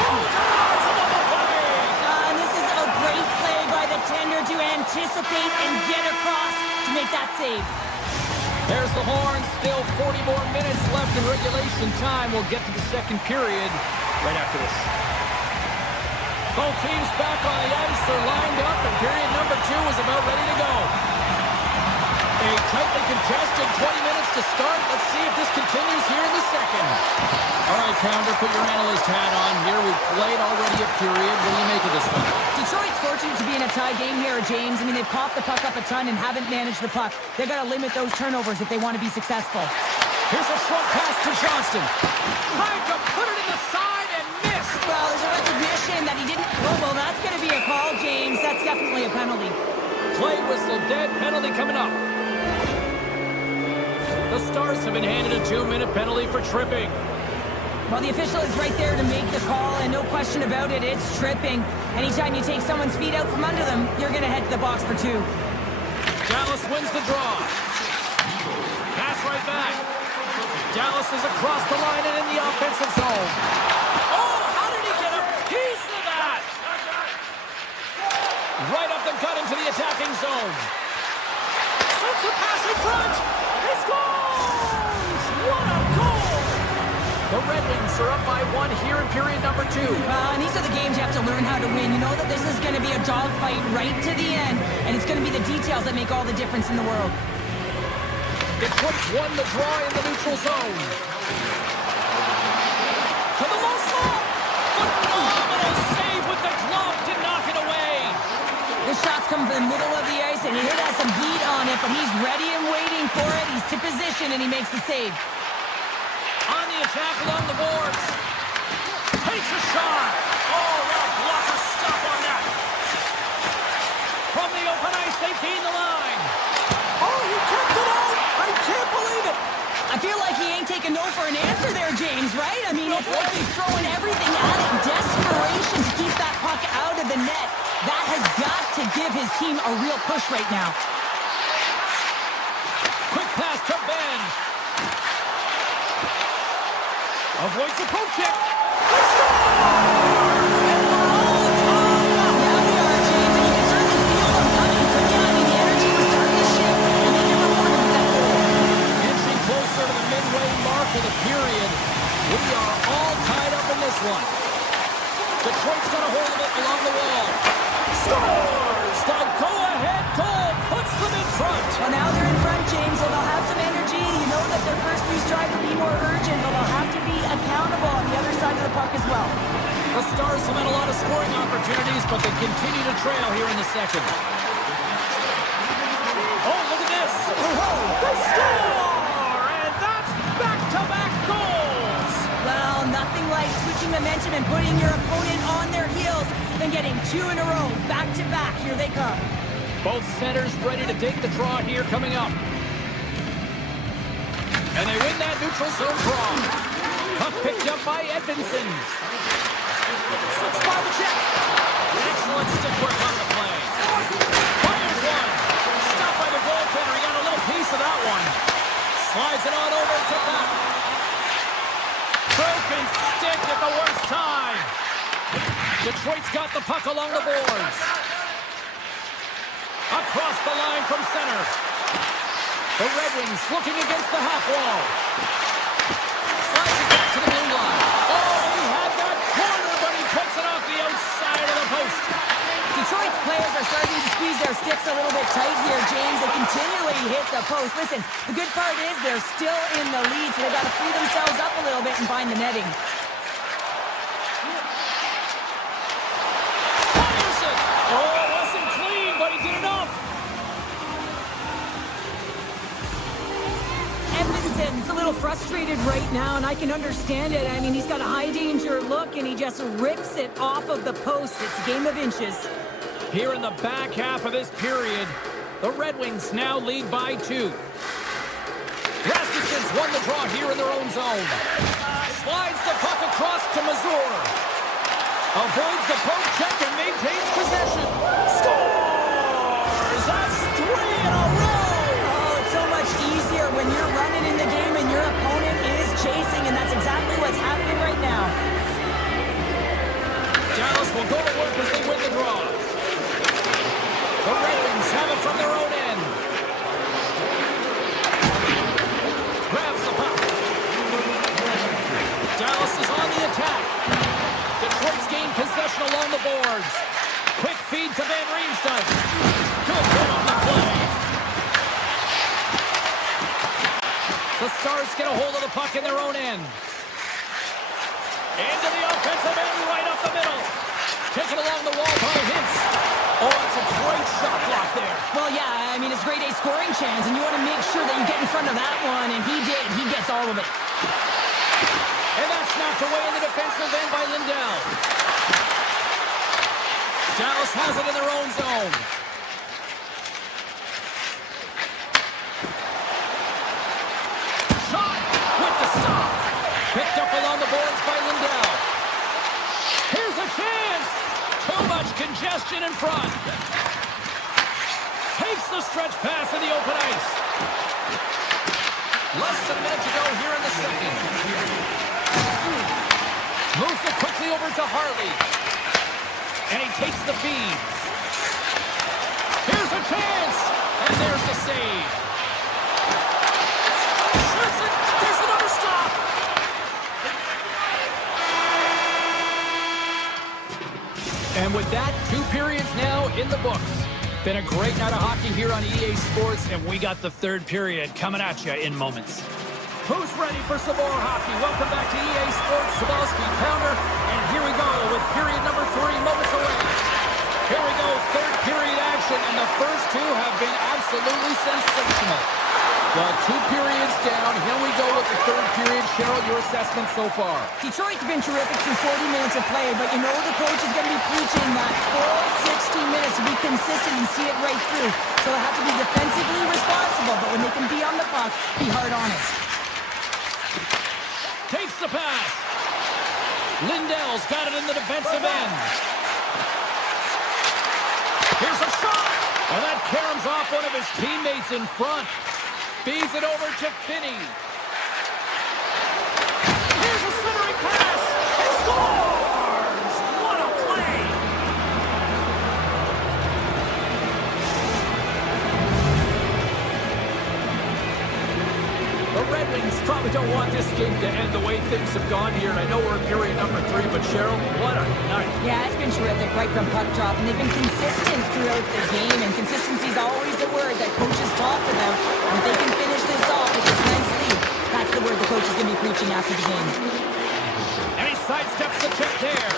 Oh, denies him on the play. And this is a great play by the tender to anticipate and get across to make that save. There's the horn. Still 40 more minutes left in regulation time. We'll get to the second period right after this. Both teams back on the ice. They're lined up, and period number 2 is about ready to go. A tightly contested 20 minutes to start. Let's see if this continues here in the second. All right, Pounder, put your analyst hat on here. We've played already a period. What do you make of this one? Detroit's fortunate to be in a tie game here, James. I mean, they've coughed the puck up a ton and haven't managed the puck. They've got to limit those turnovers if they want to be successful. Here's a short pass to Johnston. Tried to put it in the side and missed. Well, there's a recognition that he didn't... Well, that's going to be a call, James. That's definitely a penalty. Play whistle, dead penalty coming up. The Stars have been handed a 2-minute penalty for tripping. Well, the official is right there to make the call, and no question about it, it's tripping. Anytime you take someone's feet out from under them, you're going to head to the box for 2. Dallas wins the draw. Pass right back. Dallas is across the line and in the offensive zone. Oh, how did he get a piece of that? Right up the gut into the attacking zone. Sends a pass in front. He scores! What a goal! The Red Wings are up by 1 here in period number 2. And these are the games you have to learn how to win. You know that this is going to be a dogfight right to the end, and it's going to be the details that make all the difference in the world. Detroit's won the draw in the neutral zone. To the low slot. Phenomenal save with the glove to knock it away. The shot's come from the middle of the ice, and it has some heat on it, but he's ready and waiting for it. He's to position, and he makes the save. On the attack along the boards. Takes a shot. Oh, what a blocker stop on that. From the open ice, they gain the line. Oh, he kept it out. I can't believe it. I feel like he ain't taking no for an answer there, James, right? I mean, it's like he's throwing everything at it. Desperation to keep that puck out of the net. That has got to give his team a real push right now. Quick pass to Ben. Avoids the poke check. They score! And we're all tied up. Yeah, we are, James, and you can certainly feel them coming. Couldn't you? I mean, the energy was starting to shift, and then they were rewarded with that goal. Inching closer to the midway mark of the period. We are all tied up in this one. Detroit's got a hold of it along the wall. Scores! The go-ahead goal puts them in front. Well, now they're in front, James, so they'll have some energy. You know that their first few strides will be more urgent, but they'll have to be accountable on the other side of the puck as well. The Stars have had a lot of scoring opportunities, but they continue to trail here in the second. Oh, look at this. They score! And that's back-to-back goals. Well, nothing like switching momentum and putting your opponent on their heels than getting 2 in a row, back-to-back. Here they come. Both centers ready to take the draw here coming up. And they win that neutral zone draw. Puck picked up by Edvinsson. Slips by the check. Excellent stick work on the play. Fires one. Stopped by the goaltender. He got a little piece of that one. Slides it on over to Puck. Broken stick at the worst time. Detroit's got the puck along the boards. Across the line from center. The Red Wings looking against the half wall. Slides it back to the blue line. Oh, he had that corner, but he puts it off the outside of the post. Detroit's players are starting to squeeze their sticks a little bit tight here, James. They continually hit the post. Listen, the good part is they're still in the lead, so they've got to free themselves up a little bit and find the netting. Fires it. Oh, it wasn't clean, but he did enough. Edvinson's a little frustrated right now, and I can understand it. I mean, he's got a high-danger look, and he just rips it off of the post. It's a game of inches. Here in the back half of this period, the Red Wings now lead by 2. Rasmussen's won the draw here in their own zone. Slides the puck across to Mazur. Avoids the poke check and maintains possession. Scores! That's 3 in a row! Oh, it's so much easier when you're running in the game and your opponent is chasing, and that's exactly what's happening right now. Dallas will go to work as they win the draw. The Red Wings have it from their own end. Grabs the puck. Dallas is on the attack. Detroit's gained possession along the boards. Quick feed to Van Riemsdyk. Good hit on the play. The Stars get a hold of the puck in their own end. Into the offensive end, right up the middle. Taken along the wall by Hintz. Oh, it's a great shot block there. Well, yeah, I mean, it's grade A scoring chance, and you want to make sure that you get in front of that one, and he did. He gets all of it. And that's knocked away in the defensive end by Lindell. Dallas has it in their own zone. Shot with the stop. Picked up along the boards by Lindell. Here's a chance. Too much congestion in front. Takes the stretch pass in the open ice. Less than a minute to go here in the second. Moves it quickly over to Harley. And he takes the feed. Here's a chance. And there's the save. Shoots it. There's another stop. And with that, 2 periods now in the books. Been a great night of hockey here on EA Sports, and we got the 3rd period coming at you in moments. Who's ready for some more hockey? Welcome back to EA Sports, Sabalski Pounder, and here we go with period number 3, moments away. Here we go, 3rd period action, and the first 2 have been absolutely sensational. Well, 2 periods down. Here we go with the 3rd period. Cheryl, your assessment so far? Detroit's been terrific through 40 minutes of play, but you know the coach is going to be preaching that full 60 minutes to be consistent and see it right through. So they have to be defensively responsible, but when they can be on the puck, be hard on it. Takes the pass. Lindell's got it in the defensive end. Here's a shot. And that caroms off one of his teammates in front. Feeds it over to Finney. Here's a centering pass. He scores! What a play! The Red Wings probably don't want this game to end the way things have gone here. And I know we're in period number 3, but Cheryl, what a night. Yeah, it's been terrific right from puck drop, and they've been consistent throughout the game, and consistency is always the word that coaches talk about. If they can finish this off with this nice lead, that's the word the coach is going to be preaching after the game. And he sidesteps the check there.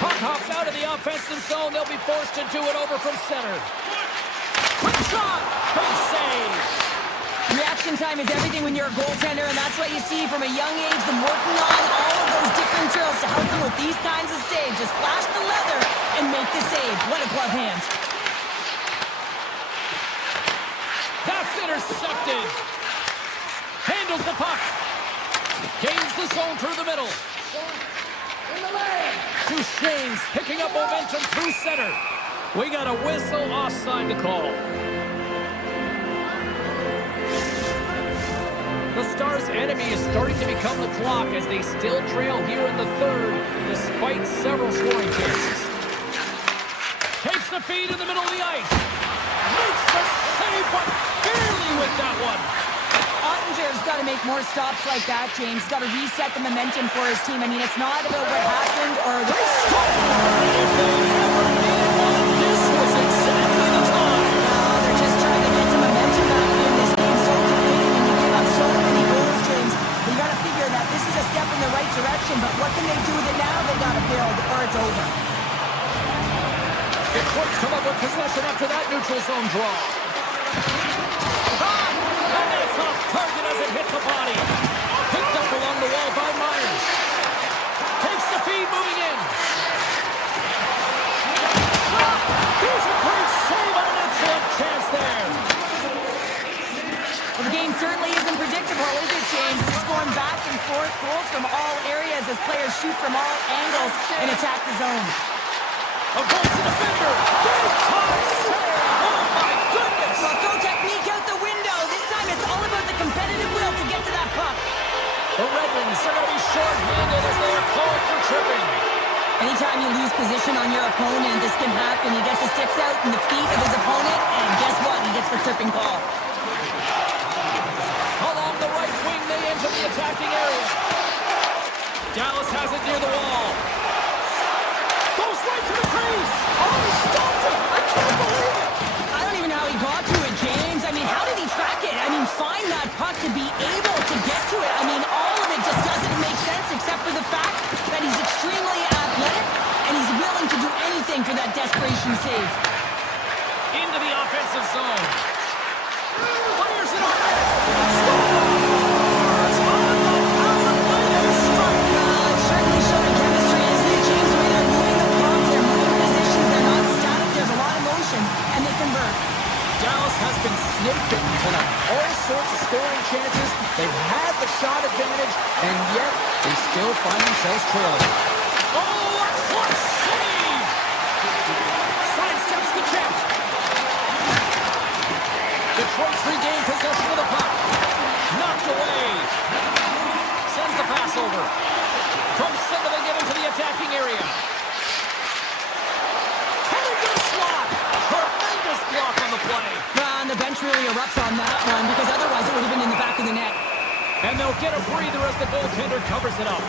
Puck hops out of the offensive zone. They'll be forced to do it over from center. Quick shot! Big save! Reaction time is everything when you're a goaltender, and that's what you see from a young age, them working on all of those different drills to help them with these kinds of saves. Just flash the leather and make the save. What a glove hand. That's intercepted. Handles the puck. Gains the zone through the middle. Duchesne's picking up momentum through center. We got a whistle offside to call. The Stars' enemy is starting to become the clock as they still trail here in the 3rd, despite several scoring chances. Takes the feed in the middle of the ice. Makes the save, but barely with that one. Ottinger's got to make more stops like that, James. He's got to reset the momentum for his team. I mean, it's not about what happened or... They scored! If they ever needed one, this was exactly the time. They're just trying to get some momentum back in. This game's so competitive and you give up so many goals, James. But you got to figure that this is a step in the right direction, but what can they do with it now? They got to build or it's over. Detroit's come up with possession after that neutral zone draw. And that's off target as it hits the body. Picked up along the wall by Myers. Takes the feed, moving in. Here's a great save on an excellent chance there. Well, the game certainly isn't predictable, is it, James? It's going back and forth, goals from all areas as players shoot from all angles and attack the zone. Avoids the defender. Big time save. Oh, my goodness. Well, throw technique out the window. This time it's all about the competitive will to get to that puck. The Red Wings are going to be short-handed as they are called for tripping. Anytime you lose position on your opponent, this can happen. He gets the sticks out in the feet of his opponent, and guess what? He gets the tripping call. Along the right wing, they enter the attacking area. Dallas has it near the wall. Goes right to the crease. Oh, he stopped it. I can't believe it. I don't even know how he got to it, James. I mean, how did he track it? I mean, find that puck to be able to get to it. I mean, all of it just doesn't make sense except for the fact that he's extremely athletic and he's willing to do anything for that desperation save. Into the offensive zone. Fires it on net. Scores on the power play and a strike. It's certainly showing chemistry, isn't it, James? The way they're moving the puck, they're moving positions, they're not static, there's a lot of motion, and they convert. Dallas has been snake-bitten tonight. All sorts of scoring chances. They've had the shot advantage, and yet they still find themselves trailing. Oh, a clutch save! Sidesteps the check. Detroit's regained possession of the puck. Knocked away. Sends the pass over. From center, they get into the attacking area. Heading to the slot. Tremendous block on the play. And the bench really erupts on that one because otherwise it would have been in the back of the net. And they'll get a breather as the goaltender covers it up.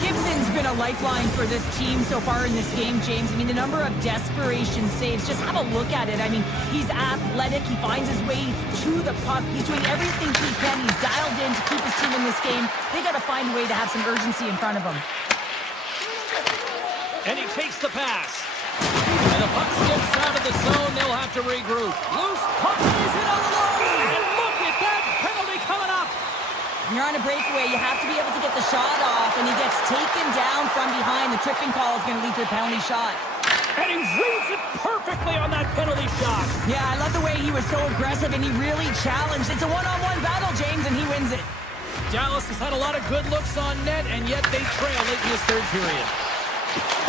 Gibson's been a lifeline for this team so far in this game, James. I mean, the number of desperation saves, just have a look at it. I mean, he's athletic. He finds his way to the puck. He's doing everything he can. He's dialed in to keep his team in this game. They got to find a way to have some urgency in front of him. And he takes the pass. And the puck skips out of the zone. They'll have to regroup. Loose puck is in on the line. And look at that penalty coming up. When you're on a breakaway, you have to be able to get the shot off, and he gets taken down from behind. The tripping call is going to lead to a penalty shot. And he reads it perfectly on that penalty shot. Yeah, I love the way he was so aggressive, and he really challenged. It's a one-on-one battle, James, and he wins it. Dallas has had a lot of good looks on net, and yet they trail late in this third period.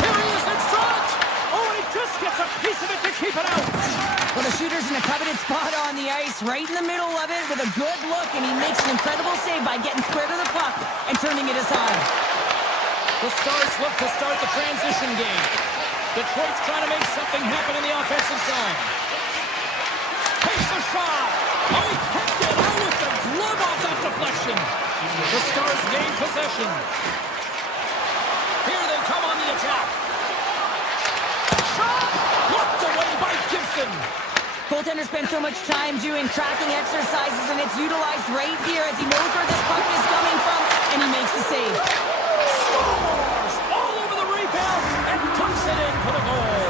Here he is in front. Oh, and he just gets a piece of it to keep it out. Well, the shooter's in a coveted spot on the ice, right in the middle of it with a good look, and he makes an incredible save by getting square to the puck and turning it aside. The Stars look to start the transition game. Detroit's trying to make something happen in the offensive zone. Takes a shot. Oh, he kept it out with the glove off that deflection. The Stars gain possession. Here they come on the attack. Shot! Blocked away by Gibson. Goaltender spends so much time doing tracking exercises, and it's utilized right here as he knows where this puck is coming from, and he makes the save. Scores! All over the rebound and tucks it in for the goal.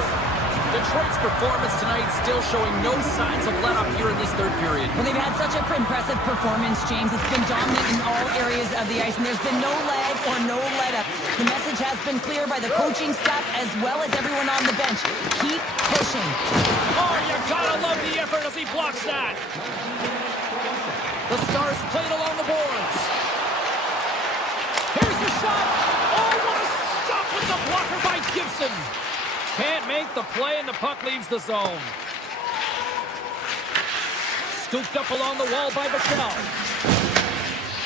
Detroit's performance tonight still showing no signs of let-up here in this third period. Well, they've had such an impressive performance, James. It's been dominant in all areas of the ice, and there's been no lag or no let-up. The message has been clear by the coaching staff as well as everyone on the bench. Keep pushing. Oh, you gotta love the effort as he blocks that. The Stars played along the boards. Here's the shot. Oh, what a stop with the blocker by Gibson. Can't make the play, and the puck leaves the zone. Scooped up along the wall by Michelle.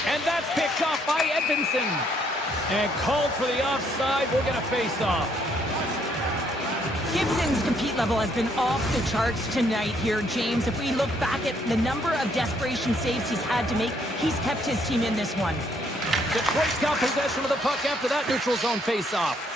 And that's picked off by Edvinsson. And called for the offside. We'll get a face-off. Gibson's compete level has been off the charts tonight here, James. If we look back at the number of desperation saves he's had to make, he's kept his team in this one. Detroit's got possession of the puck after that neutral zone face-off.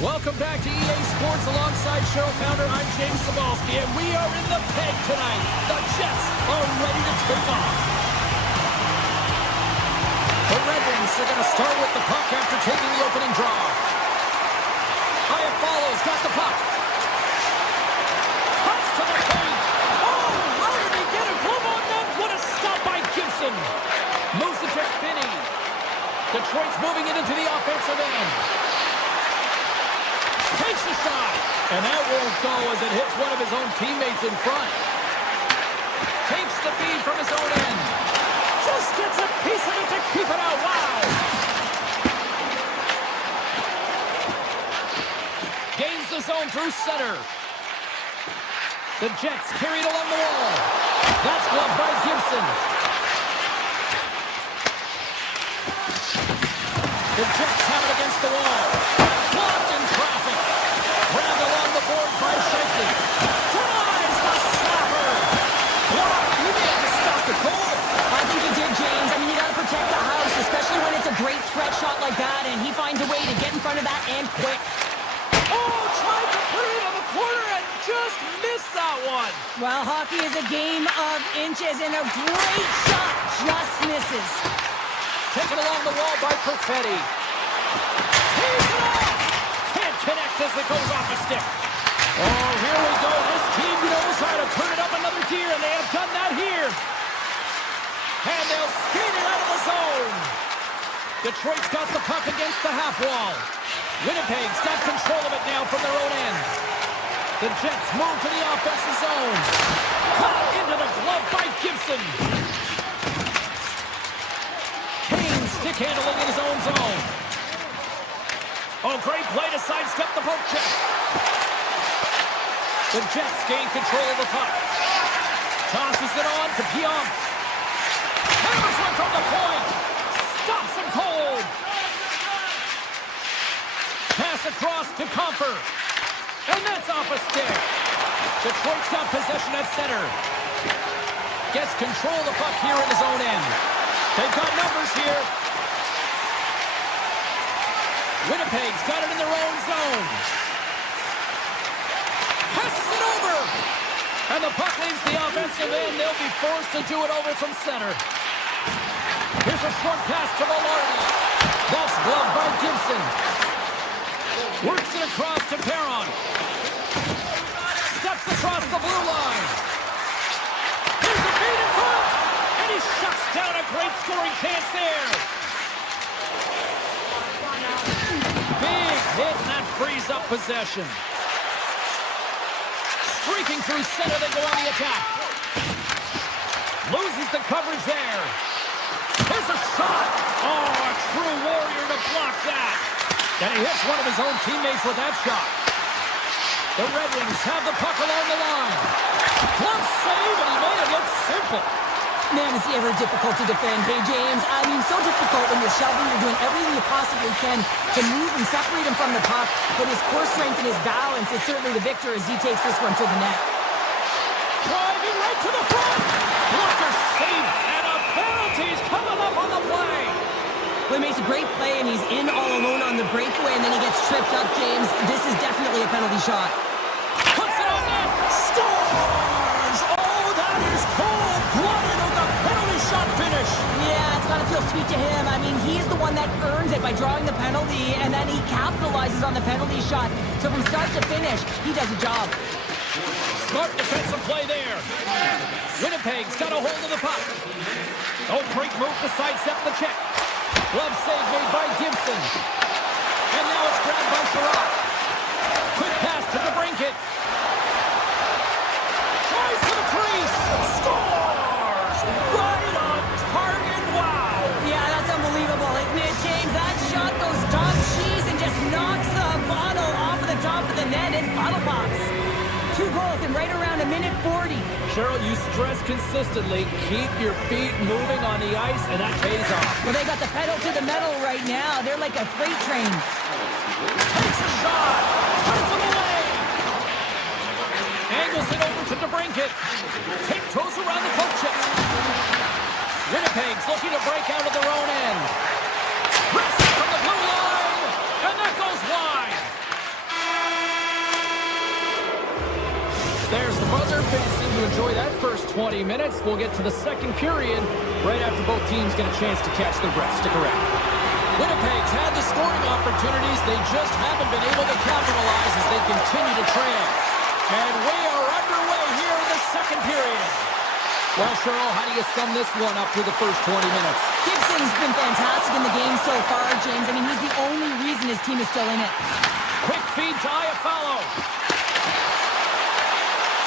Welcome back to EA Sports alongside Cheryl Pounder. I'm James Cebulski, and we are in the peg tonight. The Jets are ready to take off. The Red Wings are going to start with the puck after taking the opening draw. Aya follows, got the puck. Cuts to the paint. Oh, how did he get a glove on that? What a stop by Gibson. Moves it to Finney. Detroit's moving it into the offensive end. Takes the shot, and that won't go as it hits one of his own teammates in front. Takes the feed from his own end. Just gets a piece of it to keep it out. Wow! Gains the zone through center. The Jets carried along the wall. That's gloved by Gibson. The Jets have it against the wall. Blocked in traffic. Grabbed along the board by Shifley. Drives the slapper. Blocked. He may have to stop the goal. I think he did, James. I mean, you got to protect the house, especially when it's a great threat shot like that, and he finds a way to get in front of that and quick. Oh, tried to put it in the corner and just missed that one. Well, hockey is a game of inches, and a great shot just misses. Taken along the wall by Perfetti. Tees it off. Can't connect as it goes off the stick. Oh, here we go. This team knows how to turn it up another gear, and they have done that here. And they'll skate it out of the zone. Detroit's got the puck against the half wall. Winnipeg's got control of it now from their own end. The Jets move to the offensive zone. Caught into the glove by Gibson. Kane stick handling in his own zone. Oh, great play to sidestep the poke check. The Jets gain control of the puck. Tosses it on to Pionk. Hammers one from the point. Stops him cold. Pass across to Comfer. And that's off a stick. Detroit's got possession at center. Gets control of the puck here in his own end. They've got numbers here. Winnipeg's got it in their own zone. Passes it over. And the puck leaves the offensive end. They'll be forced to do it over from center. Here's a short pass to Velarde. That's gloved by Gibson. Works it across to Perron. Steps across the blue line. There's a feed in front. And he shuts down a great scoring chance there. Big hit, and that frees up possession. Streaking through center, they go on the attack. Loses the coverage there. Here's a shot. Oh, a true warrior to block that. And he hits one of his own teammates with that shot. The Red Wings have the puck along the line. Glove save, and he made it look simple. Man, is he ever difficult to defend. Hey, James, I mean, so difficult when you're shoving, you're doing everything you possibly can to move and separate him from the puck, but his core strength and his balance is certainly the victor as he takes this one to the net. Driving right to the front. Blocker safe, and a penalty's coming up on the play. Well, he makes a great play, and he's in all alone on the breakaway, and then he gets tripped up, James. This is definitely a penalty shot. Puts it on net. Scores! Oh, that is cold-blooded on the penalty shot finish. Yeah, it's got to feel sweet to him. I mean, he's the one that earns it by drawing the penalty, and then he capitalizes on the penalty shot. So from start to finish, he does a job. Smart defensive play there. Winnipeg's got a hold of the puck. Oh, great move to sidestep the check. Glove save made by Gibson. And now it's grabbed by Sherratt. Quick pass to the Brinket. Tries to the crease. Scores! Right on target. Wow! Yeah, that's unbelievable, isn't it, James? That shot goes top cheese and just knocks the bottle off of the top of the net. It's bottle pops. 2 goals in right around a minute 40. Cheryl, you stress consistently, keep your feet moving on the ice, and that pays off. Well, they got the pedal to the metal right now. They're like a freight train. Takes a shot. Turns him away. Angles it over to DeBrincat. Tiptoes around the poke check. Winnipeg's looking to break out of their own end. Rips it from the blue line. And that goes wide. fans seem to enjoy that first 20 minutes. We'll get to the second period right after both teams get a chance to catch their breath. Stick around. Winnipeg's had the scoring opportunities. They just haven't been able to capitalize as they continue to trail. And we are underway here in the second period. Well, Cheryl, how do you sum this one up through the first 20 minutes? Gibson's been fantastic in the game so far, James. I mean, he's the only reason his team is still in it. Quick feed to Iafallo.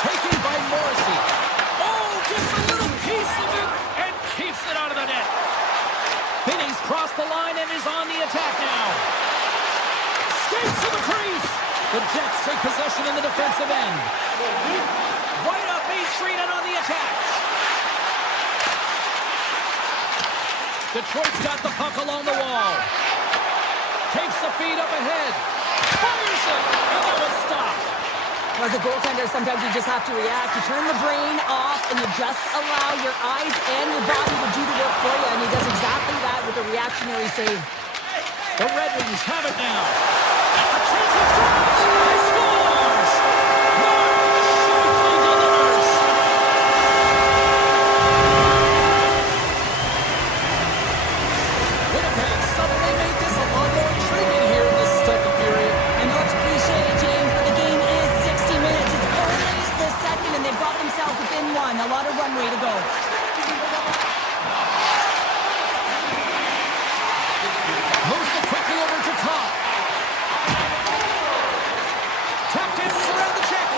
Taken by Morrissey. Oh, gets a little piece of it and keeps it out of the net. Finney's crossed the line and is on the attack now. Skates to the crease. The Jets take possession in the defensive end. Right up Main Street and on the attack. Detroit's got the puck along the wall. Takes the feed up ahead. Fires it, and that was stopped. As a goaltender, sometimes you just have to react. You turn the brain off, and you just allow your eyes and your body to do the work for you, and he does exactly that with a reactionary save. The Red Wings have it now. A chance in front. He scores! Mark safely delivers. Winnipeg suddenly made this a lot more intriguing here in this second period. I know it's cliche, James, but the game is 60 minutes. It's only the second, and they've got themselves within one. A lot of runway to go. Moves it quickly over to Cobb. Tap dances around the check.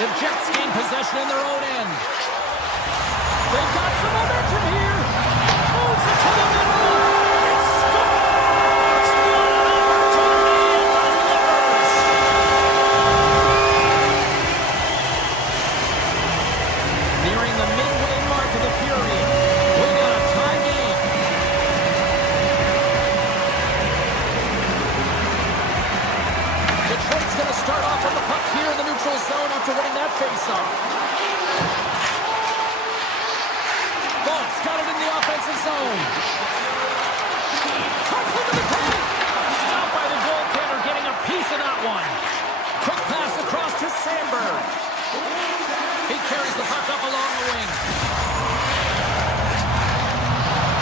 The Jets gain possession in their own end. They've got some momentum here. Moves it to the middle. It scores! What an opportunity and delivers. Nearing the midway mark of the period. We got a tie game. Detroit's going to start off with the puck here in the neutral zone after winning that faceoff. Baltic's got it in the offensive zone. Cuts into the paint. Stopped by the goaltender, getting a piece of that one. Quick pass across to Sandberg. He carries the puck up along the wing.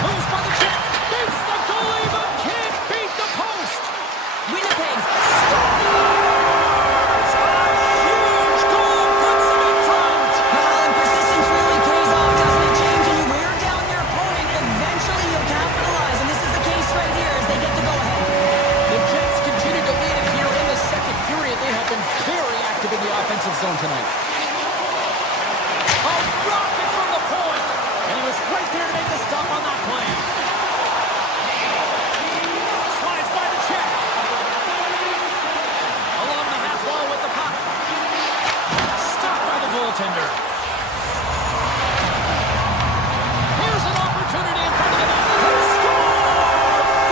Moves by the check. Beats the goalie, but can't beat the post. Winnipeg's offensive zone tonight. A rocket from the point! And he was right there to make the stop on that play. Slides by the check. Along the half wall with the puck. Stopped by the goaltender. Here's an opportunity in front of the net. He scores!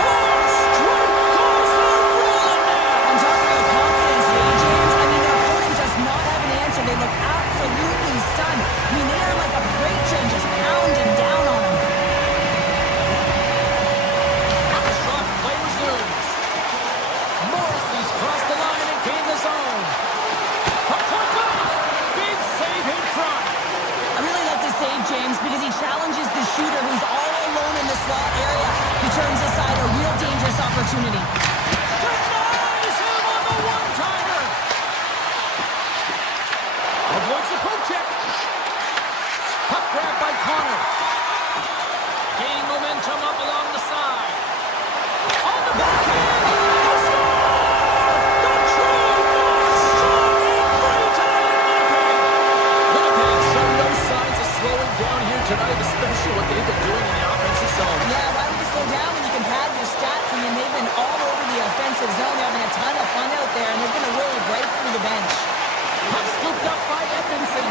4 straight goals are rolling down. I'm talking about confidence, hey, James. I mean, their opponent does not have an answer. They look absolutely stunned. I mean, they are like a freight train just pounding down on them. Shot play resumes. Morrissey's crossed the line and gained the zone. From point blank. Big save in front. I really like this save, James, because he challenges the shooter who's all alone in the slot area. He turns aside a real dangerous opportunity. Denies him on the one-timer. Avoids the poke check. Puck grab by Connor. Gaining momentum up along the side. On the backhand. He scores! The true North Shore in free tie in Winnipeg. Winnipeg show no signs of slowing down here tonight, especially what they've been doing in the offensive zone. Yeah, why would you slow down when you can pad your stats? I mean, they've been all over the offensive zone. They're having a ton of fun out there, and they're going to wave right through the bench. Puck scooped up by Edmondson.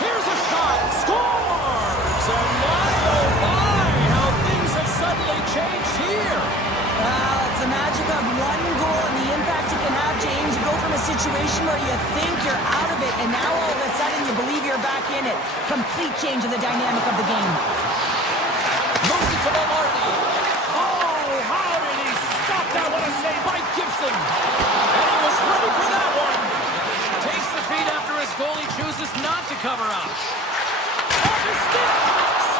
Here's a shot. Scores! And my, oh my, how things have suddenly changed here. Well, it's the magic of one goal and the impact it can have, James. You go from a situation where you think you're out of it, and now all of a sudden you believe you're back in it. Complete change of the dynamic of the game. Moves it to Maloney. Oh, how did he stop that? What a save by Gibson. And he was ready for that one. Takes the feed after his goalie cover-up. Off his stick.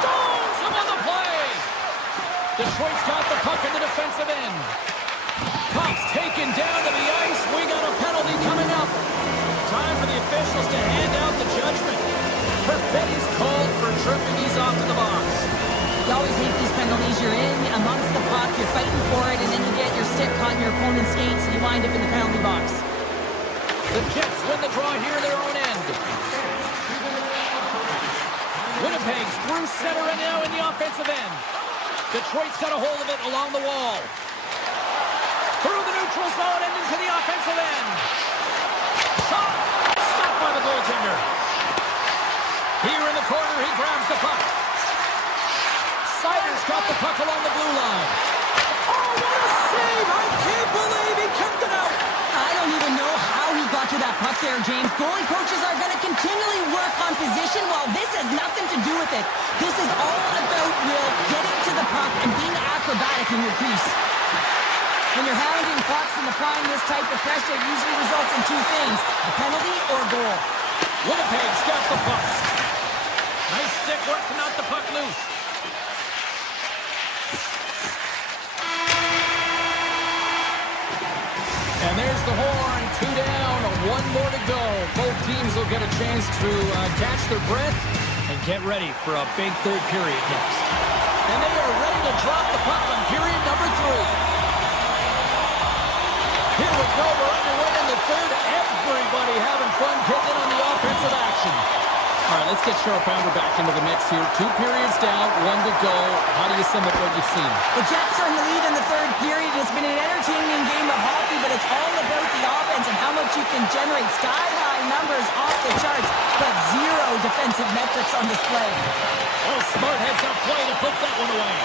Stones him on the play. Detroit's got the puck in the defensive end. Puck's taken down to the ice. We got a penalty coming up. Time for the officials to hand out the judgment. Perfetti's called for tripping. He's off to the box. You always hate these penalties. You're in amongst the puck, you're fighting for it, and then you get your stick caught in your opponent's skates, and you wind up in the penalty box. The Jets win the draw here their own end. Winnipeg's through center and now in the offensive end. Detroit's got a hold of it along the wall. Through the neutral zone and into the offensive end. Shot! Stopped by the goaltender. Here in the corner, he grabs the puck. Sider's got the puck along the blue line. Oh, what a save! I can't believe he kept it out! I don't even know how he got to that puck there, James. Goalie coaches are going to continually work on position while this has nothing to do with it. This is all about Will getting to the puck and being acrobatic in your crease. When you're hounding pucks and applying this type of pressure, it usually results in two things, a penalty or a goal. Winnipeg's got the puck. Nice stick work to knock the puck loose. And there's the horn. 2 down, 1 more to go. Both teams will get a chance to catch their breath and get ready for a big third period next. And they are ready to drop the puck on period number 3. Here we go. We're underway in the third. Everybody having fun getting in on the offensive action. All right, let's get Sharp Pounder back into the mix here. 2 periods down, 1 to go. How do you sum up what you've seen? The Jets are in the lead in the third period. It's been an entertaining game of hockey, but it's all about the offense and how much you can generate sky-high numbers off the charts, but zero defensive metrics on display. Oh, smart heads-up play to put that one away.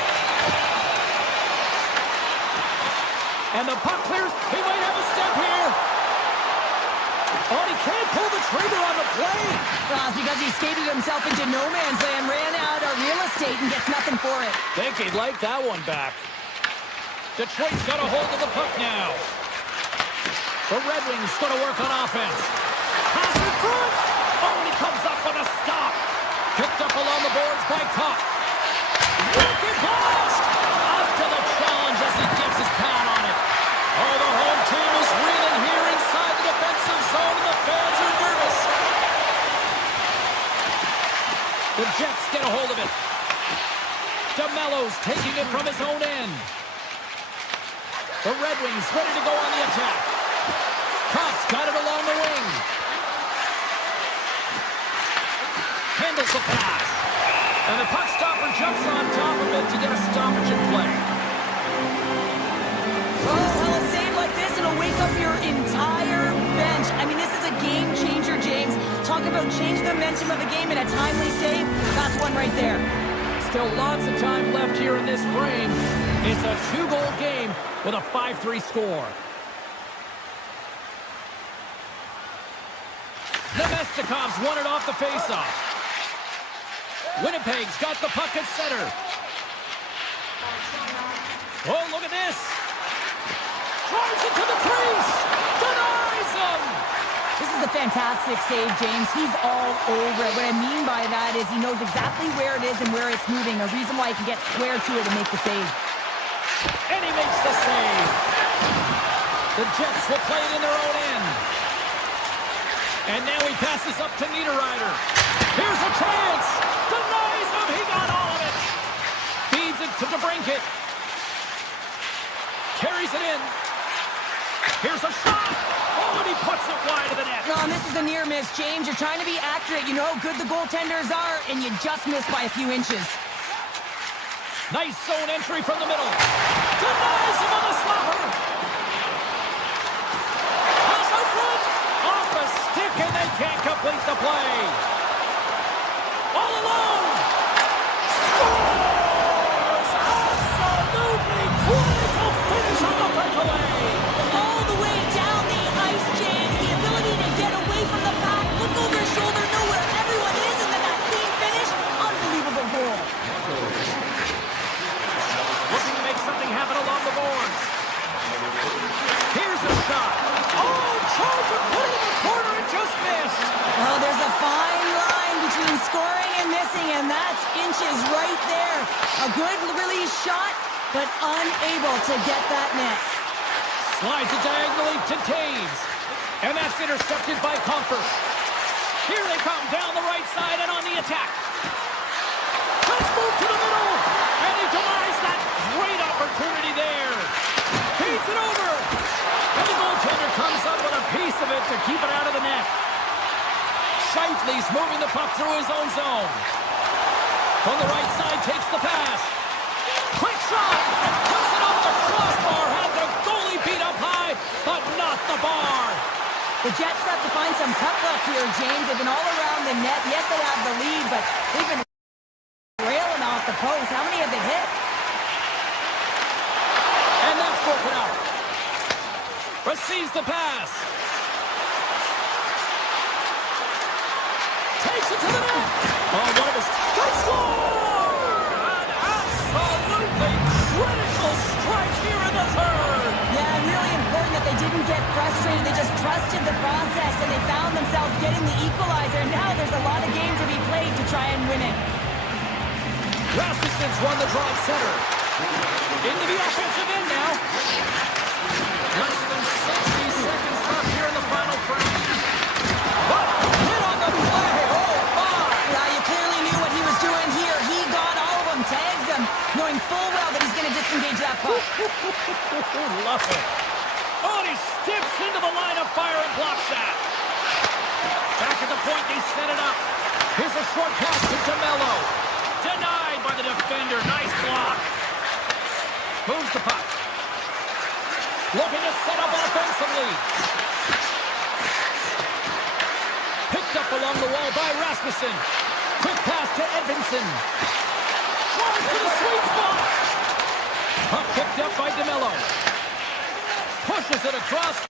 And the puck clears. He might have a step here. Oh, he can't pull the trigger on the play. Well, it's because he skated himself into no man's land, ran out of real estate, and gets nothing for it. Think he'd like that one back. Detroit's got a hold of the puck now. The Red Wings going to work on offense. Pass in front. Oh, and he comes up with a stop. Picked up along the boards by Kopp. Wicked blast. Up to the challenge as he gets his pad on it. Oh, the home team is reeling here inside the defensive zone, and the fans are nervous. The Jets get a hold of it. DeMello's taking it from his own end. The Red Wings ready to go on the attack. Kopp's got it along the wing. Handles the pass. And the puck stopper jumps on top of it to get a stoppage in play. Oh, well, a save like this, it'll wake up your entire bench. I mean, this is a game changer, James. Talk about changing the momentum of a game in a timely save. That's one right there. Still lots of time left here in this frame. It's a 2-goal game with a 5-3 score. Nemestikov's won it off the faceoff. Winnipeg's got the puck at center. Oh, look at this. Drives it to the crease. Denies him. This is a fantastic save, James. He's all over it. What I mean by that is he knows exactly where it is and where it's moving. A reason why he can get square to it and make the save. And he makes the save. The Jets will play it in their own end. And now he passes up to Niederreiter. Here's a chance. Denies him. He got all of it. Feeds it to DeBrincat. Carries it in. Here's a shot. Oh, and he puts it wide of the net. No, and this is a near miss, James. You're trying to be accurate. You know how good the goaltenders are, and you just missed by a few inches. Nice zone entry from the middle. Denies him on the slapper. Pass out front. Off the stick, and they can't complete the play. All alone. Scores! Absolutely critical finish on the breakaway. All the way down the ice, James. The ability to get away from the pack, look over his shoulder, know where everyone is, and then that clean finish. Unbelievable goal. Looking to make something happen along the boards. Here's a shot. Oh, tried to put it in the corner and just missed. Well, there's a fine passing, and that's inches right there. A good release shot, but unable to get that net. Slides it diagonally to Taves. And that's intercepted by Comfort. Here they come down the right side and on the attack. Let's move to the middle. And he denies that great opportunity there. Feeds it over. And the goaltender comes up with a piece of it to keep it out of the net. Scheifele's moving the puck through his own zone. From the right side, takes the pass. Quick shot, and puts it over the crossbar. Had the goalie beat up high, but not the bar. The Jets have to find some puck luck here, James. They've been all around the net. Yes, they have the lead, but they've been railing off the post. How many have they hit? And that's broken out. Receives the pass. Takes it to the net. Oh, one of his... An absolutely critical strike here in the third. Yeah, really important that they didn't get frustrated. They just trusted the process, and they found themselves getting the equalizer. Now there's a lot of game to be played to try and win it. Rasmussen's run the draw at center. Into the offensive end now. Less than 60 seconds left here in the final frame. But hit on the play. Oh, my. Yeah, you clearly knew what he was doing here. He got all of them, tags them, knowing full well that he's going to disengage that puck. Love it. Oh, and he steps into the line of fire and blocks that. Back at the point, they set it up. Here's a short pass to DeMello. Denied by the defender. Nice block. Moves the puck. Looking to set up offensively. Picked up along the wall by Rasmussen. Quick pass to Edvinsson. Tries to the sweet spot. Puck picked up by DeMello. Pushes it across.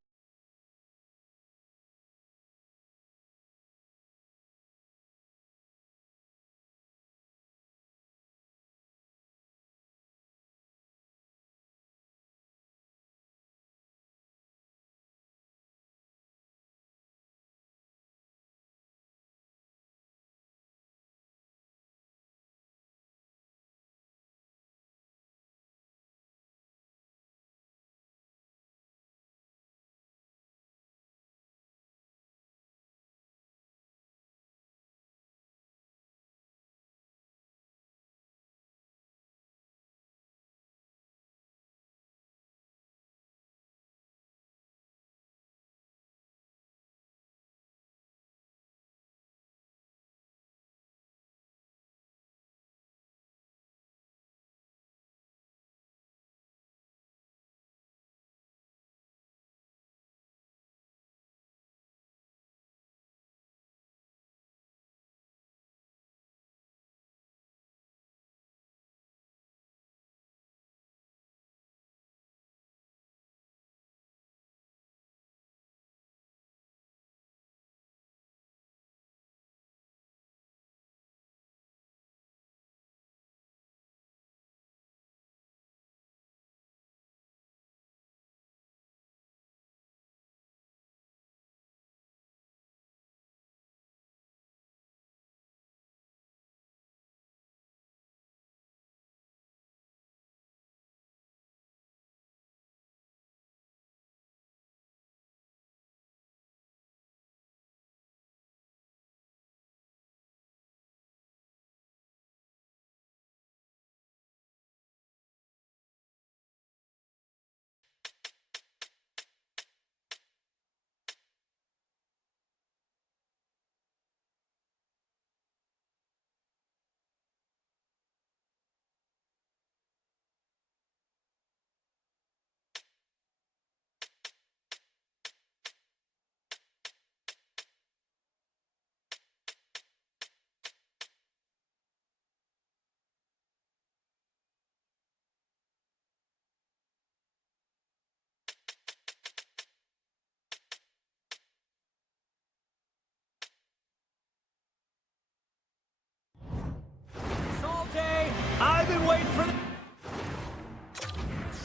I've been waiting for the...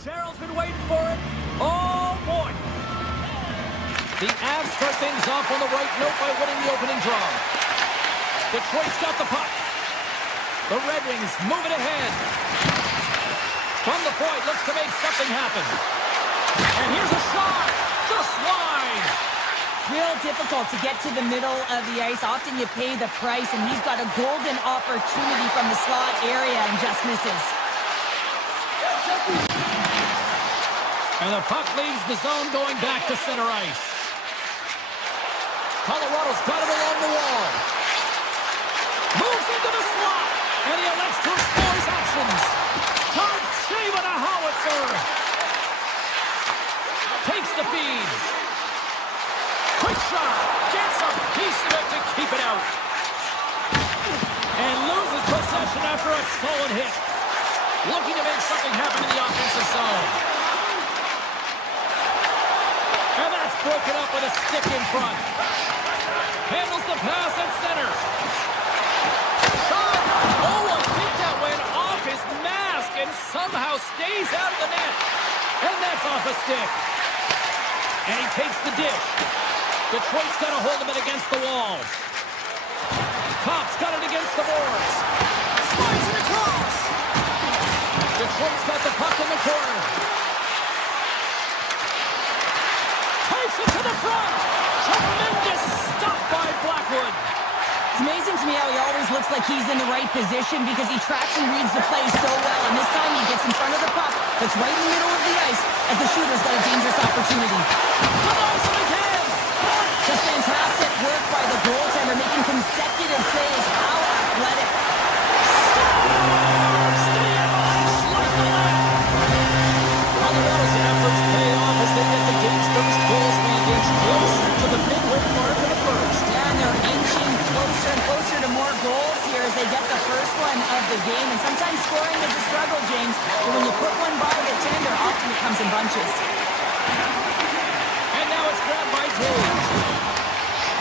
Cheryl's been waiting for it. Oh, boy. The Avs start things off on the right note by winning the opening draw. Detroit's got the puck. The Red Wings move it ahead. From the point, looks to make something happen. And here's a shot. Just wide. Real difficult to get to the middle of the ice. Often you pay the price, and he's got a golden opportunity from the slot area and just misses. And the puck leaves the zone going back to center ice. Colorado's got it along the wall. Moves into the slot. And he elects to explore his options. Todd save on a howitzer. Takes the feed. Quick shot. Gets a piece of it to keep it out. And loses possession after a solid hit. Looking to make something happen in the offensive zone. And that's broken up with a stick in front. Handles the pass at center. Shot! Oh, I think that went off his mask and somehow stays out of the net. And that's off a stick. And he takes the dish. Detroit's got a hold of it against the wall. Kopp's got it against the boards. Slides it across. Detroit's got the puck in the corner. Takes it to the front. Tremendous stop by Blackwood. It's amazing to me how he always looks like he's in the right position because he tracks and reads the play so well. And this time he gets in front of the puck that's right in the middle of the ice as the shooter's got a dangerous opportunity. Denies it again. Just fantastic work by the goaltender, making consecutive saves. How athletic. Stay Avalanche like the net. Colorado's efforts pay off as they get the game's first goals being inched closer to the midway mark of the first. Yeah, and they're inching closer and closer to more goals here as they get the first one of the game. And sometimes scoring is a struggle, James. But when you put one by the tender, often it comes in bunches. And now it's grabbed by Taves.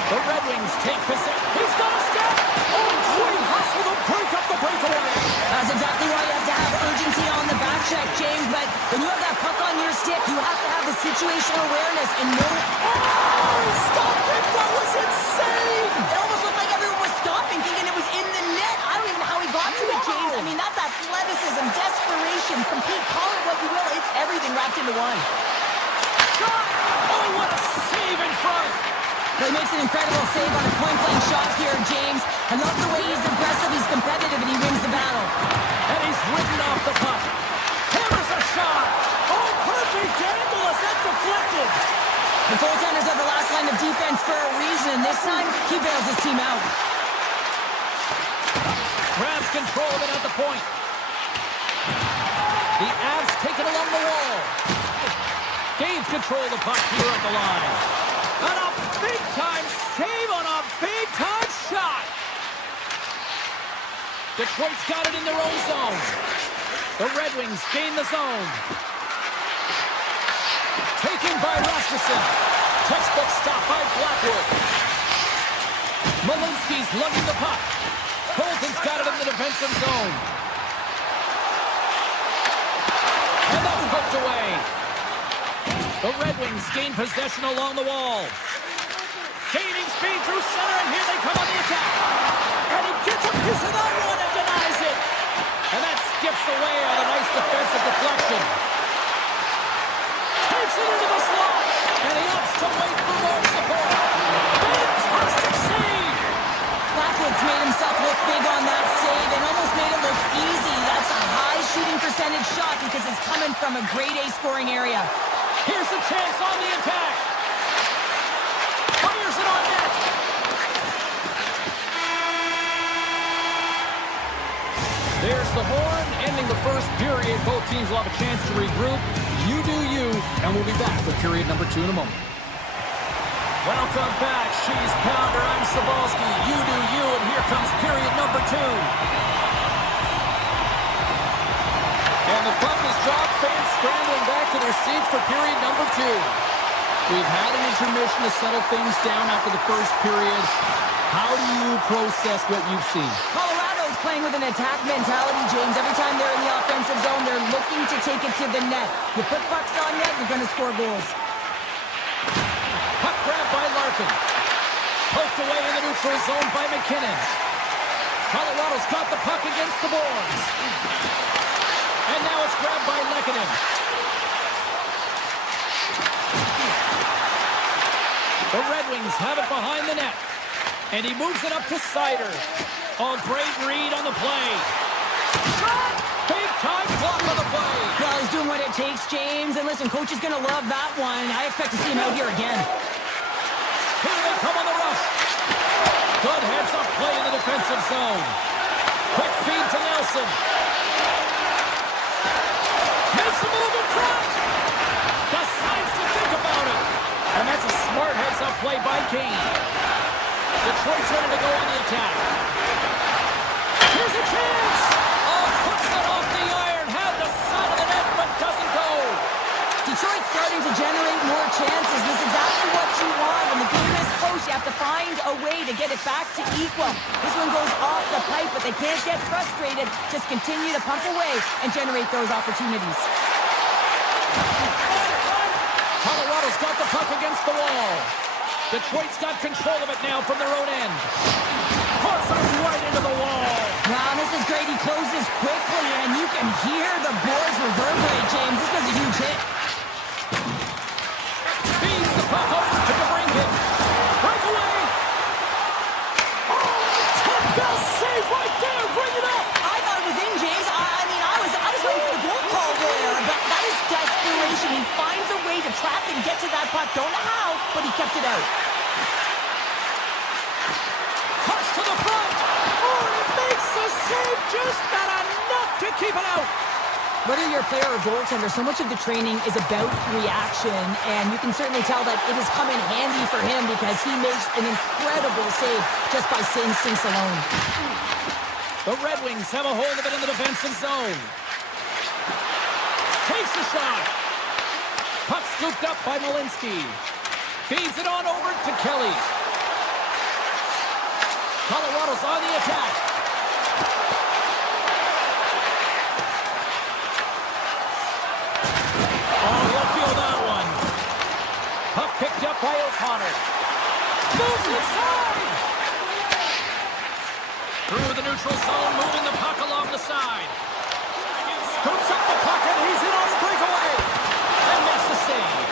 The Red Wings take possession. He's got a step. Oh, great hustle to break up the breakaway. That's exactly why you have to have urgency on the back check, James. But when you have that puck on your stick, you have to have the situational awareness and know. Oh, he stopped it. That was insane. It almost looked like everyone was stopping, thinking it was in the net. I don't even know how he got to it, James. I mean, that's athleticism, desperation, compete, call it what you will. It's everything wrapped into one. Shot. Oh, what a save in front. He makes an incredible save on a point-blank shot here, James. I love the way he's aggressive, he's competitive, and he wins the battle. And he's ridden off the puck. Hammers a shot. Oh, perfect angle as that deflected. The goaltenders are the last line of defense for a reason, and this time, he bails his team out. Grabs control of it at the point. The Avs take it along the wall. Gains control of the puck here at the line. And a big-time save on a big-time shot. Detroit's got it in their own zone. The Red Wings gain the zone. Taken by Rasmussen. Textbook stop by Blackwood. Malinsky's lugging the puck. Colton's got it in the defensive zone. And that's poked away. The Red Wings gain possession along the wall. Gaining speed through center, and here they come on the attack. And he gets a piece of that one and denies it. And that skips away on a nice defensive deflection. Takes it into the slot, and he opts to wait for more support. Fantastic save! Blackwood's made himself look big on that save and almost made it look easy. That's a high shooting percentage shot because it's coming from a grade A scoring area. Here's a chance on the attack. Fires it on net. There's the horn, ending the first period. Both teams will have a chance to regroup. You do you, and we'll be back with period number 2 in a moment. Welcome back. She's Pounder. I'm Sabalski. You do you, and here comes period number 2. And the puck is dropped. Fans scrambling back to their seats for period number 2. We've had an intermission to settle things down after the first period. How do you process what you've seen? Colorado's playing with an attack mentality, James. Every time they're in the offensive zone, they're looking to take it to the net. You put pucks on net, you're going to score goals. Puck grabbed by Larkin. Poked away in the neutral zone by McKinnon. Colorado's got the puck against the boards. And now it's grabbed by Lehkonen. The Red Wings have it behind the net. And he moves it up to Sider. Oh, great read on the play. Shot! Big time block on the play. Well, he's doing what it takes, James. And listen, coach is going to love that one. I expect to see him out here again. Here they come on the rush. Good heads-up play in the defensive zone. Quick feed to Nelson. Makes a move in front. Decides to think about it. And that's a smart heads-up play by Kane. Detroit's ready to go on the attack. Here's a chance. Oh, puts it off the iron. Had the side of the net, but doesn't go. Detroit's starting to generate more chances. This is exactly what you want. When the game is close, you have to find a way to get it back to equal. This one goes off the pipe, but they can't get frustrated. Just continue to pump away and generate those opportunities. Colorado's got the puck against the wall. Detroit's got control of it now from their own end. Puts it right into the wall. Wow, this is great. He closes quickly, and you can hear the boards reverberate, James. This was a huge hit. Feeds the puck over to DeBrincat. Breakaway. Oh, best save right there. Bring it up. I thought it was in, James. I was waiting for the goal call there, but that is desperation. He finds a way to trap and get to that puck. Don't know how, but he kept it out. Cuts to the front. Oh, and it makes the save. Just not enough to keep it out. Whether you're a player or goaltender, so much of the training is about reaction, and you can certainly tell that it has come in handy for him because he makes an incredible save just by instincts alone. The Red Wings have a hold of it in the defensive zone. Takes the shot. Puck scooped up by Malinsky. Feeds it on over to Kelly. Colorado's on the attack. Oh, he'll feel that one. Puck picked up by O'Connor. Moves inside. Through the neutral zone, moving the puck along the side. Scoops up the puck, and he's in on the breakaway. And makes the save.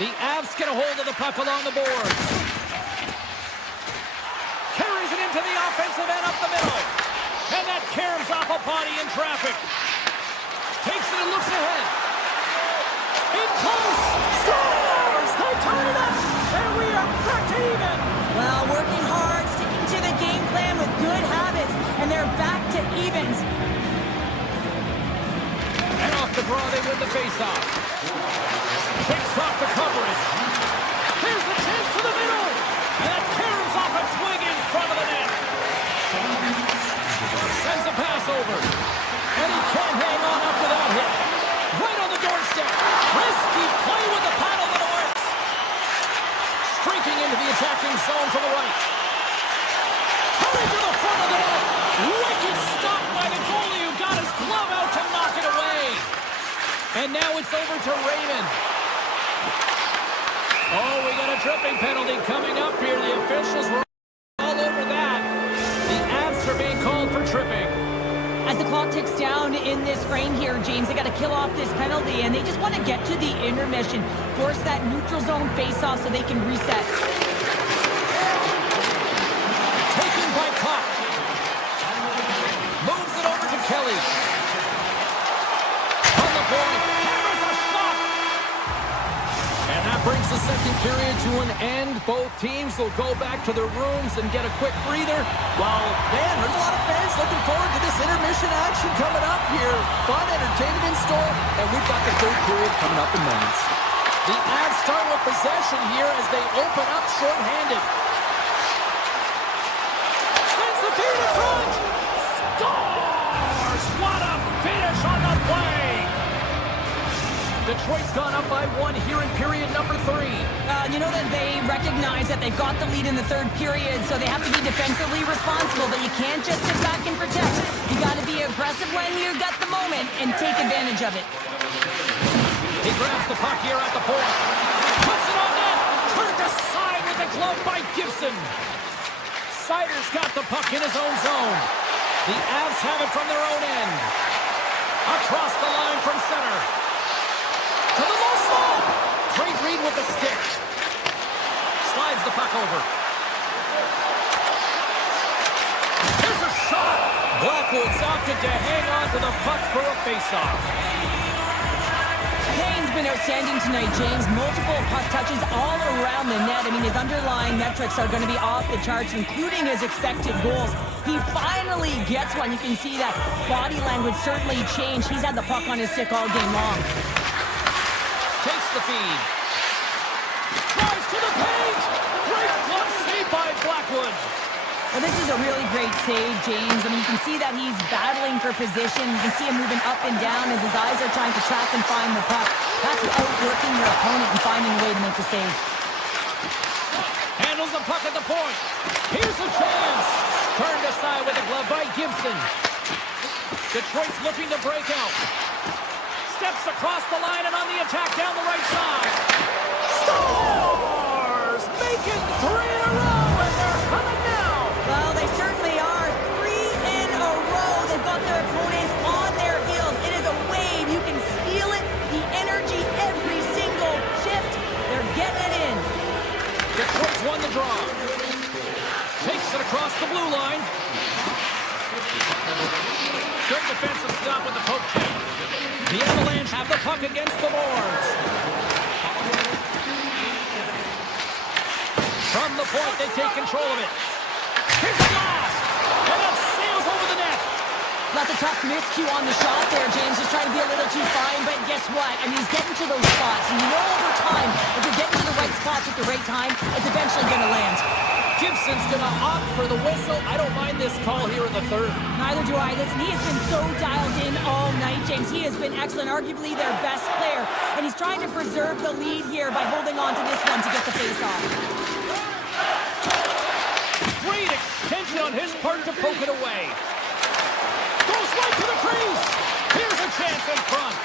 The Avs get a hold of the puck along the boards. Carries it into the offensive end up the middle. And that caroms off a body in traffic. Takes it and looks ahead. In close. Scores! They tie it up. And we are back to even. Well, working hard, sticking to the game plan with good habits, and they're back to evens. And off the draw, they win the faceoff. Kicks off the coverage. Here's a chance to the middle. And that caroms off a twig in front of the net. Sends a pass over. And he can't hang on after that hit. Right on the doorstep. Risky play with the paddle, but it works. Streaking into the attacking zone from the right. Coming to the front of the net. Wicked stop by the goalie who got his glove out to knock it away. And now it's over to Raymond. Oh, we got a tripping penalty coming up here. The officials were all over that. The Avs are being called for tripping. As the clock ticks down in this frame here, James, they got to kill off this penalty, and they just want to get to the intermission, force that neutral zone face-off so they can reset. Taken by Puck. Moves it over to Kelly. On the point. There's a shot. And that brings the second period to an end. Both teams will go back to their rooms and get a quick breather. Well, man, there's a lot of fans looking forward to this intermission action coming up here. Fun, entertainment in store, and we've got the third period coming up in moments. The Avs start with possession here as they open up shorthanded. Sends the feed in front. Scores! What a finish on the play! Detroit's gone up by one here in period number 3. You know that they recognize that they've got the lead in the third period, so they have to be defensively responsible, but you can't just sit back and protect. You got to be aggressive when you got the moment and take advantage of it. He grabs the puck here at the point. Puts it on net. Turned aside the glove by Gibson. Sider's got the puck in his own zone. The Avs have it from their own end. Across the line from center. To the low slot. Great read with the stick. Slides the puck over. Here's a shot. Blackwood's opted to hang on to the puck for a faceoff. Kane's been outstanding tonight, James. Multiple puck touches all around the net. I mean, his underlying metrics are going to be off the charts, including his expected goals. He finally gets one. You can see that body language certainly changed. He's had the puck on his stick all game long. Takes the feed. Drives to the paint. Great glove save by Blackwood. Well, this is a really great save, James. I mean, you can see that he's battling for position. You can see him moving up and down as his eyes are trying to track and find the puck. That's outworking your opponent and finding a way to make the save. Handles the puck at the point. Here's a chance. Turned aside with a glove by Gibson. Detroit's looking to break out. Steps across the line and on the attack down the right side. Stars! Making 3 in a row, and they're coming now. Well, they certainly are. 3 in a row. They've got their opponents on their heels. It is a wave. You can feel it. The energy every single shift. They're getting it in. Detroit's won the draw. Takes it across the blue line. Good defensive stop with the poke check. The Avalanche have the puck against the boards. From the point, they take control of it. Here's the blast! And it sails over the net. That's a tough miscue on the shot there, James. Just trying to be a little too fine, but guess what? I mean, he's getting to those spots. And you know over time, if you're getting to the right spots at the right time, it's eventually going to land. Gibson's going to opt for the whistle. I don't mind this call here in the third. Neither do I. Listen, he has been so dialed in all night, James. He has been excellent, arguably their best player. And he's trying to preserve the lead here by holding on to this one to get the face-off. Great extension on his part to poke it away. Goes right to the crease. Here's a chance in front.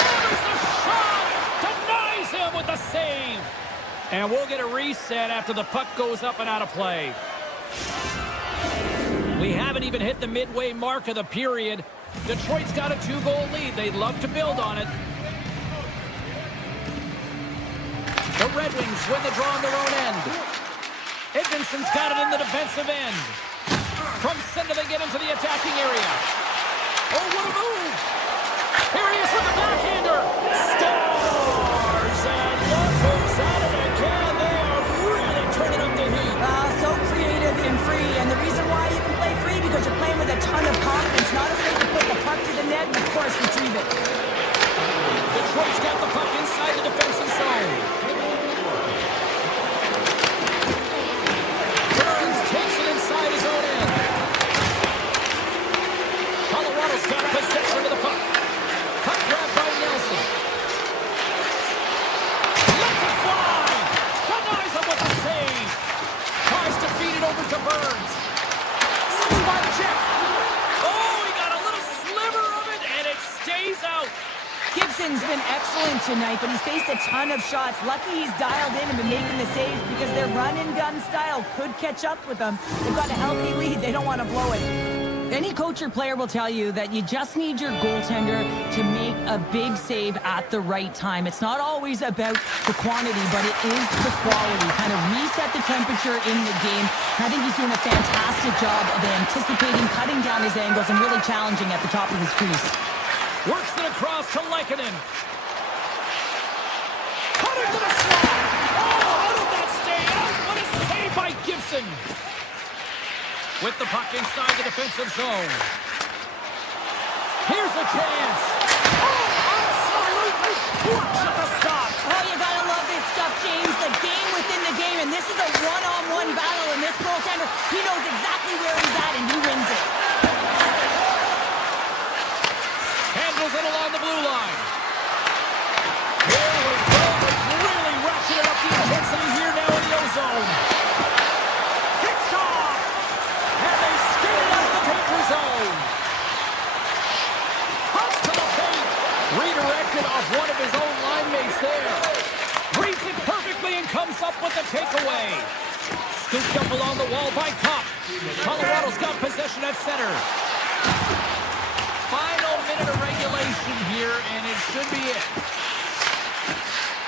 Hammers the shot. Denies him with the save. And we'll get a reset after the puck goes up and out of play. We haven't even hit the midway mark of the period. Detroit's got a 2-goal lead. They'd love to build on it. The Red Wings win the draw on their own end. Edmondson's got it in the defensive end. From center, they get into the attacking area. Oh, what a move! Here he is with the backhander. Stars, and look who's at it again. They are really turning up the heat. So creative and free, and the reason why you can play free because you're playing with a ton of confidence, not afraid to put the puck to the net and, of course, retrieve it. Detroit's got the puck inside the defensive zone. Burns takes it inside his own end. Colorado's got possession of the puck. Puck grab by Nelson. Lets it fly. Denies him with the save. Tries to feed it over to Burns. Spot check. Oh, he got a little sliver of it, and it stays out. Gibson's been excellent tonight, but he's faced a ton of shots. Lucky he's dialed in and been making the saves because their run-and-gun style could catch up with them. They've got a healthy lead. They don't want to blow it. Any coach or player will tell you that you just need your goaltender to make a big save at the right time. It's not always about the quantity, but it is the quality. Kind of reset the temperature in the game. I think he's doing a fantastic job of anticipating, cutting down his angles, and really challenging at the top of his crease. Works it across to Lehkonen. Cut into the slot. Oh, how did that stay out? What a save by Gibson. With the puck inside the defensive zone. Here's a chance. Oh, absolutely clutch at the stop. Oh, you gotta love this stuff, James. The game within the game, and this is a one-on-one battle, and this goaltender, he knows exactly where he's at, and he wins it. Handles it along the blue line. Here we go. It's really ratcheted up the intensity here now in the O-zone. Picked off. And they skate out of the danger zone. Cuts to the paint. Redirected off one of his own line mates there. Reads it perfectly and comes up with the takeaway. Scooped up along the wall by Cup. Colorado's got possession at center. Final minute of regulation here, and it should be it.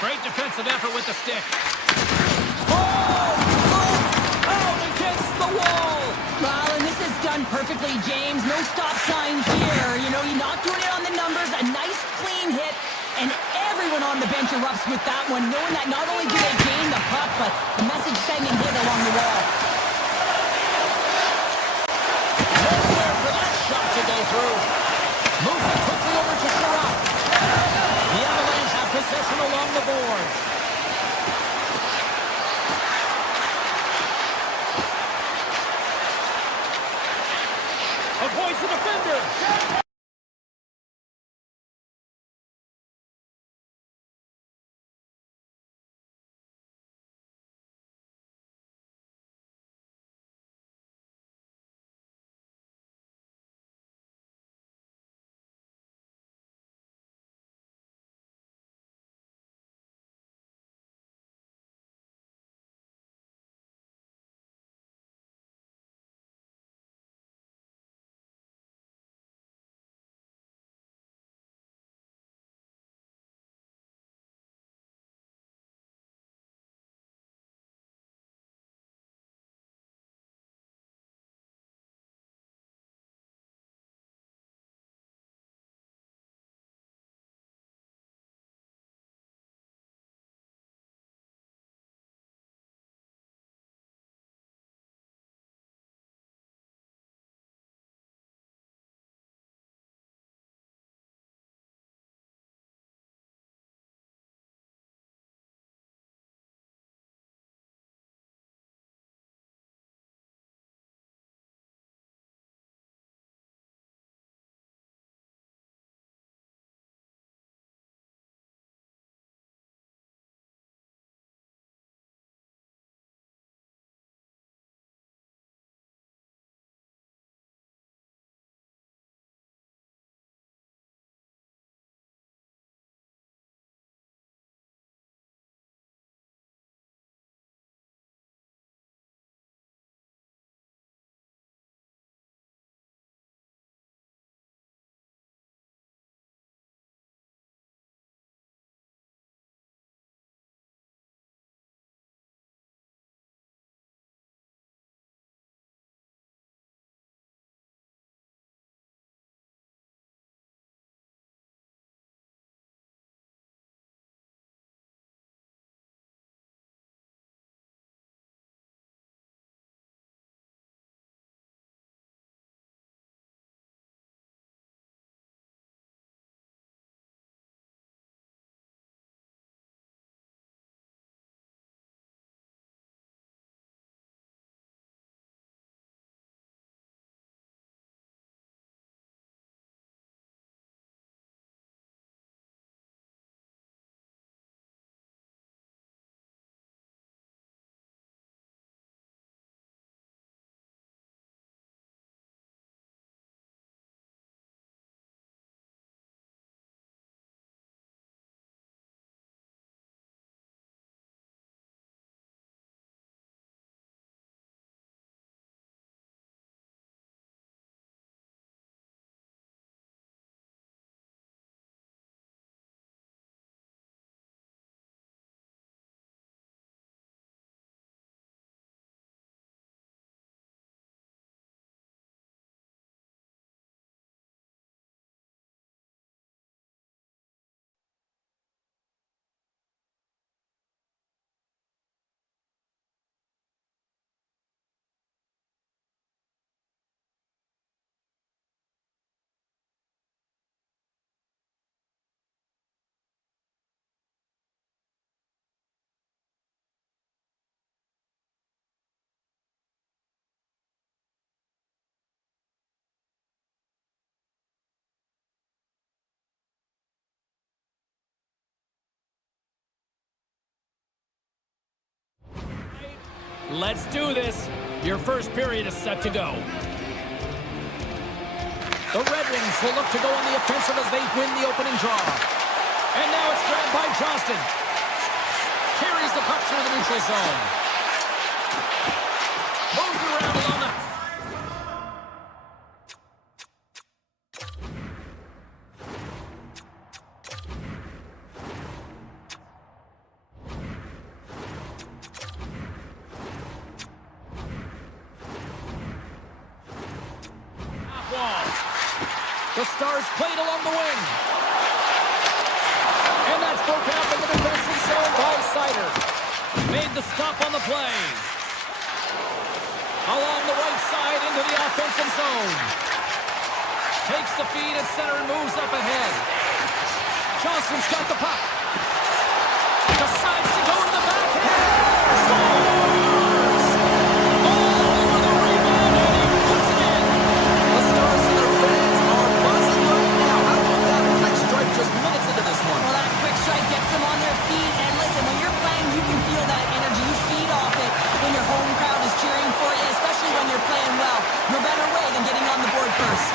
Great defensive effort with the stick. Out against the wall. Well, and this is done perfectly, James. No stop sign here. You know, you're not doing it on the numbers. A nice, clean hit. And everyone on the bench erupts with that one, knowing that not only do they gain the puck, but a message-sending hit along the wall. Nowhere for that shot to go through. Moves it quickly over to Sherrod. The Avalanche have possession along the boards. Avoids the defender. Let's do this. Your first period is set to go. The Red Wings will look to go on the offensive as they win the opening draw. And now it's grabbed by Johnston. Carries carries the puck through the neutral zone. Moves around along the... half wall. The Stars played along the wing. And that's broken up in the defensive zone by Sider. Made the stop on the play. Along the right side into the offensive zone. Takes the feed at center and moves up ahead. Johnston's got the puck. Decides to go to the backhand. Scores! All over the rebound, and he puts it in. The Stars and their fans are buzzing right now. How about that quick strike just minutes into this one? Well, that quick strike gets them on their feet. And listen, when you're playing, you can feel that energy. You feed off it when your home crowd is cheering for you, especially when you're playing well. No better way than getting on the board first.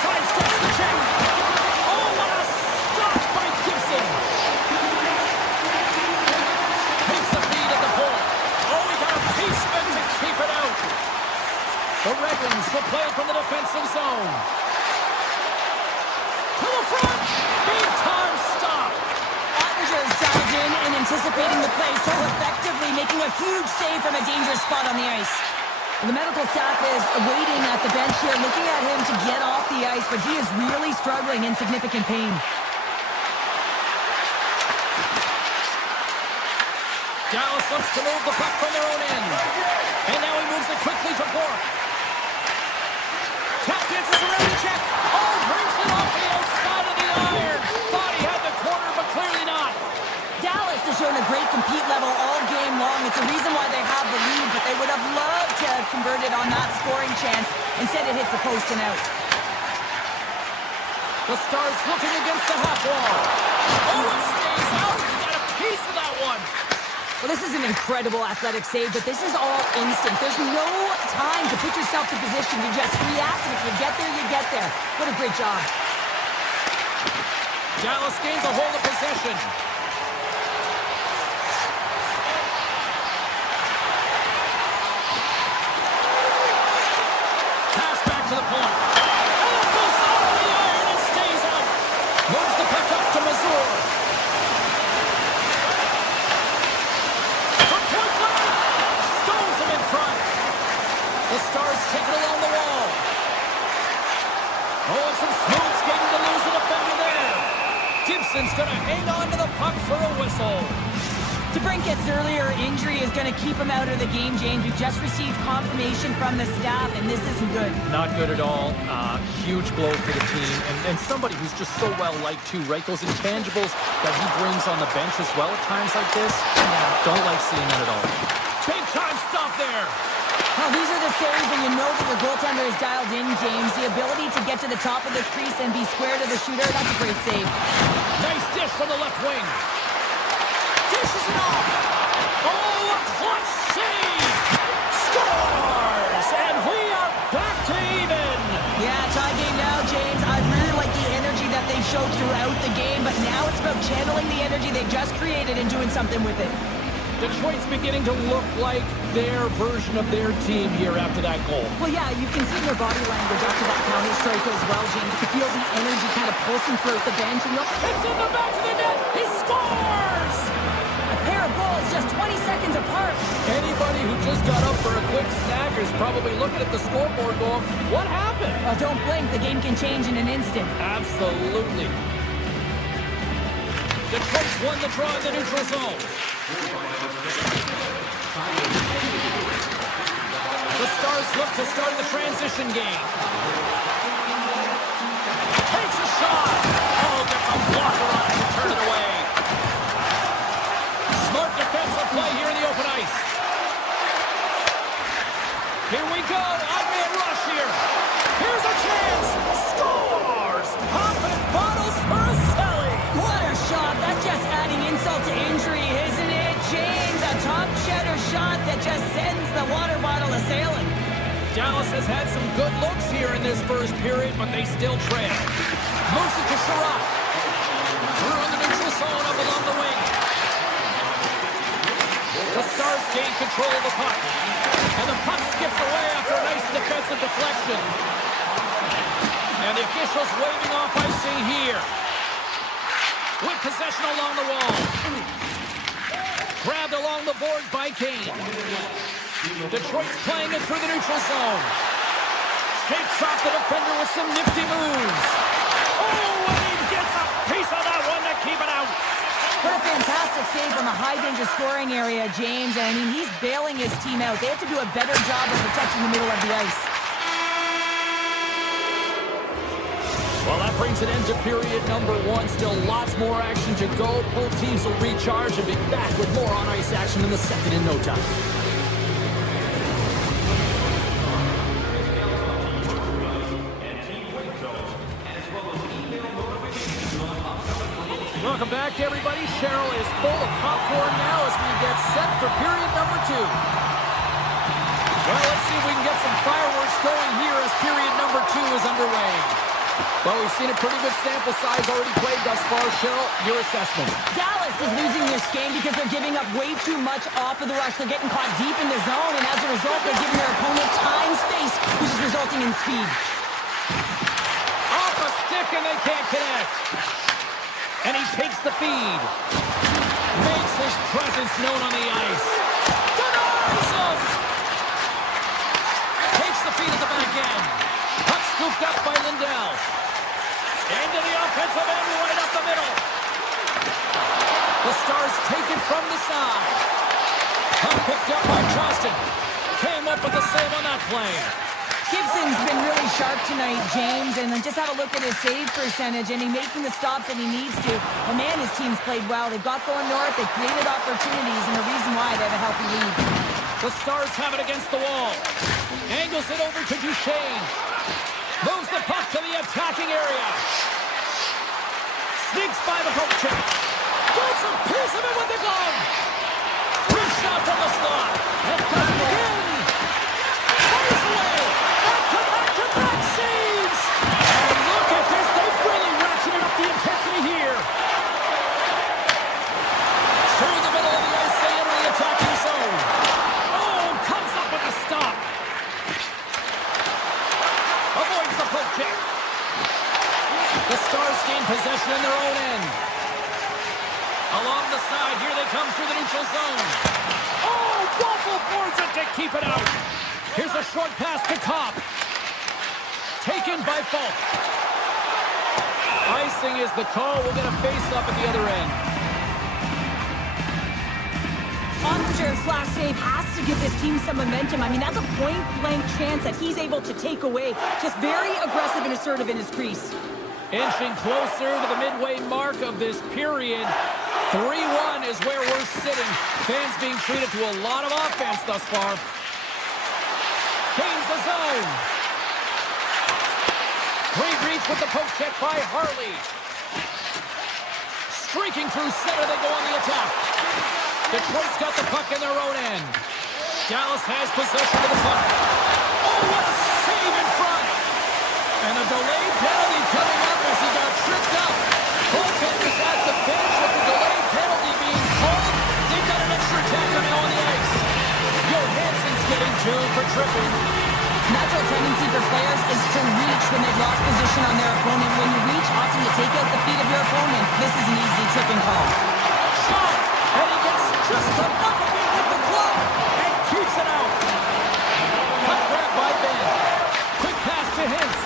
Sidesteps the check. Oh, what a stop by Gibson. Takes the feed at the point. Oh, he got a pieceman to keep it out. The Red Wings will play from the defensive zone. To the front. Big time stop. Ottinger's dived in and anticipating the play so effectively, making a huge save from a dangerous spot on the ice. The medical staff is waiting at the bench here, looking at him to get off the ice, but he is really struggling in significant pain. Dallas looks to move the puck from their own end. And now he moves it quickly to Bork. Tap dances around the check. Oh, brings it off the outside of the iron. Thought he had the corner, but clearly not. Dallas has shown a great compete level all game long. It's a reason why they have the lead, but they would have loved to have converted on that scoring chance. Instead, it hits the post and out. The Stars looking against the half wall. Oh, it stays out. He got a piece of that one. Well, this is an incredible athletic save, but this is all instinct. There's no time to put yourself in position to just react, and if you get there, you get there. What a great job. Dallas gains a hold of possession. Pass back to the point. Oh, it goes off the iron and stays out. Moves the puck up to Mazur. From point blank. Stones him in front. The Stars take it along the wall. Oh, some smooth skating to lose the defender there. Gibson's going to hang on to the puck for a whistle. DeBrincat's earlier injury is going to keep him out of the game, James. We've just received confirmation from the staff, and this isn't good. Not good at all. Huge blow for the team. And somebody who's just so well-liked, too, right? Those intangibles that he brings on the bench as well at times like this, don't like seeing that at all. Big time stop there. Well, these are the saves when you know that your goaltender is dialed in, James. The ability to get to the top of the crease and be square to the shooter, that's a great save. Nice dish from the left wing. Dishes it off. Oh, a clutch save. Scores! And we are back to even. Yeah, tie game now, James. I really like the energy that they've showed throughout the game, but now it's about channeling the energy they just created and doing something with it. Detroit's beginning to look like their version of their team here after that goal. Well, yeah, you can see in their body language after that counter strike as well, James. You can feel the energy kind of pulsing throughout the bench. And it's in the back of the net. He scores! A pair of goals just 20 seconds apart. Anybody who just got up for a quick snack is probably looking at the scoreboard going, what happened? Well, don't blink. The game can change in an instant. Absolutely. Detroit's won the draw in the neutral zone. The Stars look to start the transition game. Takes a shot. Oh, gets a blocker on it to turn it away. Smart defensive play here in the open ice. Here we go. Odd-man rush here. Here's a chance. Scores! Popping bottles for a Selly. What a shot. That's just adding insult to injury, isn't it, James? A top cheddar shot that just sends the water bottle a-sailing. Dallas has had some good looks here in this first period, but they still trail. Moves it to Sherrod. Through in the neutral zone up along the wing. Stars gain control of the puck. And the puck skips away after a nice defensive deflection. And the officials waving off icing here. With possession along the wall. Grabbed along the boards by Kane. Detroit's playing it through the neutral zone. Shapes off the defender with some nifty moves. Oh, and he gets a piece of that one to keep it out. What a fantastic save from a high-danger scoring area, James. And I mean, he's bailing his team out. They have to do a better job of protecting the middle of the ice. Well, that brings an end to period number 1. Still lots more action to go. Both teams will recharge and be back with more on-ice action in the second in no time. Welcome back, everybody. Cheryl is full of popcorn now as we get set for period number 2. Well, let's see if we can get some fireworks going here as period number 2 is underway. Well, we've seen a pretty good sample size already played thus far. Cheryl, your assessment. Dallas is losing this game because they're giving up way too much off of the rush. They're getting caught deep in the zone, and as a result, they're giving their opponent time, space, which is resulting in speed. Off a stick, and they can't connect. And he takes the feed. Makes his presence known on the ice. Denies him! Takes the feed at the back end. Puck scooped up by Lindell. Into the offensive end, right up the middle. The Stars take it from the side. Puck picked up by Johnston. Came up with the save on that play. Gibson's been really sharp tonight, James, and just have a look at his save percentage, and he's making the stops that he needs to. And man, his team's played well. They've got going north, they created opportunities, and the reason why they have a healthy lead. The Stars have it against the wall. Angles it over to Duchesne. Moves the puck to the attacking area. Sneaks by the poke check. Gets a piece of it with the glove. Wrist shot from the slot. And does it again. Fires away. Back-to-back saves. And look at this. They've really ratcheted up the intensity here. Through the middle of the ice, they enter the attacking zone. Oh, comes up with the stop. Avoids the poke check. The Stars gain possession in their own end. Along the side, here they come through the neutral zone. Oh, Waffle boards it to keep it out. Here's a short pass to Kopp. Taken by Falk. Icing is the call. We'll get a face-up at the other end. Ottinger's last save has to give this team some momentum. I mean, that's a point-blank chance that he's able to take away. Just very aggressive and assertive in his crease. Inching closer to the midway mark of this period. 3-1 is where we're sitting. Fans being treated to a lot of offense thus far. Gains the zone. Great reach with the poke check by Harley. Streaking through center, they go on the attack. Detroit's got the puck in their own end. Dallas has possession of the puck. Oh, what a save in front! And a delayed penalty coming up as he got tripped up. Goaltenders at the bench with the delayed penalty being called. They've got an extra attacker now on the ice. Johansson's getting 2 for tripping. Natural tendency for players is to reach when they've lost position on their opponent. When you reach, often you take out the feet of your opponent. This is an easy tripping call. Shot! And he gets just enough of it with the glove and keeps it out. Puck grabbed by Ben. Quick pass to Hintz.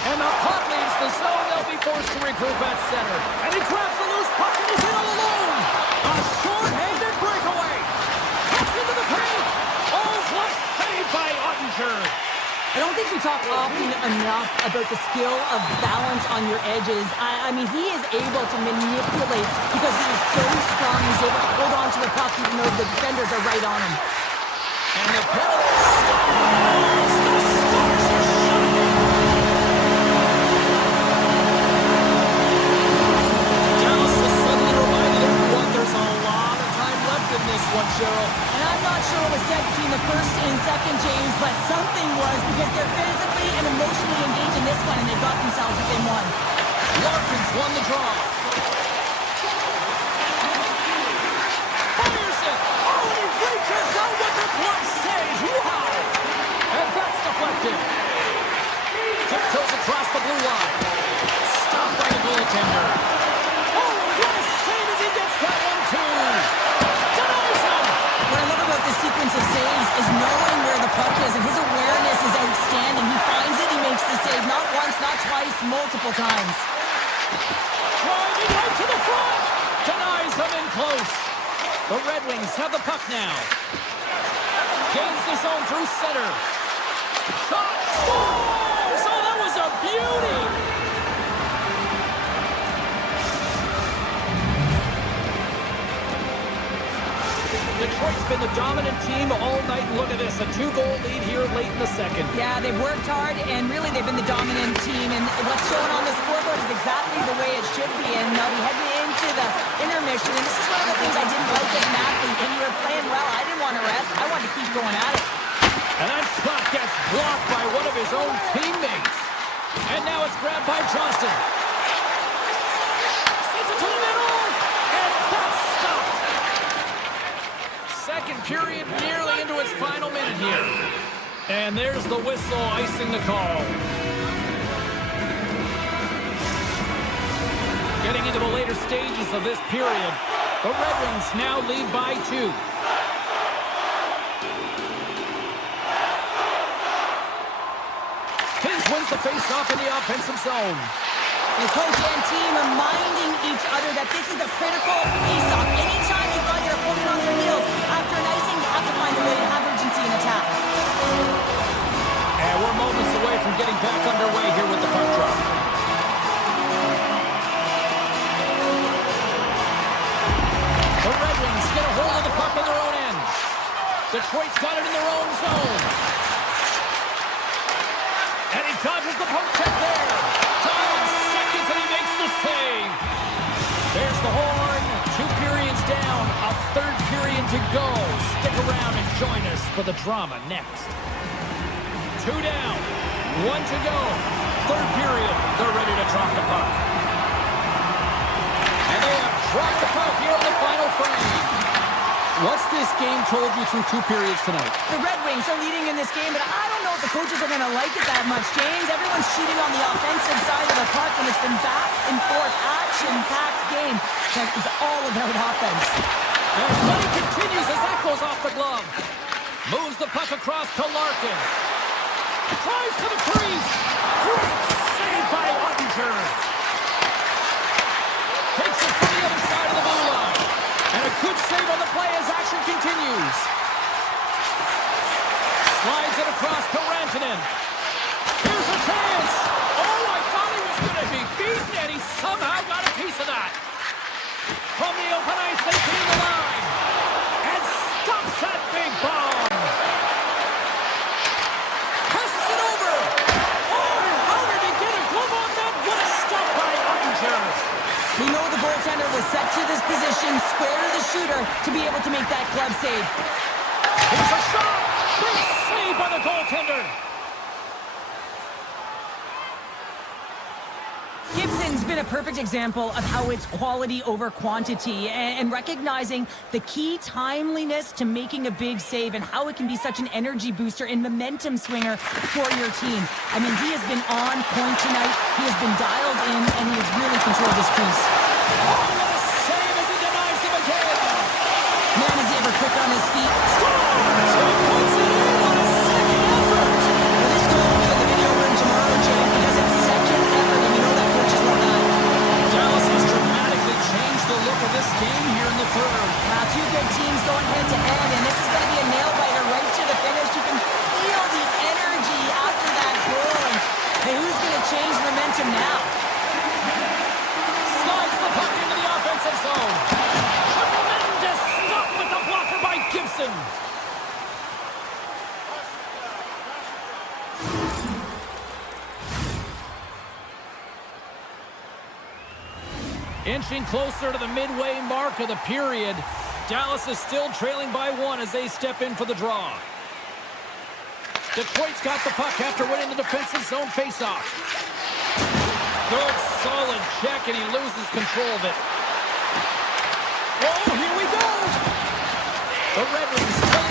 And the puck leaves the zone. They'll be forced to regroup at center. And he grabs the loose puck and he's in all alone. A short-handed breakaway. Cuts into the paint. Oh, glove saved by Ottinger. I don't think we talk often enough about the skill of balance on your edges. I mean, he is able to manipulate because he is so strong. He's able to hold on to the puck even though the defenders are right on him. And the penalty scores! The Stars are shutting it! Dallas is suddenly reminded everyone there's a lot of time left in this one, Cheryl. And I'm not sure what was said between the first and second, James, but something was because they're physically and emotionally engaged in this one, and they got themselves within one. Larkins won the draw. Fires it! Oh, and he breaks Launches out with the glove save. Wow! And that's deflected. Tiptoes across the blue line. Stopped by the goaltender. Oh, what a save as he gets that one, too. Denies him. What I love about this sequence of saves is knowing where the puck is, and his awareness is outstanding. He finds it, he makes the save, not once, not twice, multiple times. Driving right to the front. Denies him in close. The Red Wings have the puck now. Gains the zone through center. Shot. Scores! Oh, that was a beauty. Detroit's been the dominant team all night. Look at this, a 2-goal lead here late in the second. Yeah, they've worked hard, and really they've been the dominant team. And what's shown on the scoreboard is exactly the way it should be. And now we heading into the intermission. And this is one of the things I didn't like as an athlete. And you were playing well. I didn't want to rest. I wanted to keep going at it. And that shot gets blocked by one of his own teammates. And now it's grabbed by Johnston. Sends it to the middle. And that's stopped. Second period nearly into its final minute here. And there's the whistle icing the call. Getting into the later stages of this period, the Red Wings now lead by 2. Hins wins the face-off in the offensive zone. The coach and team reminding each other that this is a critical face-off. Anytime you find your opponent on their heels after an icing, you have to find a way to have urgency in attack. And we're moments away from getting back underway here with the puck drop. The Red Wings get a hold of the puck on their own end. Detroit's got it in their own zone. And he dodges the poke check there. 5 seconds and he makes the save. There's the horn. 2 periods down. A third period to go. Stick around and join us for the drama next. 2 down. 1 to go. Third period. They're ready to drop the puck. And they have dropped the puck here in the final frame. What's this game told you through 2 periods tonight? The Red Wings are leading in this game, but I don't know if the coaches are going to like it that much, James. Everyone's cheating on the offensive side of the puck, and it's been back and forth, action-packed game. It's all about offense. And play continues as that goes off the glove. Moves the puck across to Larkin. Tries to the crease. Great save by Ottinger. Takes it from the other side of the blue line. And a good save on the play as action continues. Slides it across to Rantanen. Here's a chance. Oh, I thought he was going to be beaten, and he somehow got a piece of that. From the open ice, they clean the line. And stops that big bomb. Passes it over. Oh, how did he get a glove on that? What a stop by Ottinger. We know the goaltender was set to this position, square to the shooter, to be able to make that glove save. Here's a shot! Big save by the goaltender! Gibson's been a perfect example of how it's quality over quantity and recognizing the key timeliness to making a big save and how it can be such an energy booster and momentum swinger for your team. I mean, he has been on point tonight. He has been dialed in, and he has really controlled his crease. Oh, what a save as he denies them again! Man, is he ever quick on his feet. Scores! He puts it in on a second effort! Well, this goal will be in the video room tomorrow, James, because it's second effort, and you know that coaches love that. Dallas has dramatically changed the look of this game here in the third. Now, 2 good teams going head-to-head, and this is going to be a nail-biter right to the finish. You can feel the energy after that goal, and hey, who's going to change momentum now? Slides the puck into the offensive zone. Tremendous stop with the blocker by Gibson. Inching closer to the midway mark of the period. Dallas is still trailing by 1 as they step in for the draw. Detroit's got the puck after winning the defensive zone faceoff. Good, solid check, and he loses control of it. Oh, here we go! The Red Wings play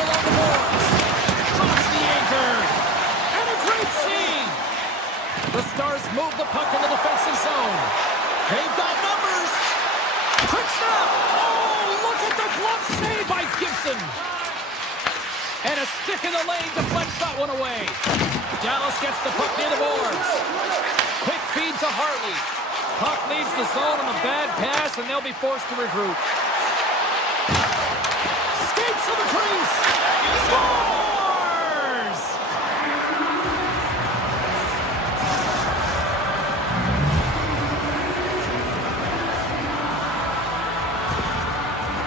The Stars move the puck in the defensive zone. They've got numbers. Quick snap. Oh, look at the glove save by Gibson. And a stick in the lane deflects that one away. Dallas gets the puck near the boards. Quick feed to Hartley. Puck leaves the zone on a bad pass, and they'll be forced to regroup. Skates to the crease. Scores!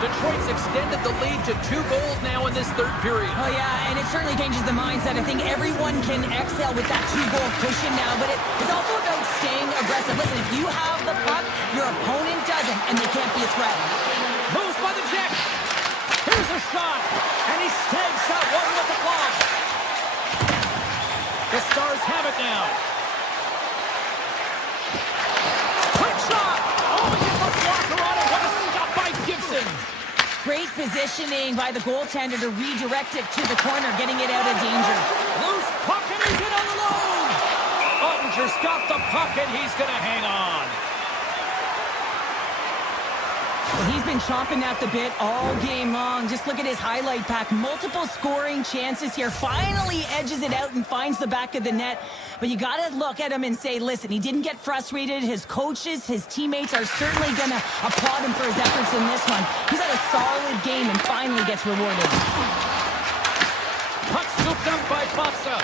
Detroit's extended the lead to 2 goals now in this third period. Oh, yeah, and it certainly changes the mindset. I think everyone can exhale with that 2-goal cushion now, but it's also about staying aggressive. Listen, if you have the puck, your opponent doesn't, and they can't be a threat. Moves by the Jack. Here's a shot, and he snags that one with the glove. The Stars have it now. Quick shot. Oh, he gets a blocker on it. What a stop by Gibson. Great positioning by the goaltender to redirect it to the corner, getting it out of danger. Loose puck, and he's in on the low. Ottinger's got the puck, and he's going to hang on. Well, he's been chomping at the bit all game long. Just look at his highlight pack. Multiple scoring chances here. Finally edges it out and finds the back of the net. But you got to look at him and say, listen, he didn't get frustrated. His coaches, his teammates are certainly going to applaud him for his efforts in this one. He's had a solid game and finally gets rewarded. Puck scooped up by Fatsa.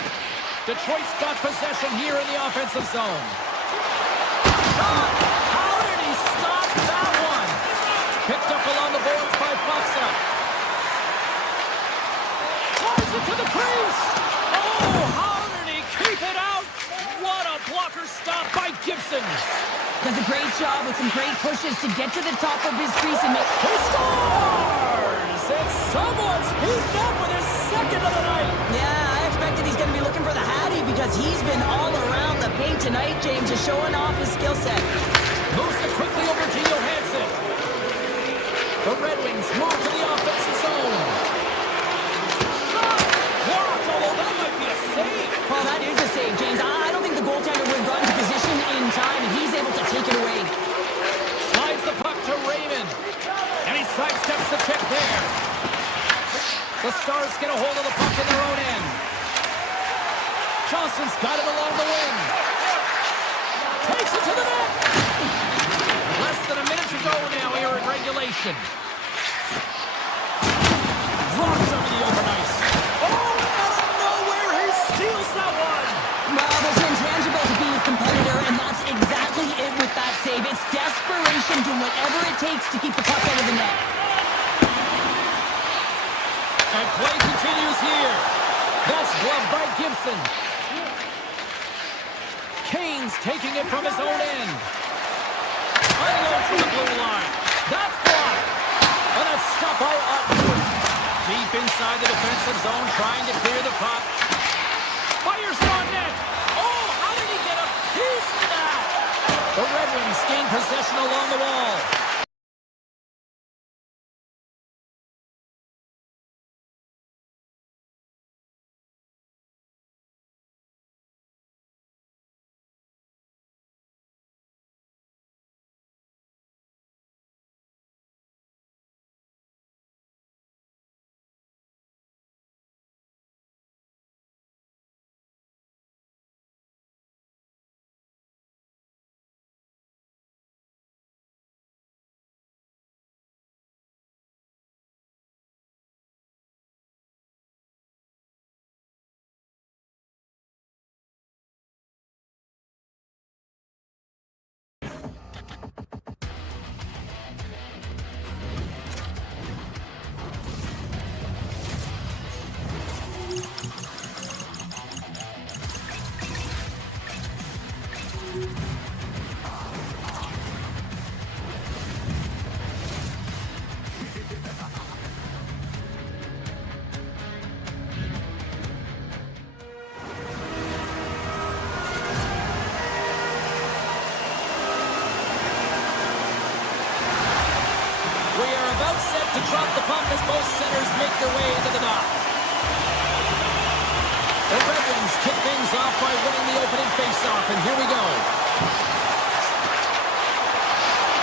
Detroit's got possession here in the offensive zone. Shot! How did he stop that one? Picked up along the boards by Fatsa. Flies it to the crease. Oh, how did he keep it out? What a blocker stop by Gibson. Does a great job with some great pushes to get to the top of his crease and make... He scores! And someone's heated up with his second of the night. Yeah, I expected he's going to be looking for the Hattie because he's been all around the paint tonight, James, just showing off his skill set. Moves it quickly over to Johansson. The Red Wings move to the offensive zone. Shot! Blocked, although that might be a save. Well, that is a save, James. I don't think the goaltender would have gotten to position in time, and he's able to take it away. Slides the puck to Raymond. And he sidesteps the check there. The Stars get a hold of the puck in their own end. Johnson's got it along the wing. Takes it to the net. Less than a minute to go now here in regulation. Drops over the open ice. Oh, out of nowhere, he steals that one. Well, there's an intangible to being a competitor, and that's exactly it with that save. It's desperation, doing whatever it takes to keep the puck out of the net. And play continues here. That's gloved by Gibson. Kane's taking it from his own end. Unloads from the blue line. That's blocked. And a stop by Ottinger. Deep inside the defensive zone, trying to clear the puck. Fires on net. Oh, how did he get a piece of that? The Red Wings gain possession along the wall. To drop the puck as both centers make their way into the dock. The Red Wings kick things off by winning the opening face-off, and here we go.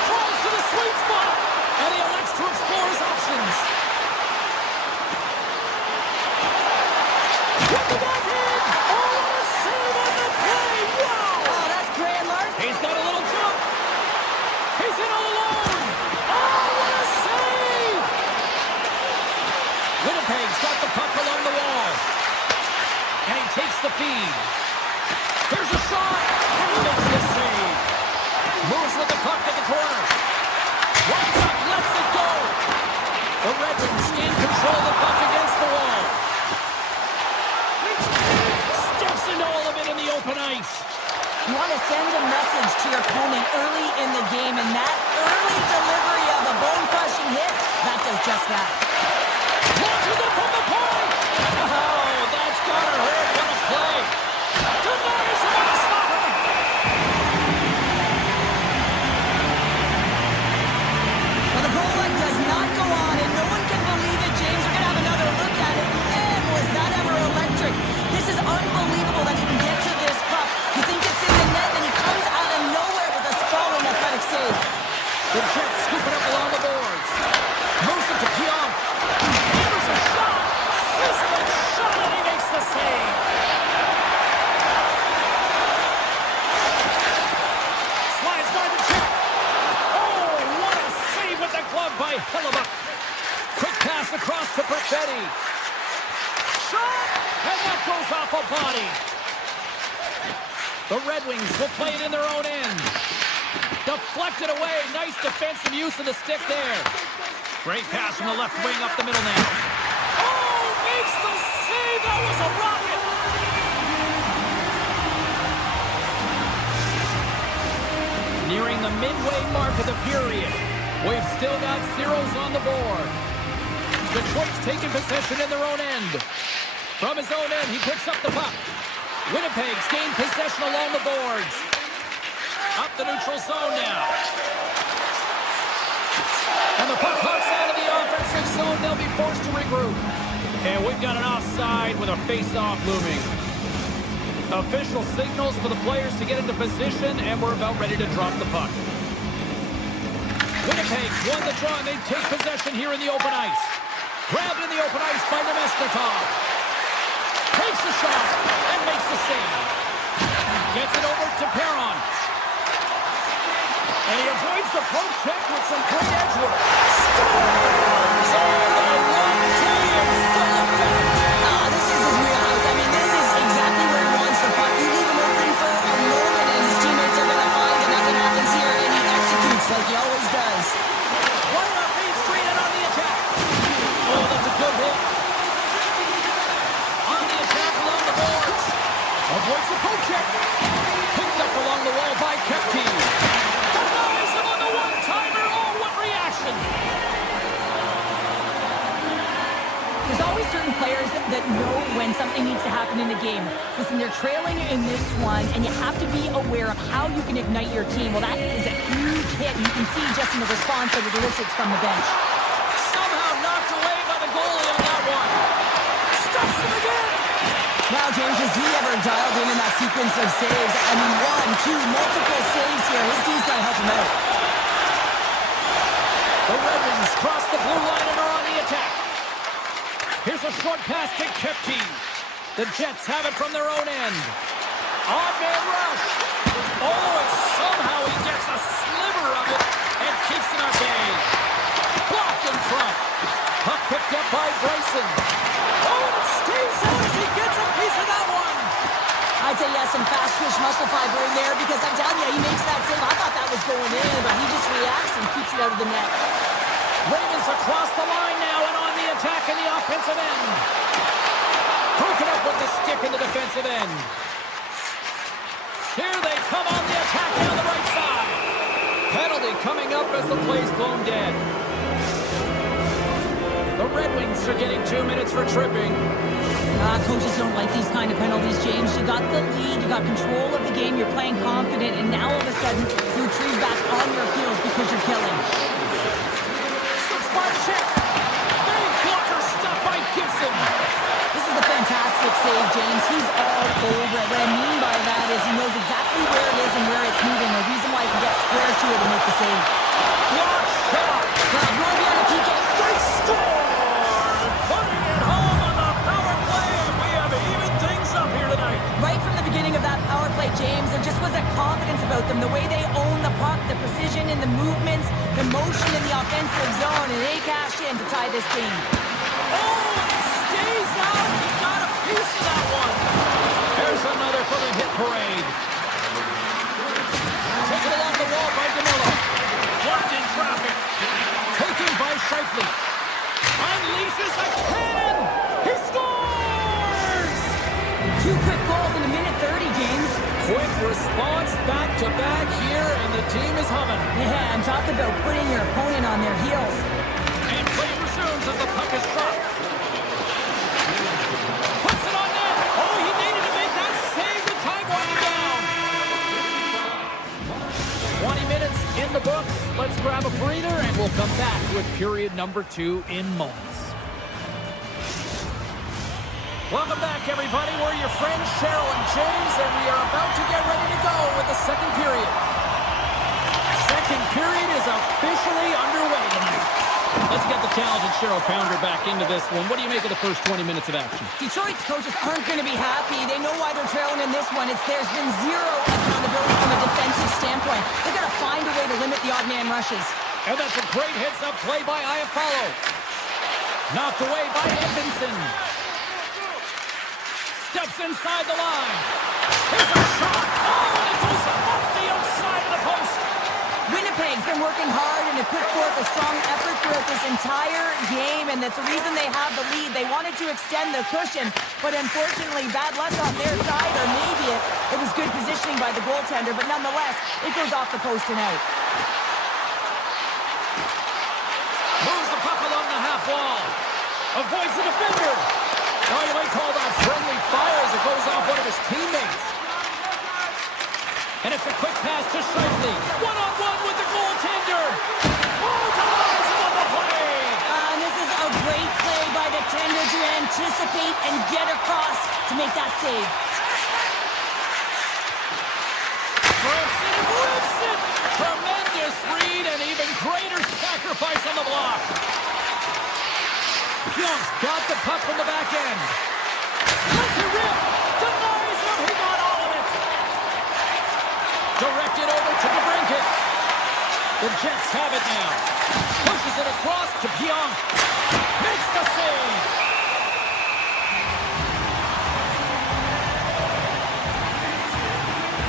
Drives to the sweet spot, and he elects to explore his options. With the backhand! Oh, what a save on the play! Wow! Oh, that's grand, Lark. He's got a little jump. He's in all alone. Oh, what a save! Winnipeg's got the puck along the wall. And he takes the feed. Here's a shot, and he makes the save. Moves with the puck to the corner. Winds up, lets it go. The Red Wings gain control of the puck against the wall. Steps into all of it in the open ice. You want to send a message to your opponent early in the game, and that early delivery of a bone-crushing hit, that does just that. Launches it from the point. Oh, that's gotta hurt. What a play. Denies him on a slapper. Well, the goal line does not go on, and no one can believe it, James. We're going to have another look at it. Man, was that ever electric. This is unbelievable that he can get to this puck. You think it's in the net, and he comes out of nowhere with a sprawling athletic save. The Jets scoop it up along the boards. Moves it to Kodiak. Hammers a shot. Sizzling shot, and he makes the save. Slides by the check. Oh, what a save with the glove by Hellebuck. Quick pass across to Perfetti. Shot, and that goes off a body. The Red Wings will play it in their own end. Deflected away. Nice defensive use of the stick there. Great pass from the left wing up the middle now. Oh, makes the save. That was a rocket. Nearing the midway mark of the period. We've still got zeros on the board. Detroit's taking possession in their own end. From his own end, he picks up the puck. Winnipeg's gained possession along the boards. Up the neutral zone now. And the puck hops out of the offensive zone. They'll be forced to regroup. And we've got an offside with a face-off looming. Official signals for the players to get into position, and we're about ready to drop the puck. Winnipeg's won the draw, and they take possession here in the open ice. Grabbed in the open ice by Nemesnikov. Takes the shot and makes the save. Gets it over to Perron. And he avoids the poke check with some great edge work. Scores! Oh, the 1-2 in full effect. This is his wheelhouse. I mean, this is exactly where he wants the puck. You leave him open for a moment, and his teammates are going to find it. Nothing happens here, and he executes like he always does. Right up Main Street and on the attack. Oh, that's a good hit. On the attack along the boards. Avoids the poke check. Picked up along the wall by Kepke. Denies him on the one-timer. Oh, what reaction. There's always certain players that know when something needs to happen in a game. Listen, they're trailing in this one, and you have to be aware of how you can ignite your team. Well, that is a huge hit. You can see just in the response that it elicits from the bench. Somehow knocked away by the goalie on that one. Stuffs him again. Now, James, has he ever dialed in that sequence of saves? I mean, 1, 2, multiple saves here. His team's got to help him out. The Red Wings cross the blue line and are on the attack. Here's a short pass to Kepke. The Jets have it from their own end. On-man rush. Oh, and somehow he gets a sliver of it and keeps it at bay. Blocked in front. Puck picked up by Bryson. Oh, and it stays out as he gets a piece of that one. I'd say yes, some fast twitch muscle fiber in there because I'm telling you, he makes that save. I thought that was going in, but he just reacts and keeps it out of the net. Ravens across the line now and on the attack in the offensive end. Broken up with the stick in the defensive end. Here they come on the attack down the right side. Penalty coming up as the play's blown dead. The Red Wings are getting 2 minutes for tripping. Coaches don't like these kind of penalties, James. You got the lead, you got control of the game, you're playing confident, and now all of a sudden, you retrieve back on your heels because you're killing. Spot check. Big blocker stop by Gibson. This is a fantastic save, James. He's all over it. What I mean by that is. He knows exactly where it is and where it's moving. The reason why he can get square to it and make the save. Block shot. Well, Roby on a PK. They score! Putting it home on the power play, and we have evened things up here tonight. Right from the beginning of that power play, James, there just was a confidence about them. The way they own the puck, the precision in the movements, the motion in the offensive zone, and they cash in to tie this game. Oh, it stays out. He got a piece of that one. There's another for the hit parade. Taken along the wall by DeMello. Blocked in traffic. Taken by Scheifele. Unleashes a cannon. He scores! 2 quick goals in a minute 30, James. Quick response back-to-back here, and the team is humming. Yeah, and talk about putting your opponent on their heels. And play resumes as the puck is dropped. Puts it on net. Oh, he needed to make that save with time winding down. 20 minutes in the books. Let's grab a breather, and we'll come back with period number 2 in moments. Welcome back, everybody. We're your friends, Cheryl and James, and we are about to get ready to go with the second period. Second period is officially underway tonight. Let's get the talented Cheryl Pounder back into this one. What do you make of the first 20 minutes of action? Detroit's coaches aren't going to be happy. They know why they're trailing in this one. There's been zero accountability from a defensive standpoint. They've got to find a way to limit the odd man rushes. And that's a great heads-up play by Iafallo. Knocked away by Edmondson. Steps inside the line. Here's a shot. Oh, and it goes off the outside of the post. Winnipeg's been working hard and have put forth a strong effort throughout this entire game, and that's the reason they have the lead. They wanted to extend the cushion, but unfortunately, bad luck on their side, or maybe it was good positioning by the goaltender, but nonetheless, it goes off the post and out. Moves the puck along the half wall. Avoids the defender. Oh, you might call that friendly fire as it goes off one of his teammates. And it's a quick pass to Scheifele. One-on-one with the goaltender. Oh, denies him on the play. And this is a great play by the tender to anticipate and get across to make that save. Grips it and rips it. Tremendous read and even greater sacrifice on the block. Pionk's got the puck from the back end. Lets it rip. Denies him. He got all of it. Directed over to DeBrincat. The Jets have it now. Pushes it across to Pionk. Makes the save.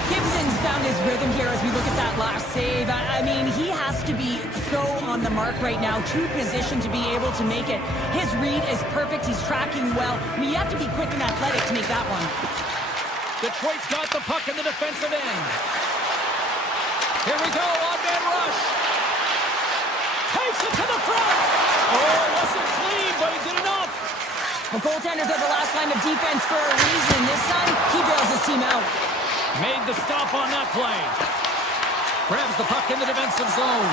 Gibson's found his rhythm here as we look at that last save. I mean, he has to be so on the mark right now, true position to be able to make it. His read is perfect. He's tracking well. I mean, you have to be quick and athletic to make that one. Detroit's got the puck in the defensive end. Here we go, on-man rush. Takes it to the front. Oh, it wasn't clean, but he did enough. The goaltenders are the last line of defense for a reason. This time, he bails his team out. Made the stop on that play. Grabs the puck in the defensive zone.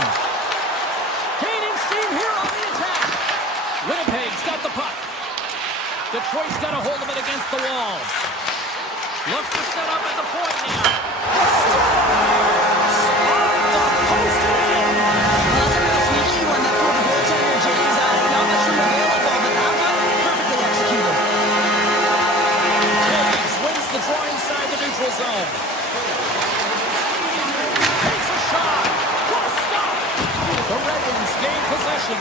Gaining steam here on the attack. Winnipeg's got the puck. Detroit's got a hold of it against the wall. Looks to set up at the point now. That's a real sneaky one that pulled the goaltender, James. Not much room available, but that one perfectly executed. Taves wins the draw inside the neutral zone. Takes a shot. What a stop. The Red Wings gain possession.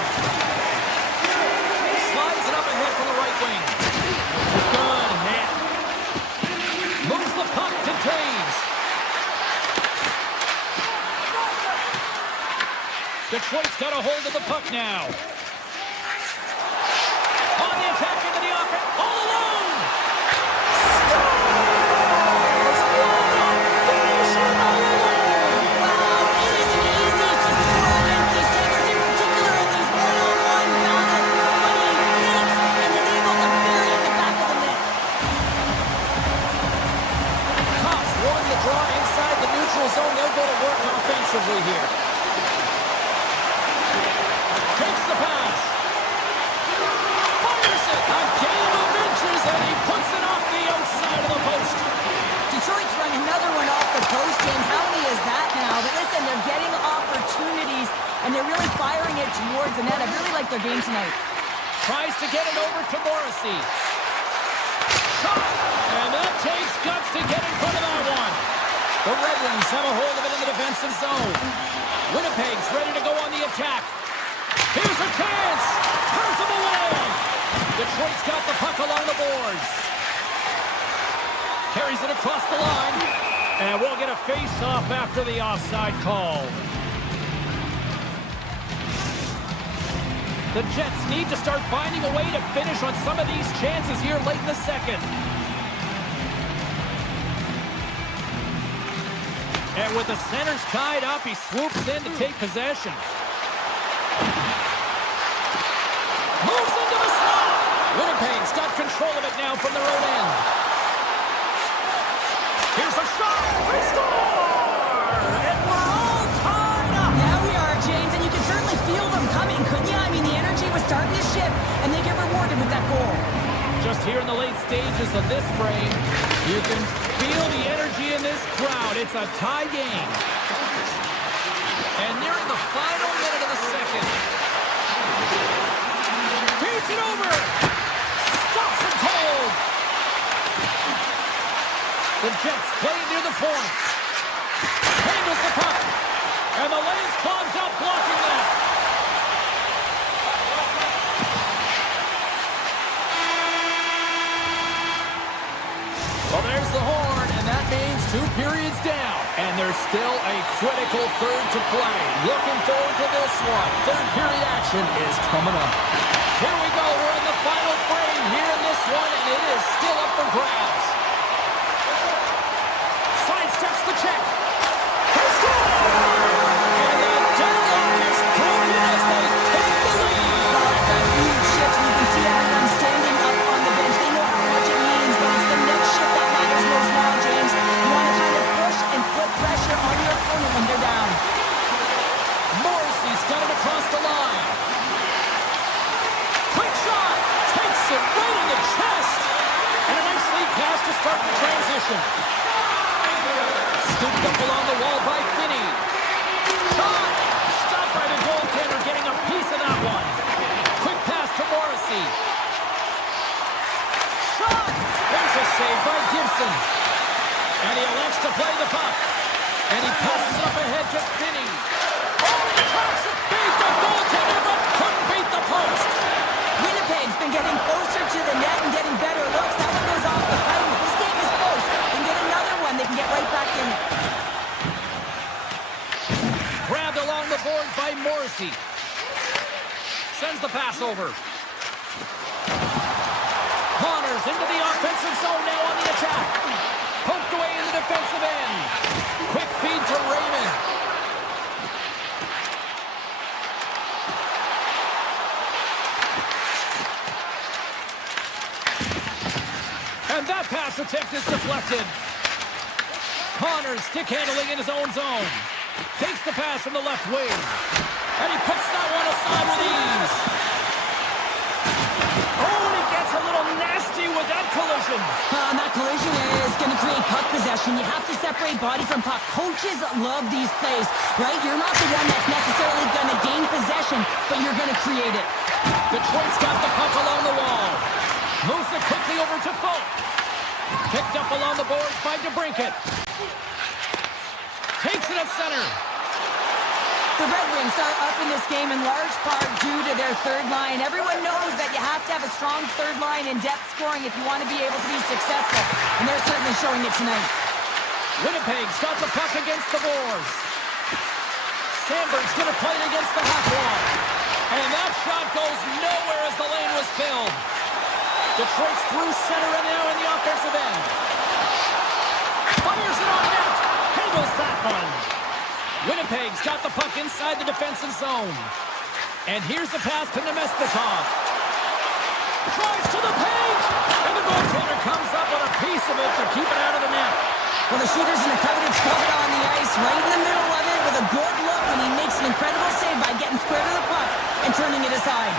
Slides it up ahead from the right wing. Good hit. Moves the puck to Taves. Detroit's got a hold of the puck now. On the attack into the offense. All alone. Scores! Finishing all alone. Wow, it isn't easy to score against these Tigers, in particular in these one-on-one battles, but he hits and is able to bury in the back of the net. Cops won the draw inside the neutral zone. They'll go to work offensively here. Takes the pass. Fires it. A game of inches, and he puts it off the outside of the post. Detroit's run another towards the net. I really like their game tonight. Tries to get it over to Morrissey. Shot! And that takes guts to get in front of that one. The Red Wings have a hold of it in the defensive zone. Winnipeg's ready to go on the attack. Here's a chance! Turns him away! Detroit's got the puck along the boards. Carries it across the line. And we'll get a face-off after the offside call. The Jets need to start finding a way to finish on some of these chances here late in the second. And with the centers tied up, he swoops in to take possession. Moves into the slot. Winnipeg's got control of it now from their own end. Here's a shot. They score! And we're all tied up. Yeah, we are, James, and you can certainly feel them coming, couldn't you? I mean, the energy was starting to shift, and they get rewarded with that goal. Just here in the late stages of this frame, you can feel the energy in this crowd. It's a tie game. And nearing the final minute of the second. Feeds it over. Stops him cold. The Jets play it near the point. Handles the puck. And the lane's clogged up, blocking that. Well, there's the horn, and that means 2 periods down. And there's still a critical third to play. Looking forward to this one. Third period action is coming up. Here we go. We're in the final frame here in this one, and it is still up for grabs. Sidesteps the check. They score! And the deadlock is broken as they take the lead. A huge shift, and you can see everyone standing up on the bench. They know how much it means, but it's the next shift that matters most now, James. You want to kind of push and put pressure on your opponent when they're down. Morrissey's got it across the line. Quick shot! Takes it right in the chest! And a nice lead pass to start the transition. Scooped up along the wall by Finney. Shot! Stopped by the goaltender, getting a piece of that one. Quick pass to Morrissey. Shot! There's a save by Gibson. And he elects to play the puck. And he passes up ahead to Finney. Oh, he tries to beat the goaltender, but couldn't beat the post. Winnipeg's been getting closer to the net and getting better looks. That one goes off the pipe. This game is close. They can get another one. They can get right back in it. Grabbed along the board by Morrissey. Sends the pass over. Connors into the offensive zone now on the attack. Poked away in the defensive end. Quick feed to Raymond. And that pass attempt is deflected. Connors stick handling in his own zone. Takes the pass from the left wing. And he puts that one aside with ease. Oh, and he gets a little nasty with that collision. And that collision is going to create puck possession. You have to separate body from puck. Coaches love these plays, right? You're not the one that's necessarily going to gain possession, but you're going to create it. Detroit's got the puck along the wall. Moves it quickly over to Folk. Picked up along the boards by DeBrincat. Takes it at center. The Red Wings are up in this game in large part due to their third line. Everyone knows that you have to have a strong third line in depth scoring if you want to be able to be successful, and they're certainly showing it tonight. Winnipeg's got the puck against the boards. Sandberg's going to play it against the half wall. And that shot goes nowhere as the lane was filled. Detroit's through center and now in the offensive end. Fires it on net. Handles that one. Winnipeg's got the puck inside the defensive zone. And here's the pass to Nemestikov. Drives to the paint. And the goaltender comes up with a piece of it to keep it out of the net. Well, the shooter's in the coveted spot on the ice, right in the middle of it with a good look, and he makes an incredible save by getting square to the puck and turning it aside.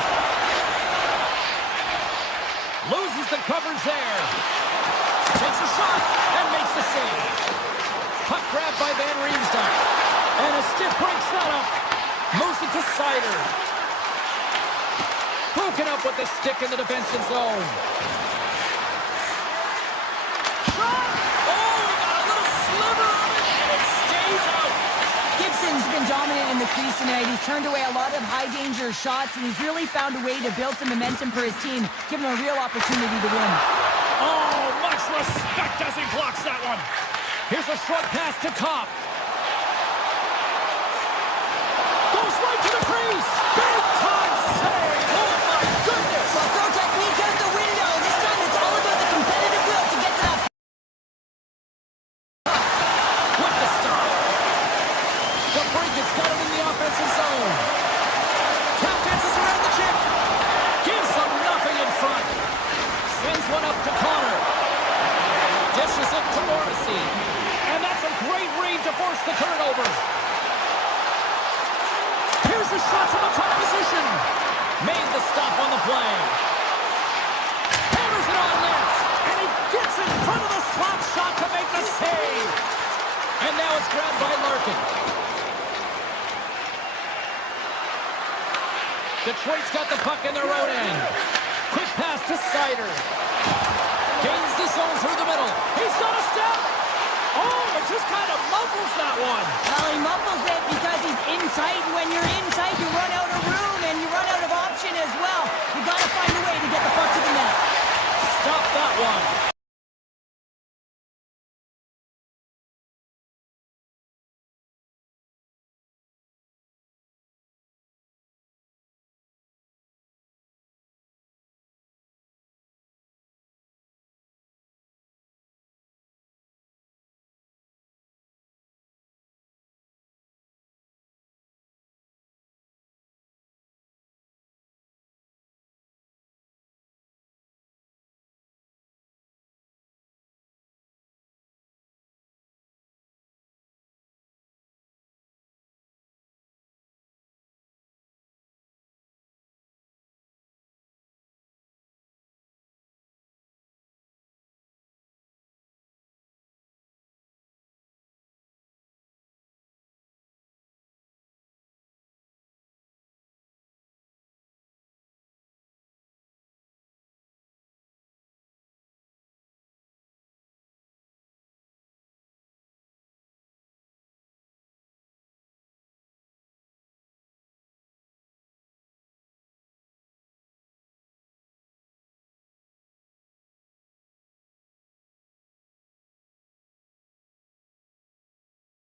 Loses the coverage there. Takes a shot and makes the save. Puck grabbed by Van Riemsdyk. And a stiff break setup. Moves it to Sider. broken up with the stick in the defensive zone. Shot! Oh, we got a little sliver of it, and it stays out. Gibson's been dominant in the crease tonight. He's turned away a lot of high-danger shots, and he's really found a way to build some momentum for his team, giving him a real opportunity to win. Oh, much respect as he blocks that one. Here's a short pass to Kopp. Goes right to the crease. Big time save. Oh, my goodness. Well, throw technique out the window. This time it's all about the competitive will to get to that. With the stop. The Brigands got it in the offensive zone. Tap dances around the chick. Gives them nothing in front. Sends one up to Connor. Dishes it to Morrissey. And that's a great read to force the turnover. Here's a shot from the top position. Made the stop on the play. Hammers it on net. And he gets in front of the slap shot to make the save. And now it's grabbed by Larkin. Detroit's got the puck in their own end. Quick pass to Sider.